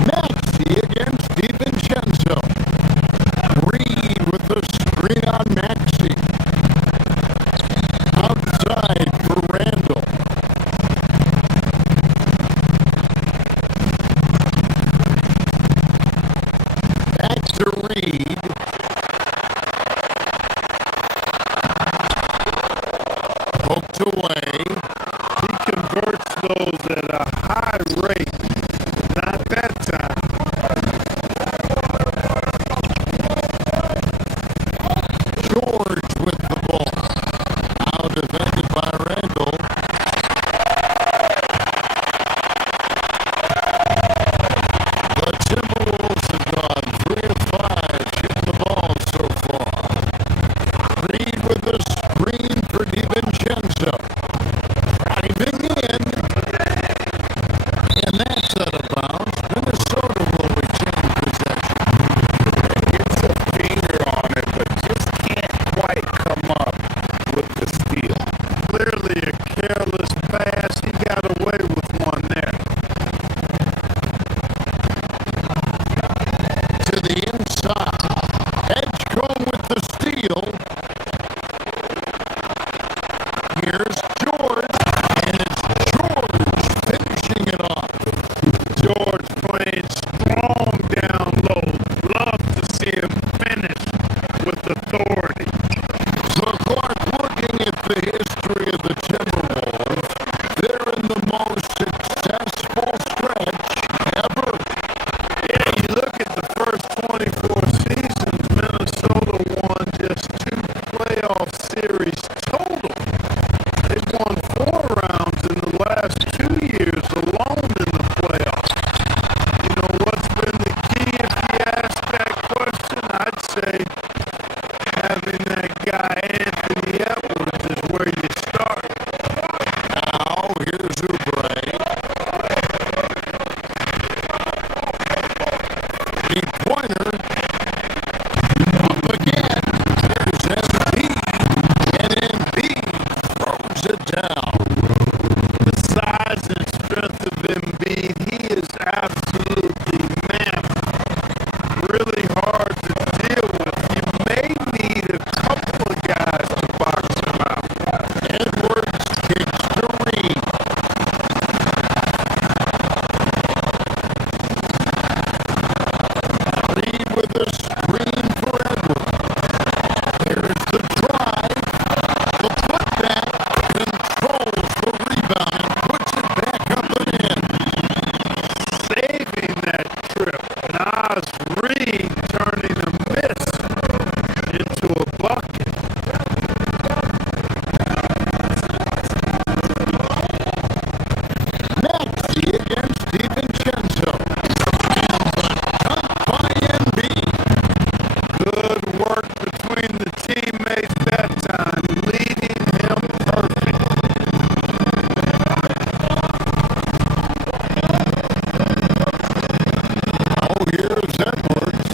Maxey against DiVincenzo. Reed with the screen on Maxey. Outside for Randall. Back to Reed. Poked away. He converts those at a high rate. Not that time. George with the ball. Now defended by Randall. The Timberwolves have gone 3 of 5 shooting the ball so far. Reed with the screen for DiVincenzo. Driving in. And that's out of bounds. Minnesota will retain possession. Gets a finger on it, but just can't quite come up with the steal. Clearly a careless pass. He got away with one there. To the inside. Edgecombe with the steal. Here's George. And it's George finishing it off. George playing strong down low. Love to see him finish with authority. So Clark, looking at the history of the Timberwolves, they're in the most successful stretch ever. Yeah, you look at the first 24 seasons, Minnesota won just 2 playoff series total. They've won 4 rounds in the last 2 years alone in the playoffs. You know what's been the key if you ask that question? I'd say having that guy Anthony Edwards is where you start. Now, here's Oubre. Deep pointer. Up again. Here's Embiid. And Embiid throws it down. The size and strength of Embiid, he is absolutely mammoth. Really hard to deal with. You may need a couple of guys to box him out. Edwards kicks to Reed. Reed with a screen for Edwards. Here's the drive. The putback controls the rebound and puts it back up and in. Saving that trip. Nas Reed turning a miss into a bucket. Maxey against DiVincenzo. Dunk by Embiid. Good work between the teammates that time, leading him perfect. Oh, here's Edwards.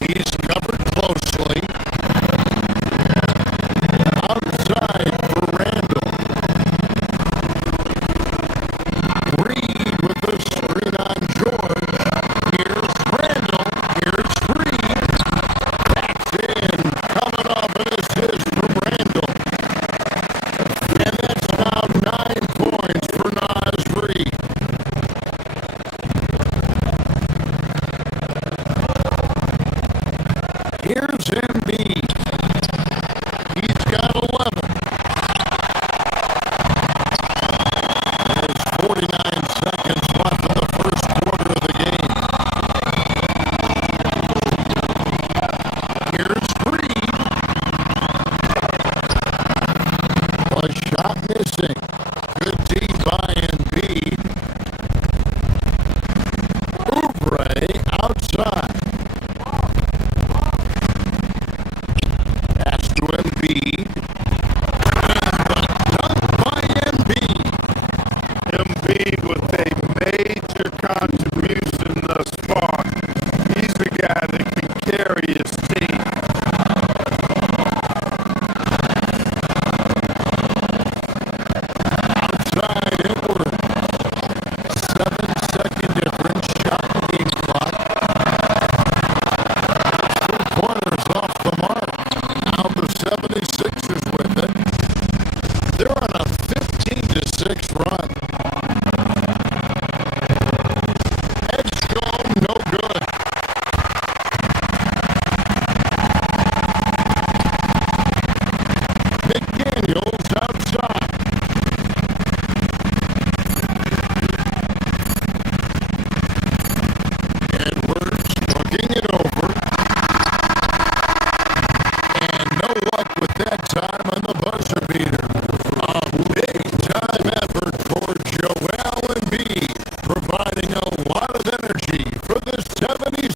He's covered closely. Outside for Randall. Reed with the screen on George. Here's Randall. Here's Reed. That's in. Coming up, an assist from Randall. And that's now 9 points for Nas Reed. Here's Embiid. He's got 11. There's 49 seconds left in the first quarter of the game. Here's Reed. A shot missing. Good D by Embiid. Oubre outside. Pass to Embiid. And the dunk by Embiid. Embiid with a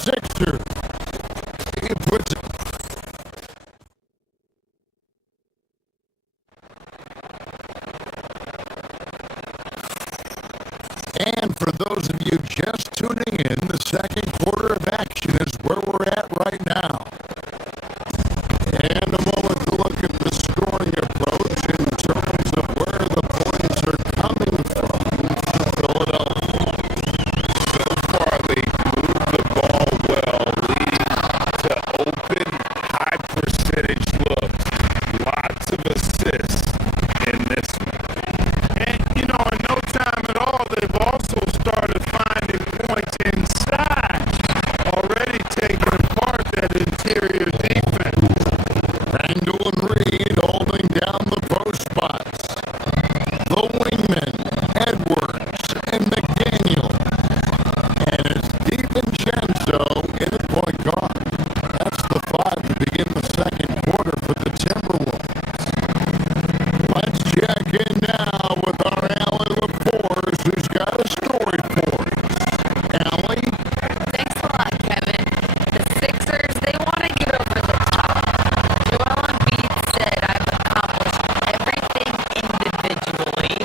76ers. He puts it. And for those of you just tuning in, the second quarter of action is where we're at right now. And a moment to look at the scoring approach in terms of where the points are coming from for Philadelphia. So far, they moved the ball well, leading to open, high percentage looks. Lots of assists in this one. And, you know, in no time at all, they've also started finding points inside, already taking apart that interior defense. Randall and Reed holding down the post spots. The wingmen, Edwards and McDaniel. And it's DiVincenzo in the point guard. That's the 5 to begin the second quarter for the Timberwolves. Let's check in now with our Allie LaForce, who's got a story for us. Allie? Thanks a lot, Kevin. The Sixers, they want to get over the top. Joel Embiid said, "I've accomplished everything individually,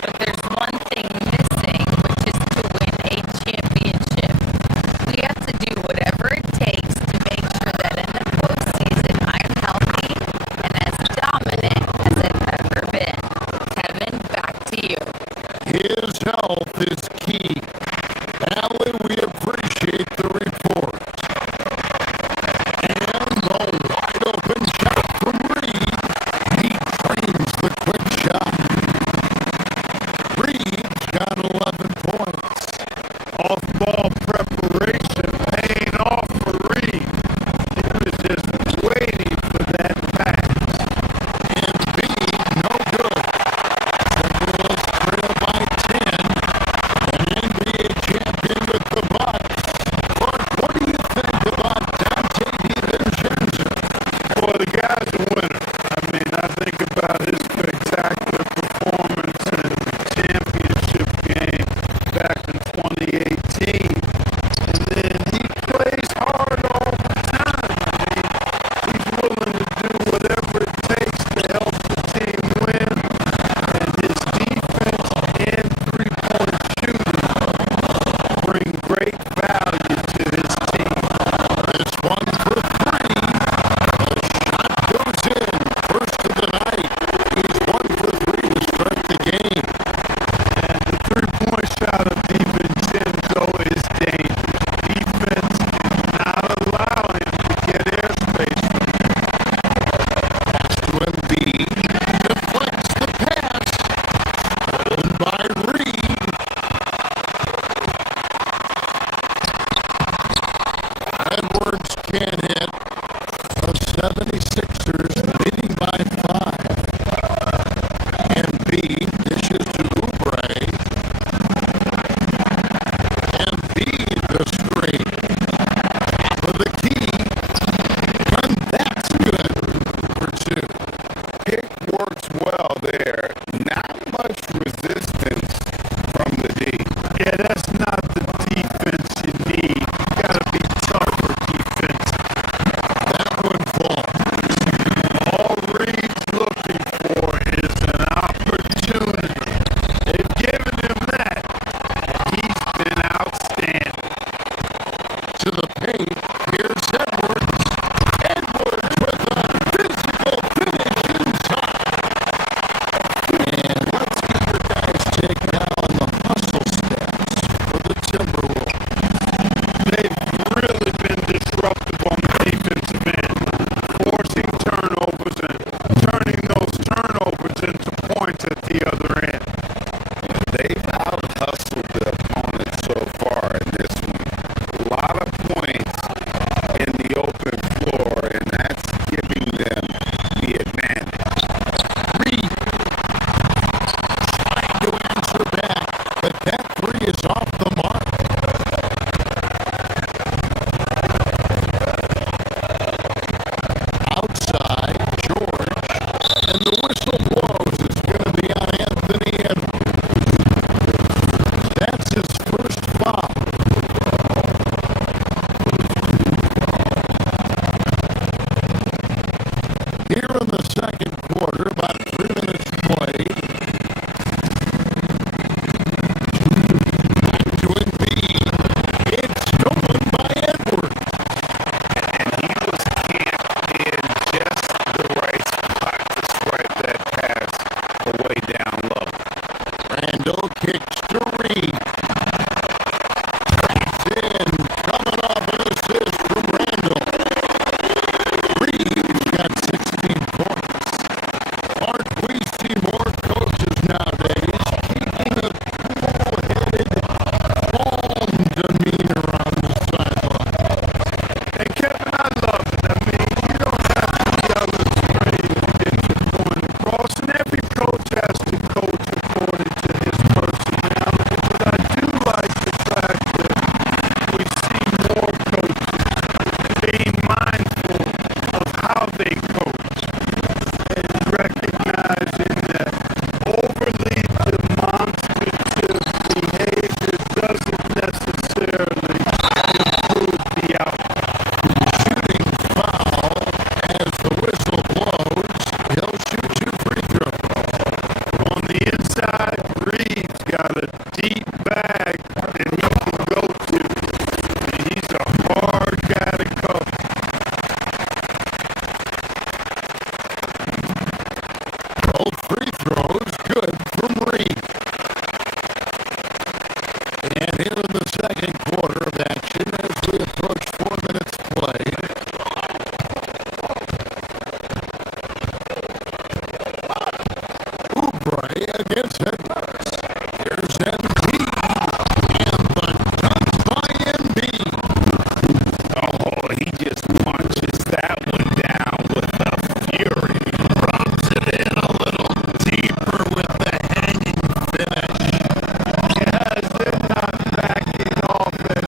but there's one thing missing, which is to win a championship. We have to do whatever it takes to make sure that in the postseason I'm healthy and as dominant as I've ever been." Kevin, back to you. His health is key. Allie, we appreciate the report. And the wide open shot from Reed. He trains the quick shot. Reed's got 11 points. Off-ball preparation paying off for Reed. He was just waiting for that pass. And B, no good. Timberwolves trail by 10. An NBA champion with the Bucks. Mark, what do you think about Dante DiVincenzo? Boy, the guy's a winner. I mean, I think about his spectacular performance in the championship game back in 2018. And then he plays hard all the time. I mean, he's willing to do whatever it takes to help the team win. And his defense and three-point shooting bring great value to his team. This one for 3. The shot goes in. First of the night. He's 1 for 3 to start the game. And the three-point shot of DiVincenzo is dangerous. Defense cannot allow him to get airspace from him. Pass to Embiid. Deflects the pass. Stolen by Reed. Edwards can't hit. The 76ers leading by 5. Embiid dishes to Oubre. kicks to Reed. He's in, coming off an assist from Randall. Reed's got 16 points. Aren't we see more coaches nowadays keeping a cool-headed, calm demeanor on the sideline? And Kevin, I love it. I mean, you don't have to yell and scream to get your point across, and every coach has to coach according to his personality. But I do like the fact that we see more coaches being mindful of how they coach and recognizing that overly demonstrative behavior doesn't necessarily improve the outcome. Shooting foul as the whistle blows. He'll shoot 2 free throws. On the inside, Reed's got a deep bag that he can go to. And he's a hard guy to cover. Both free throws good from Reed. And here in the second quarter of action as we approach 4 minutes played. Oubre against Edwards. Here's Embiid. And the dunk by Embiid. Oh, he just punches that one down with a fury. Rubs it in a little deeper with the hanging finish. As they're not backing off at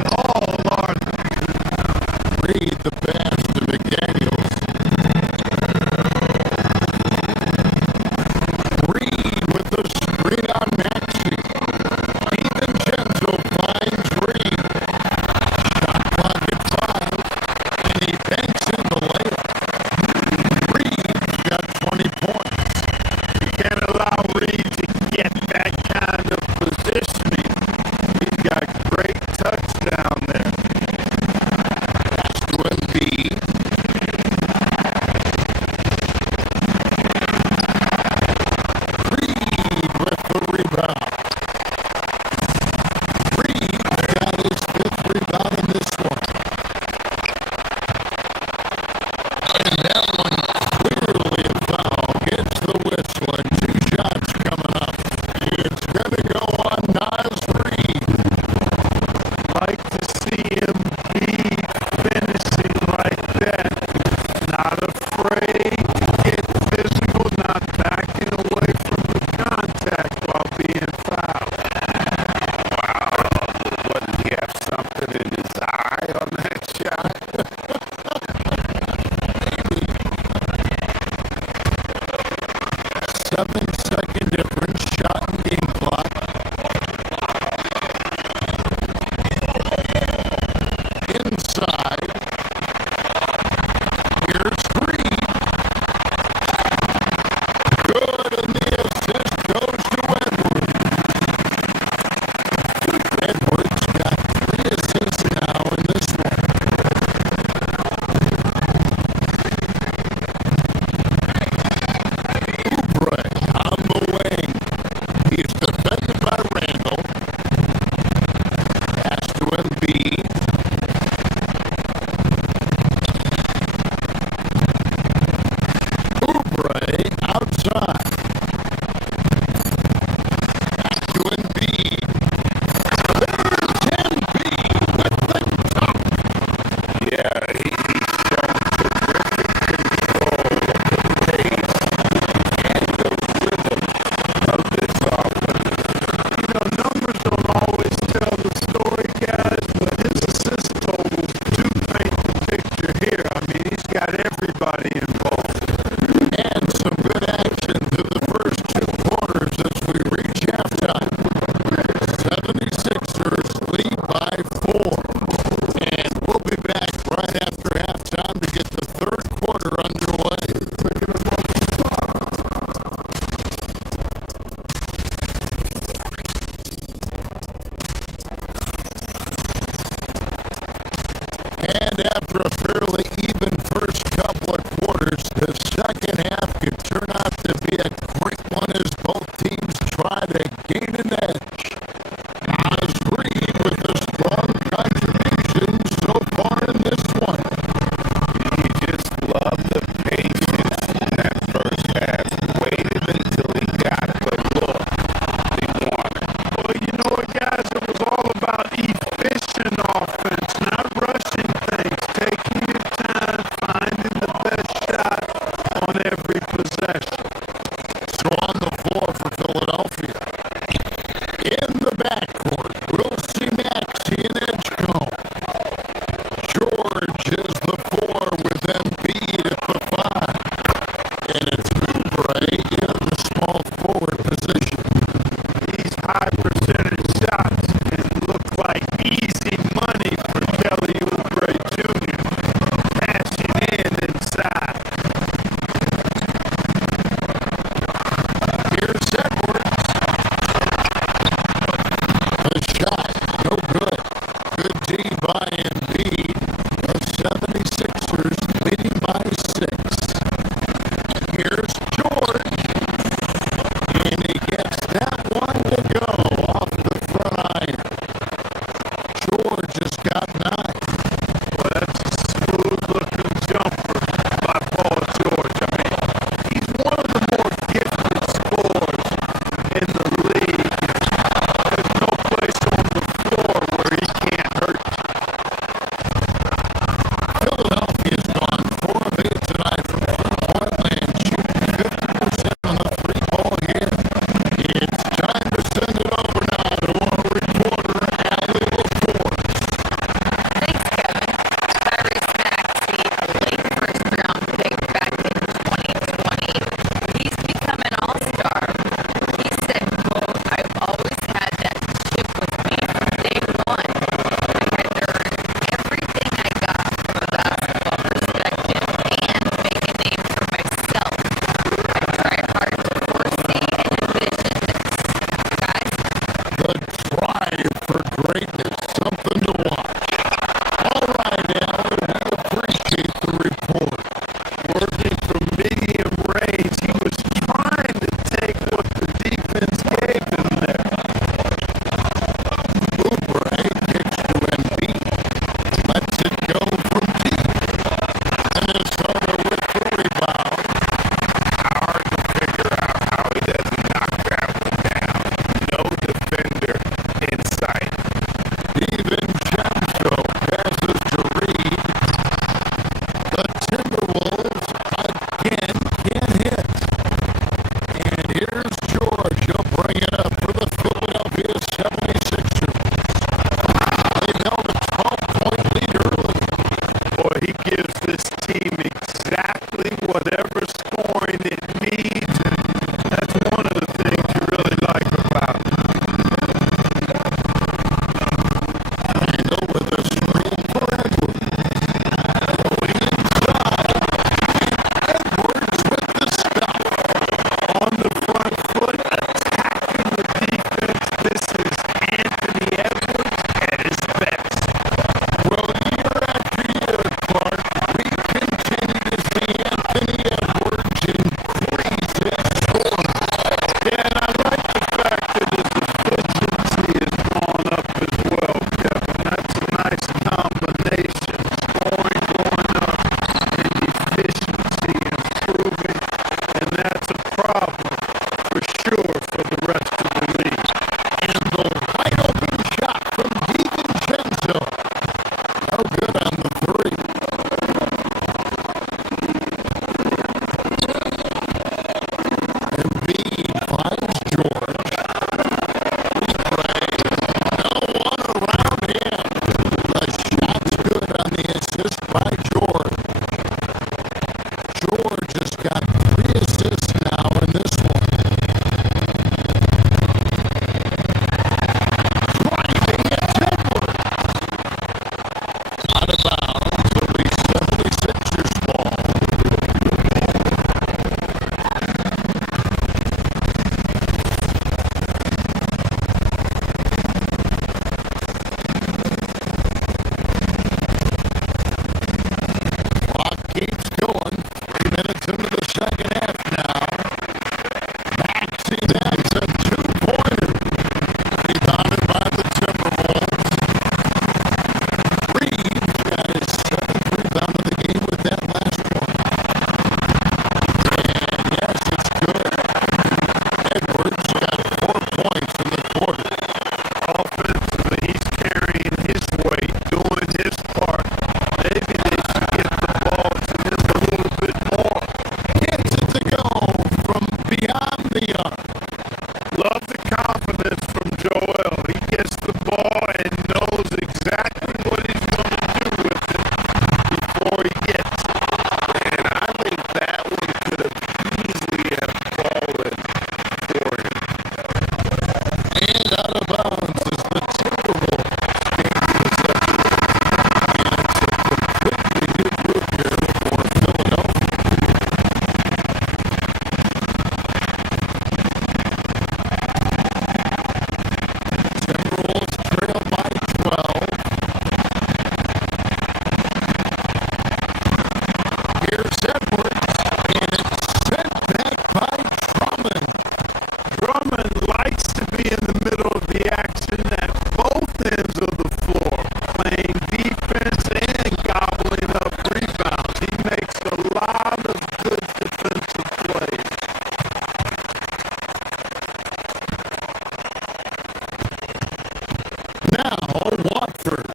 Oh, Watford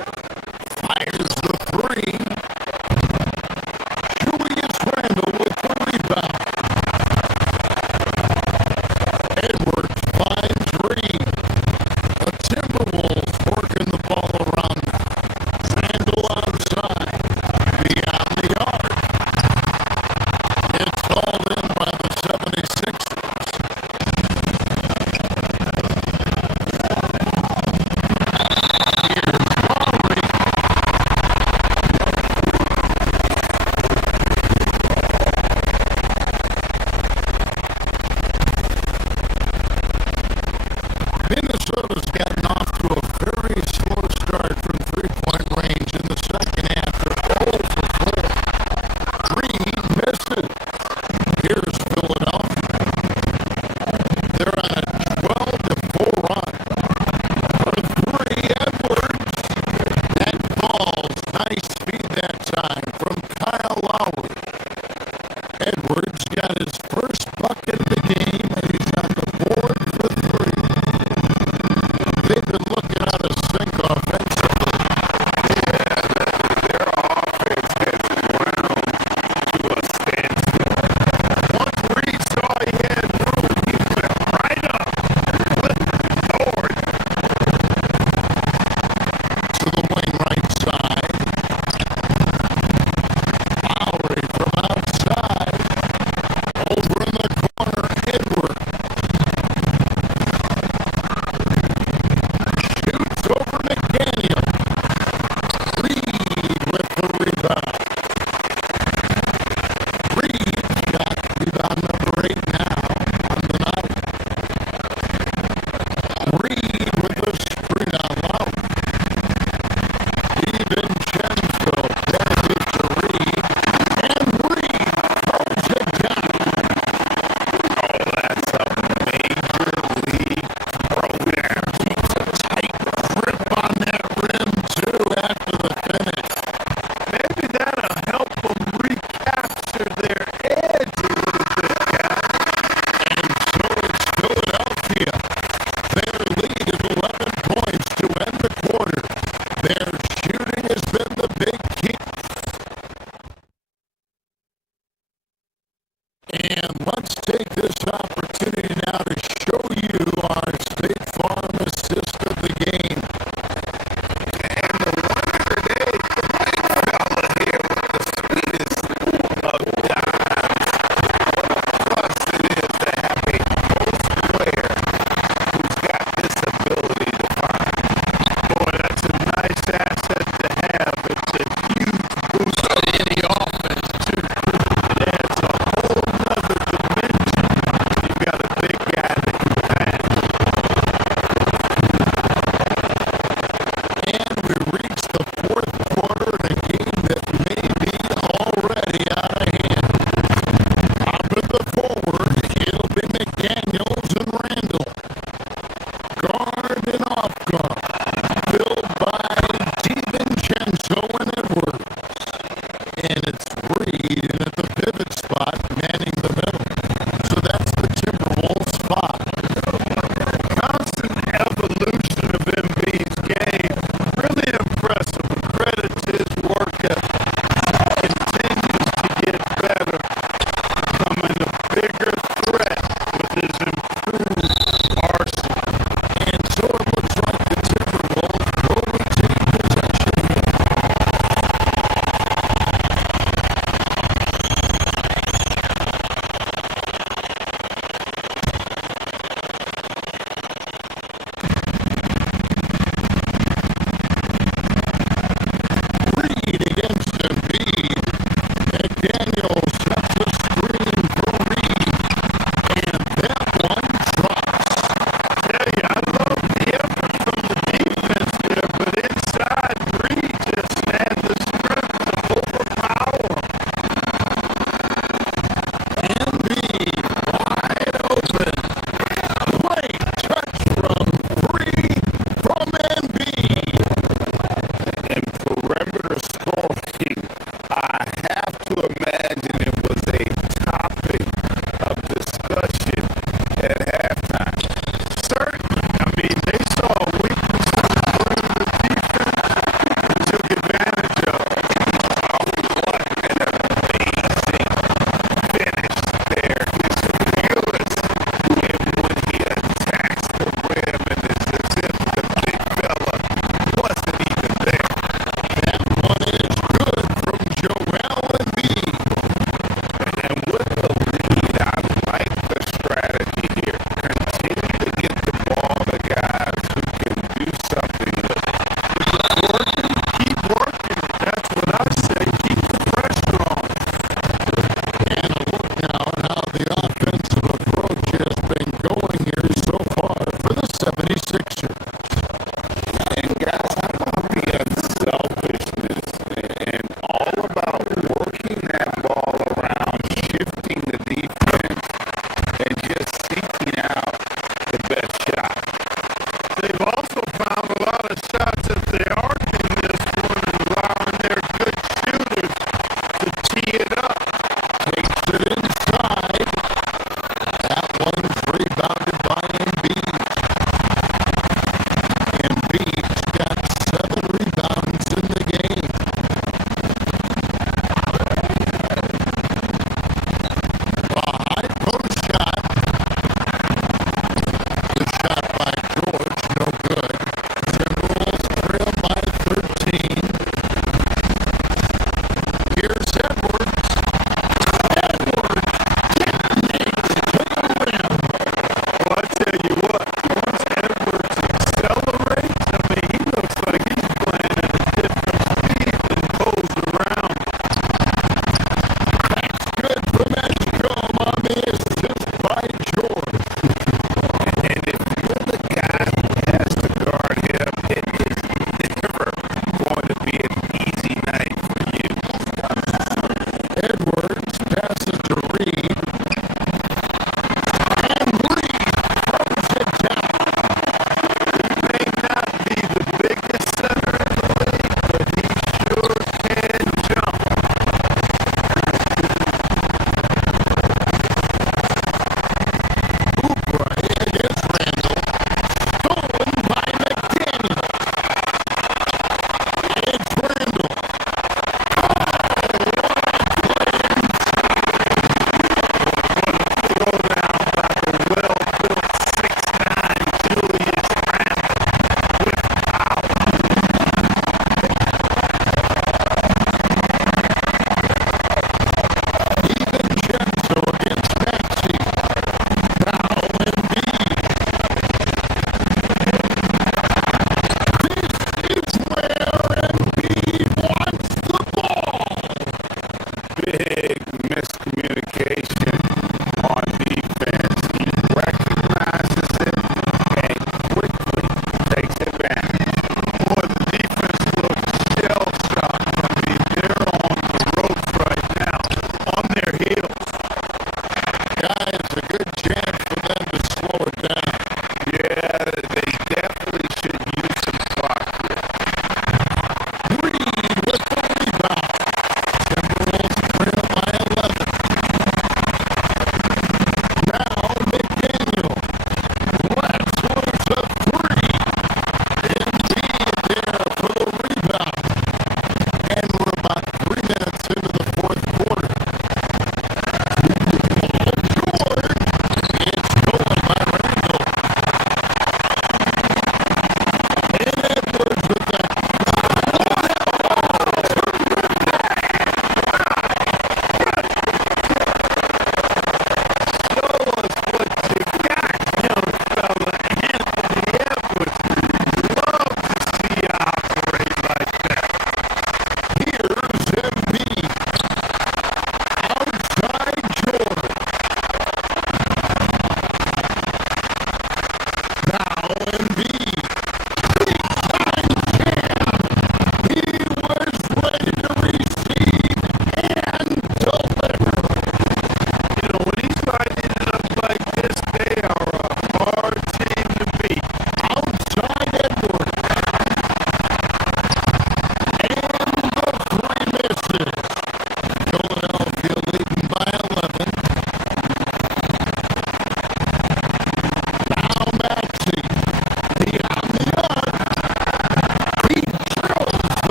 fires the three. Julius Randle with the rebound. Edwards finds Reed. The Timberwolves working the ball around now. Randle outside. Beyond the arc. It's hauled in by the 76ers. Here's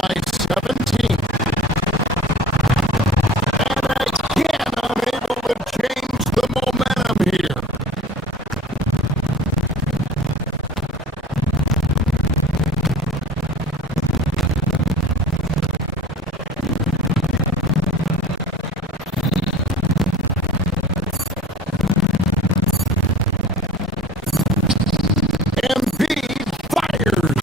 by 17. And again, unable to change the momentum here. Embiid fires.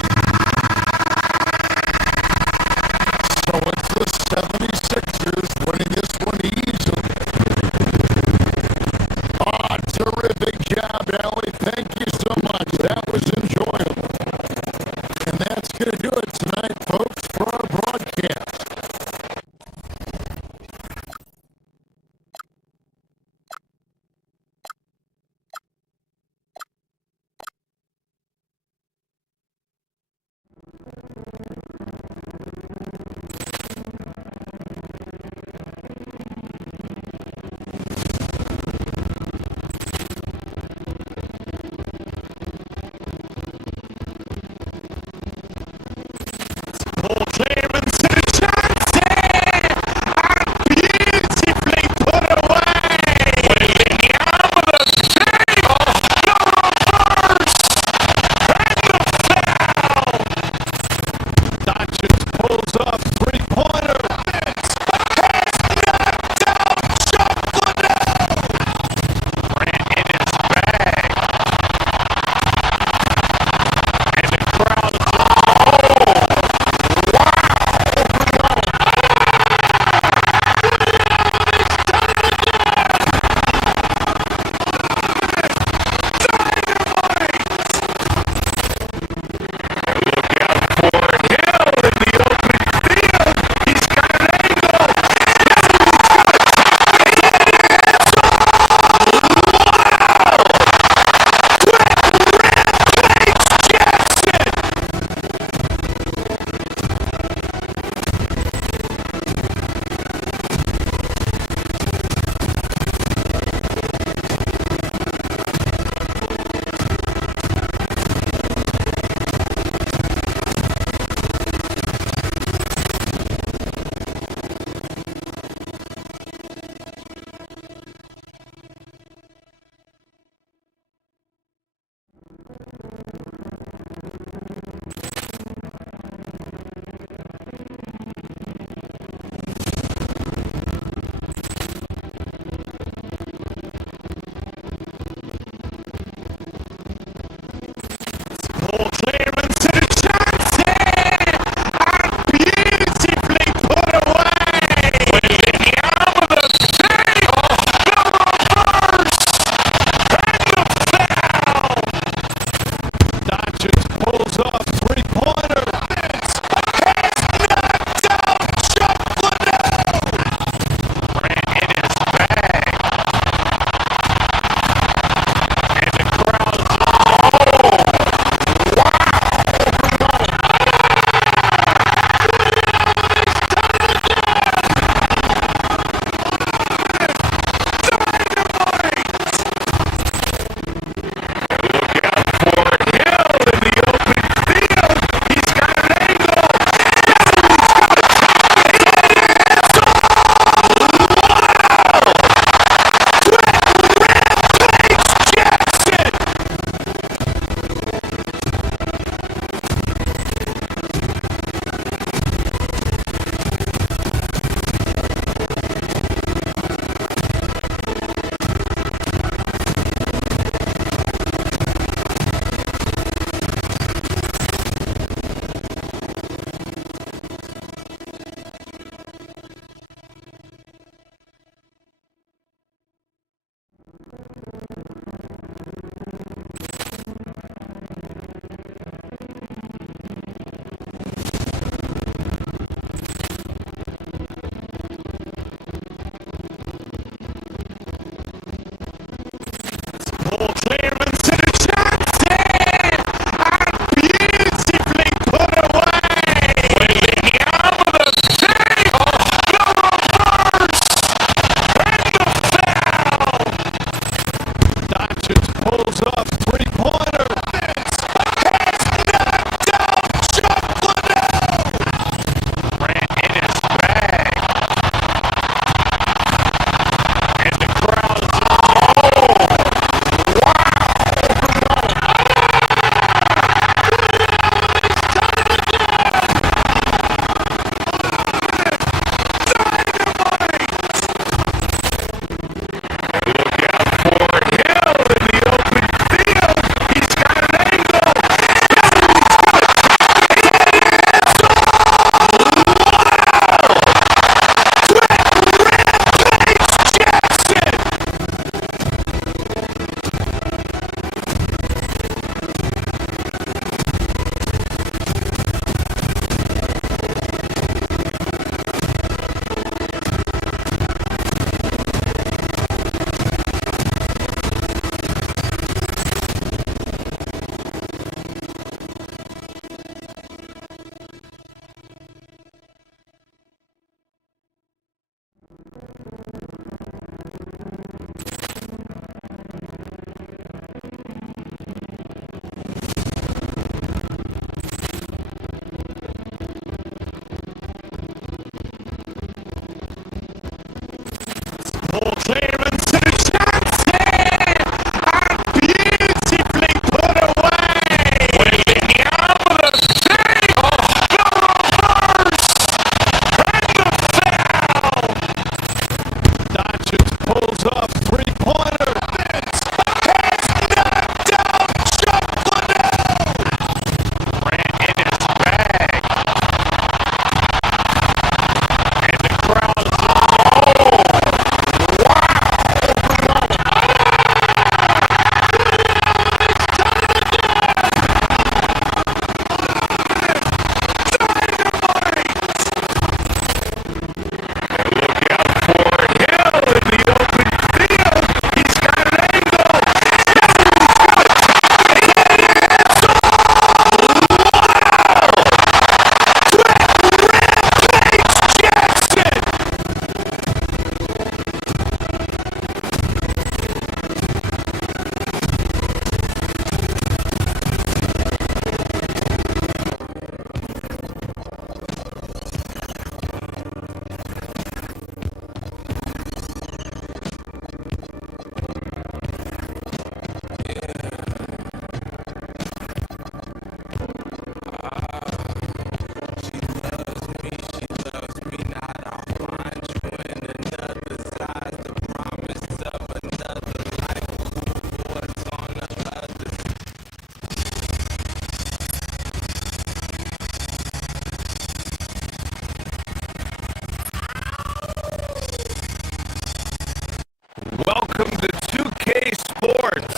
2K Sports.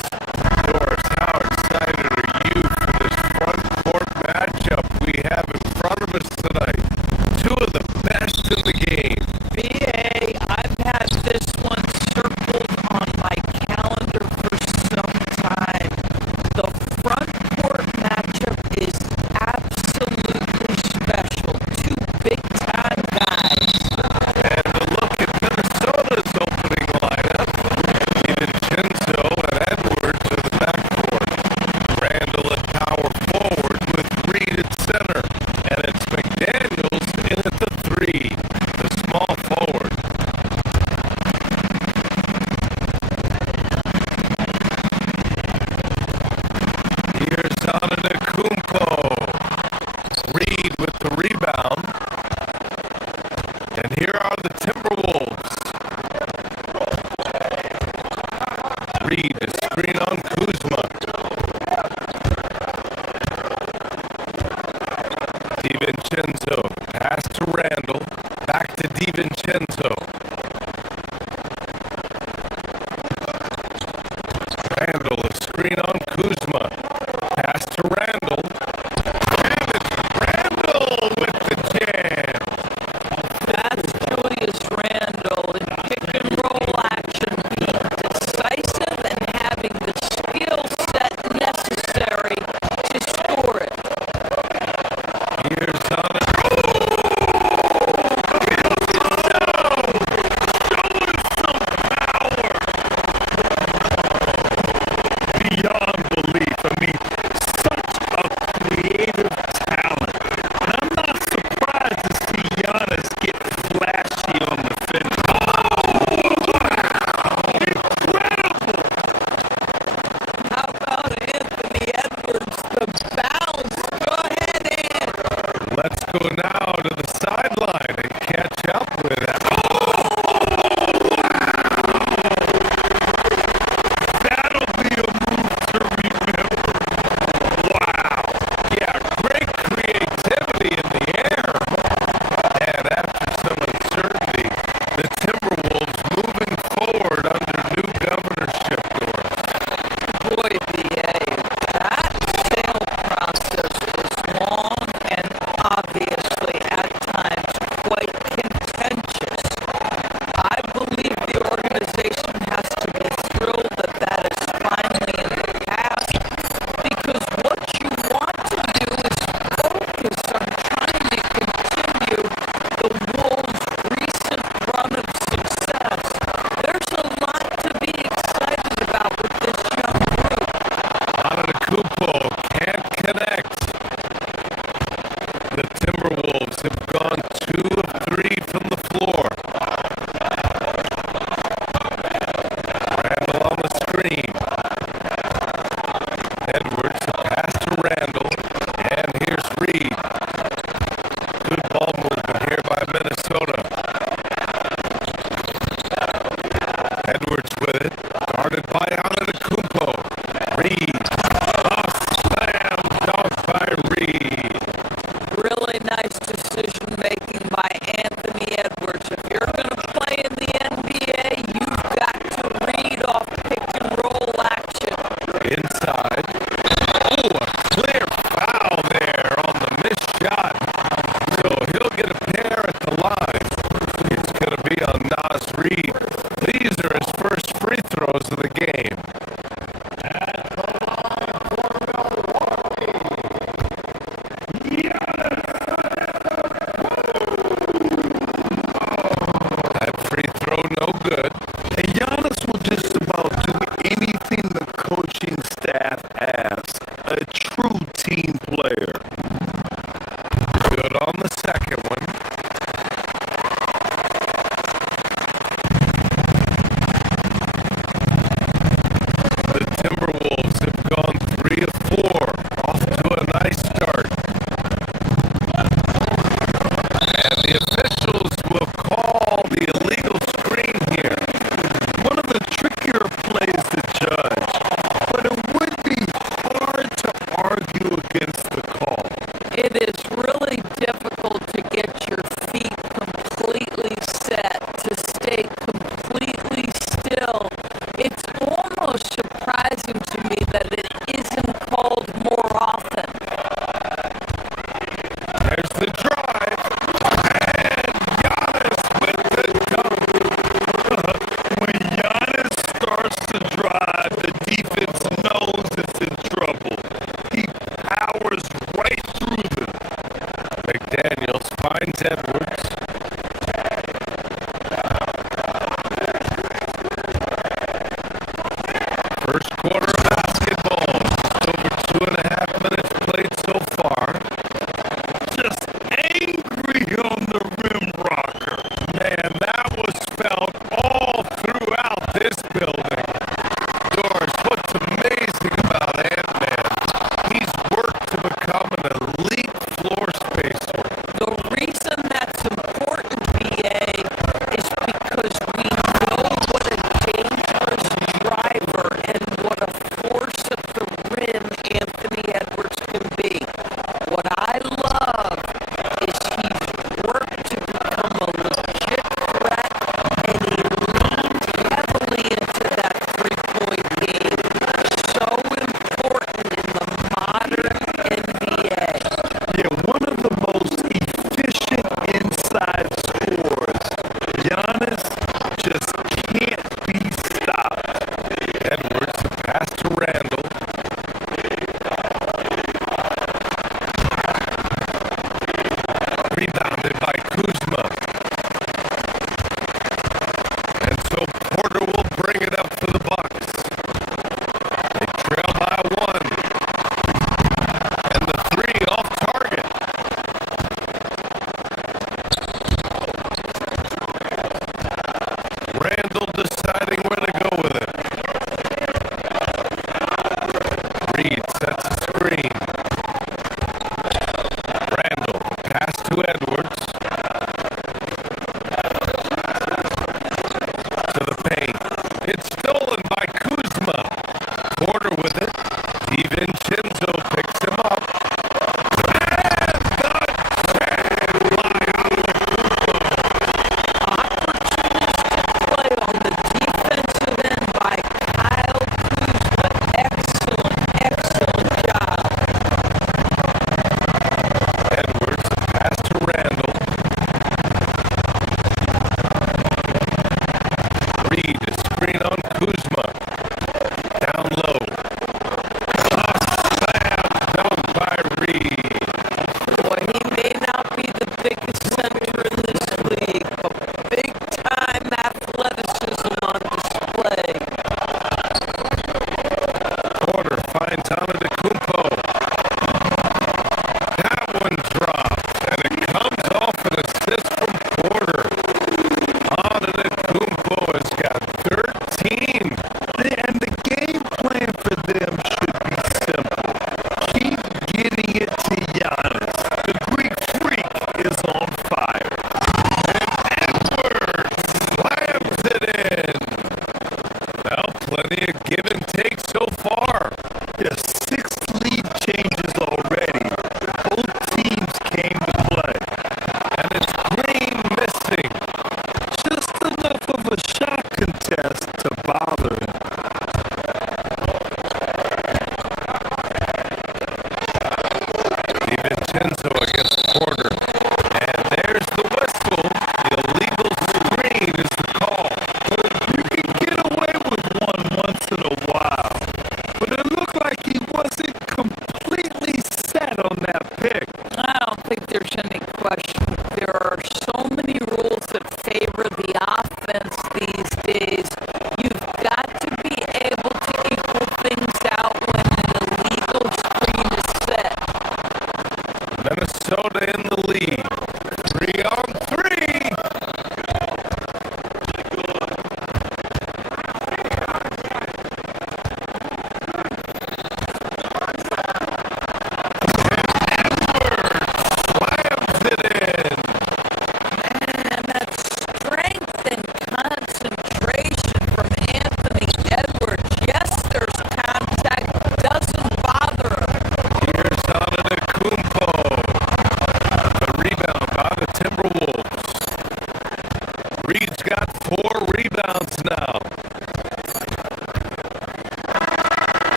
Doris, how excited are you for this front court matchup we have in front of us tonight? Two of the best in the game. BA, I've had this one circled on my calendar for some time. The front court matchup is absolutely special. Two big-time guys. And a look at Minnesota's opening lineup. DiVincenzo and Edwards in the backcourt. Randall at power forward with Reed at center. And it's McDaniels in at the 3, the small forward. Here's Antetokounmpo. Reed with the rebound. And here are the Timberwolves. Reed is screen on Kuzma. DiVincenzo, pass to Randall, back to DiVincenzo. Randall, a screen on Kuzma, pass to Randall, and it's Randall with the jam. That's Julius Randle in pick and roll action, being decisive and having the skill set necessary to score it. Here's Antetokounmpo. Beyond belief. I mean, such a creative talent. And I'm not surprised to see Giannis get flashy on the finish. Oh, wow! Incredible! How about Anthony Edwards, the bounce? Go ahead, Ant. Let's go now to the sideline and catch up with that. That'll be a move to remember. Wow! Yeah, great creativity in the air. And after some uncertainty, the Timberwolves moving forward under new governorship. Boy, BA, that sale process was long and obviously at times quite contentious. I believe the organization has to be thrilled that that is finally in the past, because what you want to do is focus on trying to continue the Wolves' recent run of success. There's a lot to be excited about with this young group. Antetokounmpo can't connect. The Timberwolves have gone 2 of 3 from the floor. Randall on the screen. Edwards, the pass to Randall. And here's Reed. Good ball movement here by Minnesota. Edwards with it. Guarded by Antetokounmpo. Reed. A slam dunk by Reed. Really nice decision making by Anthony Edwards. If you're going to play in the NBA, you've got to read off pick and roll action. Inside. Oh, a clear foul there on the missed shot. So he'll get a pair at the line. It's going to be on Nas Reed. These are his first free throws. finds Edwards. First quarter of basketball. Just over 2.5 minutes played so far. Just angry on the rim rocker. Man, that was felt all throughout this building. George, what's amazing about Ant-Man, he's worked to become an elite floor spacer. The reason that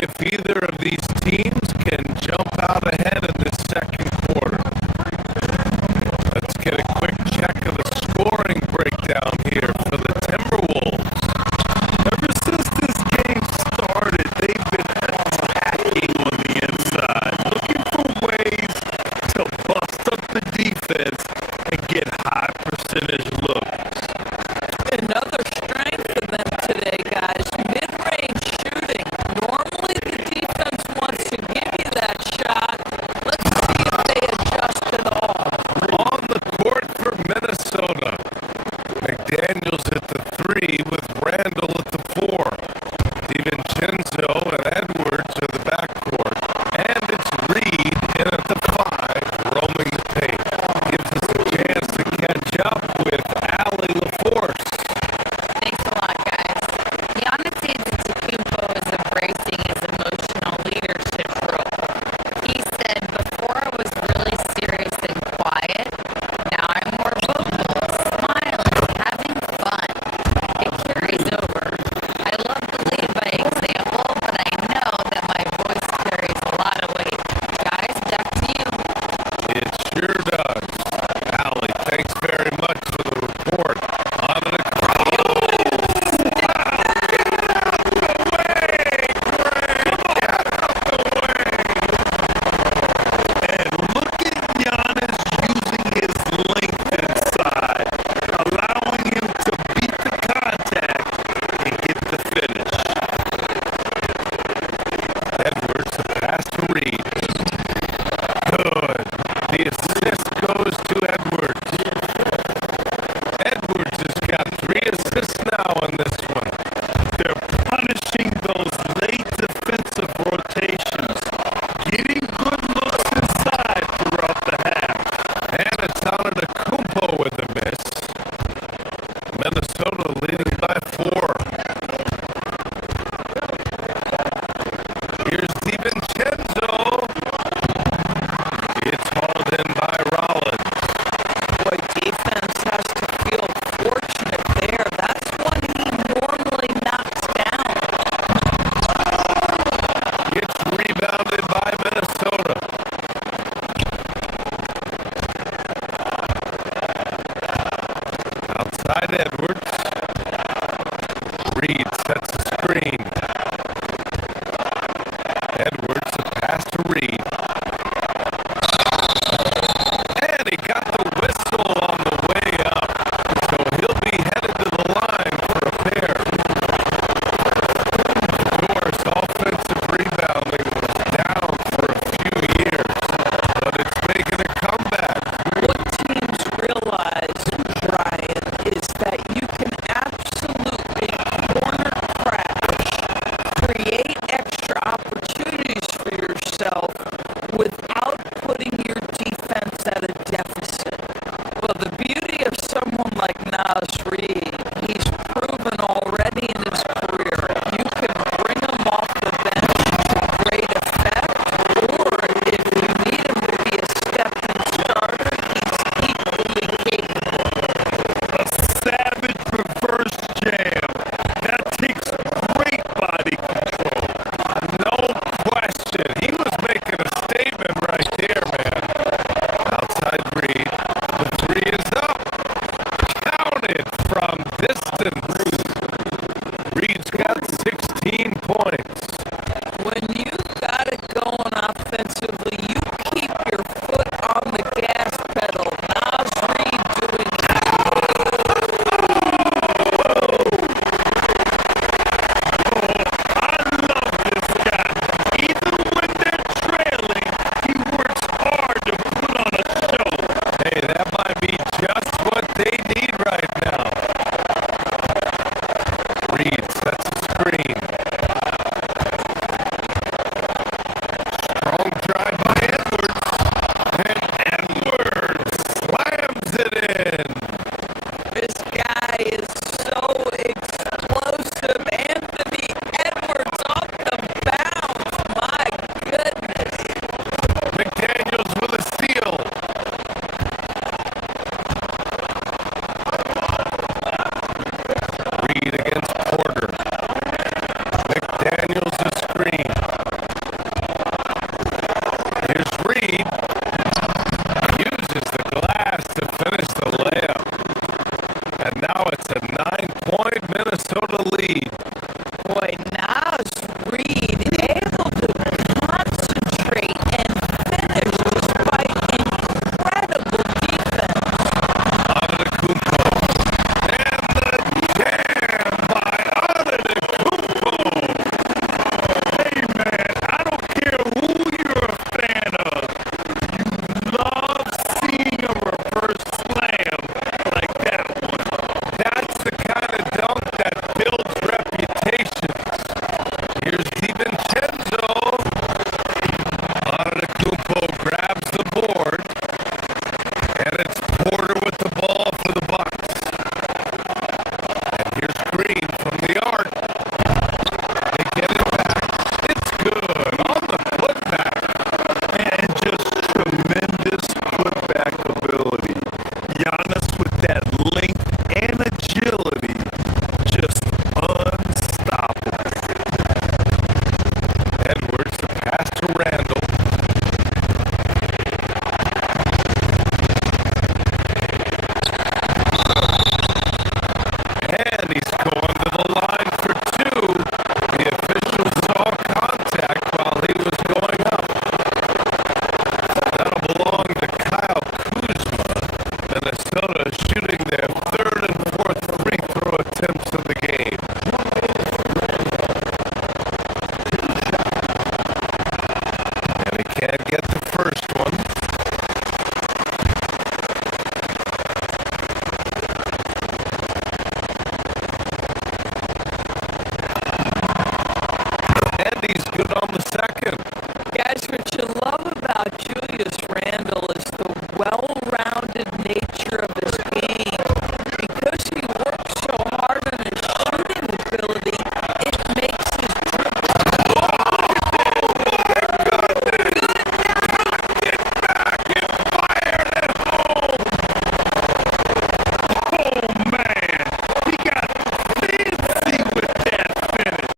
if either of these teams can jump out ahead in the second quarter. Let's get a quick check of the scoring breakdown here for the Timberwolves. Ever since this game started, they've been attacking on the inside, looking for ways to bust up the defense and get high percentage looks. Another strength for them today, guys, mid-range shooting. Normally the defense wants Can't get the first one. And he's good on the second. Guys, what you love about Julius Randle is the well-rounded nature of his game. Because he works so hard on his shooting ability, it makes his Oh man, he got fancy with that finish.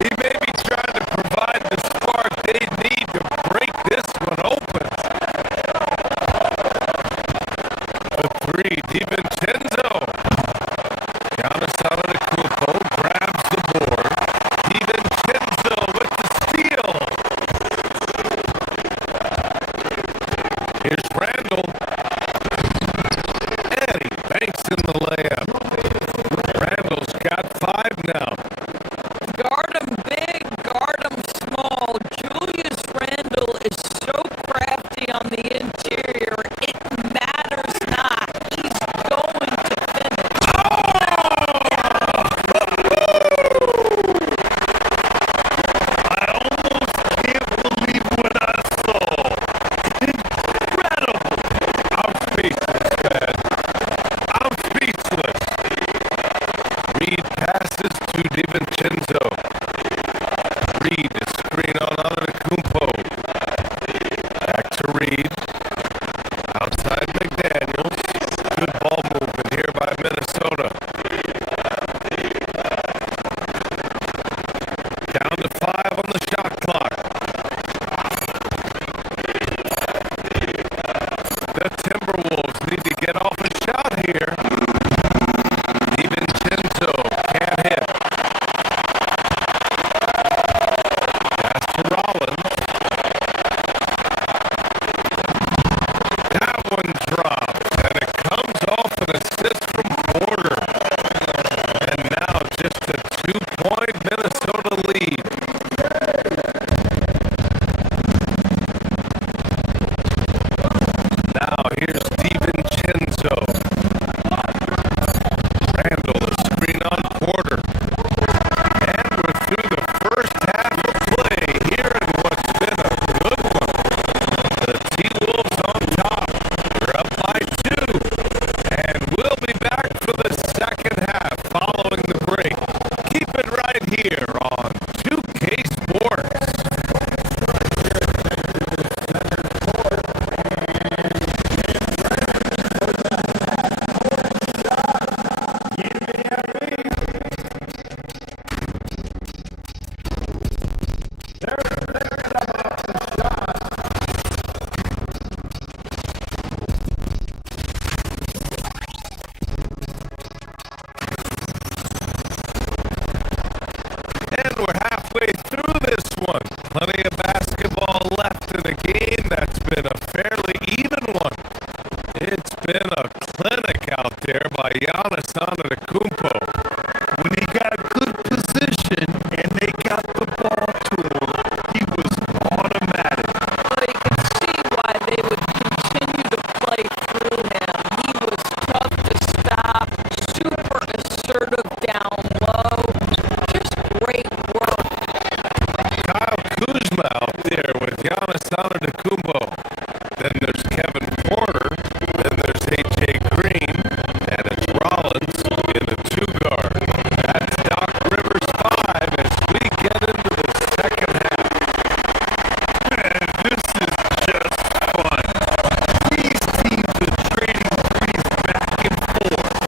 He may be trying to provide the spark they need to break this one open. The three, DiVincenzo. Giannis Antetokounmpo grabs the board. DiVincenzo with the steal. Here's Randall. And he banks in the layup. Randall's got 5 now. guard him big, guard him small. Julius Randle is so crafty on the interior, it matters not. He's going to finish. I almost can't believe what I saw. Incredible. I'm speechless, man. I'm speechless. Reed passes to DiVincenzo. Reed is screen on Antetokounmpo. Back to Reed. Outside McDaniels. Good ball movement here by Minnesota. Down to 5 on the shot clock. The Timberwolves need to get off a shot here. DiVincenzo can't hit. Pass to Rollins. That one drops, and it comes off an assist from Porter. And now just a 2-point Minnesota lead. Now here's DiVincenzo. Randall is screen on Porter. And we're through the first half of play here in what's been a good one. The T-Wolves on top. They're up by 2. And we'll be back for the second half following the break. Keep it right here on 2K Sports. And we're halfway through this one. Plenty of basketball left in a game that's been a fairly even one. It's been a clinic out there by Giannis Antetokounmpo. When he got good position and they got the ball to him, he was automatic. But you can see why they would continue to play through him. He was tough to stop, super assertive down low. Just great work. Kyle Kuzma out there with Giannis Antetokounmpo. Then there's Kevin Porter. Then there's AJ Green. And it's Rollins in the 2 guard. That's Doc Rivers 5 as we get into the second half. Man, this is just fun. These teams are trading threes back and forth.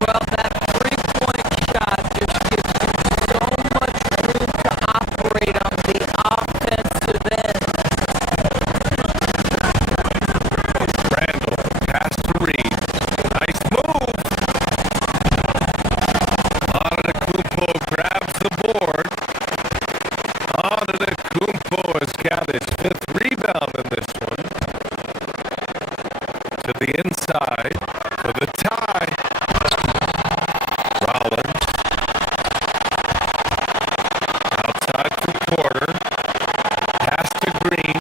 Well, that three-point shot just gives you so much room to operate on the offensive end. out his 5th rebound in this one. To the inside for the tie. Rollins. Outside for Porter. Pass to Green.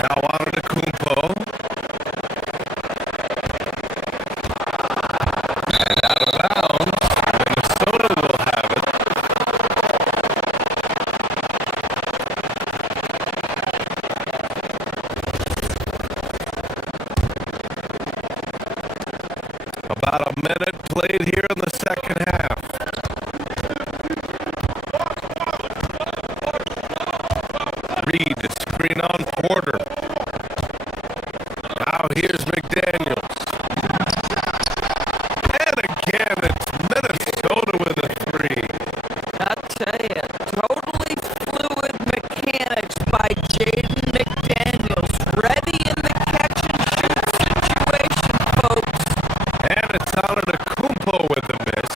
Now out of the Kumpo. And out of bounds. Minnesota will have it. About a minute played here in the second half. Reed, screen on Porter. Now here's McDaniels. And again, it's Minnesota with a 3. I tell you, totally fluid mechanics by Jaden McDaniels. Ready in the catch and shoot situation, folks. And it's out of the Kumpo with a miss.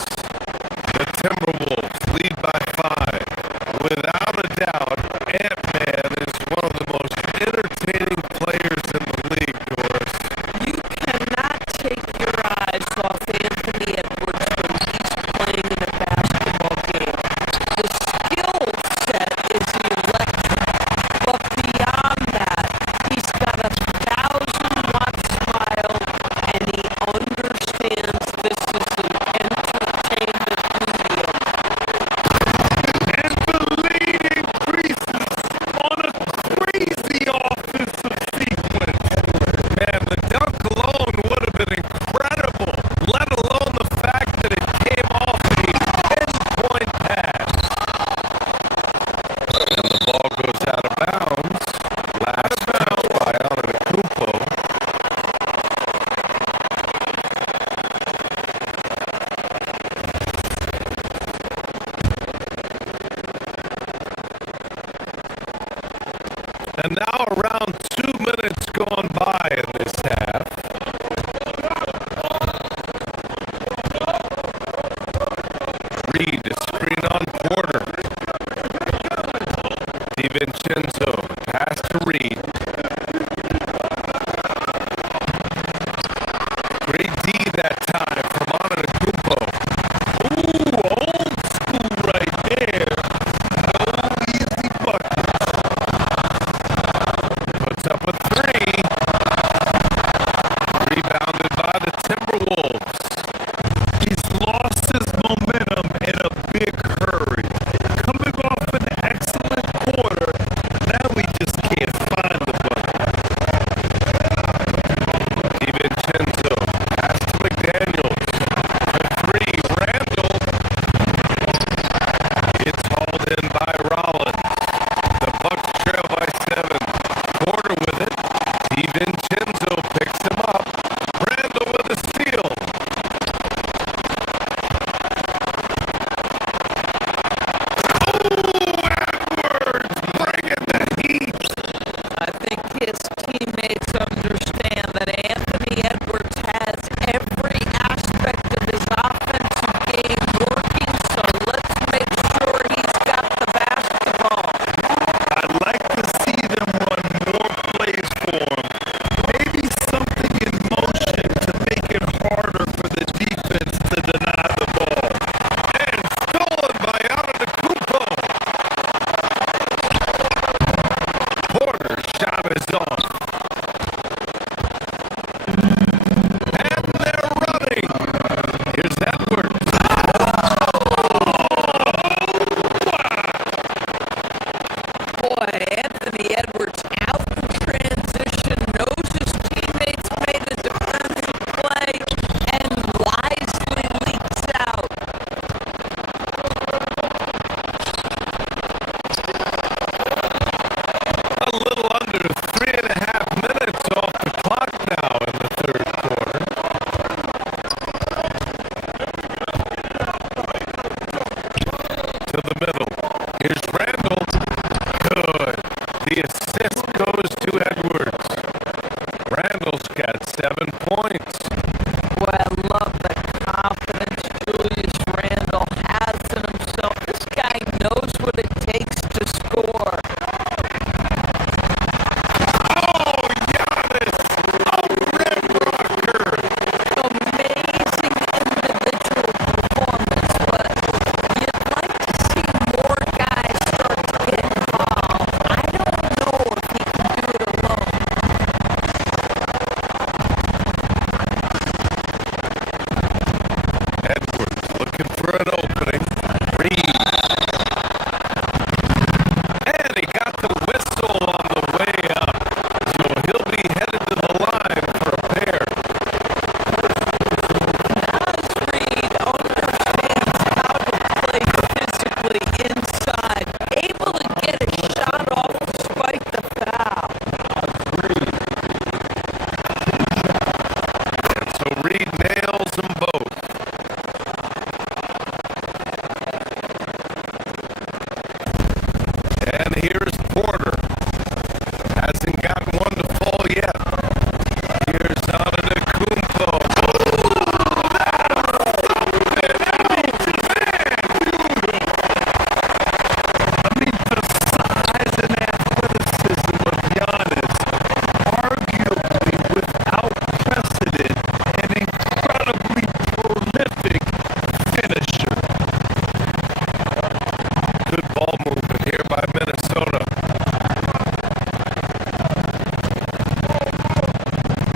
The Timberwolves lead by 5. Without a doubt, Ant-Man is one of the most entertaining players in the league, Doris. You cannot take your eyes off Anthony Edwards when he's playing in a basketball game. The skill set is electric, but beyond that, he's got a 1,000-watt smile, and he understands this is an entertainment medium. And the lead increases on a crazy offensive sequence. Man, the dunk alone would have been incredible, let alone the fact that it came off a 10-point pass. And the ball goes out of bounds. Last foul by Antetokounmpo. And now around 2 minutes gone by in this half. Reed, screen on Porter. DiVincenzo, pass to Reed. Great D that time from Antetokounmpo. Ooh, old school right there. No easy buckets. Puts up a 3. Rebounded by the Timberwolves. He's lost his momentum in a big hurry. Coming off an excellent quarter, now we just can't find the bucket. DiVincenzo, pass to McDaniels. For 3, Randall. It's hauled in by Rollins. The Bucks trail by 7. Porter with it. DiVincenzo picks him up. Randall with a steal. Edwards bringing the heat. I think his teammates understand that Anthony Edwards has every aspect of his offensive game working, so let's make sure he's got the basketball. I'd like to see them run more plays for him. Maybe something in motion to make it harder for the defense to deny the ball. And stolen by Antetokounmpo. Porter's shot is off. And they're running. Here's Edwards. Boy, Anthony Edwards out in transition, knows his teammates made a defensive play, and wisely leaks out. A little under 3.5 minutes off the clock now in the third quarter. To the middle. Here's Randall. Good. The assist goes to Edwards. Randall's got 7 points. Boy, I love the confidence Julius Randle has in himself. This guy knows what it takes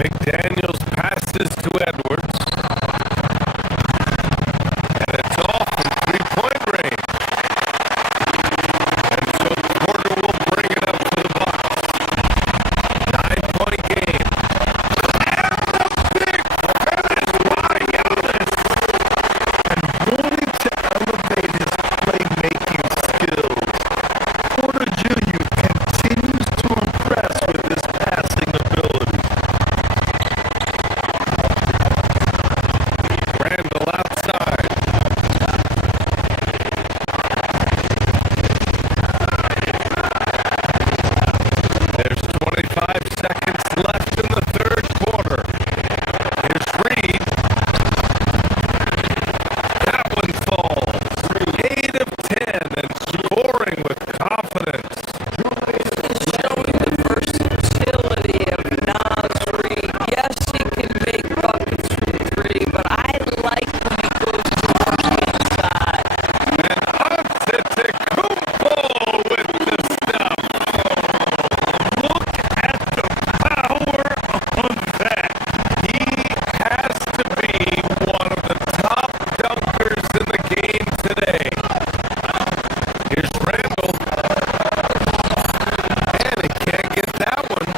McDaniels passes to Edwards. And it's off from three-point range. And so Porter will bring it up for the Bucks. 9-point game. Wanting to elevate his playmaking skills, Porter Jr. continues to impress with his passing ability. Randall outside. There's 25 seconds left in the third quarter. Here's Reed. That one falls. 8 of 10 and scoring with confidence. Showing the versatility of Nas Reed. Yes, he can make buckets from three, but I like when he goes to work inside. And Antetokounmpo with the stuff. Look at the power on that. He has to be one of the top dunkers in the game today. Here's Randall. And he can't get that one.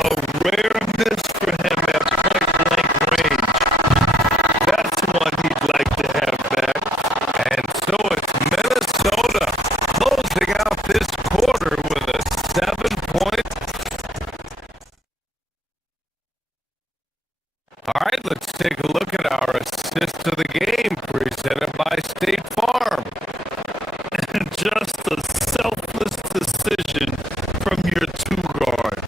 A rare miss for him at point-blank range. That's one he'd like to have back. And so it's Minnesota closing out this quarter with a 7-point. All right, let's take a look at our assist of the game presented by State Farm. Just a selfless decision from your two-guard,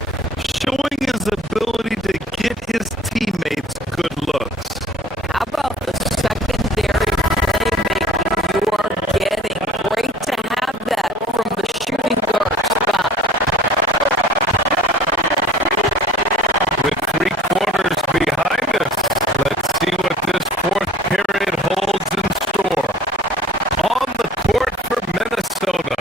showing his ability to get his teammates good looks. How about the secondary playmaking you are getting? Great to have that from the shooting guard spot. With 3 quarters behind us, let's see what this fourth period holds in store. On the court for Minnesota,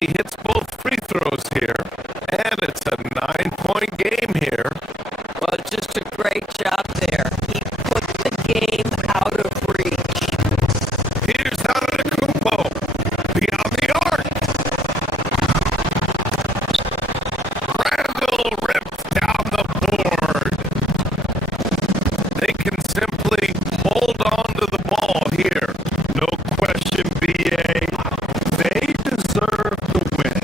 He hits both free throws here, and it's a 9-point game here. Well, just a great job there. He put the game out of reach. Here's Antetokounmpo beyond the arc. Randall rips down the board. They can simply hold on to the ball here. No question, BA. They deserve the win.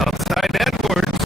Outside Edwards.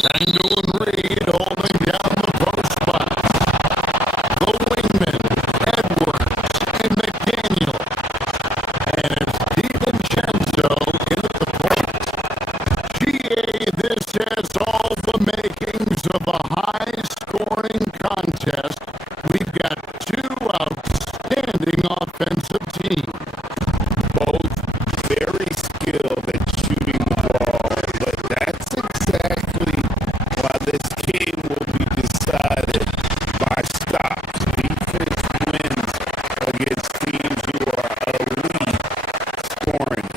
Tango and Reed holding down the post spots. The wingmen, Edwards and McDaniel. And it's DiVincenzo in at the point. GA, this has all the makings of a high-scoring contest. We've got two outstanding offensive teams. Both very skilled at shooting the ball, but that's exactly why this game will be decided by stops. Defense wins against teams who are elite scoring.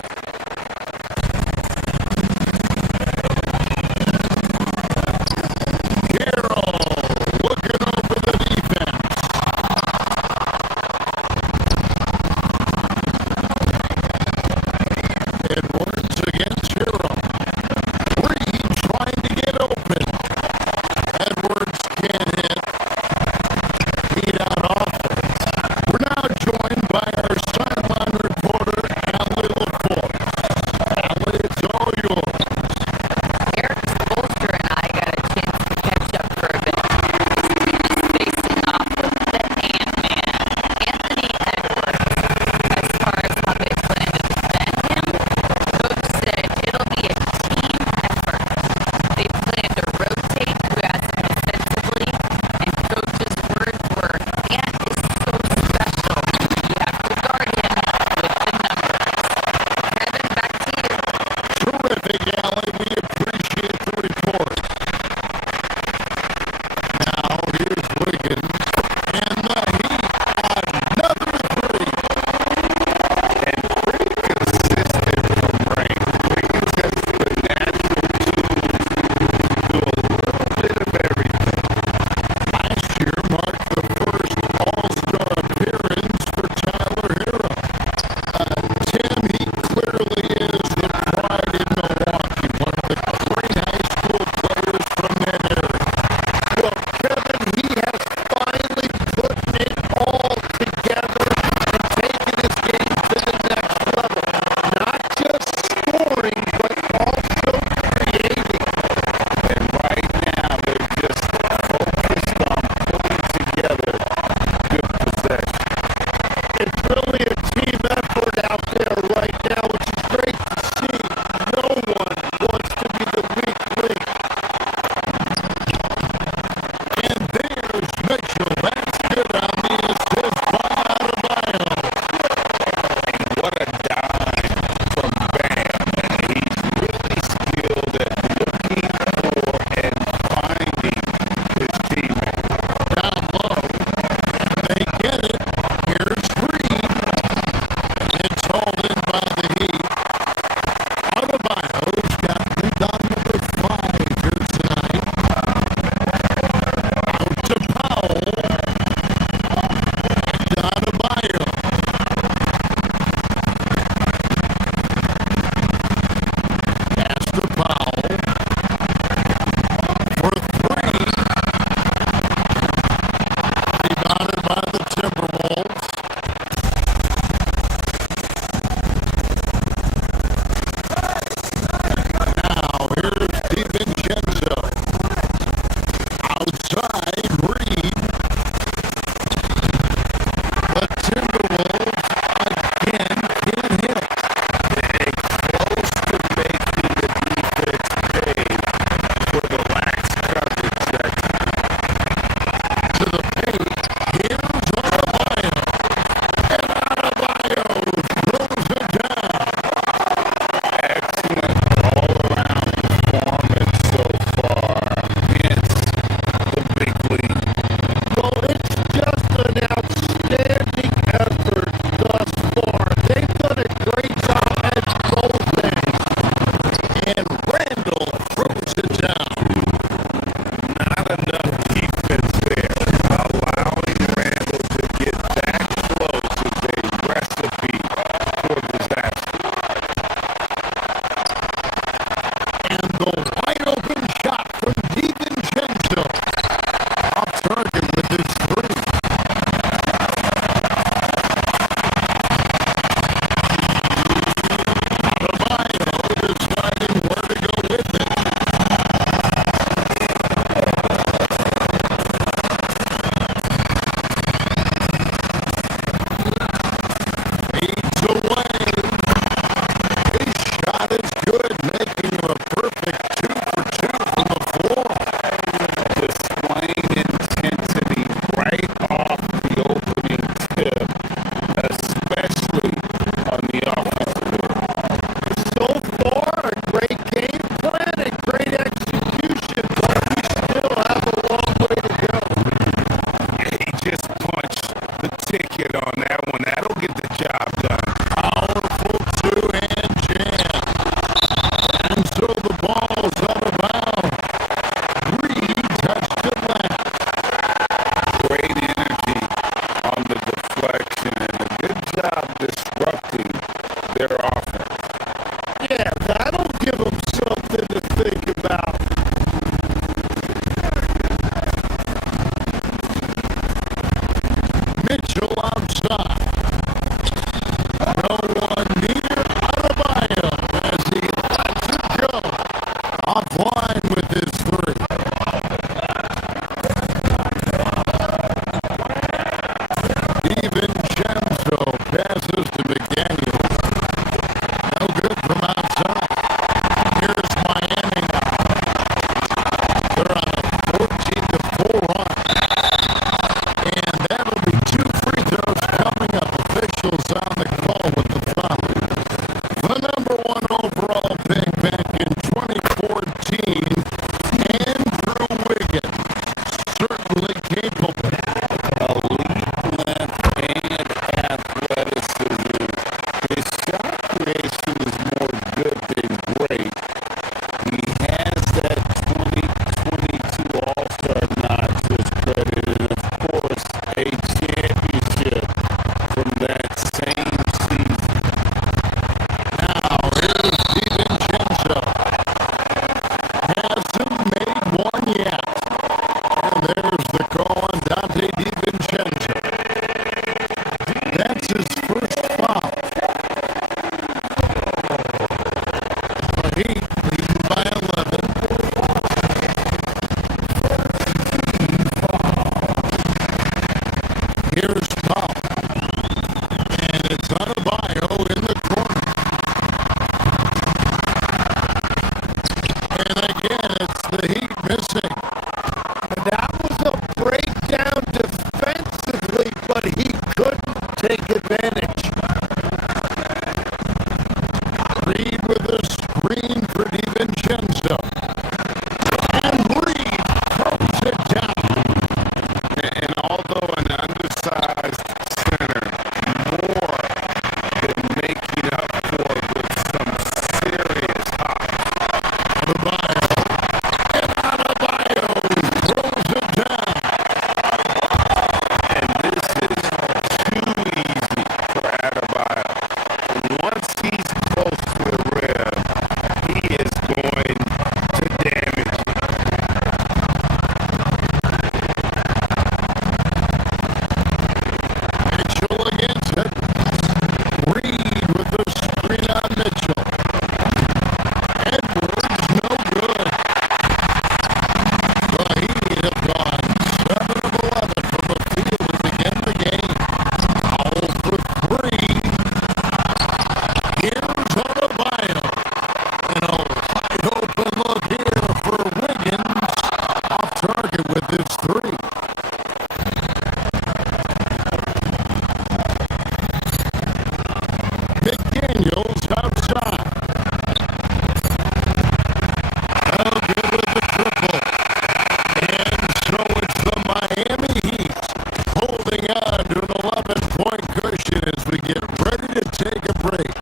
with his three. McDaniels outside. Oh, good with the triple. And so it's the Miami Heat holding on to an 11-point cushion as we get ready to take a break.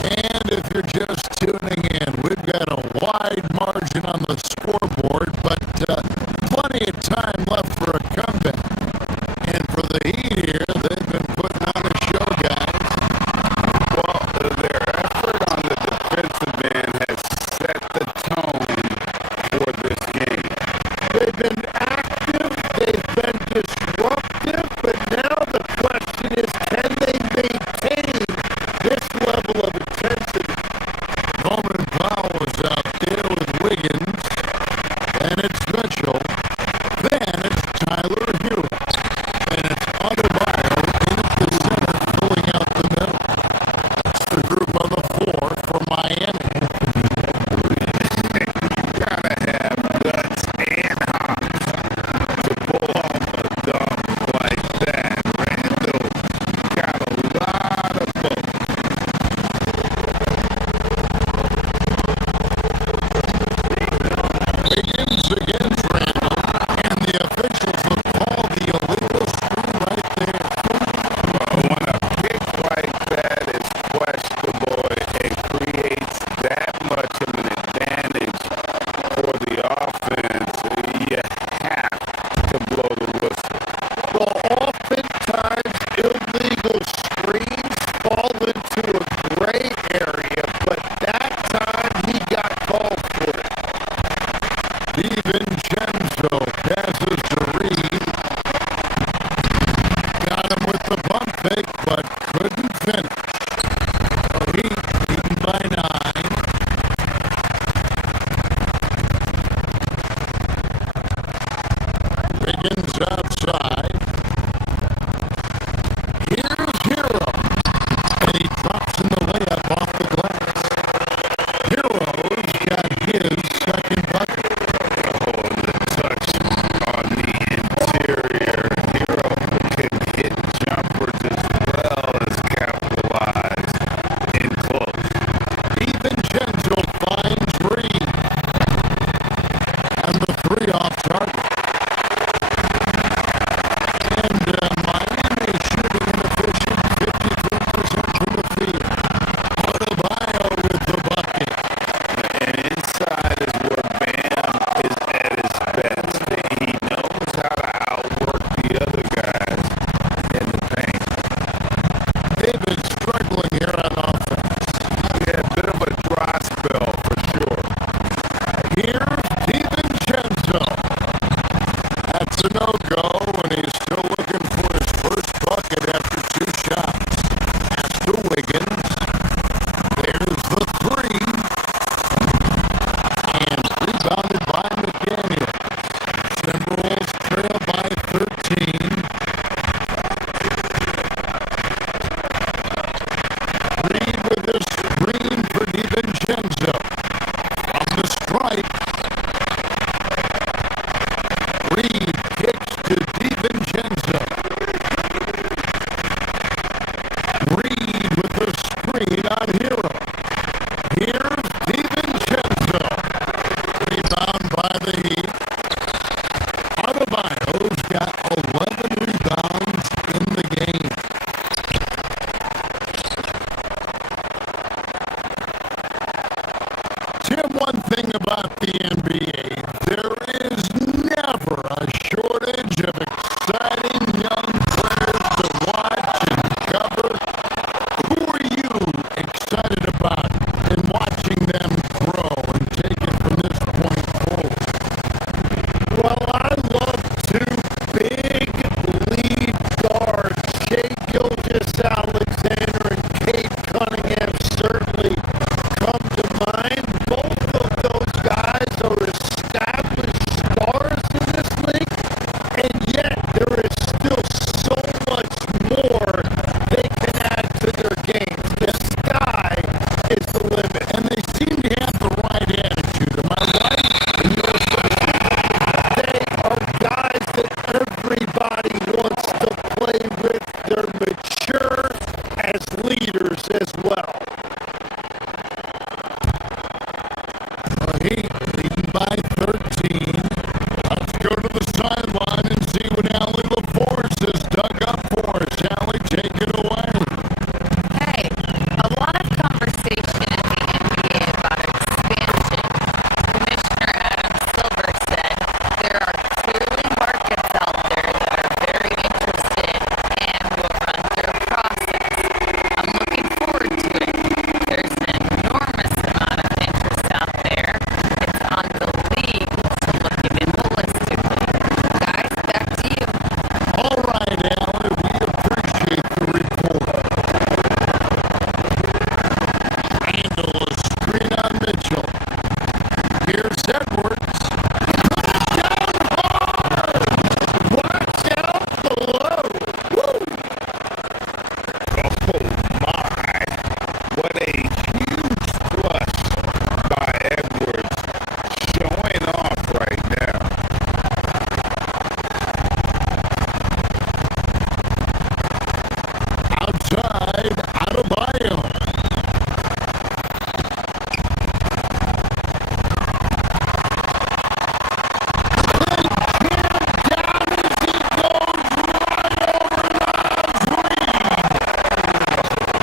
And if you're just tuning in, we've got a wide margin on the scoreboard, but plenty of time left for a comeback. And for the Heat here, they've been putting on a show, guys. Well, their effort on the defensive end has set the tone for this game. They've been active, they've been disruptive, but now the question is, can they maintain this level of intensity? Norman Powell was out there with Wiggins. force as well. Heat leading by 13. Let's go to the sideline and see what Allie LaForce has dug up for us. Allie, take it away. Hey, a lot of conversation in the NBA about expansion. Commissioner Adam Silver said there are clearly markets out there that are very interested and will run through a process. I'm looking forward to it. There's an enormous amount of interest out there. It's on the league to look at it holistically. Guys, back to you. All right, Allie, we appreciate the report. Handle a screen on Mitchell. Here's Edwards. Down hard! Watch out below! Woo! Oh my! What a huge flush by Edwards, showing off right now. Outside, Adebayo.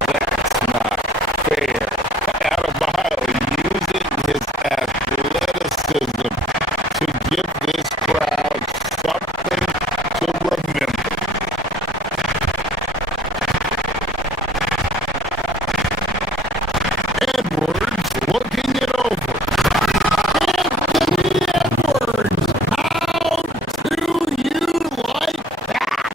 That's not fair. Adebayo using his athleticism to give this crowd something to remember. Edwards looking it over. Anthony Edwards, how do you like that?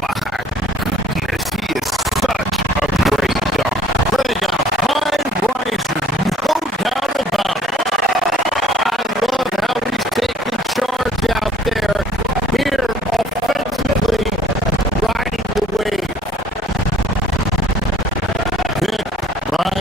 My goodness, he is such a great dog. Putting a high riser, no doubt about it. I love how he's taking charge out there here offensively, riding the wave. Hit by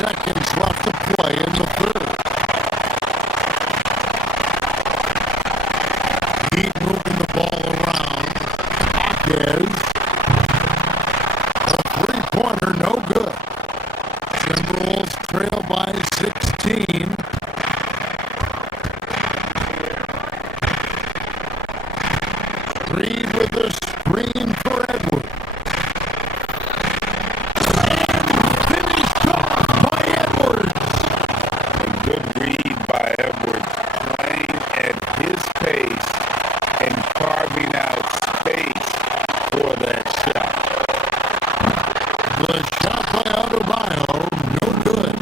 seconds left to play in the third. Keep moving the ball around. Hawkins. A three-pointer, no good. Timberwolves trail by 16. Reed with a screen for Edwards. And finished off by Edwards. A good read by Edwards, playing at his pace and carving out space for that shot. The shot by Adebayo, no good.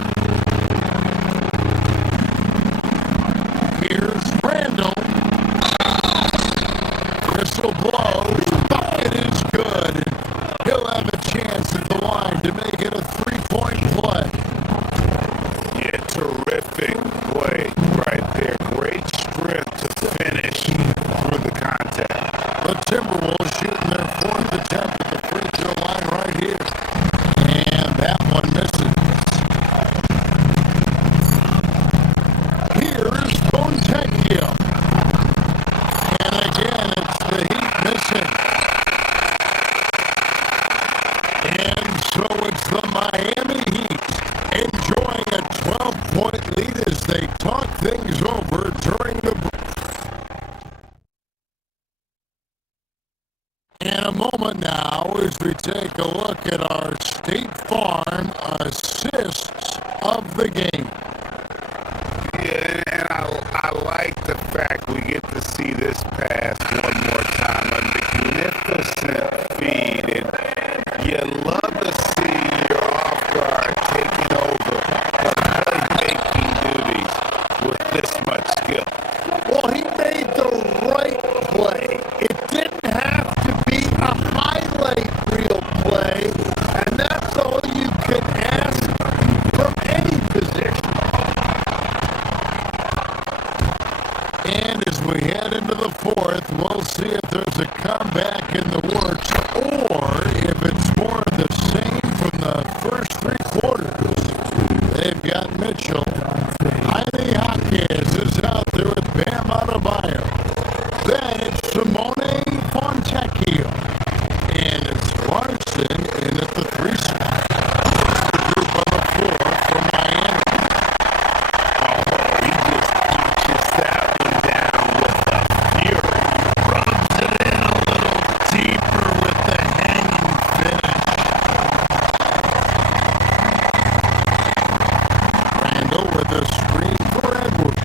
Here's Randall. Whistle blows. Bucket is good. He'll have a chance at the line to make it a three-point play. Yeah, terrific play right there. Great strength to finish through the contact. The Timberwolves shooting their fourth attempt at the free throw line right here. And that one misses. Here's Fontecchio. And again, it's the Heat missing. And so it's the Miami Heat enjoying a 12-point lead as they talk things over during the break. In a moment now, as we take a look at our State Farm assists of the game. Yeah, and I like the fact we get to see this pass one more time. A magnificent feed, and you love to see your off guard taking over the playmaking duties with this much skill. Well, he made the right play. It didn't have to be a highlight reel play, and that's all you can ask from any position. And as we head into the fourth, we'll see if there's a comeback in the works or if it's more of the same from the first three quarters. They've got Mitchell. Jaime Hawkins is out there with Bam Adebayo. Then it's Simone Fontecchio. And it's Larson in at the three spot. The group on the floor from Miami. He just punches that one down with a fury. Rubs it in a little deeper with the hanging finish. Randall with a screen for Edwards.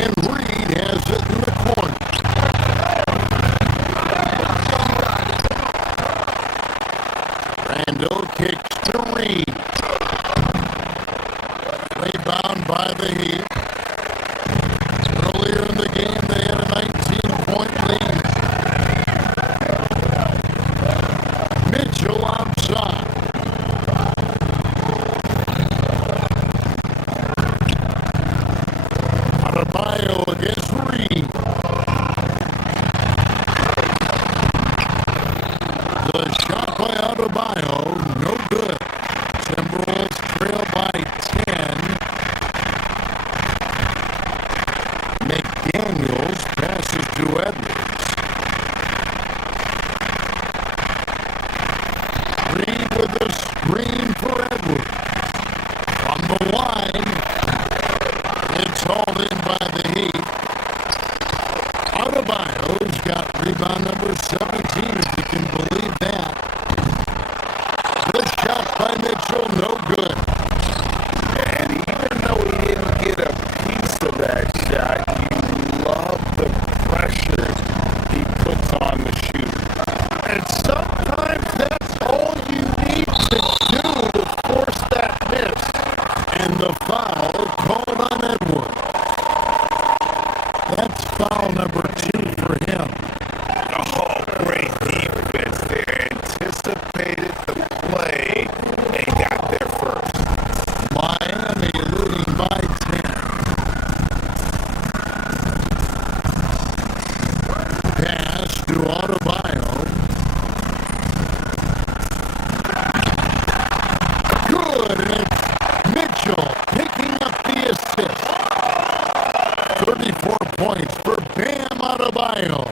And Reed has it in the corner. Randall kicks to Reed. Rebound by the Heat. Earlier in the game, they had a 19-point lead. Mitchell outside. Adebayo against Reed. The shot by Adebayo, no good. Timberwolves trail by 10. McDaniels passes to Edwards. Reed with a screen for Edwards. On the line, it's hauled in by the Heat. Adebayo's got rebound number 17, if you can believe that. This shot by Mitchell, no good. And even though he didn't get a piece of that shot, you love the pressure he puts on the shooter. And sometimes that's all you need to do to force that miss. And the foul called on Edwards. That's foul number 2 for him. Oh, great defense there. Anticipated the play and got there first. Miami leading by 10. Pass to Adebayo. Good, and it's Adebayo.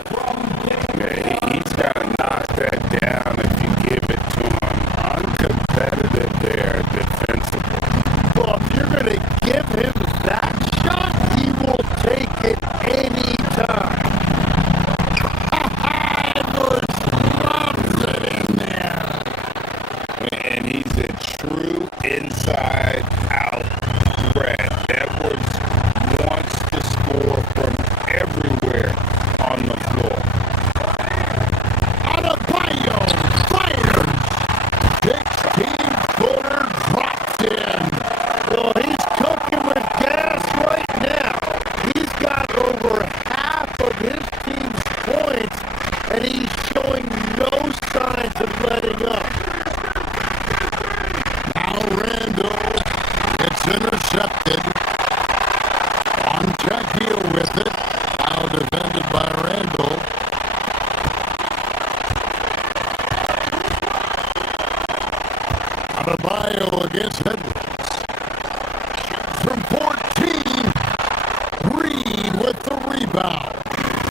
Yeah, he's got to knock that down if you give it to him. Uncompetitive there defensively. Well, if you're going to give him that shot, he will take it any time. Edwards loves it in there. And he's a true inside-out threat. Edwards wants to score from everywhere on the floor. Adebayo fires. 16-footer drops in. Well, he's cooking with gas right now. He's got over half of his team's points, and he's showing no signs of letting up. Now Randall gets intercepted. On Jackie with it. Now defended by Randall. Adebayo against Edwards. From 14, Reed with the rebound.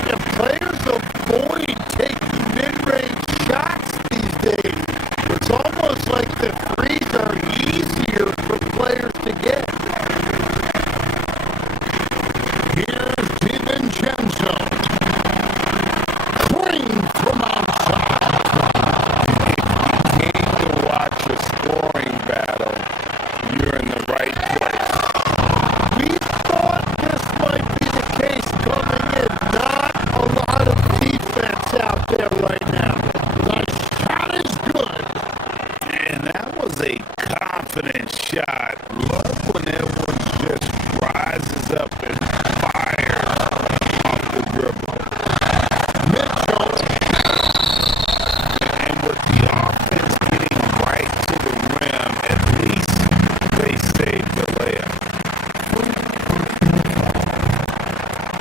And players avoid taking mid-range shots these days. It's almost like the threes are easier for players to get. Here's DiVincenzo. Green from outside. Came to watch a scoring battle. You're in the right place. We thought this might be the case coming in. Not a lot of defense out there right now. The shot is good. And that was a confident shot. Love when Edwards just rises up and fires off the dribble. Mitchell. And with the offense getting right to the rim, at least they saved the layup.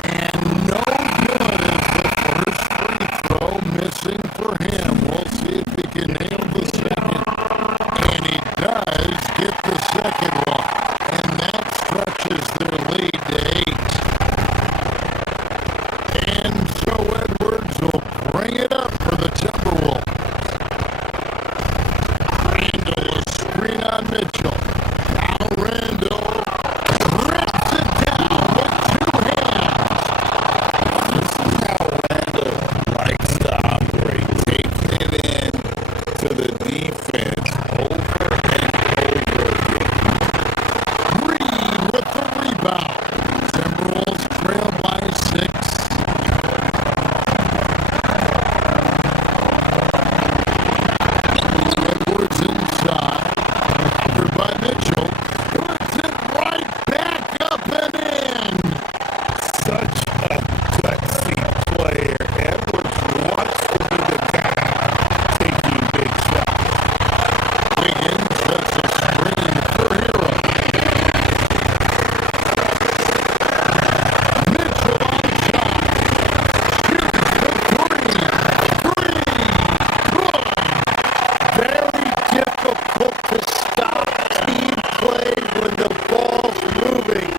And no good is the first free throw missing for him. We'll see if he can nail the second. And he does get the second one. And that stretches their lead to 8. And so Edwards will bring it up for the Timberwolves. Randall, a screen on Mitchell. Now Randall rips it down with 2 hands. This is how Randall likes to operate, taking it in to the defense over and over again. Reed with the rebound. Timberwolves trail by 6. Edwards inside. Covered by Mitchell. Puts it right back up and in. Such a gutsy player. Edwards wants to be the guy taking big shots. Wiggins sets a screen for Hero. Mitchell on shot. Shoots the 3. 3. Good. Very difficult to stop team play when the ball's moving.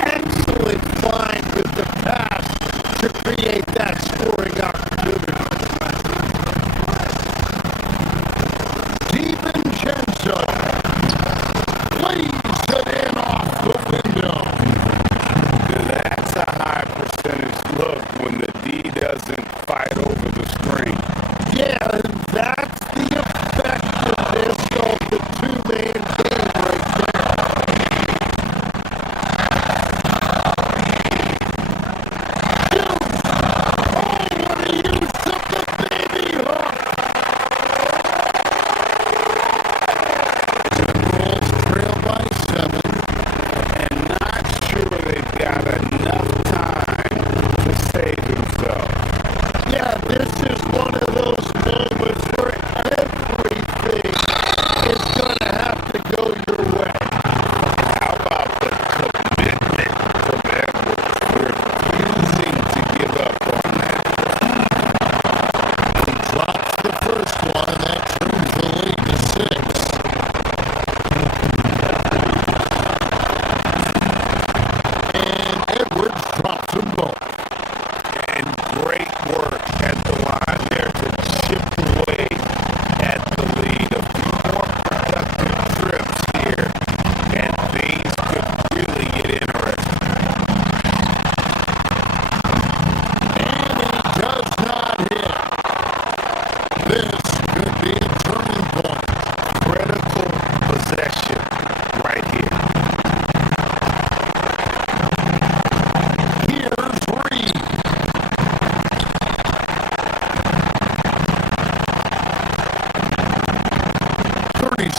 Excellent find with the pass to create that scoring opportunity. DiVincenzo lays it in off the window. That's a high percentage look when the D doesn't fight over the screen. Yeah, that's the effectiveness of the two-man game right there.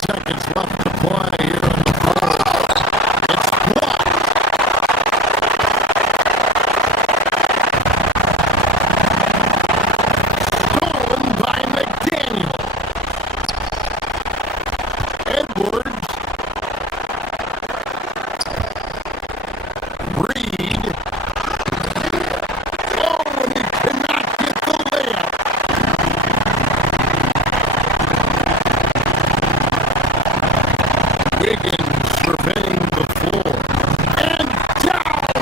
seconds left to play here in the fourth. It's blocked. Stolen by McDaniel. Edwards. Reed. Oh, and he cannot get the layup. Wiggins surveying the floor. And down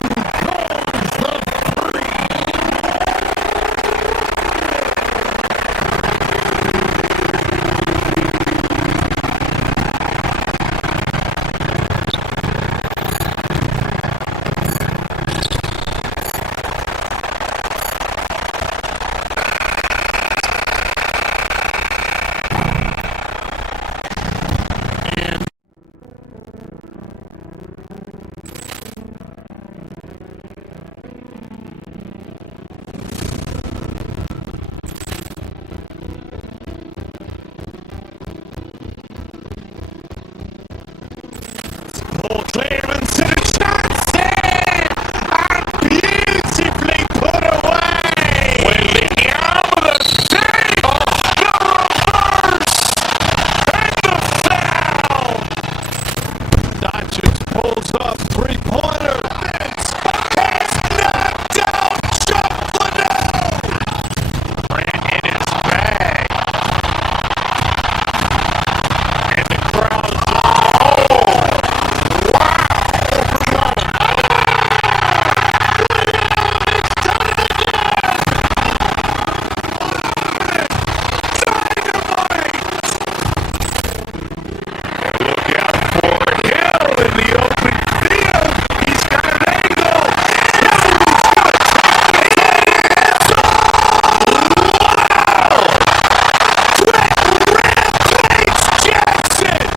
goes the three. And Paul Clemens and a chance here! And beautifully put away! With the arm of the save! The reverse! And the foul! Doncic pulls up three-pointer. It's knocked out Chocolate! Ran in his bag. And the crowd's Look out for Hill in the open field. He's got an angle. Rampage Jackson.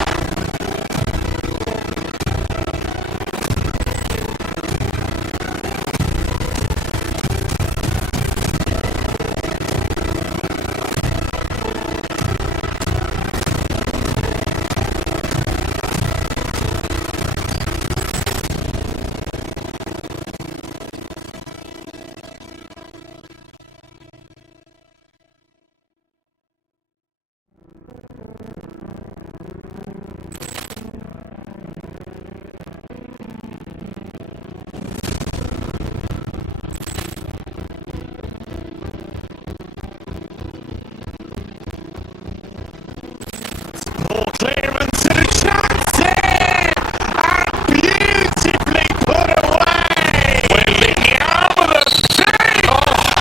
Paul Clemens and a chance here! And beautifully put away! With the arm of the save!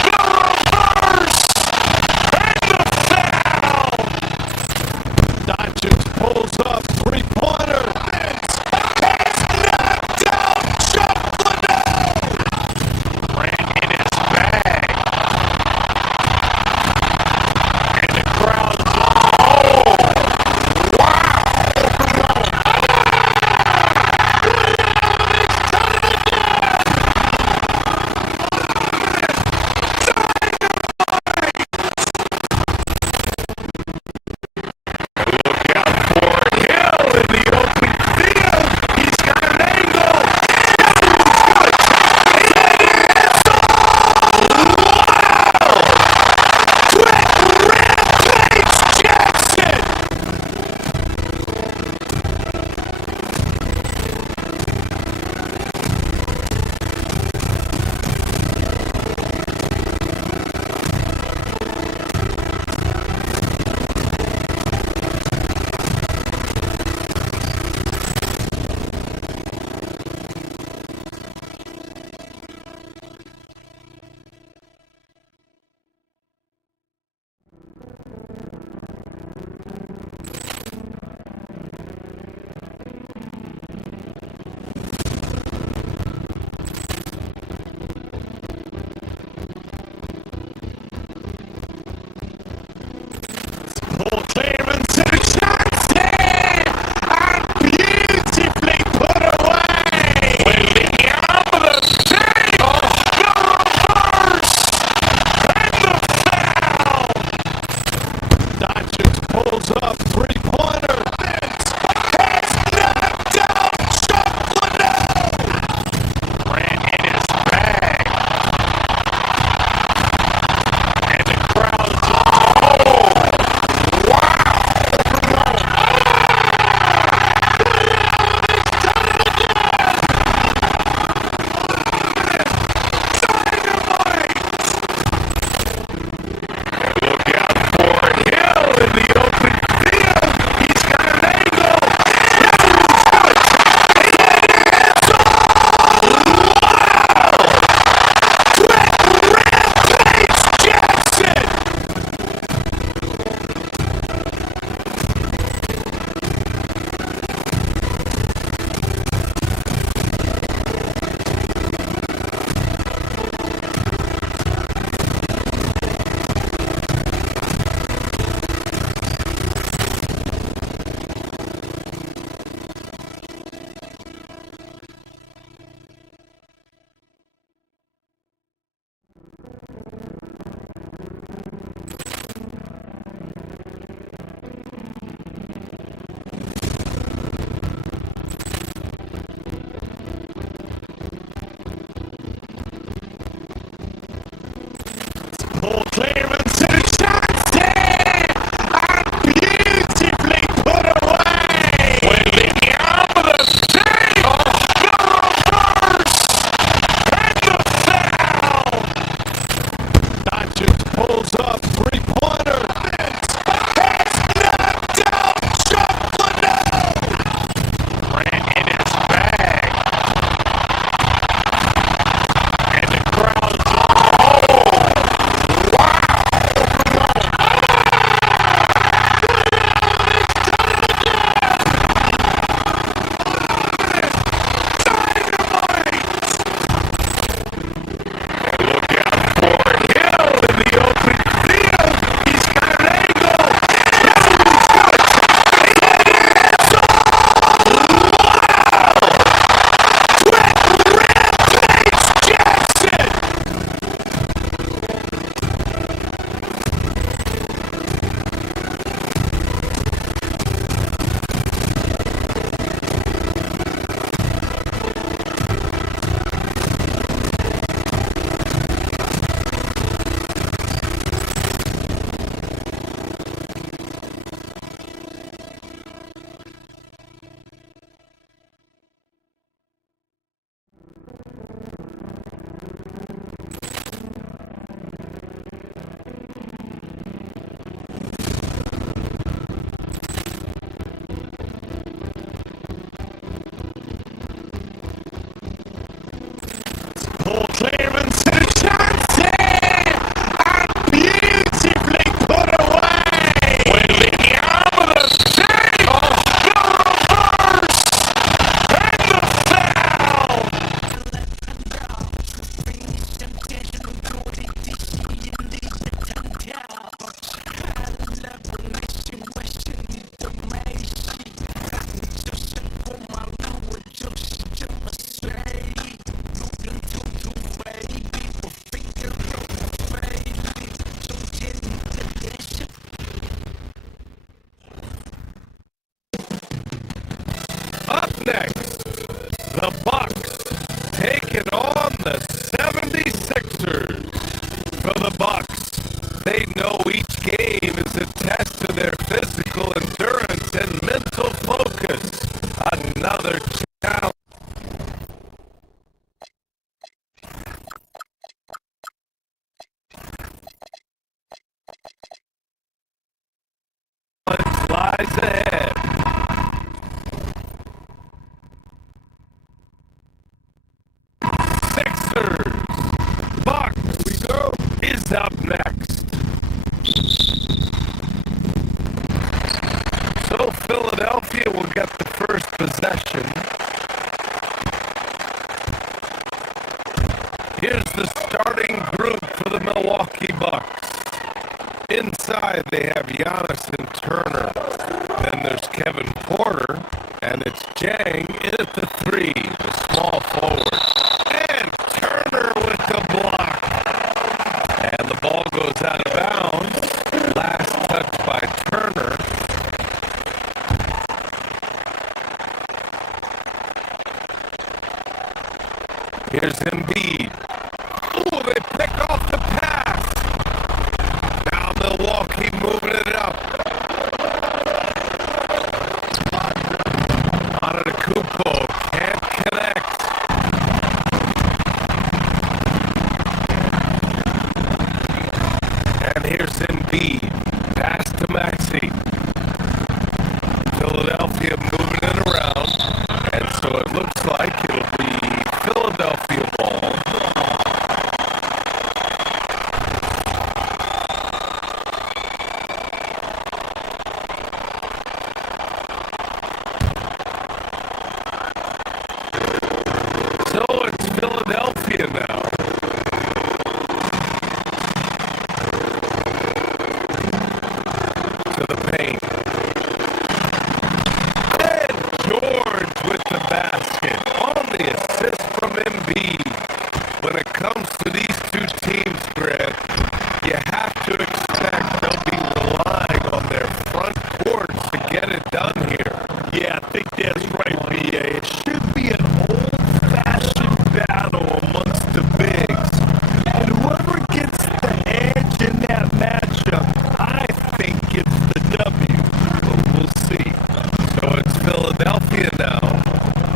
The reverse! And the foul! Doncic pulls up three-pointer. It's knocked out Chocolate! Ran in his bag. And the crowd's Look out for Hill in the open field. He's got an angle. Rampage Jackson. Paul Clemens and a chance here! And beautifully put away! With the arm of the save! The reverse! And the foul! Doncic pulls up three-pointer. the Bucks taking on the 76ers. For the Bucks, they know each game is a test of their physical endurance and mental focus. Another challenge lies ahead. Sixers. Bucks is up next. So Philadelphia will get the first possession. Here's the starting group for the Milwaukee Bucks. Inside they have Giannis and Turner. Then there's Kevin Porter, and it's Jang in at the 3, the small forward. And Turner with the block. And the ball goes out of bounds. Last touch by Turner. Here's Embiid. Ooh, they pick off the pass. Now Milwaukee moving it up. Antetokounmpo can't connect. And here's Embiid. Pass to Maxey. Philadelphia moving it around. And so it looks like it'll be Philadelphia ball. So it's Philadelphia now. To the paint. And George with the basket. On the assist from Embiid. When it comes to these two teams, Grant, you have to expect they'll be relying on their front courts to get it done here. Yeah, I think that's right, BA. It should be an old-fashioned battle amongst the bigs. And whoever gets the edge in that matchup, I think gets the W. But we'll see. So it's Philadelphia now.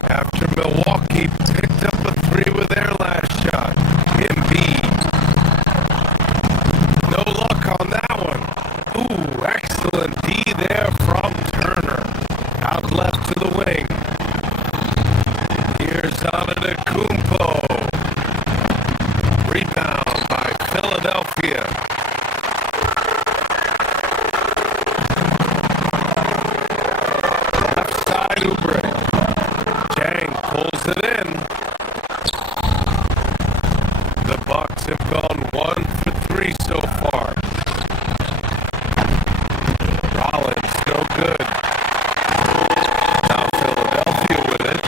After Milwaukee picked up a 3 with their last shot. Embiid. No luck on that one. Ooh, excellent D there from Turner. Out left to the wing. Here's Antetokounmpo. Rebound by Philadelphia. Left side Oubre. Jang pulls it in. The Bucks have gone 1 for 3 so far. Rollins, no good. Now Philadelphia with it.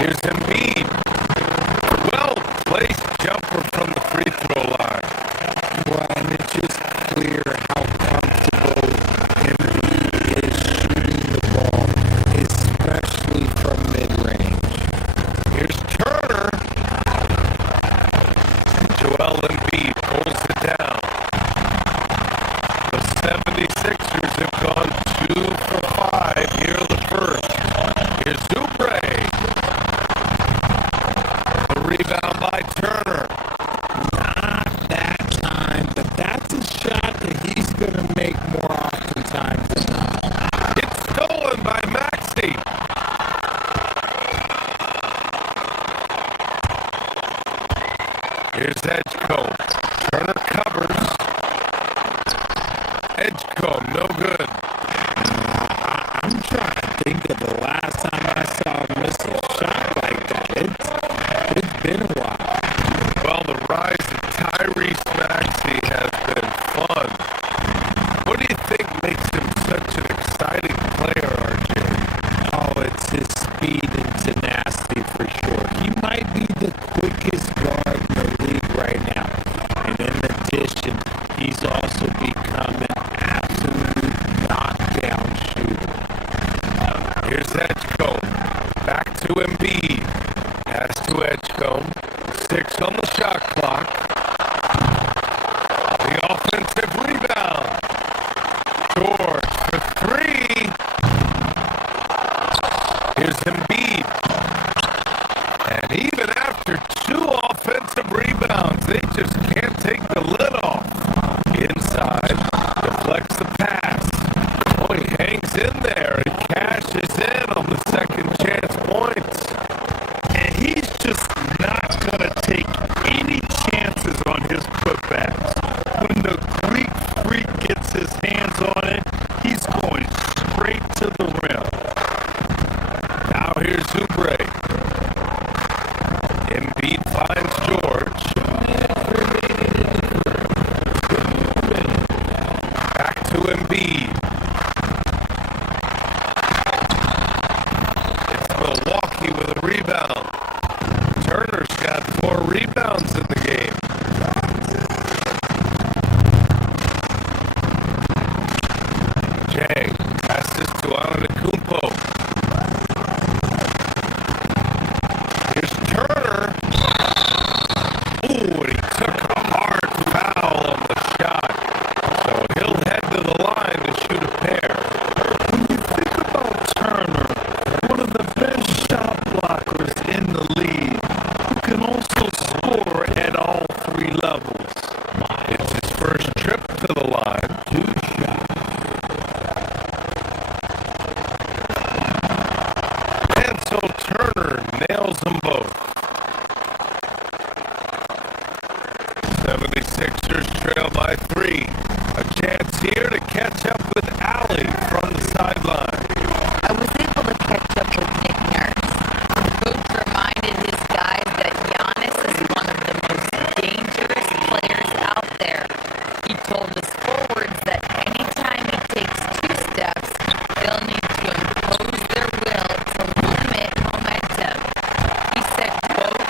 Here's Embiid. Well-placed jumper from the free throw line. Well, and it's just clear how comfortable Embiid is shooting the ball, especially from mid-range. Here's Turner. Joel Embiid pulls it down. The 76ers have gone 2 for 5 here in the first. Here's Oubre. The rebound by Turner. Not that time, but that's a shot that he's going to make more oftentimes than not. It's stolen by Maxey. Here's Edgecombe. Turner covers. Edgecombe, no good. I'm trying to think of the last time I saw him miss a shot like that. It's been a while. Well, the rise of Tyrese Maxey has been fun. What do you think makes him such an exciting player, RJ? Here's Edgecombe. Back to Embiid. Pass to Edgecombe. 6 on the shot clock. The offensive rebound. George for 3. Here's Embiid. And even after 2 offensive rebounds, they just can't take the lid off. Inside, deflects the pass. Oh, he hangs in there and cashes in on the second chance points. And he's just not going to take any chances on his putbacks. When the Greek freak gets his hands on it, he's going straight to the rim. Now here's Oubre. Embiid finds George. Back to Embiid. It's Milwaukee with a rebound. Turner's got 4 rebounds in the game. Jay passes to Antetokounmpo. Here's Turner. Ooh, and he took a hard foul on the shot. So he'll head to the line to shoot a pair. When you think about Turner, one of the best shot blockers in the league, who can also score at all 3 levels. It's his first trip to the line. 2 shots. And so Turner nails them both. 76ers trail by 3. A chance here to catch up with Allie from the sideline. I was able to catch up with Nick Nurse. Coach reminded his guys that Giannis is one of the most dangerous players out there. He told his forwards that anytime he takes 2 steps, they'll need to impose their will to limit momentum. He said, quote,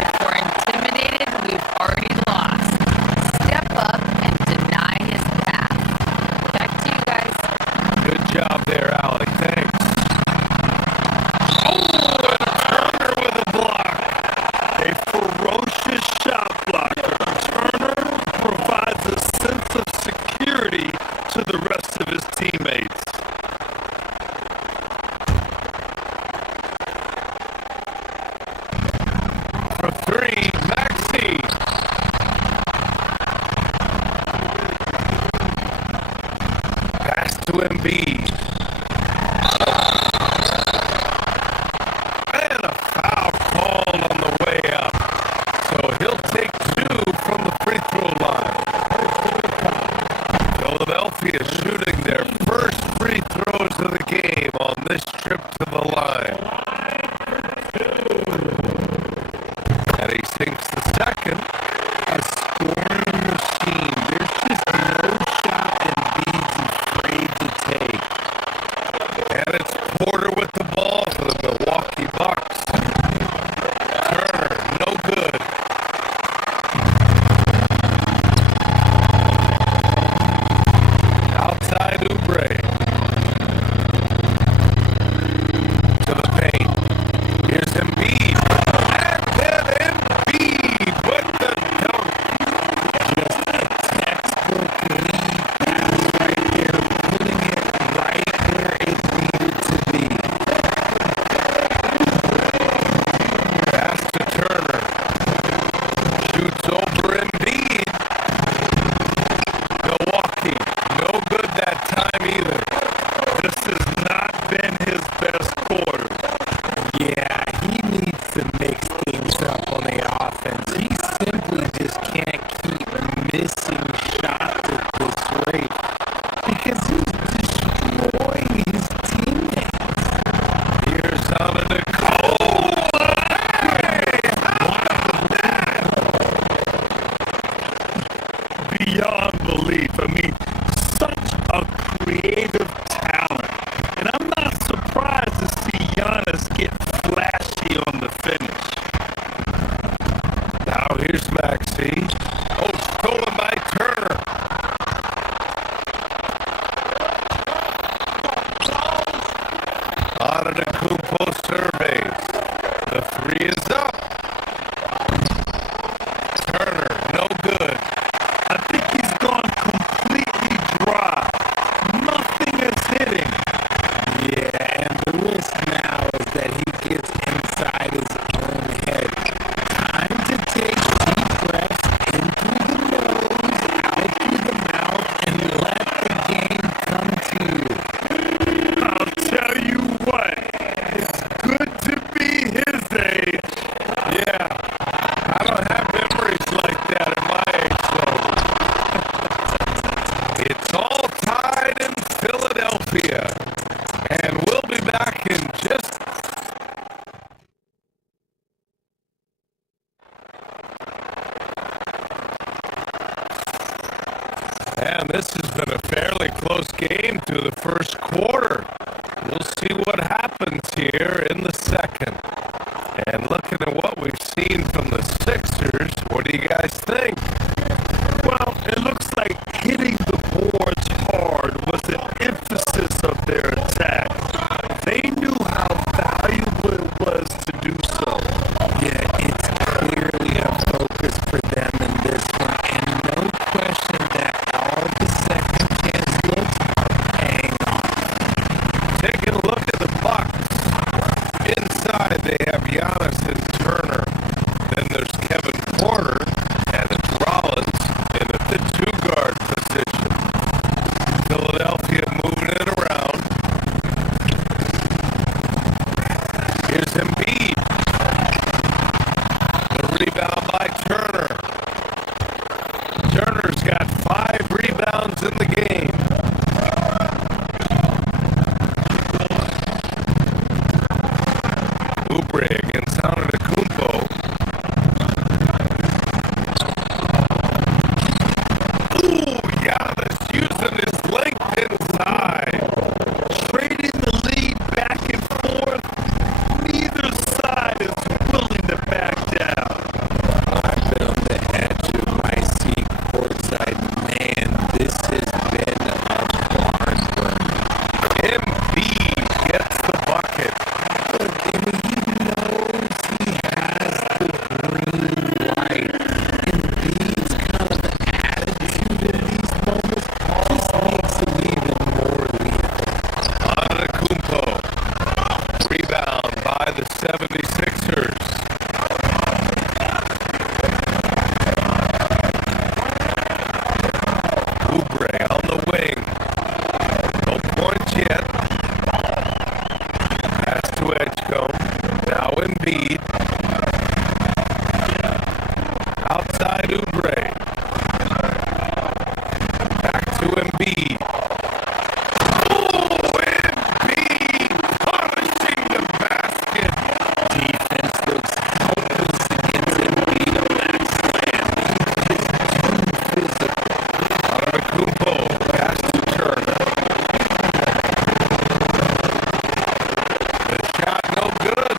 "If we're intimidated, we've already lost. Step up and deny his path." Back to you guys. Good job there, Allie. Thanks. Oh, and Turner with a block. A ferocious shot blocker, Turner provides a sense of security to the rest of his teammates. For 3, Maxey. Pass to Embiid. And a foul called on the way up. So he'll take 2 from the free throw line. Philadelphia shooting their first free throws of the game on this trip to the line. And he sinks the second. A scoring machine. There's just no shot Embiid's afraid to take. And it's Porter with the ball for the Milwaukee Bucks. Turner, no good. Outside Oubre. Antetokounmpo surveys. The three is up. Turner, no good. I think he's gone completely dry. Nothing is hitting. Yeah, and the risk now is that he gets inside his own head. Time to take deep breaths in through the nose, out through the mouth, and let the game come to you. I'll tell you what, it's good to be his age. Yeah, I don't have memories like that at my age, though. It's all tied in Philadelphia, and we'll be back in just. And this has been a fairly close game through the first quarter. We'll see what happens here in the second. And looking at what we've seen from the Sixers, what do you guys think? Well, it looks like hitting the boards hard was an emphasis of their attack. They knew how valuable it was to do so. Yeah, it's clearly a focus for them in this one, and no question that all the second chance looks are paying off. Taking a look at the Bucks. Inside they have Giannis and Turner. Then there's Kevin Porter, and it's Rollins in the two-guard position. Philadelphia moving it around. Here's Embiid. The rebound by Turner. Turner's got 5 rebounds in the game. Oubre against Antetokounmpo. Ooh, Giannis using his length inside. Trading the lead back and forth, neither side is willing to back down. I've been on the edge of my seat courtside. Man, this has been a barn burner. Embiid gets the bucket. Look, I mean, he knows he has the green light. Embiid's kind of attitude in these moments just makes him even more lethal. Antetokounmpo. Rebound by the 76ers. Oubre on the wing. No points yet. Pass to Edgecombe. Now Embiid. Outside Oubre. Back to Embiid. Oh, Embiid punishing the basket. Defense looks helpless against Embiid on that slam. He's too physical. Antetokounmpo. Pass to Turner. The shot no good.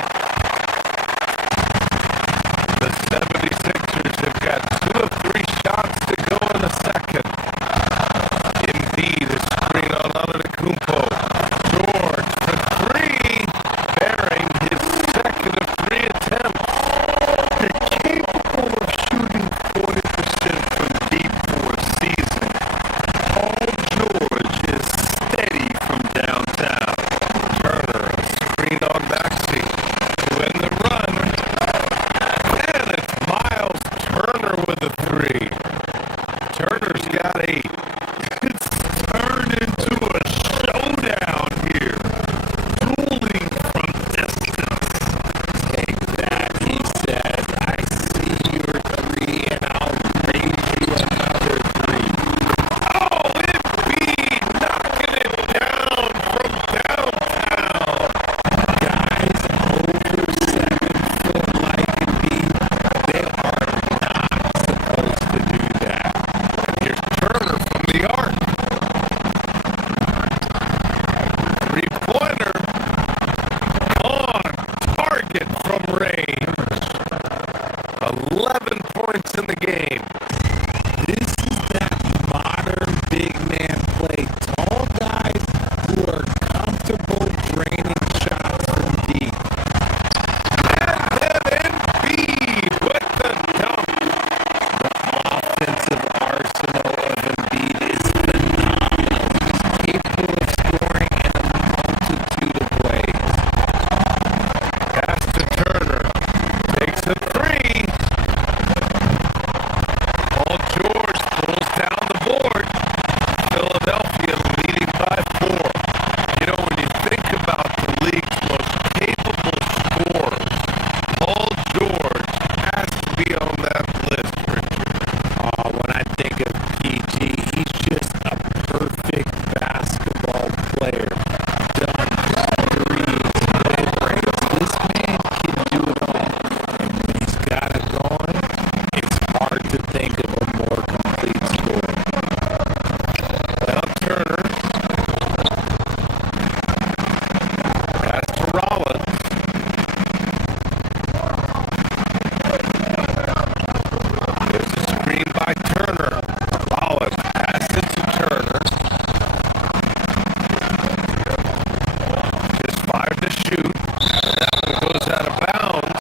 goes out of bounds.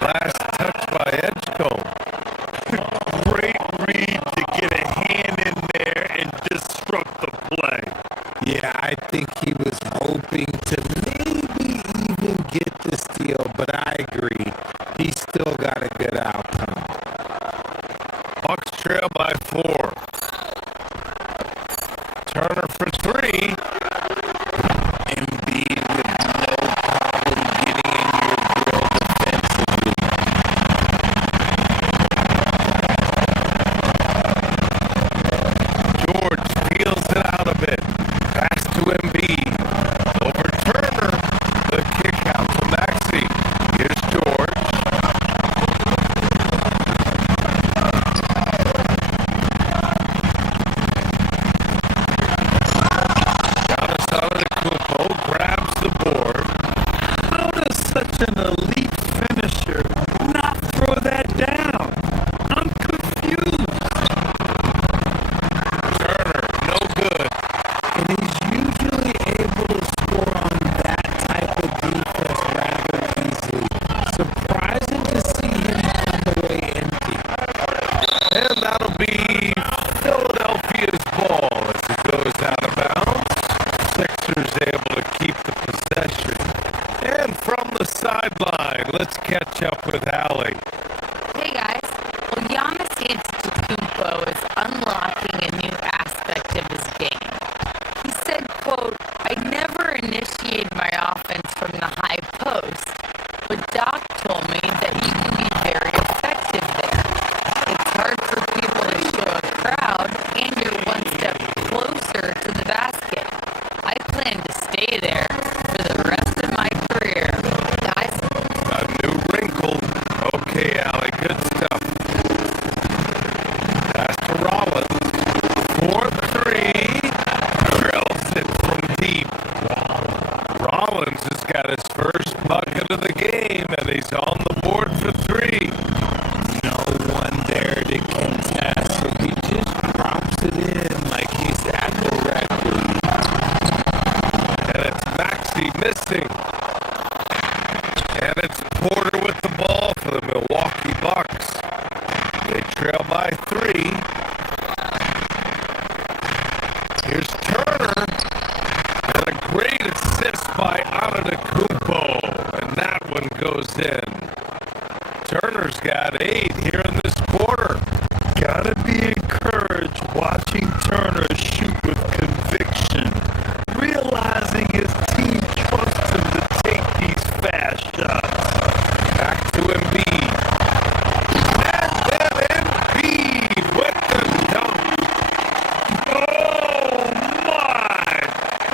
Last touch by Edgecombe. Great read to get a hand in there and disrupt the play. Yeah, I think he was hoping to maybe even get the steal, but I agree. He still got a good outcome. Bucks trail by 4. Turner for 3. Embiid with no problem getting in your grill defensively. George feels it out a bit. Pass to Embiid. Over Turner. The kick out to Maxey. Here's George. Giannis Antetokounmpo grabs the board. How does such an elite finisher not throw that down? I'm confused. Turner, no good. And he's usually able to score on that type of defense rather easily. Surprising to see him come away empty. And that'll be Philadelphia's ball as it goes out of bounds. Sixers able to keep the possession. And from the sideline, let's catch up with Allie. Hey guys, well Giannis Antetokounmpo is unlocking a new aspect of his game. He said, quote, "I never initiate my offense from the high post, but Doc told me that you can be very effective there. It's hard for people to show a crowd, and you're one step closer to the basket. I plan to stay there for the rest of my career." Guys, A new wrinkle. Okay, Allie, good stuff. Pass to Rollins. 4-3. Drills it from deep. Rollins has got his first bucket of the game, and he's on the board for 3. No one there to contest, so he just drops it in like he's at the record. And it's Maxey missing. And it's Porter with the ball for the Milwaukee Bucks. They trail by 3. Here's Turner. And a great assist by Antetokounmpo. And that one goes in. Turner's got 8 here in this quarter. Gotta be encouraged watching Turner shoot with conviction, realizing his team trusts him to take these fast shots. Back to Embiid. And then Embiid with the dunk. Oh my!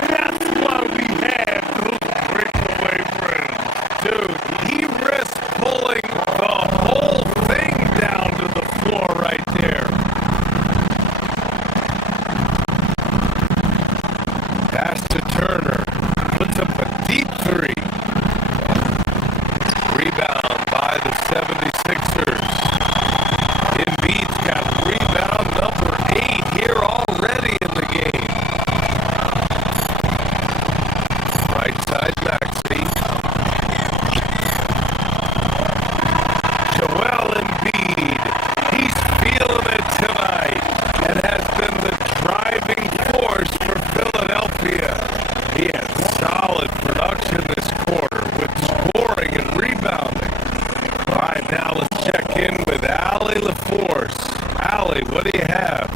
That's why we have those breakaway friends. Dude, he risked pulling the whole thing down to the floor right there. Pass to Turner. Puts up a deep 3. Rebound by the 76ers. Embiid's got rebound number 8 here already in the game. Right side Maxey. Joel Embiid. He's feeling it tonight and has been the driving force for Philadelphia. He had solid production this quarter with scoring and rebounding. All right, now let's check in with Allie LaForce. Allie, what do you have?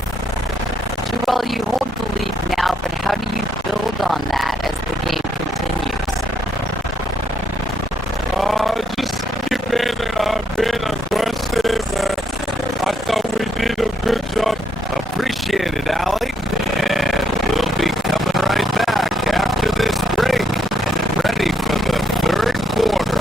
Joel, you hold the lead now, but how do you build on that as the game continues? Just keep being aggressive. I thought we did a good job. Appreciate it, Allie. And we'll be coming right back after this break, ready for the third quarter.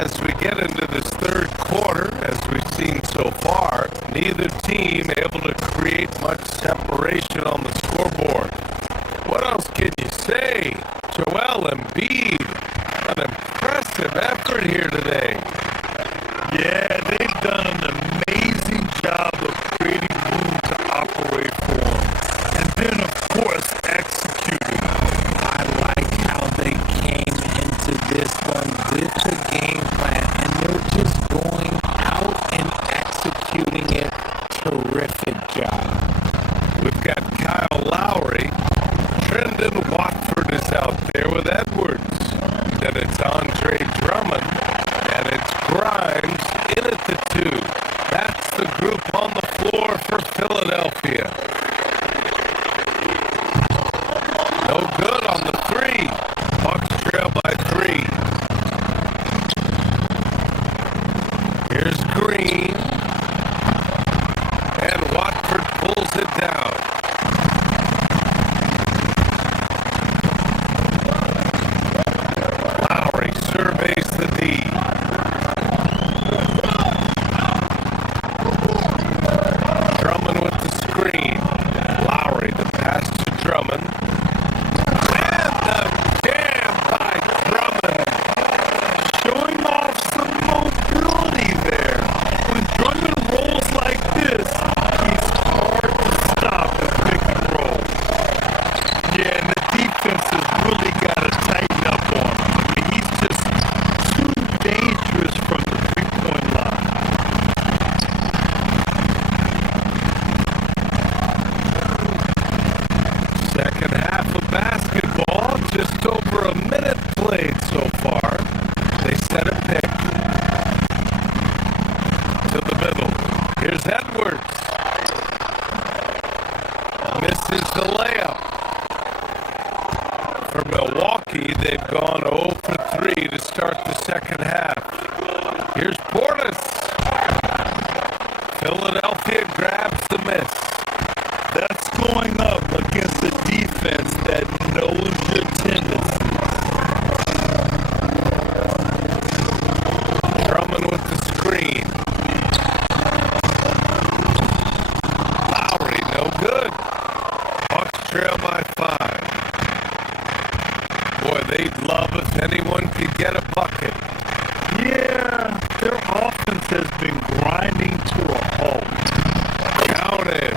as we get into this third quarter, as we've seen so far, neither team able to create much separation on the scoreboard. What else can you say? Joel Embiid, an impressive effort here today. Yeah, they've done an amazing job of creating room to operate for him. And then, of course, executing. I like how they came into this one with the game plan, and they're just going out and executing it. Terrific job. We've got Kyle Lowry. Trendon Watford is out there with Edwards. Then it's Andre Drummond. And it's Grimes in at the 2. That's the group on the floor for Philadelphia. No good on the 3. Bucks trail by 3. Here's Green. And Watford pulls it down. Lowry surveys the D. Drummond with the screen. Lowry, the pass to Drummond. And the jam by Drummond. Showing off some mobility there. When Drummond rolls like this, he's hard to stop and pick and roll. Yeah, and the defense has really got to tighten up on him. I mean, he's just too dangerous from the three-point line. Second half of basketball, just over a minute played so far. They set a pick to the middle. Here's Edwards. Misses the layup. For Milwaukee, they've gone 0 for 3 to start the second half. Here's Portis. Philadelphia grabs the miss. That's going up against a defense that knows your tendencies. Drummond with the screen. Lowry, no good. Bucks trail by 5. Boy, they'd love if anyone could get a bucket. Yeah, their offense has been grinding to a halt. Counted.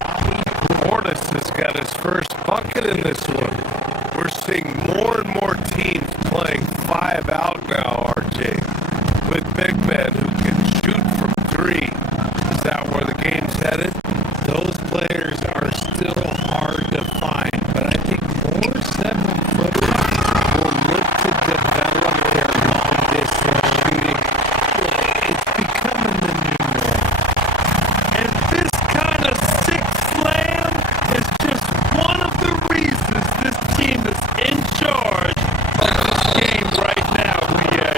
Portis has got his first bucket in this one. We're seeing more and more teams playing 5 out now, RJ, with big men who can shoot from 3. Is that where the game's headed? Those players are still hard to find, but I think more 7-footers will look to develop their long-distance shooting. It's becoming the new norm. And this kind of sick slam is just one of the reasons this team is in charge of this game right now, BA.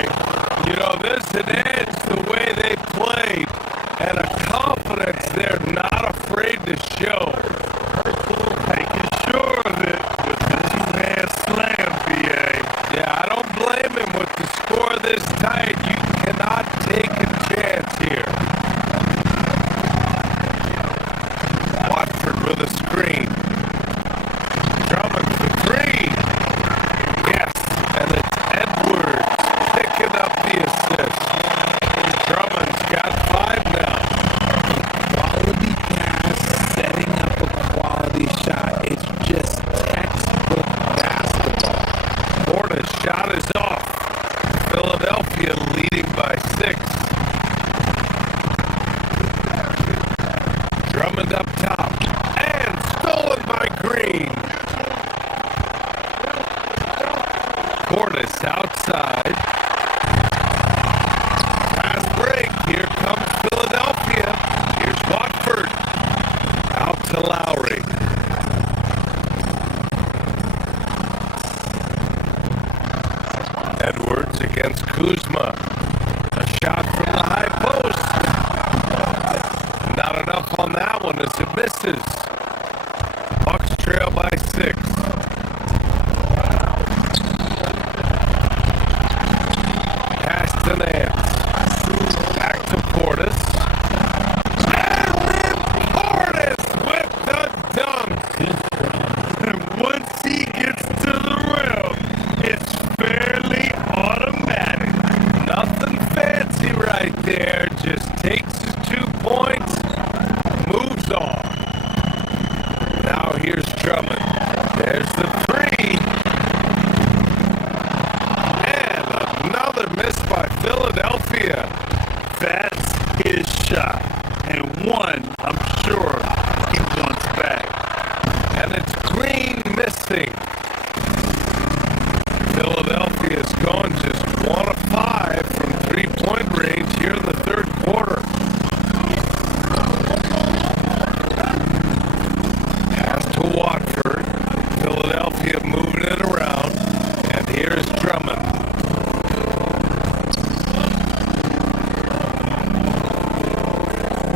You know, there's an edge the way they played and a confidence they're not afraid to show. Making sure of it with the two-man slam, BA. Yeah, I don't blame him with the score this tight. You cannot take a chance here. Watford with a screen. Drummond for 3. Yes, and it's Edwards picking up the assist. Drummond's got 5 now. Quality pass, setting up a quality shot. It's just textbook basketball. Portis shot is off. Philadelphia leading by 6. Drummond up top. And stolen by Green. Portis outside. Fast break. Here comes Philadelphia. Here's Watford. Out to Lowry. Edwards against Kuzma. A shot from the high post. Not enough on that one as it misses. Bucks trail by 6. Pass to Nance. Philadelphia. That's his shot. And one, I'm sure he wants back. And it's Green missing. Philadelphia's gone just 1 of 5 from three-point range here in the third quarter. Pass to Watford. Philadelphia moving it around. And here's Drummond.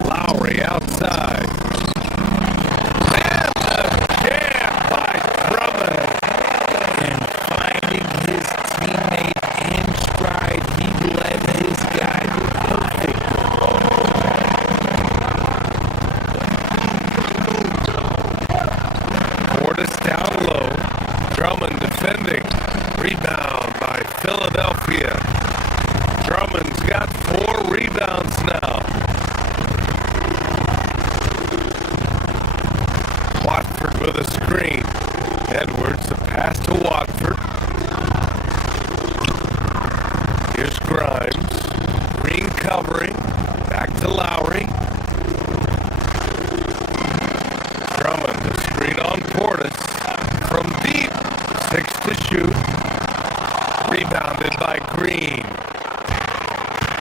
Lowry outside. And the jam by Drummond. And finding his teammate in stride, he led his guy perfect. Portis down low. Drummond defending. Rebound by Philadelphia. Drummond's got 4 rebounds now. Watford with a screen. Edwards, a pass to Watford. Here's Grimes. Green covering. Back to Lowry. Drummond, the screen on Portis. From deep. 6 to shoot. Rebounded by Green.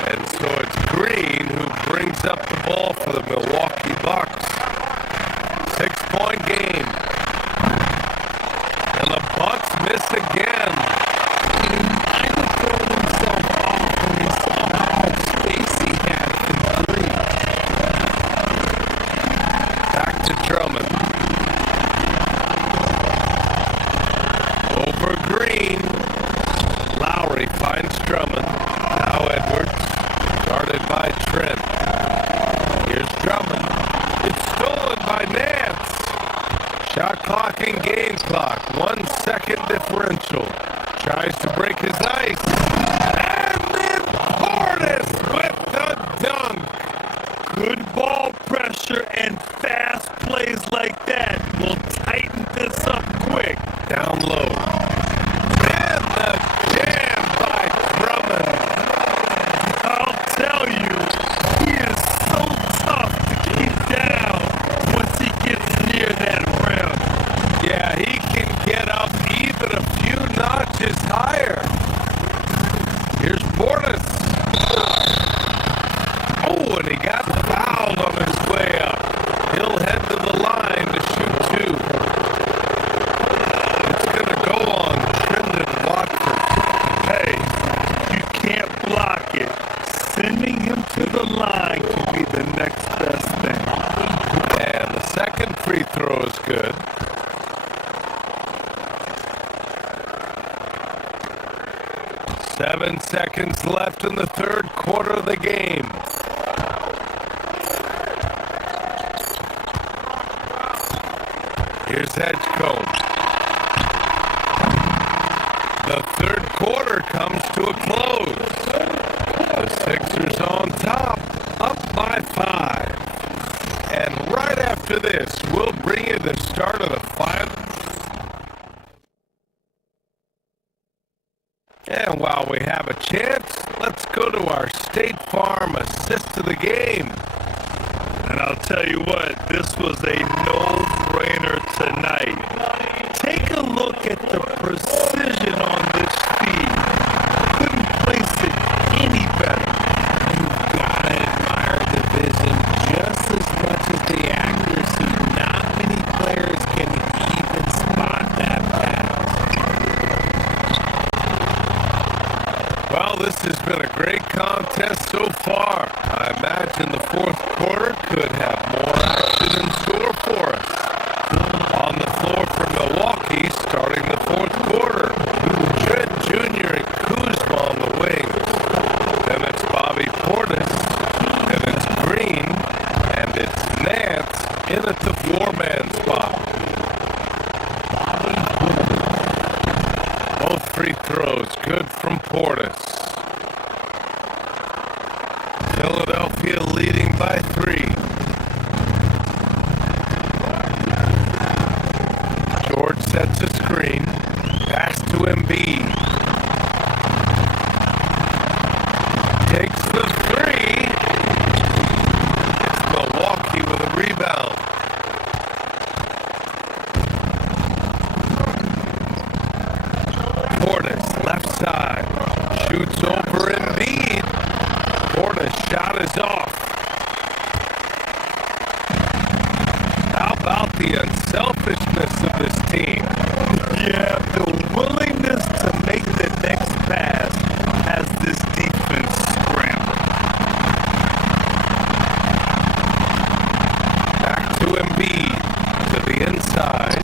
And so it's Green who brings up the ball for the Milwaukee Bucks. 6-point game. And the Bucks miss again. He might have thrown himself off when he saw how much space he had from three. Back to Drummond. Over Green. Lowry finds Drummond. Now Edwards. Guarded by Trent. Here's Drummond. It's stolen by Nance. Shot clock and game clock. 1 second differential. Tries to break his ice. And then Portis with the dunk. Good ball pressure and fast plays like that will tighten this up quick. Down low. And the jam by Drummond. I'll tell you, he is so tough to keep down once he gets near that rim. Yeah, he can get up even a few notches higher. Here's Portis. Oh, and he got fouled on his way up. He'll head to the line to shoot 2. It's going to go on Brendan Watford. Hey, you can't block it. Sending him to the line can be the next best thing. And the second free throw is good. Seven seconds left in the third quarter of the game. Here's Edgecombe. The third quarter comes to a close. The Sixers on top, up by 5. And right after this, we'll bring you the start of the final. And while we have a chance, let's go to our State Farm assist of the game. And I'll tell you what, this was a no-brainer tonight. Take a look at the precision on this feed. Couldn't place it any better. You've got to admire the vision just as much as the accuracy. Not many players can even spot that pass. Well, this has been a great contest so far. I imagine the fourth quarter could have more action in store for us. On the floor for Milwaukee, starting the fourth quarter, Trent Jr. and Kuzma on the wings. Then it's Bobby Portis. Then it's Green. And it's Nance in at the 4-man spot. Both free throws good from Portis. Philadelphia leading by 3. George sets a screen. Pass to Embiid. inside. Shoots over Embiid. Portis' shot is off. How about the unselfishness of this team? Yeah, the willingness to make the next pass has this defense scrambling. Back to Embiid, to the inside.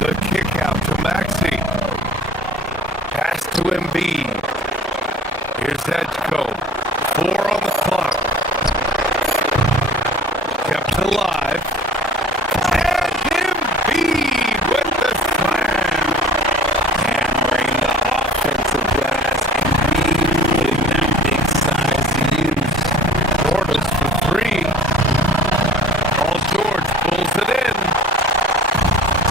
The kick out to Maxey. Pass to Embiid. Here's Edgecombe. 4 on the clock. Kept alive. And Embiid with the slam. Hammering the offensive glass. Embiid in that big size he used. Portis for 3. Paul George pulls it in.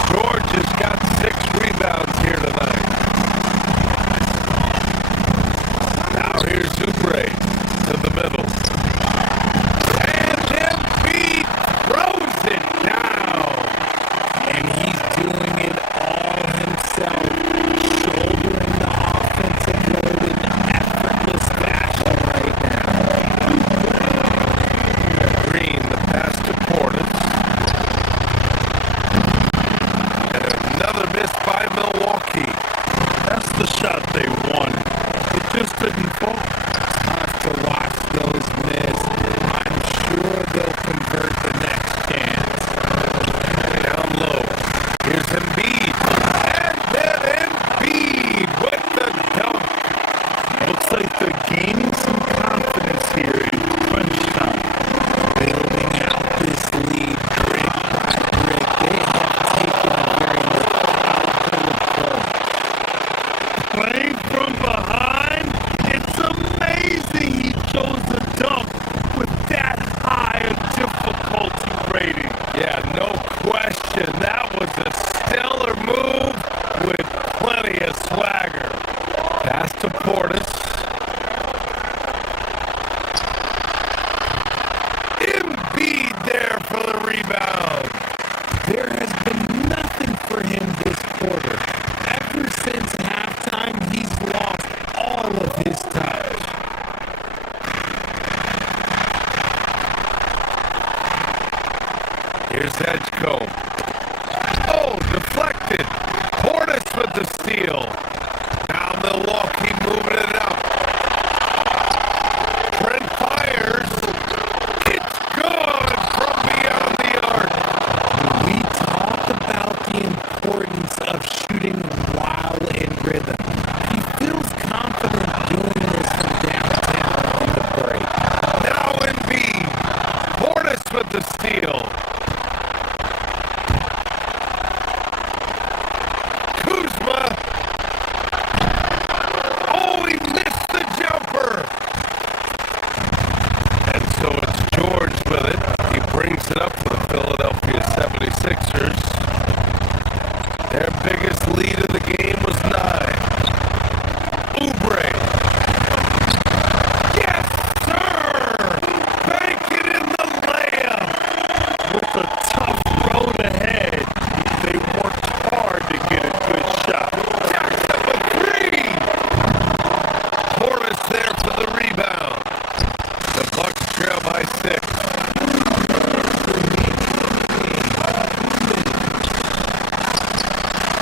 George has got 6 rebounds here tonight. Now here's Oubre to the middle. And Embiid throws it down. And he's doing it all himself, shouldering the offensive load in effortless fashion right now. Green, the pass to Portis. And another miss by Milwaukee. That's the shot they wanted. It just didn't fall. Tough to watch those miss. I'm sure they'll convert the next chance. Down low. Here's Embiid. And then Embiid with the dunk. Looks like they're gaining some confidence here in crunch time. Building out this lead brick by brick. They have taken a very methodical approach. Playing from behind, it's amazing he chose a dunk with that high a difficulty rating. Yeah, no question. That was a stellar move with plenty of swagger. Pass to Portis. Embiid there for the rebound. There has been nothing for him this quarter. Ever since halftime, he's lost all of his touch. Here's Edgecombe. Oh, deflected. Portis with the steal. Now Milwaukee moving it up. Trent fires. It's good from beyond the arc. We talk about the importance of shooting while in rhythm. He feels confident doing this from downtown on the break. Now Embiid. Portis with the steal. Kuzma. Oh, he missed the jumper. And so it's George with it. He brings it up for the Philadelphia 76ers. Their biggest lead of the game was 9. Oubre. Yes, sir! Bank it in the layup. With a tough road ahead, they worked hard to get a good shot. Jackson with 3. Portis there for the rebound. The Bucks trail by 6.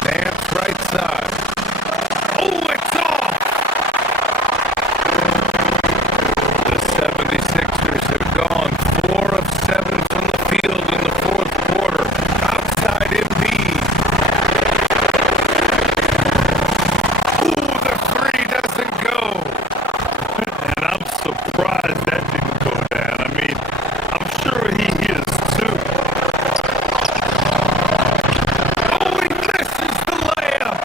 Dance right side. Oh, it's off! The 76ers have gone 4 of 7 from the field in the 4th quarter. Outside Embiid. Ooh, the 3 doesn't go. And I'm surprised that didn't go down. I mean, I'm sure he is too. Oh, he misses the layup.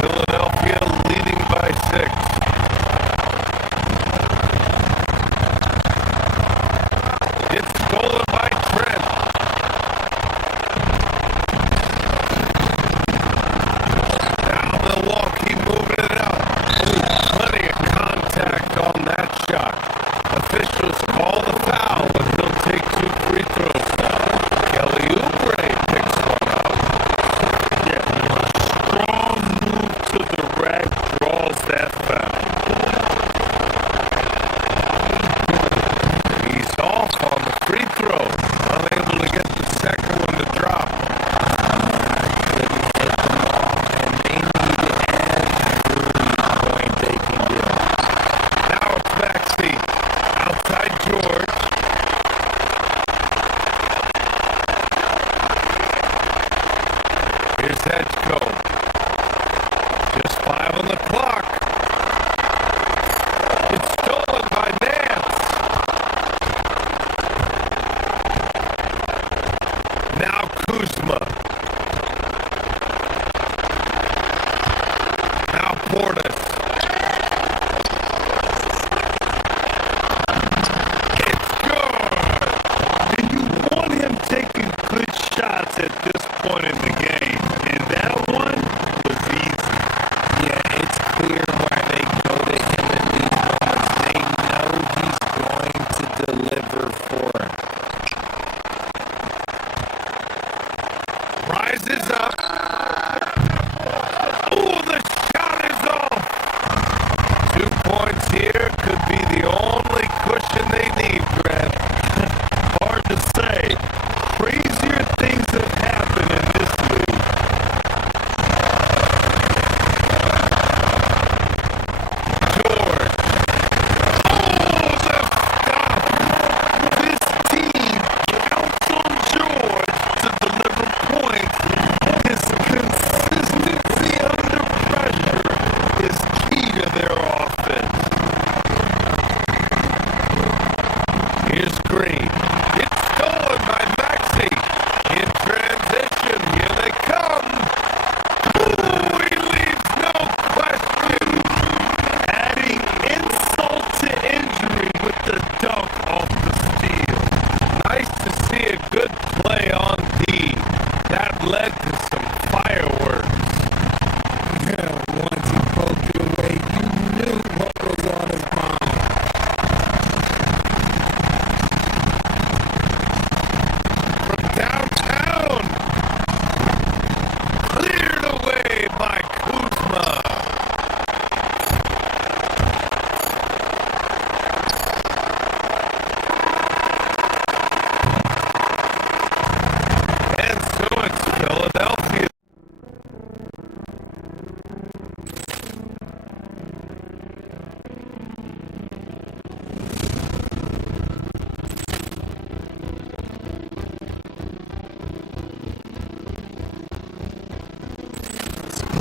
Philadelphia leading by 6. It's stolen by Trent. Now Milwaukee moving it up. Ooh, plenty of contact on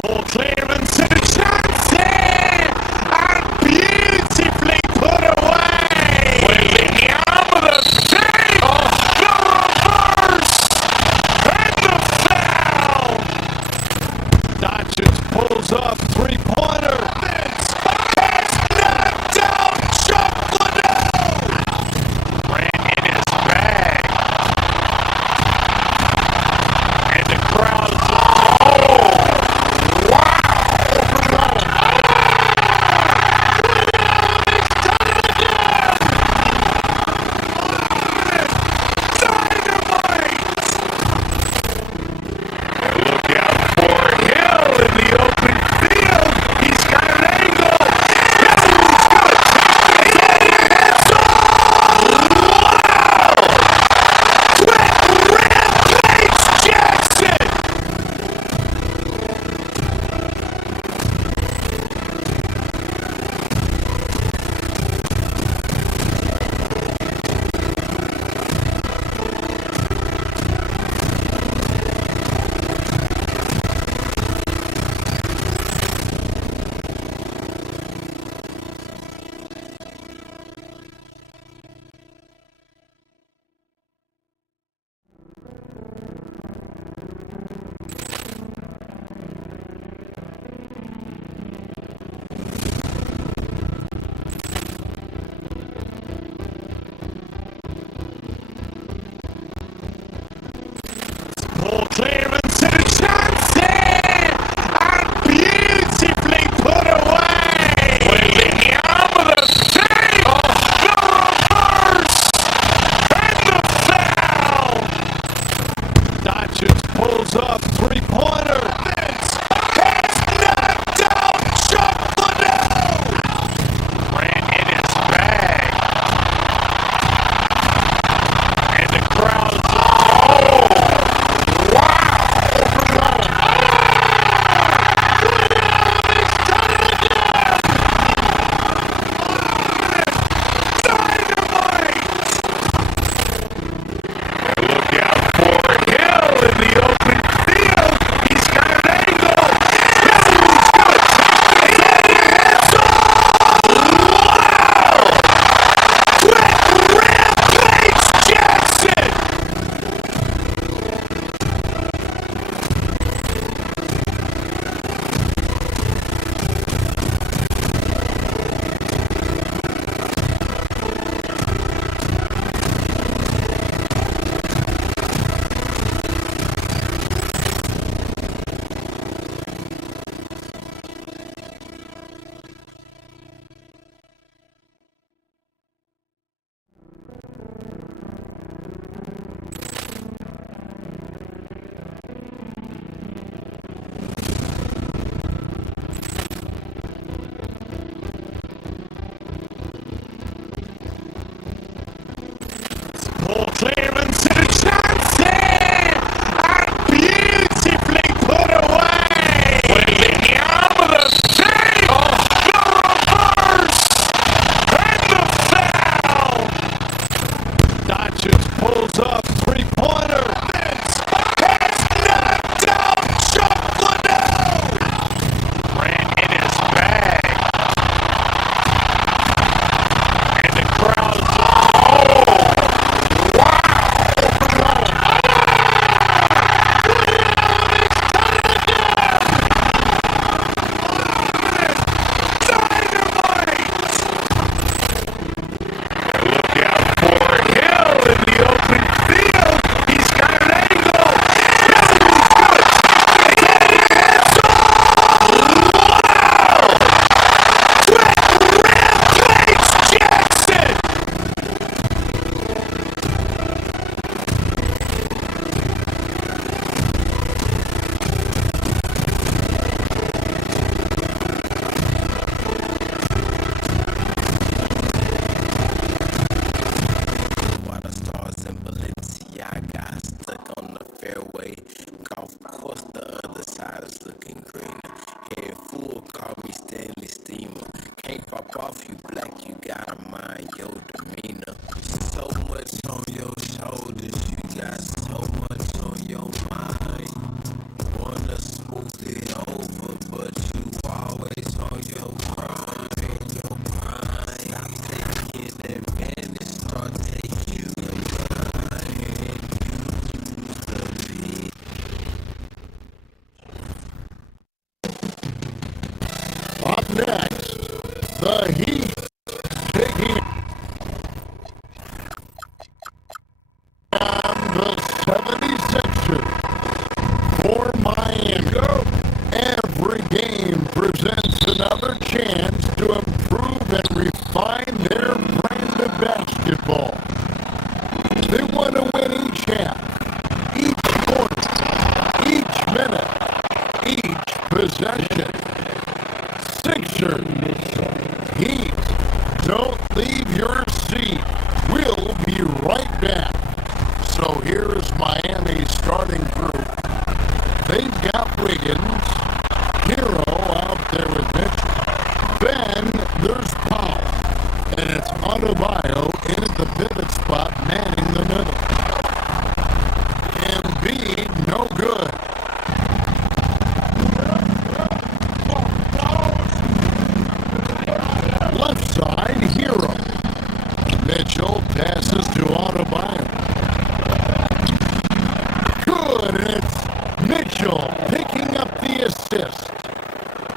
Ball clearance and a chance here! And beautifully put away! With the arm of the save! The reverse! And the foul! Dodgers pulls up three-pointer. It's knocked out Chocolate! Ran in his bag. And the crowd. Oh! Wow! Dynamite! Look out for Hill in the open field. He's got an angle. He's going to take it. It's wow! Rampage Jackson! Ball clearance and a chance here! And beautifully put away! With the arm of the save! The reverse! And the foul! Dodgers pulls up three-pointer. It's knocked out Chocolate! Ran in his bag. And the crowd. Oh! Look out for Hill in the open field. He's got an angle. He's going to take it. It's wow! Rampage Jackson! Ball clearance and a chance here! And beautifully put away! With the arm of the save! The reverse! And the foul! Dodgers pulls up three-pointer. It's knocked out Chocolate! Ran in his bag. And the crowd. Oh! Look out for Hill in the open field. He's got an angle. He's going to take it. It's wow! Rampage Jackson! While the stars in Balenciaga stuck on the fairway. Golf course, the other side is looking greener. Head full, call me Stanley Steamer. Can't pop off, you black, you gotta mind your demeanor. So much on your shoulders, you got so much on your mind. Wanna smooth it over, Up next, the Heat taking on the 76ers for Miami. Every game presents another chance to improve and refine their brand of basketball. They want to win each half, each quarter, each minute, each possession. Sixers, Heat, don't leave your seat. We'll be right back. So here's Miami's starting group. They've got Wiggins, Hero out there with Mitchell. Then there's Powell, and it's Adebayo in at the pivot spot, manning the middle. Embiid, no good. Left side, Hero. Mitchell passes to Adebayo. Good, and it's Mitchell picking up the assist.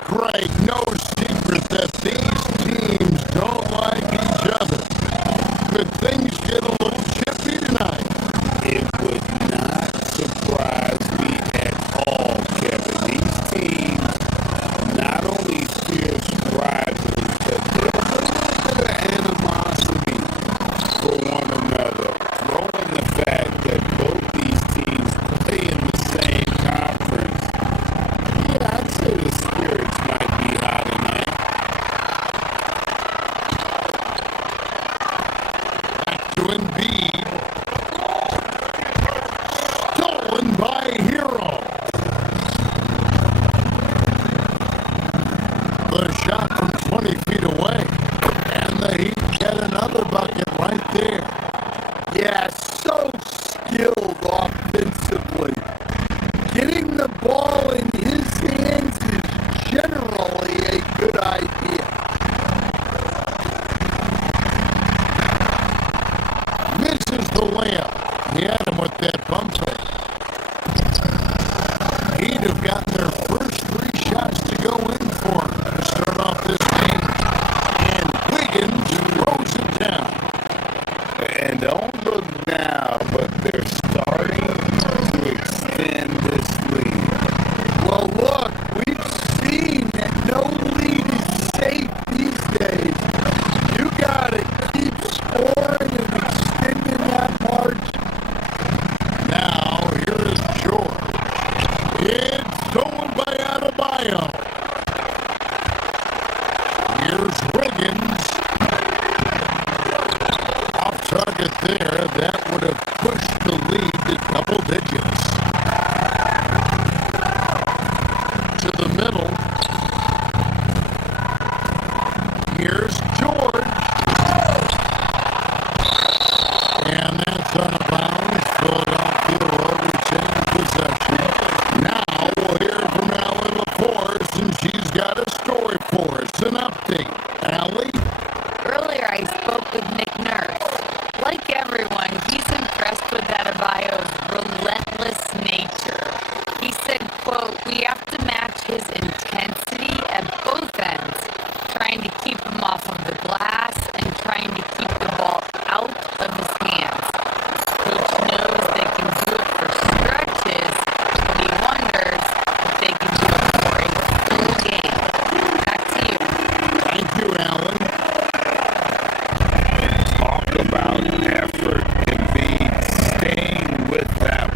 Greg, no secret that these teams don't like each other. Could things get a little chippy tonight? It would not surprise me at all, Kevin. These teams not only fierce rivals, but there's a little bit of animosity for one another. Throw in the fact that both these teams play in the same conference. Yeah, I'd say the spirits might be high tonight. Back to Embiid. Stolen by Hero. The shot from 20 feet away. And the Heat get another bucket right there. Yeah, so skilled offensively. Getting the ball in his hands is generally a good idea. Misses the layup. He had him with that bump fake. He'd have gotten their first 3 shots to go in for him to start off this game. And Wiggins throws it down. And don't look now, but they're starting to extend this lead. Well, look, we've seen that no lead is safe these days. You gotta keep scoring and extending that margin. Now, here is George. It's stolen by Adebayo. Here's Wiggins. Off target there. That would have pushed the lead to double digits. To the middle. Here's George. And that's out of bounds. Philadelphia will retain possession. Now we'll hear from Allie LaForce, and she's got a story for us. An update. Allie? Earlier, I spoke with Nick Nurse. Like everyone, he's impressed with Adebayo's relentless nature. He said, quote, "We have to match his intensity at both ends, trying to keep him off of the glass and trying to keep the ball out of his hands. Coach knows they can do it for stretches, but he wonders if they can do it for a full game." Back to you. Thank you, Allie. Talk about effort and being staying with them.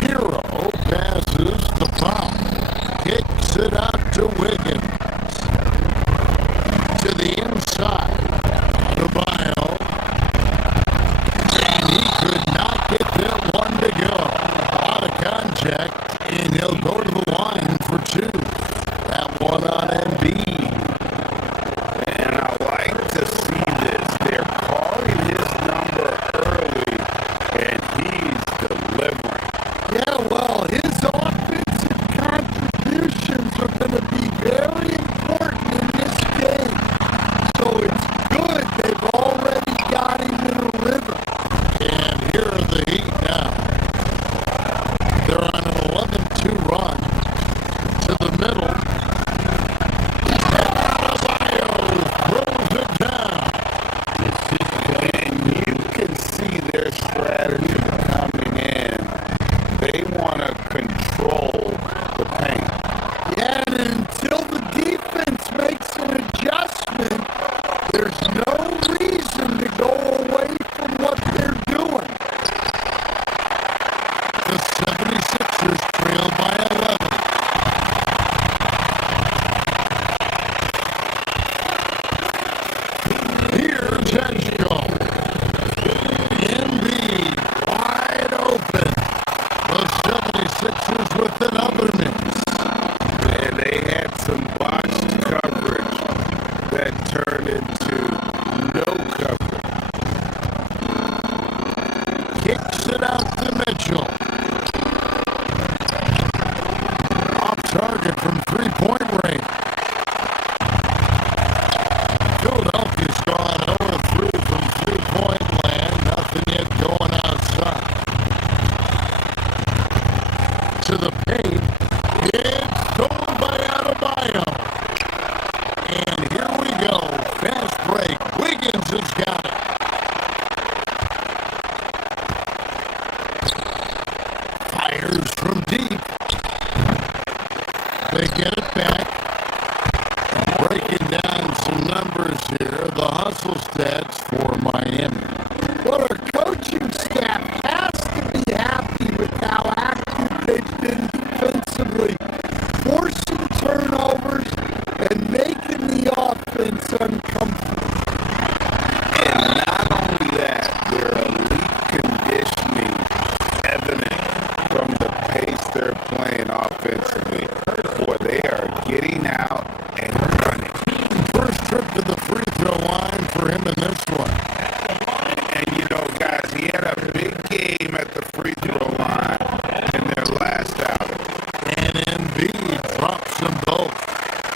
Hero passes the Powell. Kicks it out to Wiggins. To the inside. Adebayo. And he could not get that one to go. Out of contact, and he'll go to the line for 2. That one on Embiid. And I like to see this. They're calling his number early, and he's delivering. Yeah, well, his offensive contributions are going to be very important in this game. So it's good they've already got him in a rhythm. And here are the Heat now. They're on an 11-2 run to the middle. they had some botched coverage that turned into no coverage. Kicks it out to Mitchell. Off target from three-point range. Philadelphia's gone 0-3 from three-point land. Nothing yet going outside. To the paint. It's stolen by Adebayo. And here we go. Fast break. Wiggins has got it. Fires from deep. They get it back. Breaking down some numbers here. The hustle stats for Miami. Well, our coaching staff has to be happy with how active they've been defensively, forcing turnovers and making the offense uncomfortable. And not only that, their elite conditioning evident from the pace they're playing offensively. Boy, they are getting out and running. First trip to the free throw line for him in this one. And you know, guys, he had a big game at the free throw line in their last outing. And Embiid drops them both.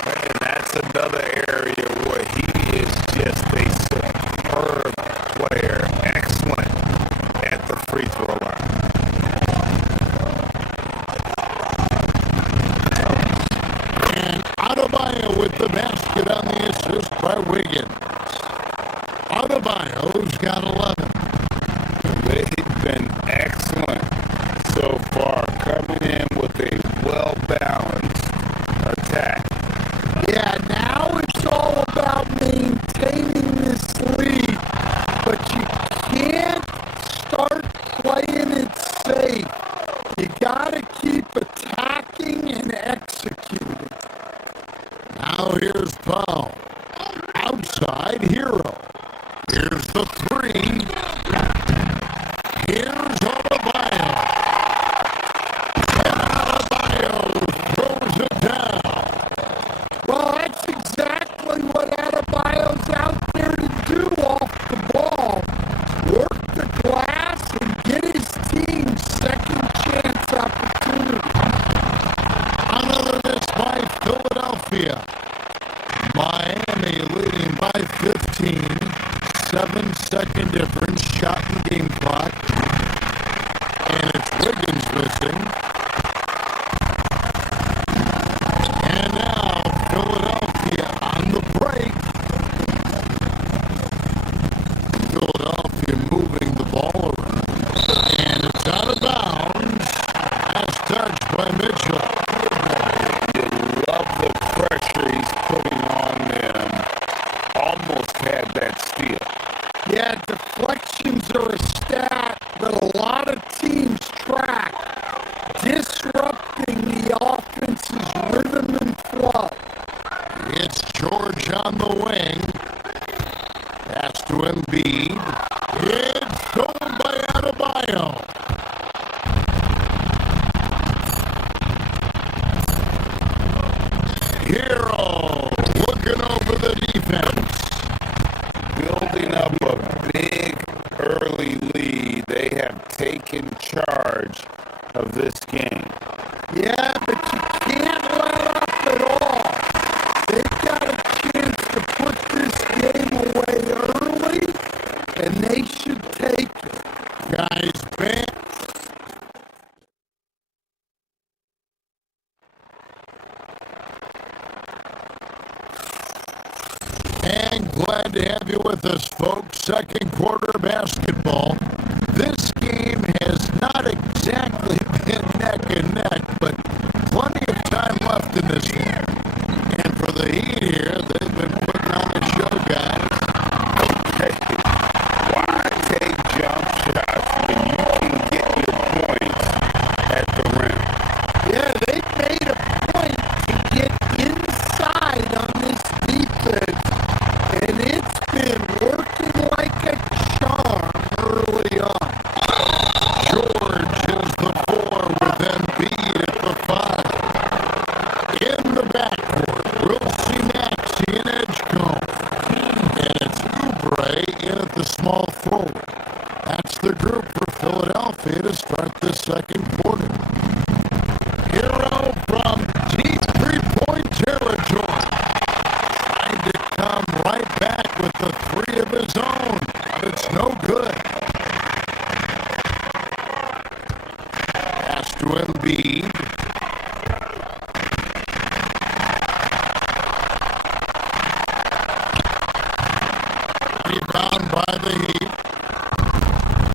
And that's another area where he is just a superb player, excellent at the free throw line. And Adebayo with the basket on the assist by Wiggins. Adebayo's got 11. They've been excellent so far, coming in with a well-balanced attack. Yeah, now it's all about maintaining this lead, but you can't start playing it safe. You gotta keep attacking and executing. Now here's Powell. Outside Hero. Here's the three. Here's Adebayo. And Adebayo throws it down. Well, that's exactly what Adebayo's out there to do off the ball. Work the glass and get his team second chance opportunity. Another miss by Philadelphia. Miami leading by 15. 7-second difference. Shot and game clock. And it's Wiggins missing. And now Philadelphia on the break. Philadelphia moving the ball around. And it's out of bounds. As touched by Mitchell. You love the pressure he's putting on them. Almost had that steal. Yeah, deflections are a stat that a lot of teams track, disrupting the offense's rhythm and flow. It's George on the wing. Pass to Embiid. It's stolen by Adebayo. Hero looking over the defense. Building up a big early lead, they have taken charge of this game. Yeah, but you can't let up at all. They've got a chance to put this game away early, and they should take it. Guys, man. And glad to have you with us, folks. Second quarter basketball. This game has not exactly been neck and neck, but plenty of time left in this one. And for the Heat here, they've been putting on a show, guys. Okay, why take jump shots when you can get your points at the rim? Yeah, they've made a point to get inside on this defense, and it's been working like a charm early on. George is the 4 with Embiid at the 5. In the back the small forward. That's the group for Philadelphia to start the second quarter. Hero from deep three-point territory. Trying to come right back with the three of his own, but it's no good. Pass to Embiid. Rebound by the Heat.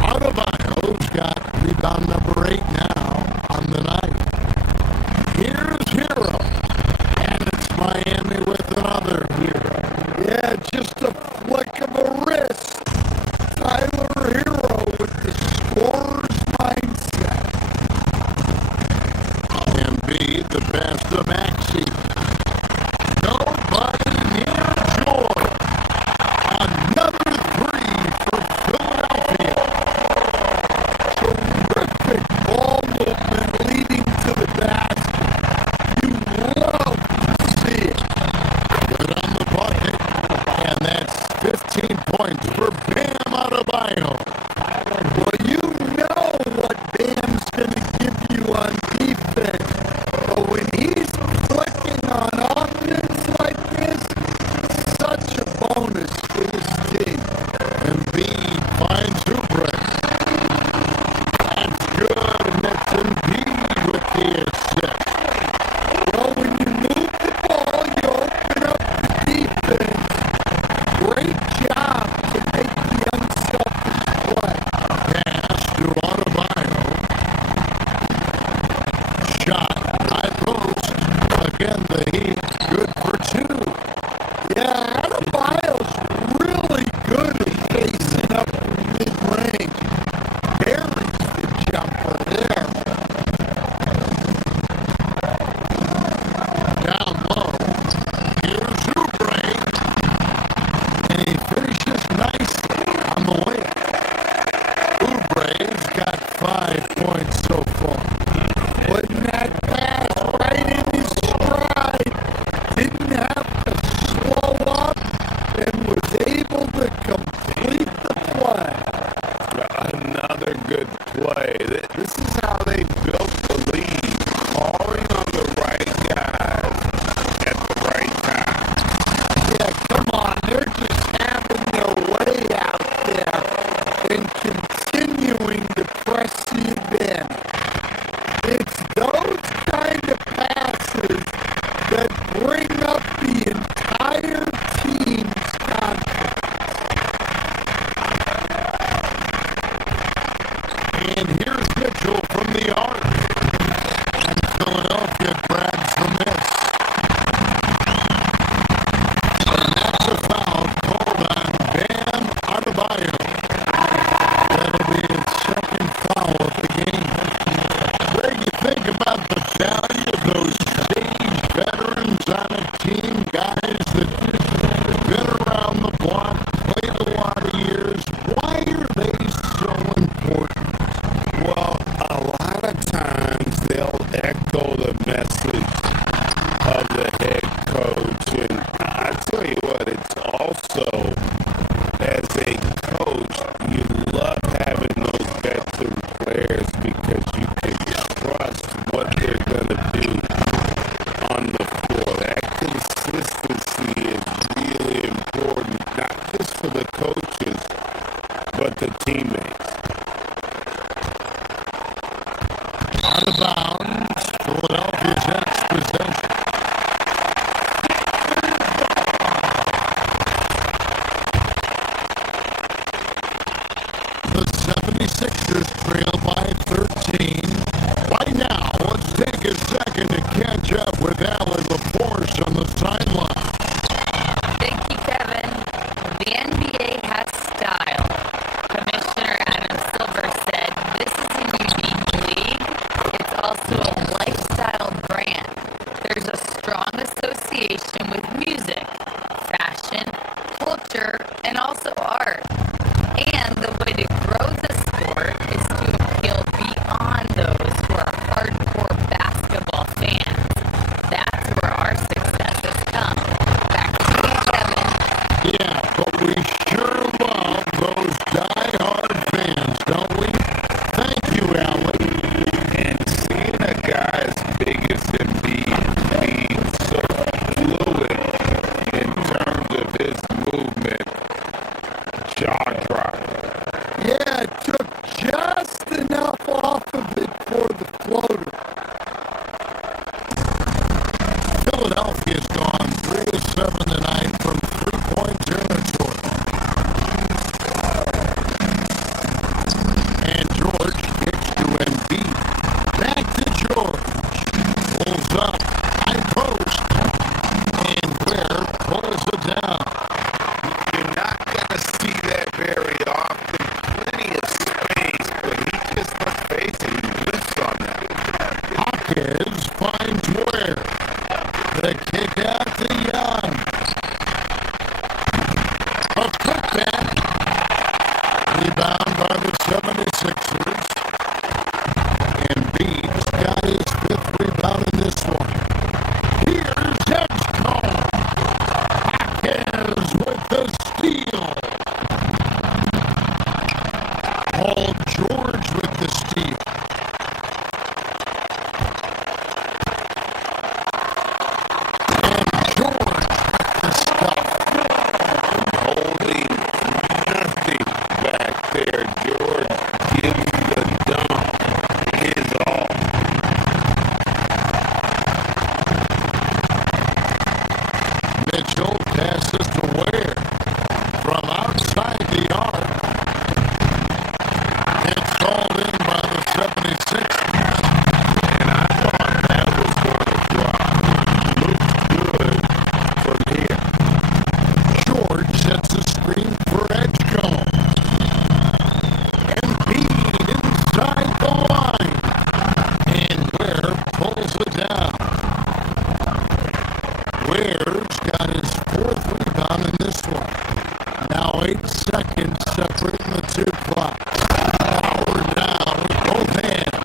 Adebayo's got rebound number 8 now on the night. Here's Hero. And it's Miami with another Hero. Yeah, just a flick of a wrist. Tyler Hero with the scorer's mindset. Embiid, the pass to Maxey. Nobody near George. Another three for Philadelphia. Terrific ball movement leading to the basket. You love to see it. Good on the bucket. And that's 15 points for Bam Adebayo. Well, you know what Bam's going to give you on defense. But when he's clicking on offense like this, such a bonus for his team. Embiid finds Oubre. That's good, and that's Embiid with the assist. Well, when you move the ball, you open up the defense. Great job to make the unselfish play. Pass to Adebayo. Shot, high post. Again, the Heat, good for 2. Yeah, Adebayo's really good at facing up from mid-range. Buries the jumper there. Down low. Here's Oubre. And he finishes nicely on the way. Oubre's got 5 points so far. Putting that pass right in his stride. Didn't have to slow up and was able to complete the play. Another good play. This is how they built the lead. Calling on the right guys at the right time. Yeah, come on. They're just having their way out there and continuing to press the advantage. It's those kind of passes that bring up the entire team's confidence. And here's Mitchell from the arc. And Philadelphia grabs the miss. And that's a foul called on Bam Adebayo. That'll be his second foul of the game. Greg, you think about the value of those sage veterans on a team, guys that have been around the block, played a lot of years. Why are they so important? Well, a lot of times they'll echo the message of the head coach. And I tell you what, it's also, as a coach, you love having those veteran players because you can trust what they're going to do on the floor. That consistency is really important, not just for the coaches, but the teammates. Out of bounds, Philadelphia's next possession. The 76ers trail by 13. Right now, let's take a second to catch up with Allie LaForce on the sideline. Thank you, Kevin. The NBA has style. Commissioner Adam Silver said this is a unique league. It's also a lifestyle brand. There's a strong association with music, fashion, culture, and also art. And the way to grow the sport is to appeal beyond those who are hardcore basketball fans. That's where our success has come. Back to you, Kevin. Yeah, but we sure love those Philadelphia's gone 3 of 7 tonight from three-point territory. And George kicks to Embiid. Back to George. Pulls up. High post. And Ware pulls it down. You're not going to see that very often. Plenty of space, but he just lets space and he lifts on that. Hawkins finds Ware. The kick out to Young. A putback. Rebound by the 76ers. Embiid's got his 5th rebound in this one. Here's Edgecombe. Hawkins with the steal. Paul George with the steal. And George with the stuff. Holding nothing back there. George gives the dunk his all. Mitchell passes to Ware from outside the arc. It's called in by the 76ers. And I thought that was going to drop. Looks good from here. George sets a screen for Edgecombe. Embiid inside the line. And Ware pulls it down. Ware's got his 4th rebound in this one. Now 8 seconds separating the two clocks. Power down with both hands.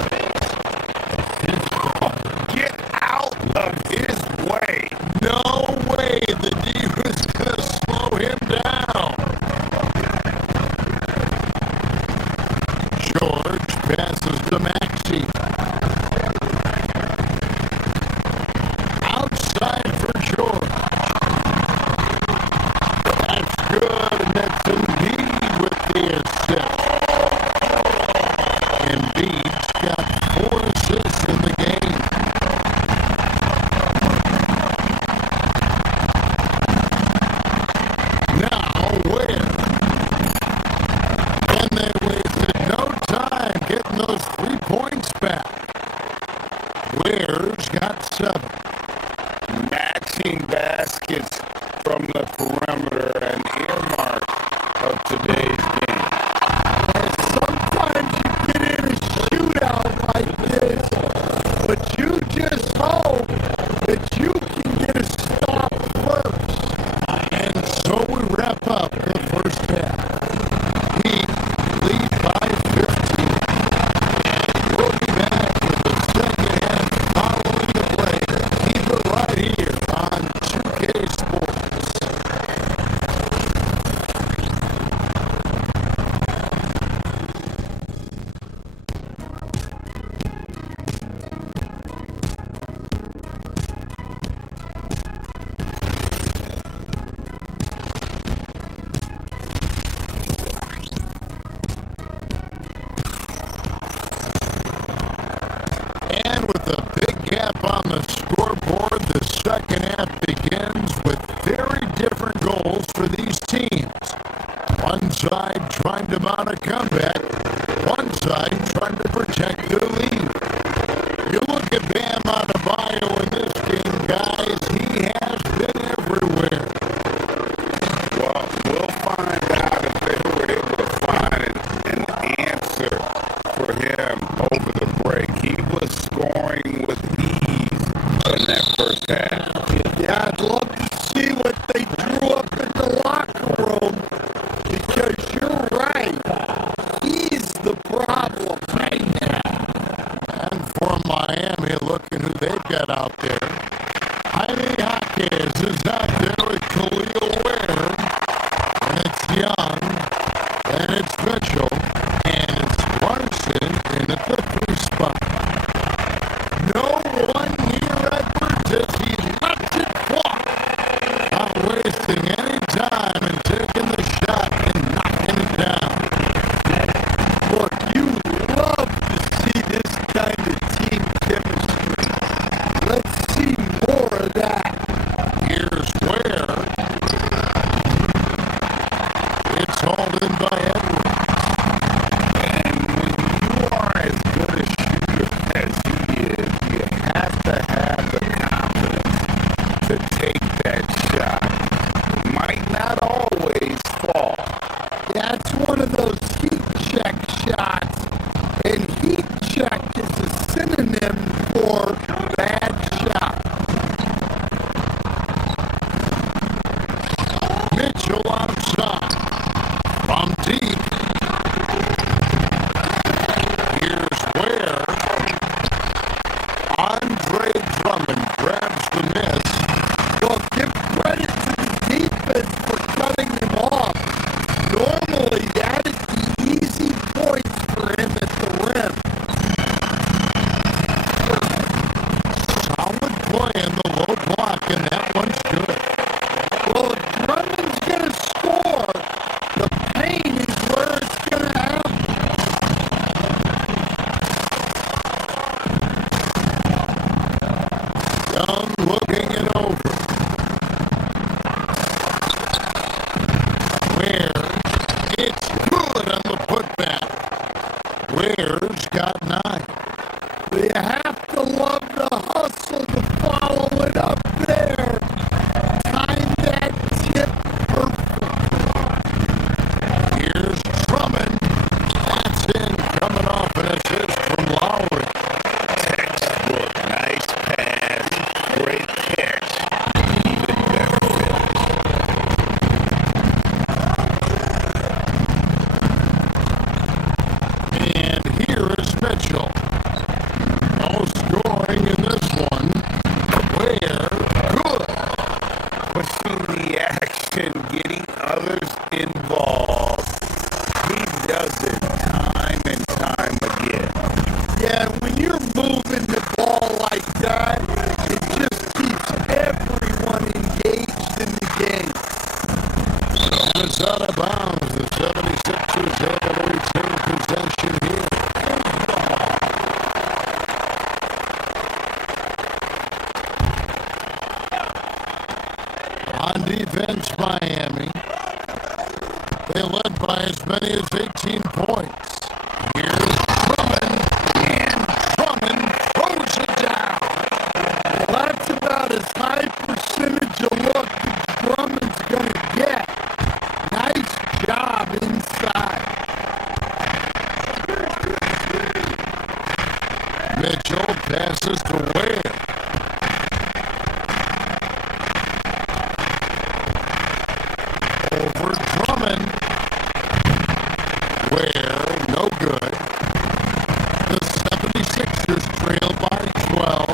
Get out of his way. No way the D was going to slow him down. George passes to Maxey. Outside for George. That's good, and that's Embiid with the assist. Embiid's got 4 assists in the game. Now Ware. And they wasted no time getting those 3 points back. Ware's got 7. Matching baskets from the perimeter, an earmark of today's game. Sometimes you get in a shootout like this, but you just hope that you can get a stop first. And so we wrap up the first half. Heat lead by 15. And we'll be back with the second half following the break. Keep it right here on 2K Sports. And with a big gap on the scoreboard, the second half begins with very different goals for these teams. One side trying to mount a comeback, one side trying to protect their lead. You look at Bam Adebayo in this game, guys, he has been everywhere. Well, we'll find out if they were able to find an answer for him over the break. He was scoring with ease in that first half. Yeah, I'd love to see what they drew up in the locker room, because you're right. He's the problem right now. And for Miami, looking who they've got out there. Jaime Hawkins is out there with Khalil Ware. And it's Young. And it's Mitchell. And it's Larson in at the 3 spot. No one near Edwards as he lets it fly. Not wasting any time and taking the shot and knocking it down. Look, you love to see this kind of team chemistry. Let's see more of that. On defense, Miami. They led by as many as 18 points. Here's Drummond, and Drummond throws it down. Well, that's about as high percentage of look that Drummond's going to get. Nice job inside. Mitchell passes to Ware. Over Drummond. Ware, no good. The 76ers trail by 12.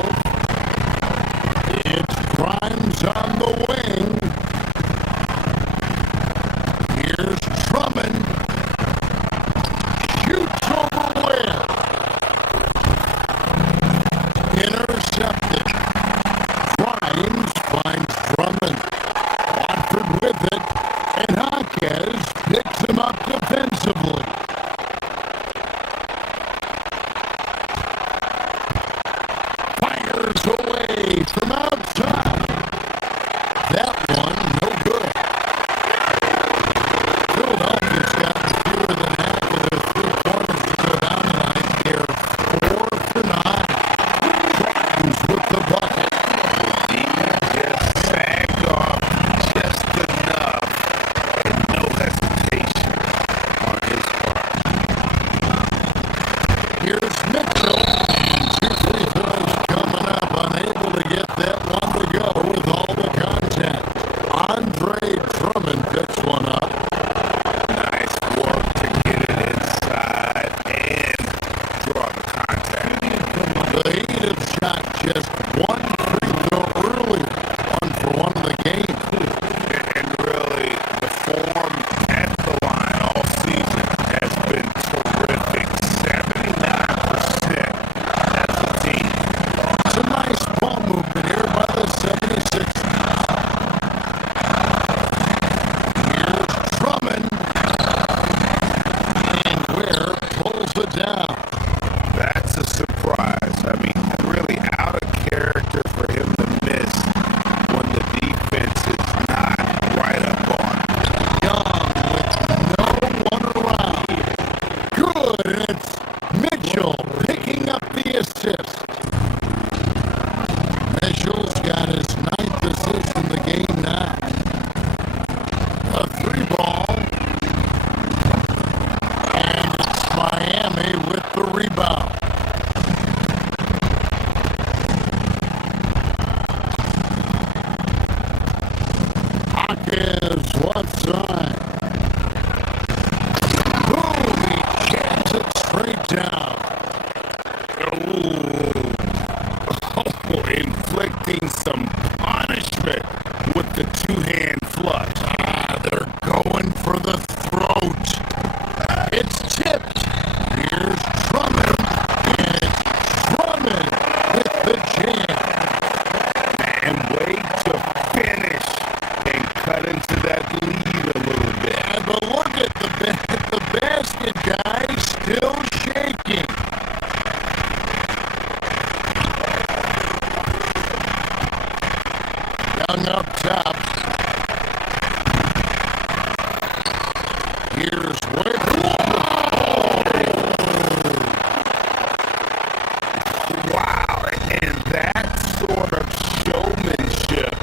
It's Grimes on the wing. Here's Drummond. Shoots over Ware. Intercepted. Grimes finds Drummond. Watford with it. And Hawkes picks him up defensively. Fires away from outside. That one, no good. Philadelphia's got fewer than half of their 3 pointers to go down tonight. They're 4 for 9. Grimes with the bucket. Just sagged off just enough, and no hesitation on his part. Here's Mitchell. 2 free throws coming up. Unable to get that one to go with all the contact. Andre Drummond picks one up. Nice work to get it inside and draw the contact. The Heat have shot just 1 free throw earlier. 1 for 1 in the game. And really, the form at the line all season has been terrific. 79% as a team. It's a nice ball movement here by the 76ers. Here's Drummond. And Ware pulls it down. That's a surprise. I mean, really out of character for him to miss when the defense is not right up on him. Young with no one around. Good, and it's Mitchell picking up the assist. Mitchell's got his 9th assist in the game now. A 3-ball. And it's Miami with the rebound. Hawkins left side. Boom! He jams it straight down. Inflicting some punishment with the two-hand flush. They're going for the throat. It's tipped. Here's Drummond. And it's Drummond with the jam. And wait to finish and cut into that lead a little bit. But look at the basket, guys, still shaking. Young up top. Here's Ware. Wow, and that sort of showmanship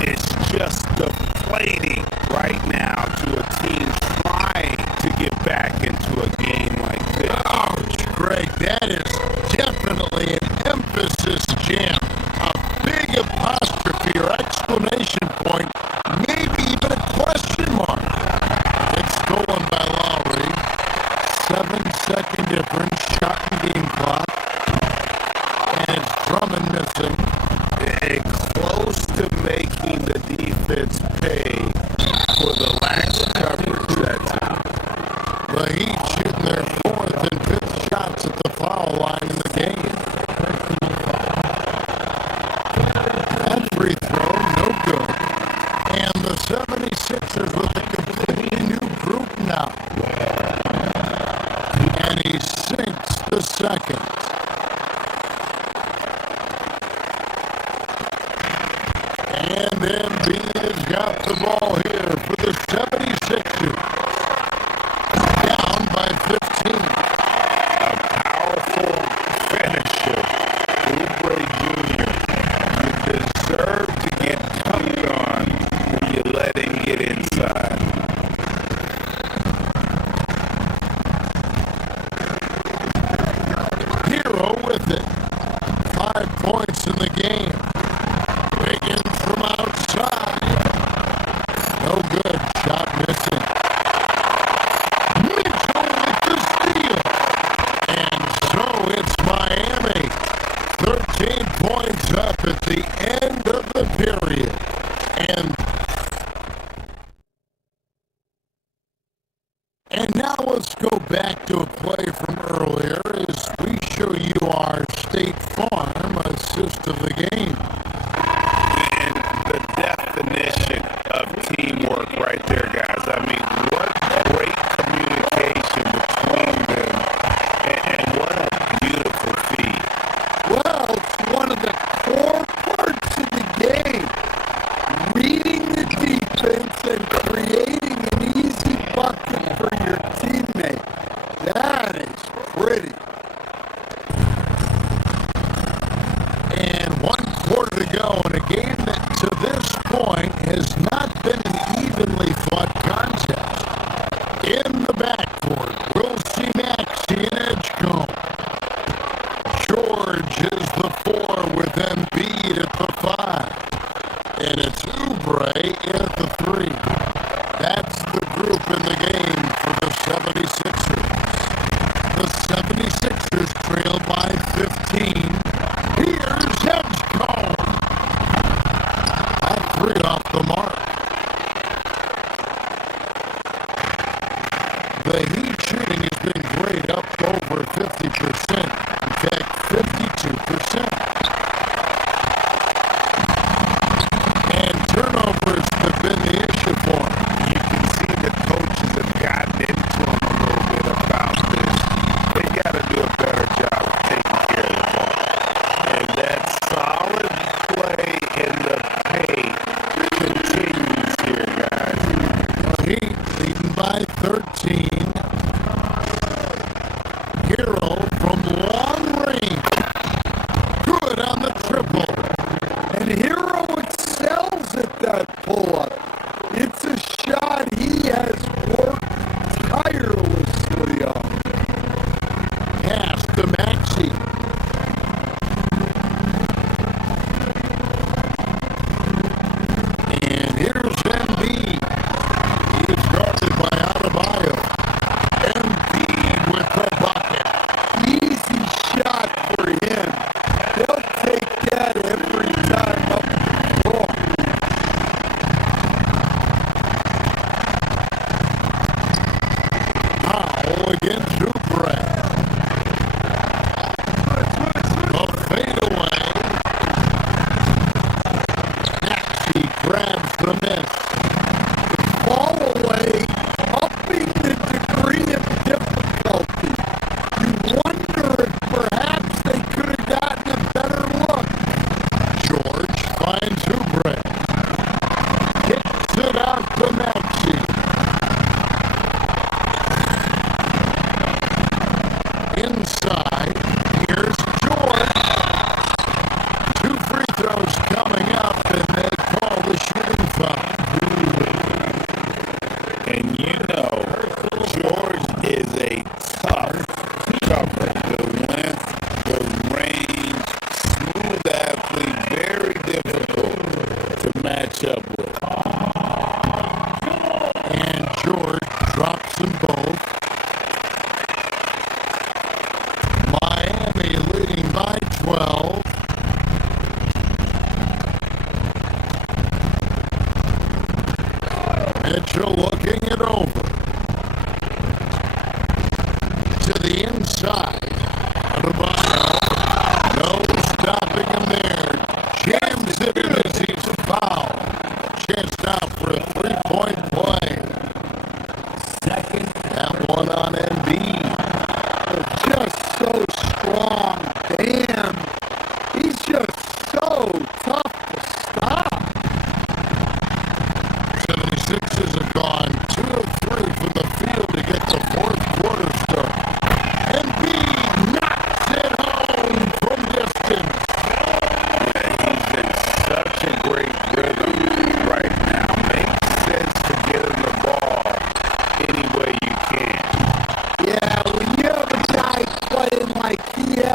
is just deflating right now to a team trying to get back into a game like this. Ouch, Greg, that is definitely an emphasis jam. A big apostrophe or exclamation point, maybe even a question mark. It's stolen by Lowry. 7-second difference, shot and game clock. And it's Drummond missing. And close to making the defense pay for the lax coverage that time. The Heat shooting their 4th and 5th shots at the foul line in the game. That free throw, no good. And the 76ers with a completely new group now. And he sinks the second. And Embiid has got the ball here for the 76ers. Down by 15. A powerful finisher, Oubre Jr. You deserve to get dunked on when you let him get inside. Hero with it. 5 points in the game. Wiggins from outside. No good. Shot missing. Mitchell with the steal. And so it's Miami. 13 points up at the end of the period. And now let's go back to a play from earlier as we show you our State Farm assist of the game. And the definition of teamwork right there, guys. I mean, what great communication between them, and what a beautiful feed. Well, it's one of the core parts of the game. Reading the defense and creating an easy bucket for your teammate. That is pretty. And 1 quarter to go in a game that to this point has not been an evenly fought contest. In the backcourt, we'll see Maxey and Edgecombe. George is the 4 with Embiid at the 5. And it's Oubre in at the 3. That's the group in the game for the 76ers. The 76ers trail by 15. Here's Edgecombe. All 3 off the mark. The Heat shooting has been great, up over 50%. In fact, 52%. And turnovers have been the issue for him. You can see the coaches have gotten into them a little bit about this. They got to do a better job of taking care of the ball. And that solid play in the paint continues here, guys. The Heat leading by 13. Hero from long range. Good on the triple. And Hero excels at that pull-up. It's a shot he has worked tirelessly on. Pass to Maxey. And here's Embiid. He is guarded by Adebayo. Embiid with the bucket. Easy shot for him. He'll take that every time up the floor. Powell against Oubre. The fadeaway. Maxey grabs the miss. Fall away, upping the degree of difficulty. You wonder if perhaps they could have gotten a better look. George finds Oubre. Kicks it out to Maxey. Inside, here's George. 2 free throws coming up, and they call the shooting foul. And you know, George is a tough cover. The length, the range, smooth athlete, very difficult to match up with. And George drops them both. Miami leading by 12. Mitchell looking it over. To the inside. Adebayo. No stopping him there. Jams it in as he's fouled. Chance now for a 3-point play. That one on Embiid. Just so strong. Damn. He's just so tough to stop.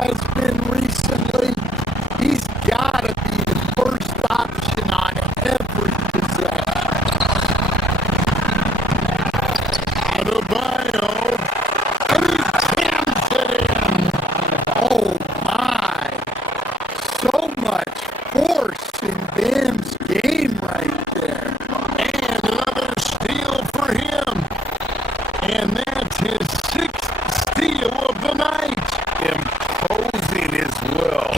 has been recently, he's got to be the first option on every possession. Adebayo, and he jams it in. Oh my! So much force in Bam's game right there. And another steal for him. And that's his sixth steal of the night. Imposing his will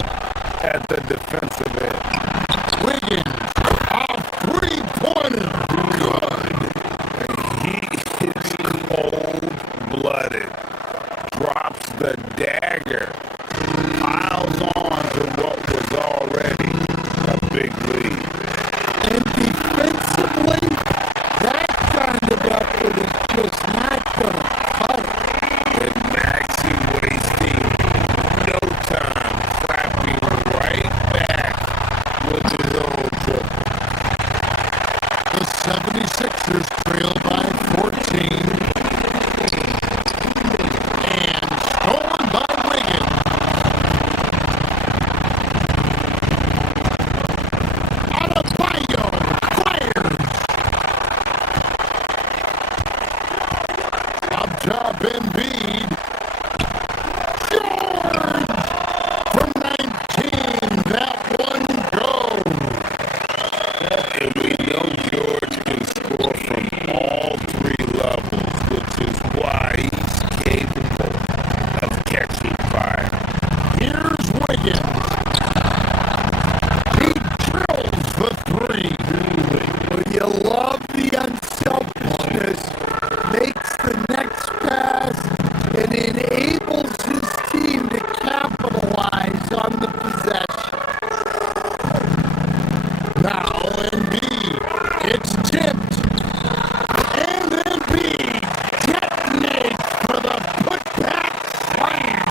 at the defensive end. Wiggins, a three-pointer. Good. He is cold-blooded. Drops the dagger. Piles on to what was already a big lead. And defensively, that kind of effort is just not going to cut it. And Maxey wasting no time, clapping right back with his own triple. The 76ers trail by 14. And stolen by Wiggins. Adebayo fires. Up top, Embiid. George from 19. That one goes. And we know George can score from all three levels, which is why he's capable of catching fire. Here's Wiggins. He drills the three. Well, you love the unselfishness, makes the next pass, and enables his team to capitalize on the possession. Now Embiid. It's tipped. And Embiid detonates for the putback slam.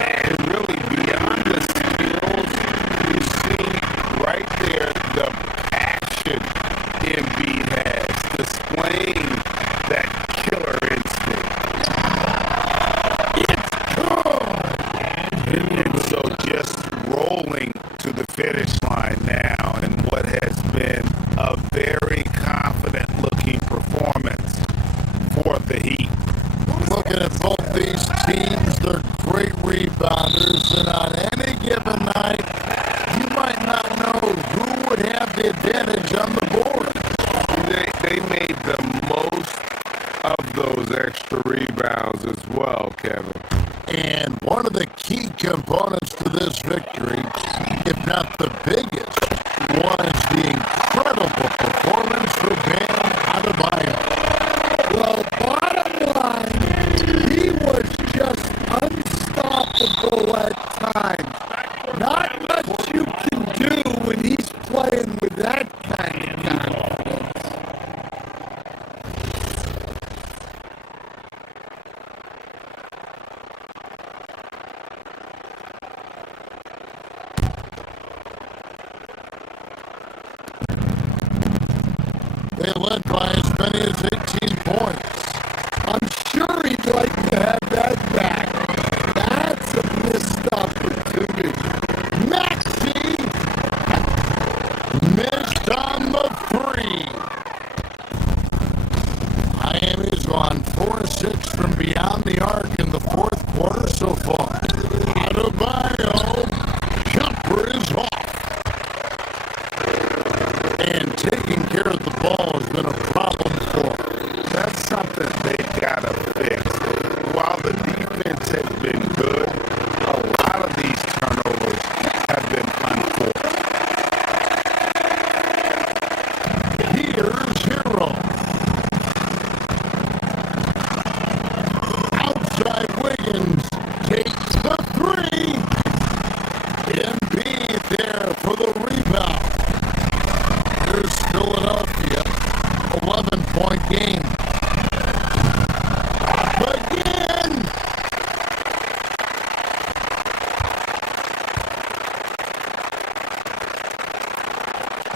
And really, beyond the skills, you see right there the passion Embiid has, displaying that killer instinct. And so just rolling to the finish line now in what has been a very confident-looking performance for the Heat. Looking at both these teams, they're great rebounders, and on any given night, you might not know who would have the advantage on the board. They made the most of those extra rebounds as well, Kevin. And one of the key components to this victory, if not the biggest, was the incredible performance for Bam Adebayo. Well, bottom line, he was just unstoppable at times. Not much you can do when he's playing with that kind of confidence. They led by as many as 18 points. I'm sure he'd like to have that back. That's a missed opportunity. Maxey missed on the three. Miami's gone 4-6 from beyond the arc in the fourth quarter so far. Adebayo, jumper is off. And taking care of the ball has been a problem for him. That's something they've got to fix. While the defense has been good, a lot of these turnovers have been unforced. Here's Hero. Outside Wiggins takes the three. Embiid there for the rebound. Here's Philadelphia, 11-point game. Again.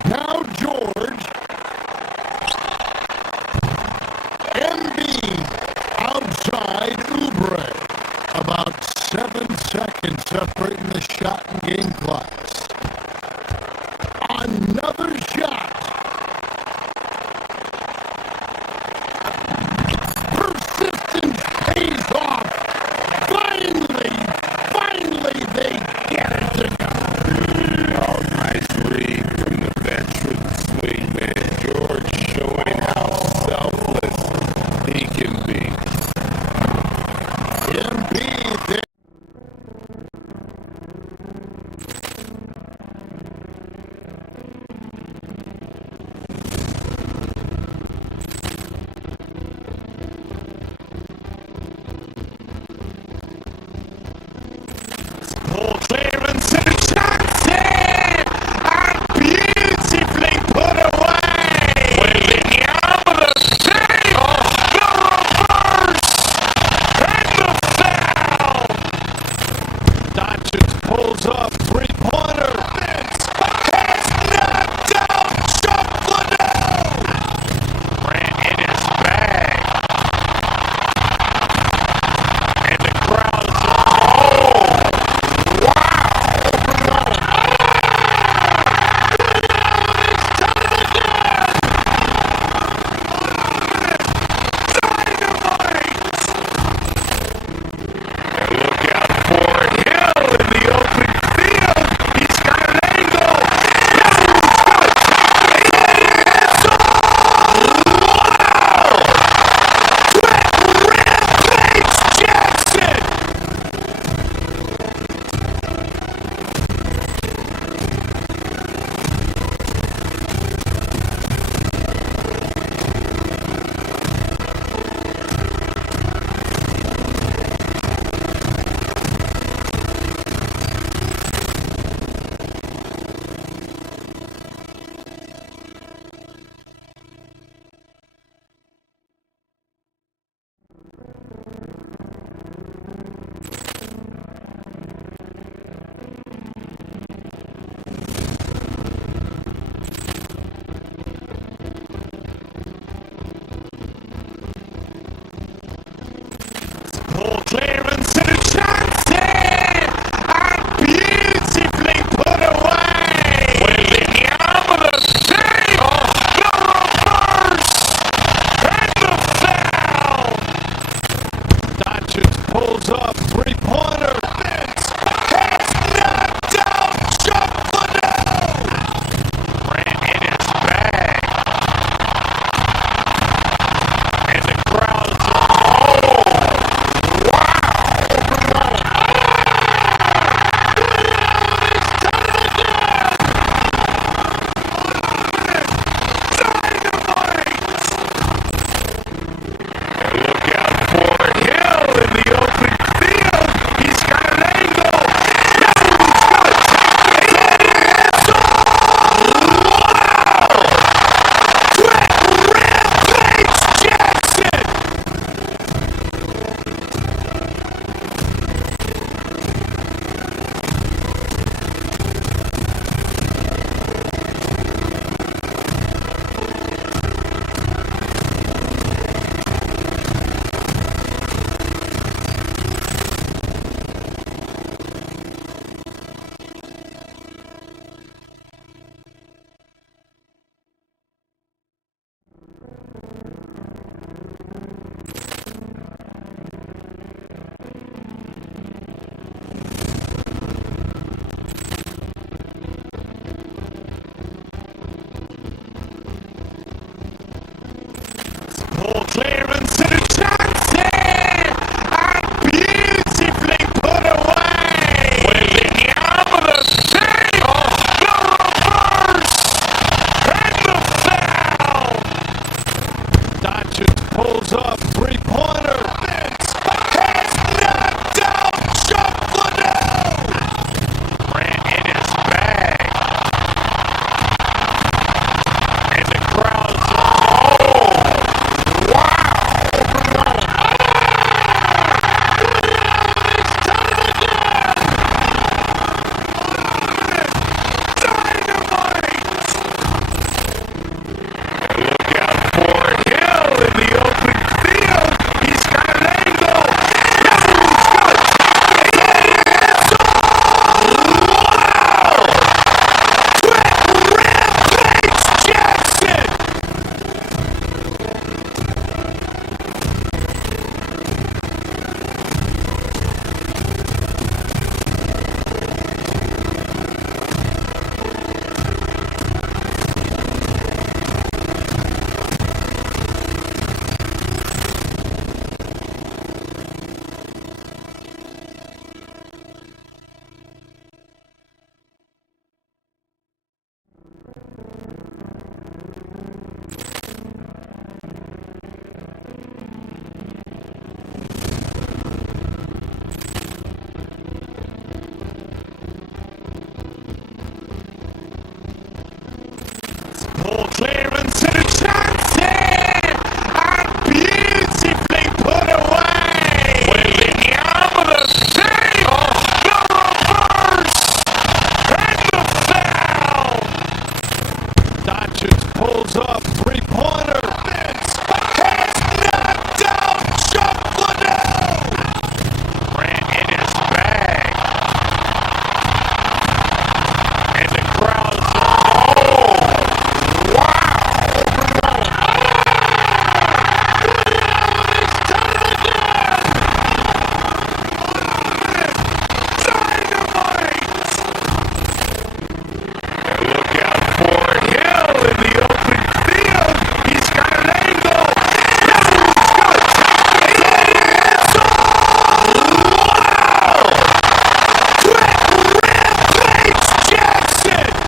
Now George. Embiid outside Oubre. About 7 seconds game clocks. Another shot. Persistence pays off. Finally, they get it together. Oh, nice read from the veteran swingman George, showing how selfless he can be. Embiid, Ball clearance and a chance here! And beautifully put away! Willing out of the save! The reverse! And the foul! Doncic pulls up, three-pointer. Vince has knocked out Chuck Liddell! Ran in his bag. And the crowds are look out for Hill in the open field. He's got an angle. It's Rampage Jackson. Ball clearance and a chance here! And beautifully put away! Willing out of the save! The reverse! And the foul! Doncic pulls up, three-pointer. Vince has knocked out Chuck Liddell! Ran in his bag. And the crowds are look out for Hill in the open field. He's got an angle. He's gonna take it. It's Rampage Jackson. Ball clearance and a chance here! And beautifully put away! Willing out of the save! The reverse! And the foul! Doncic pulls up,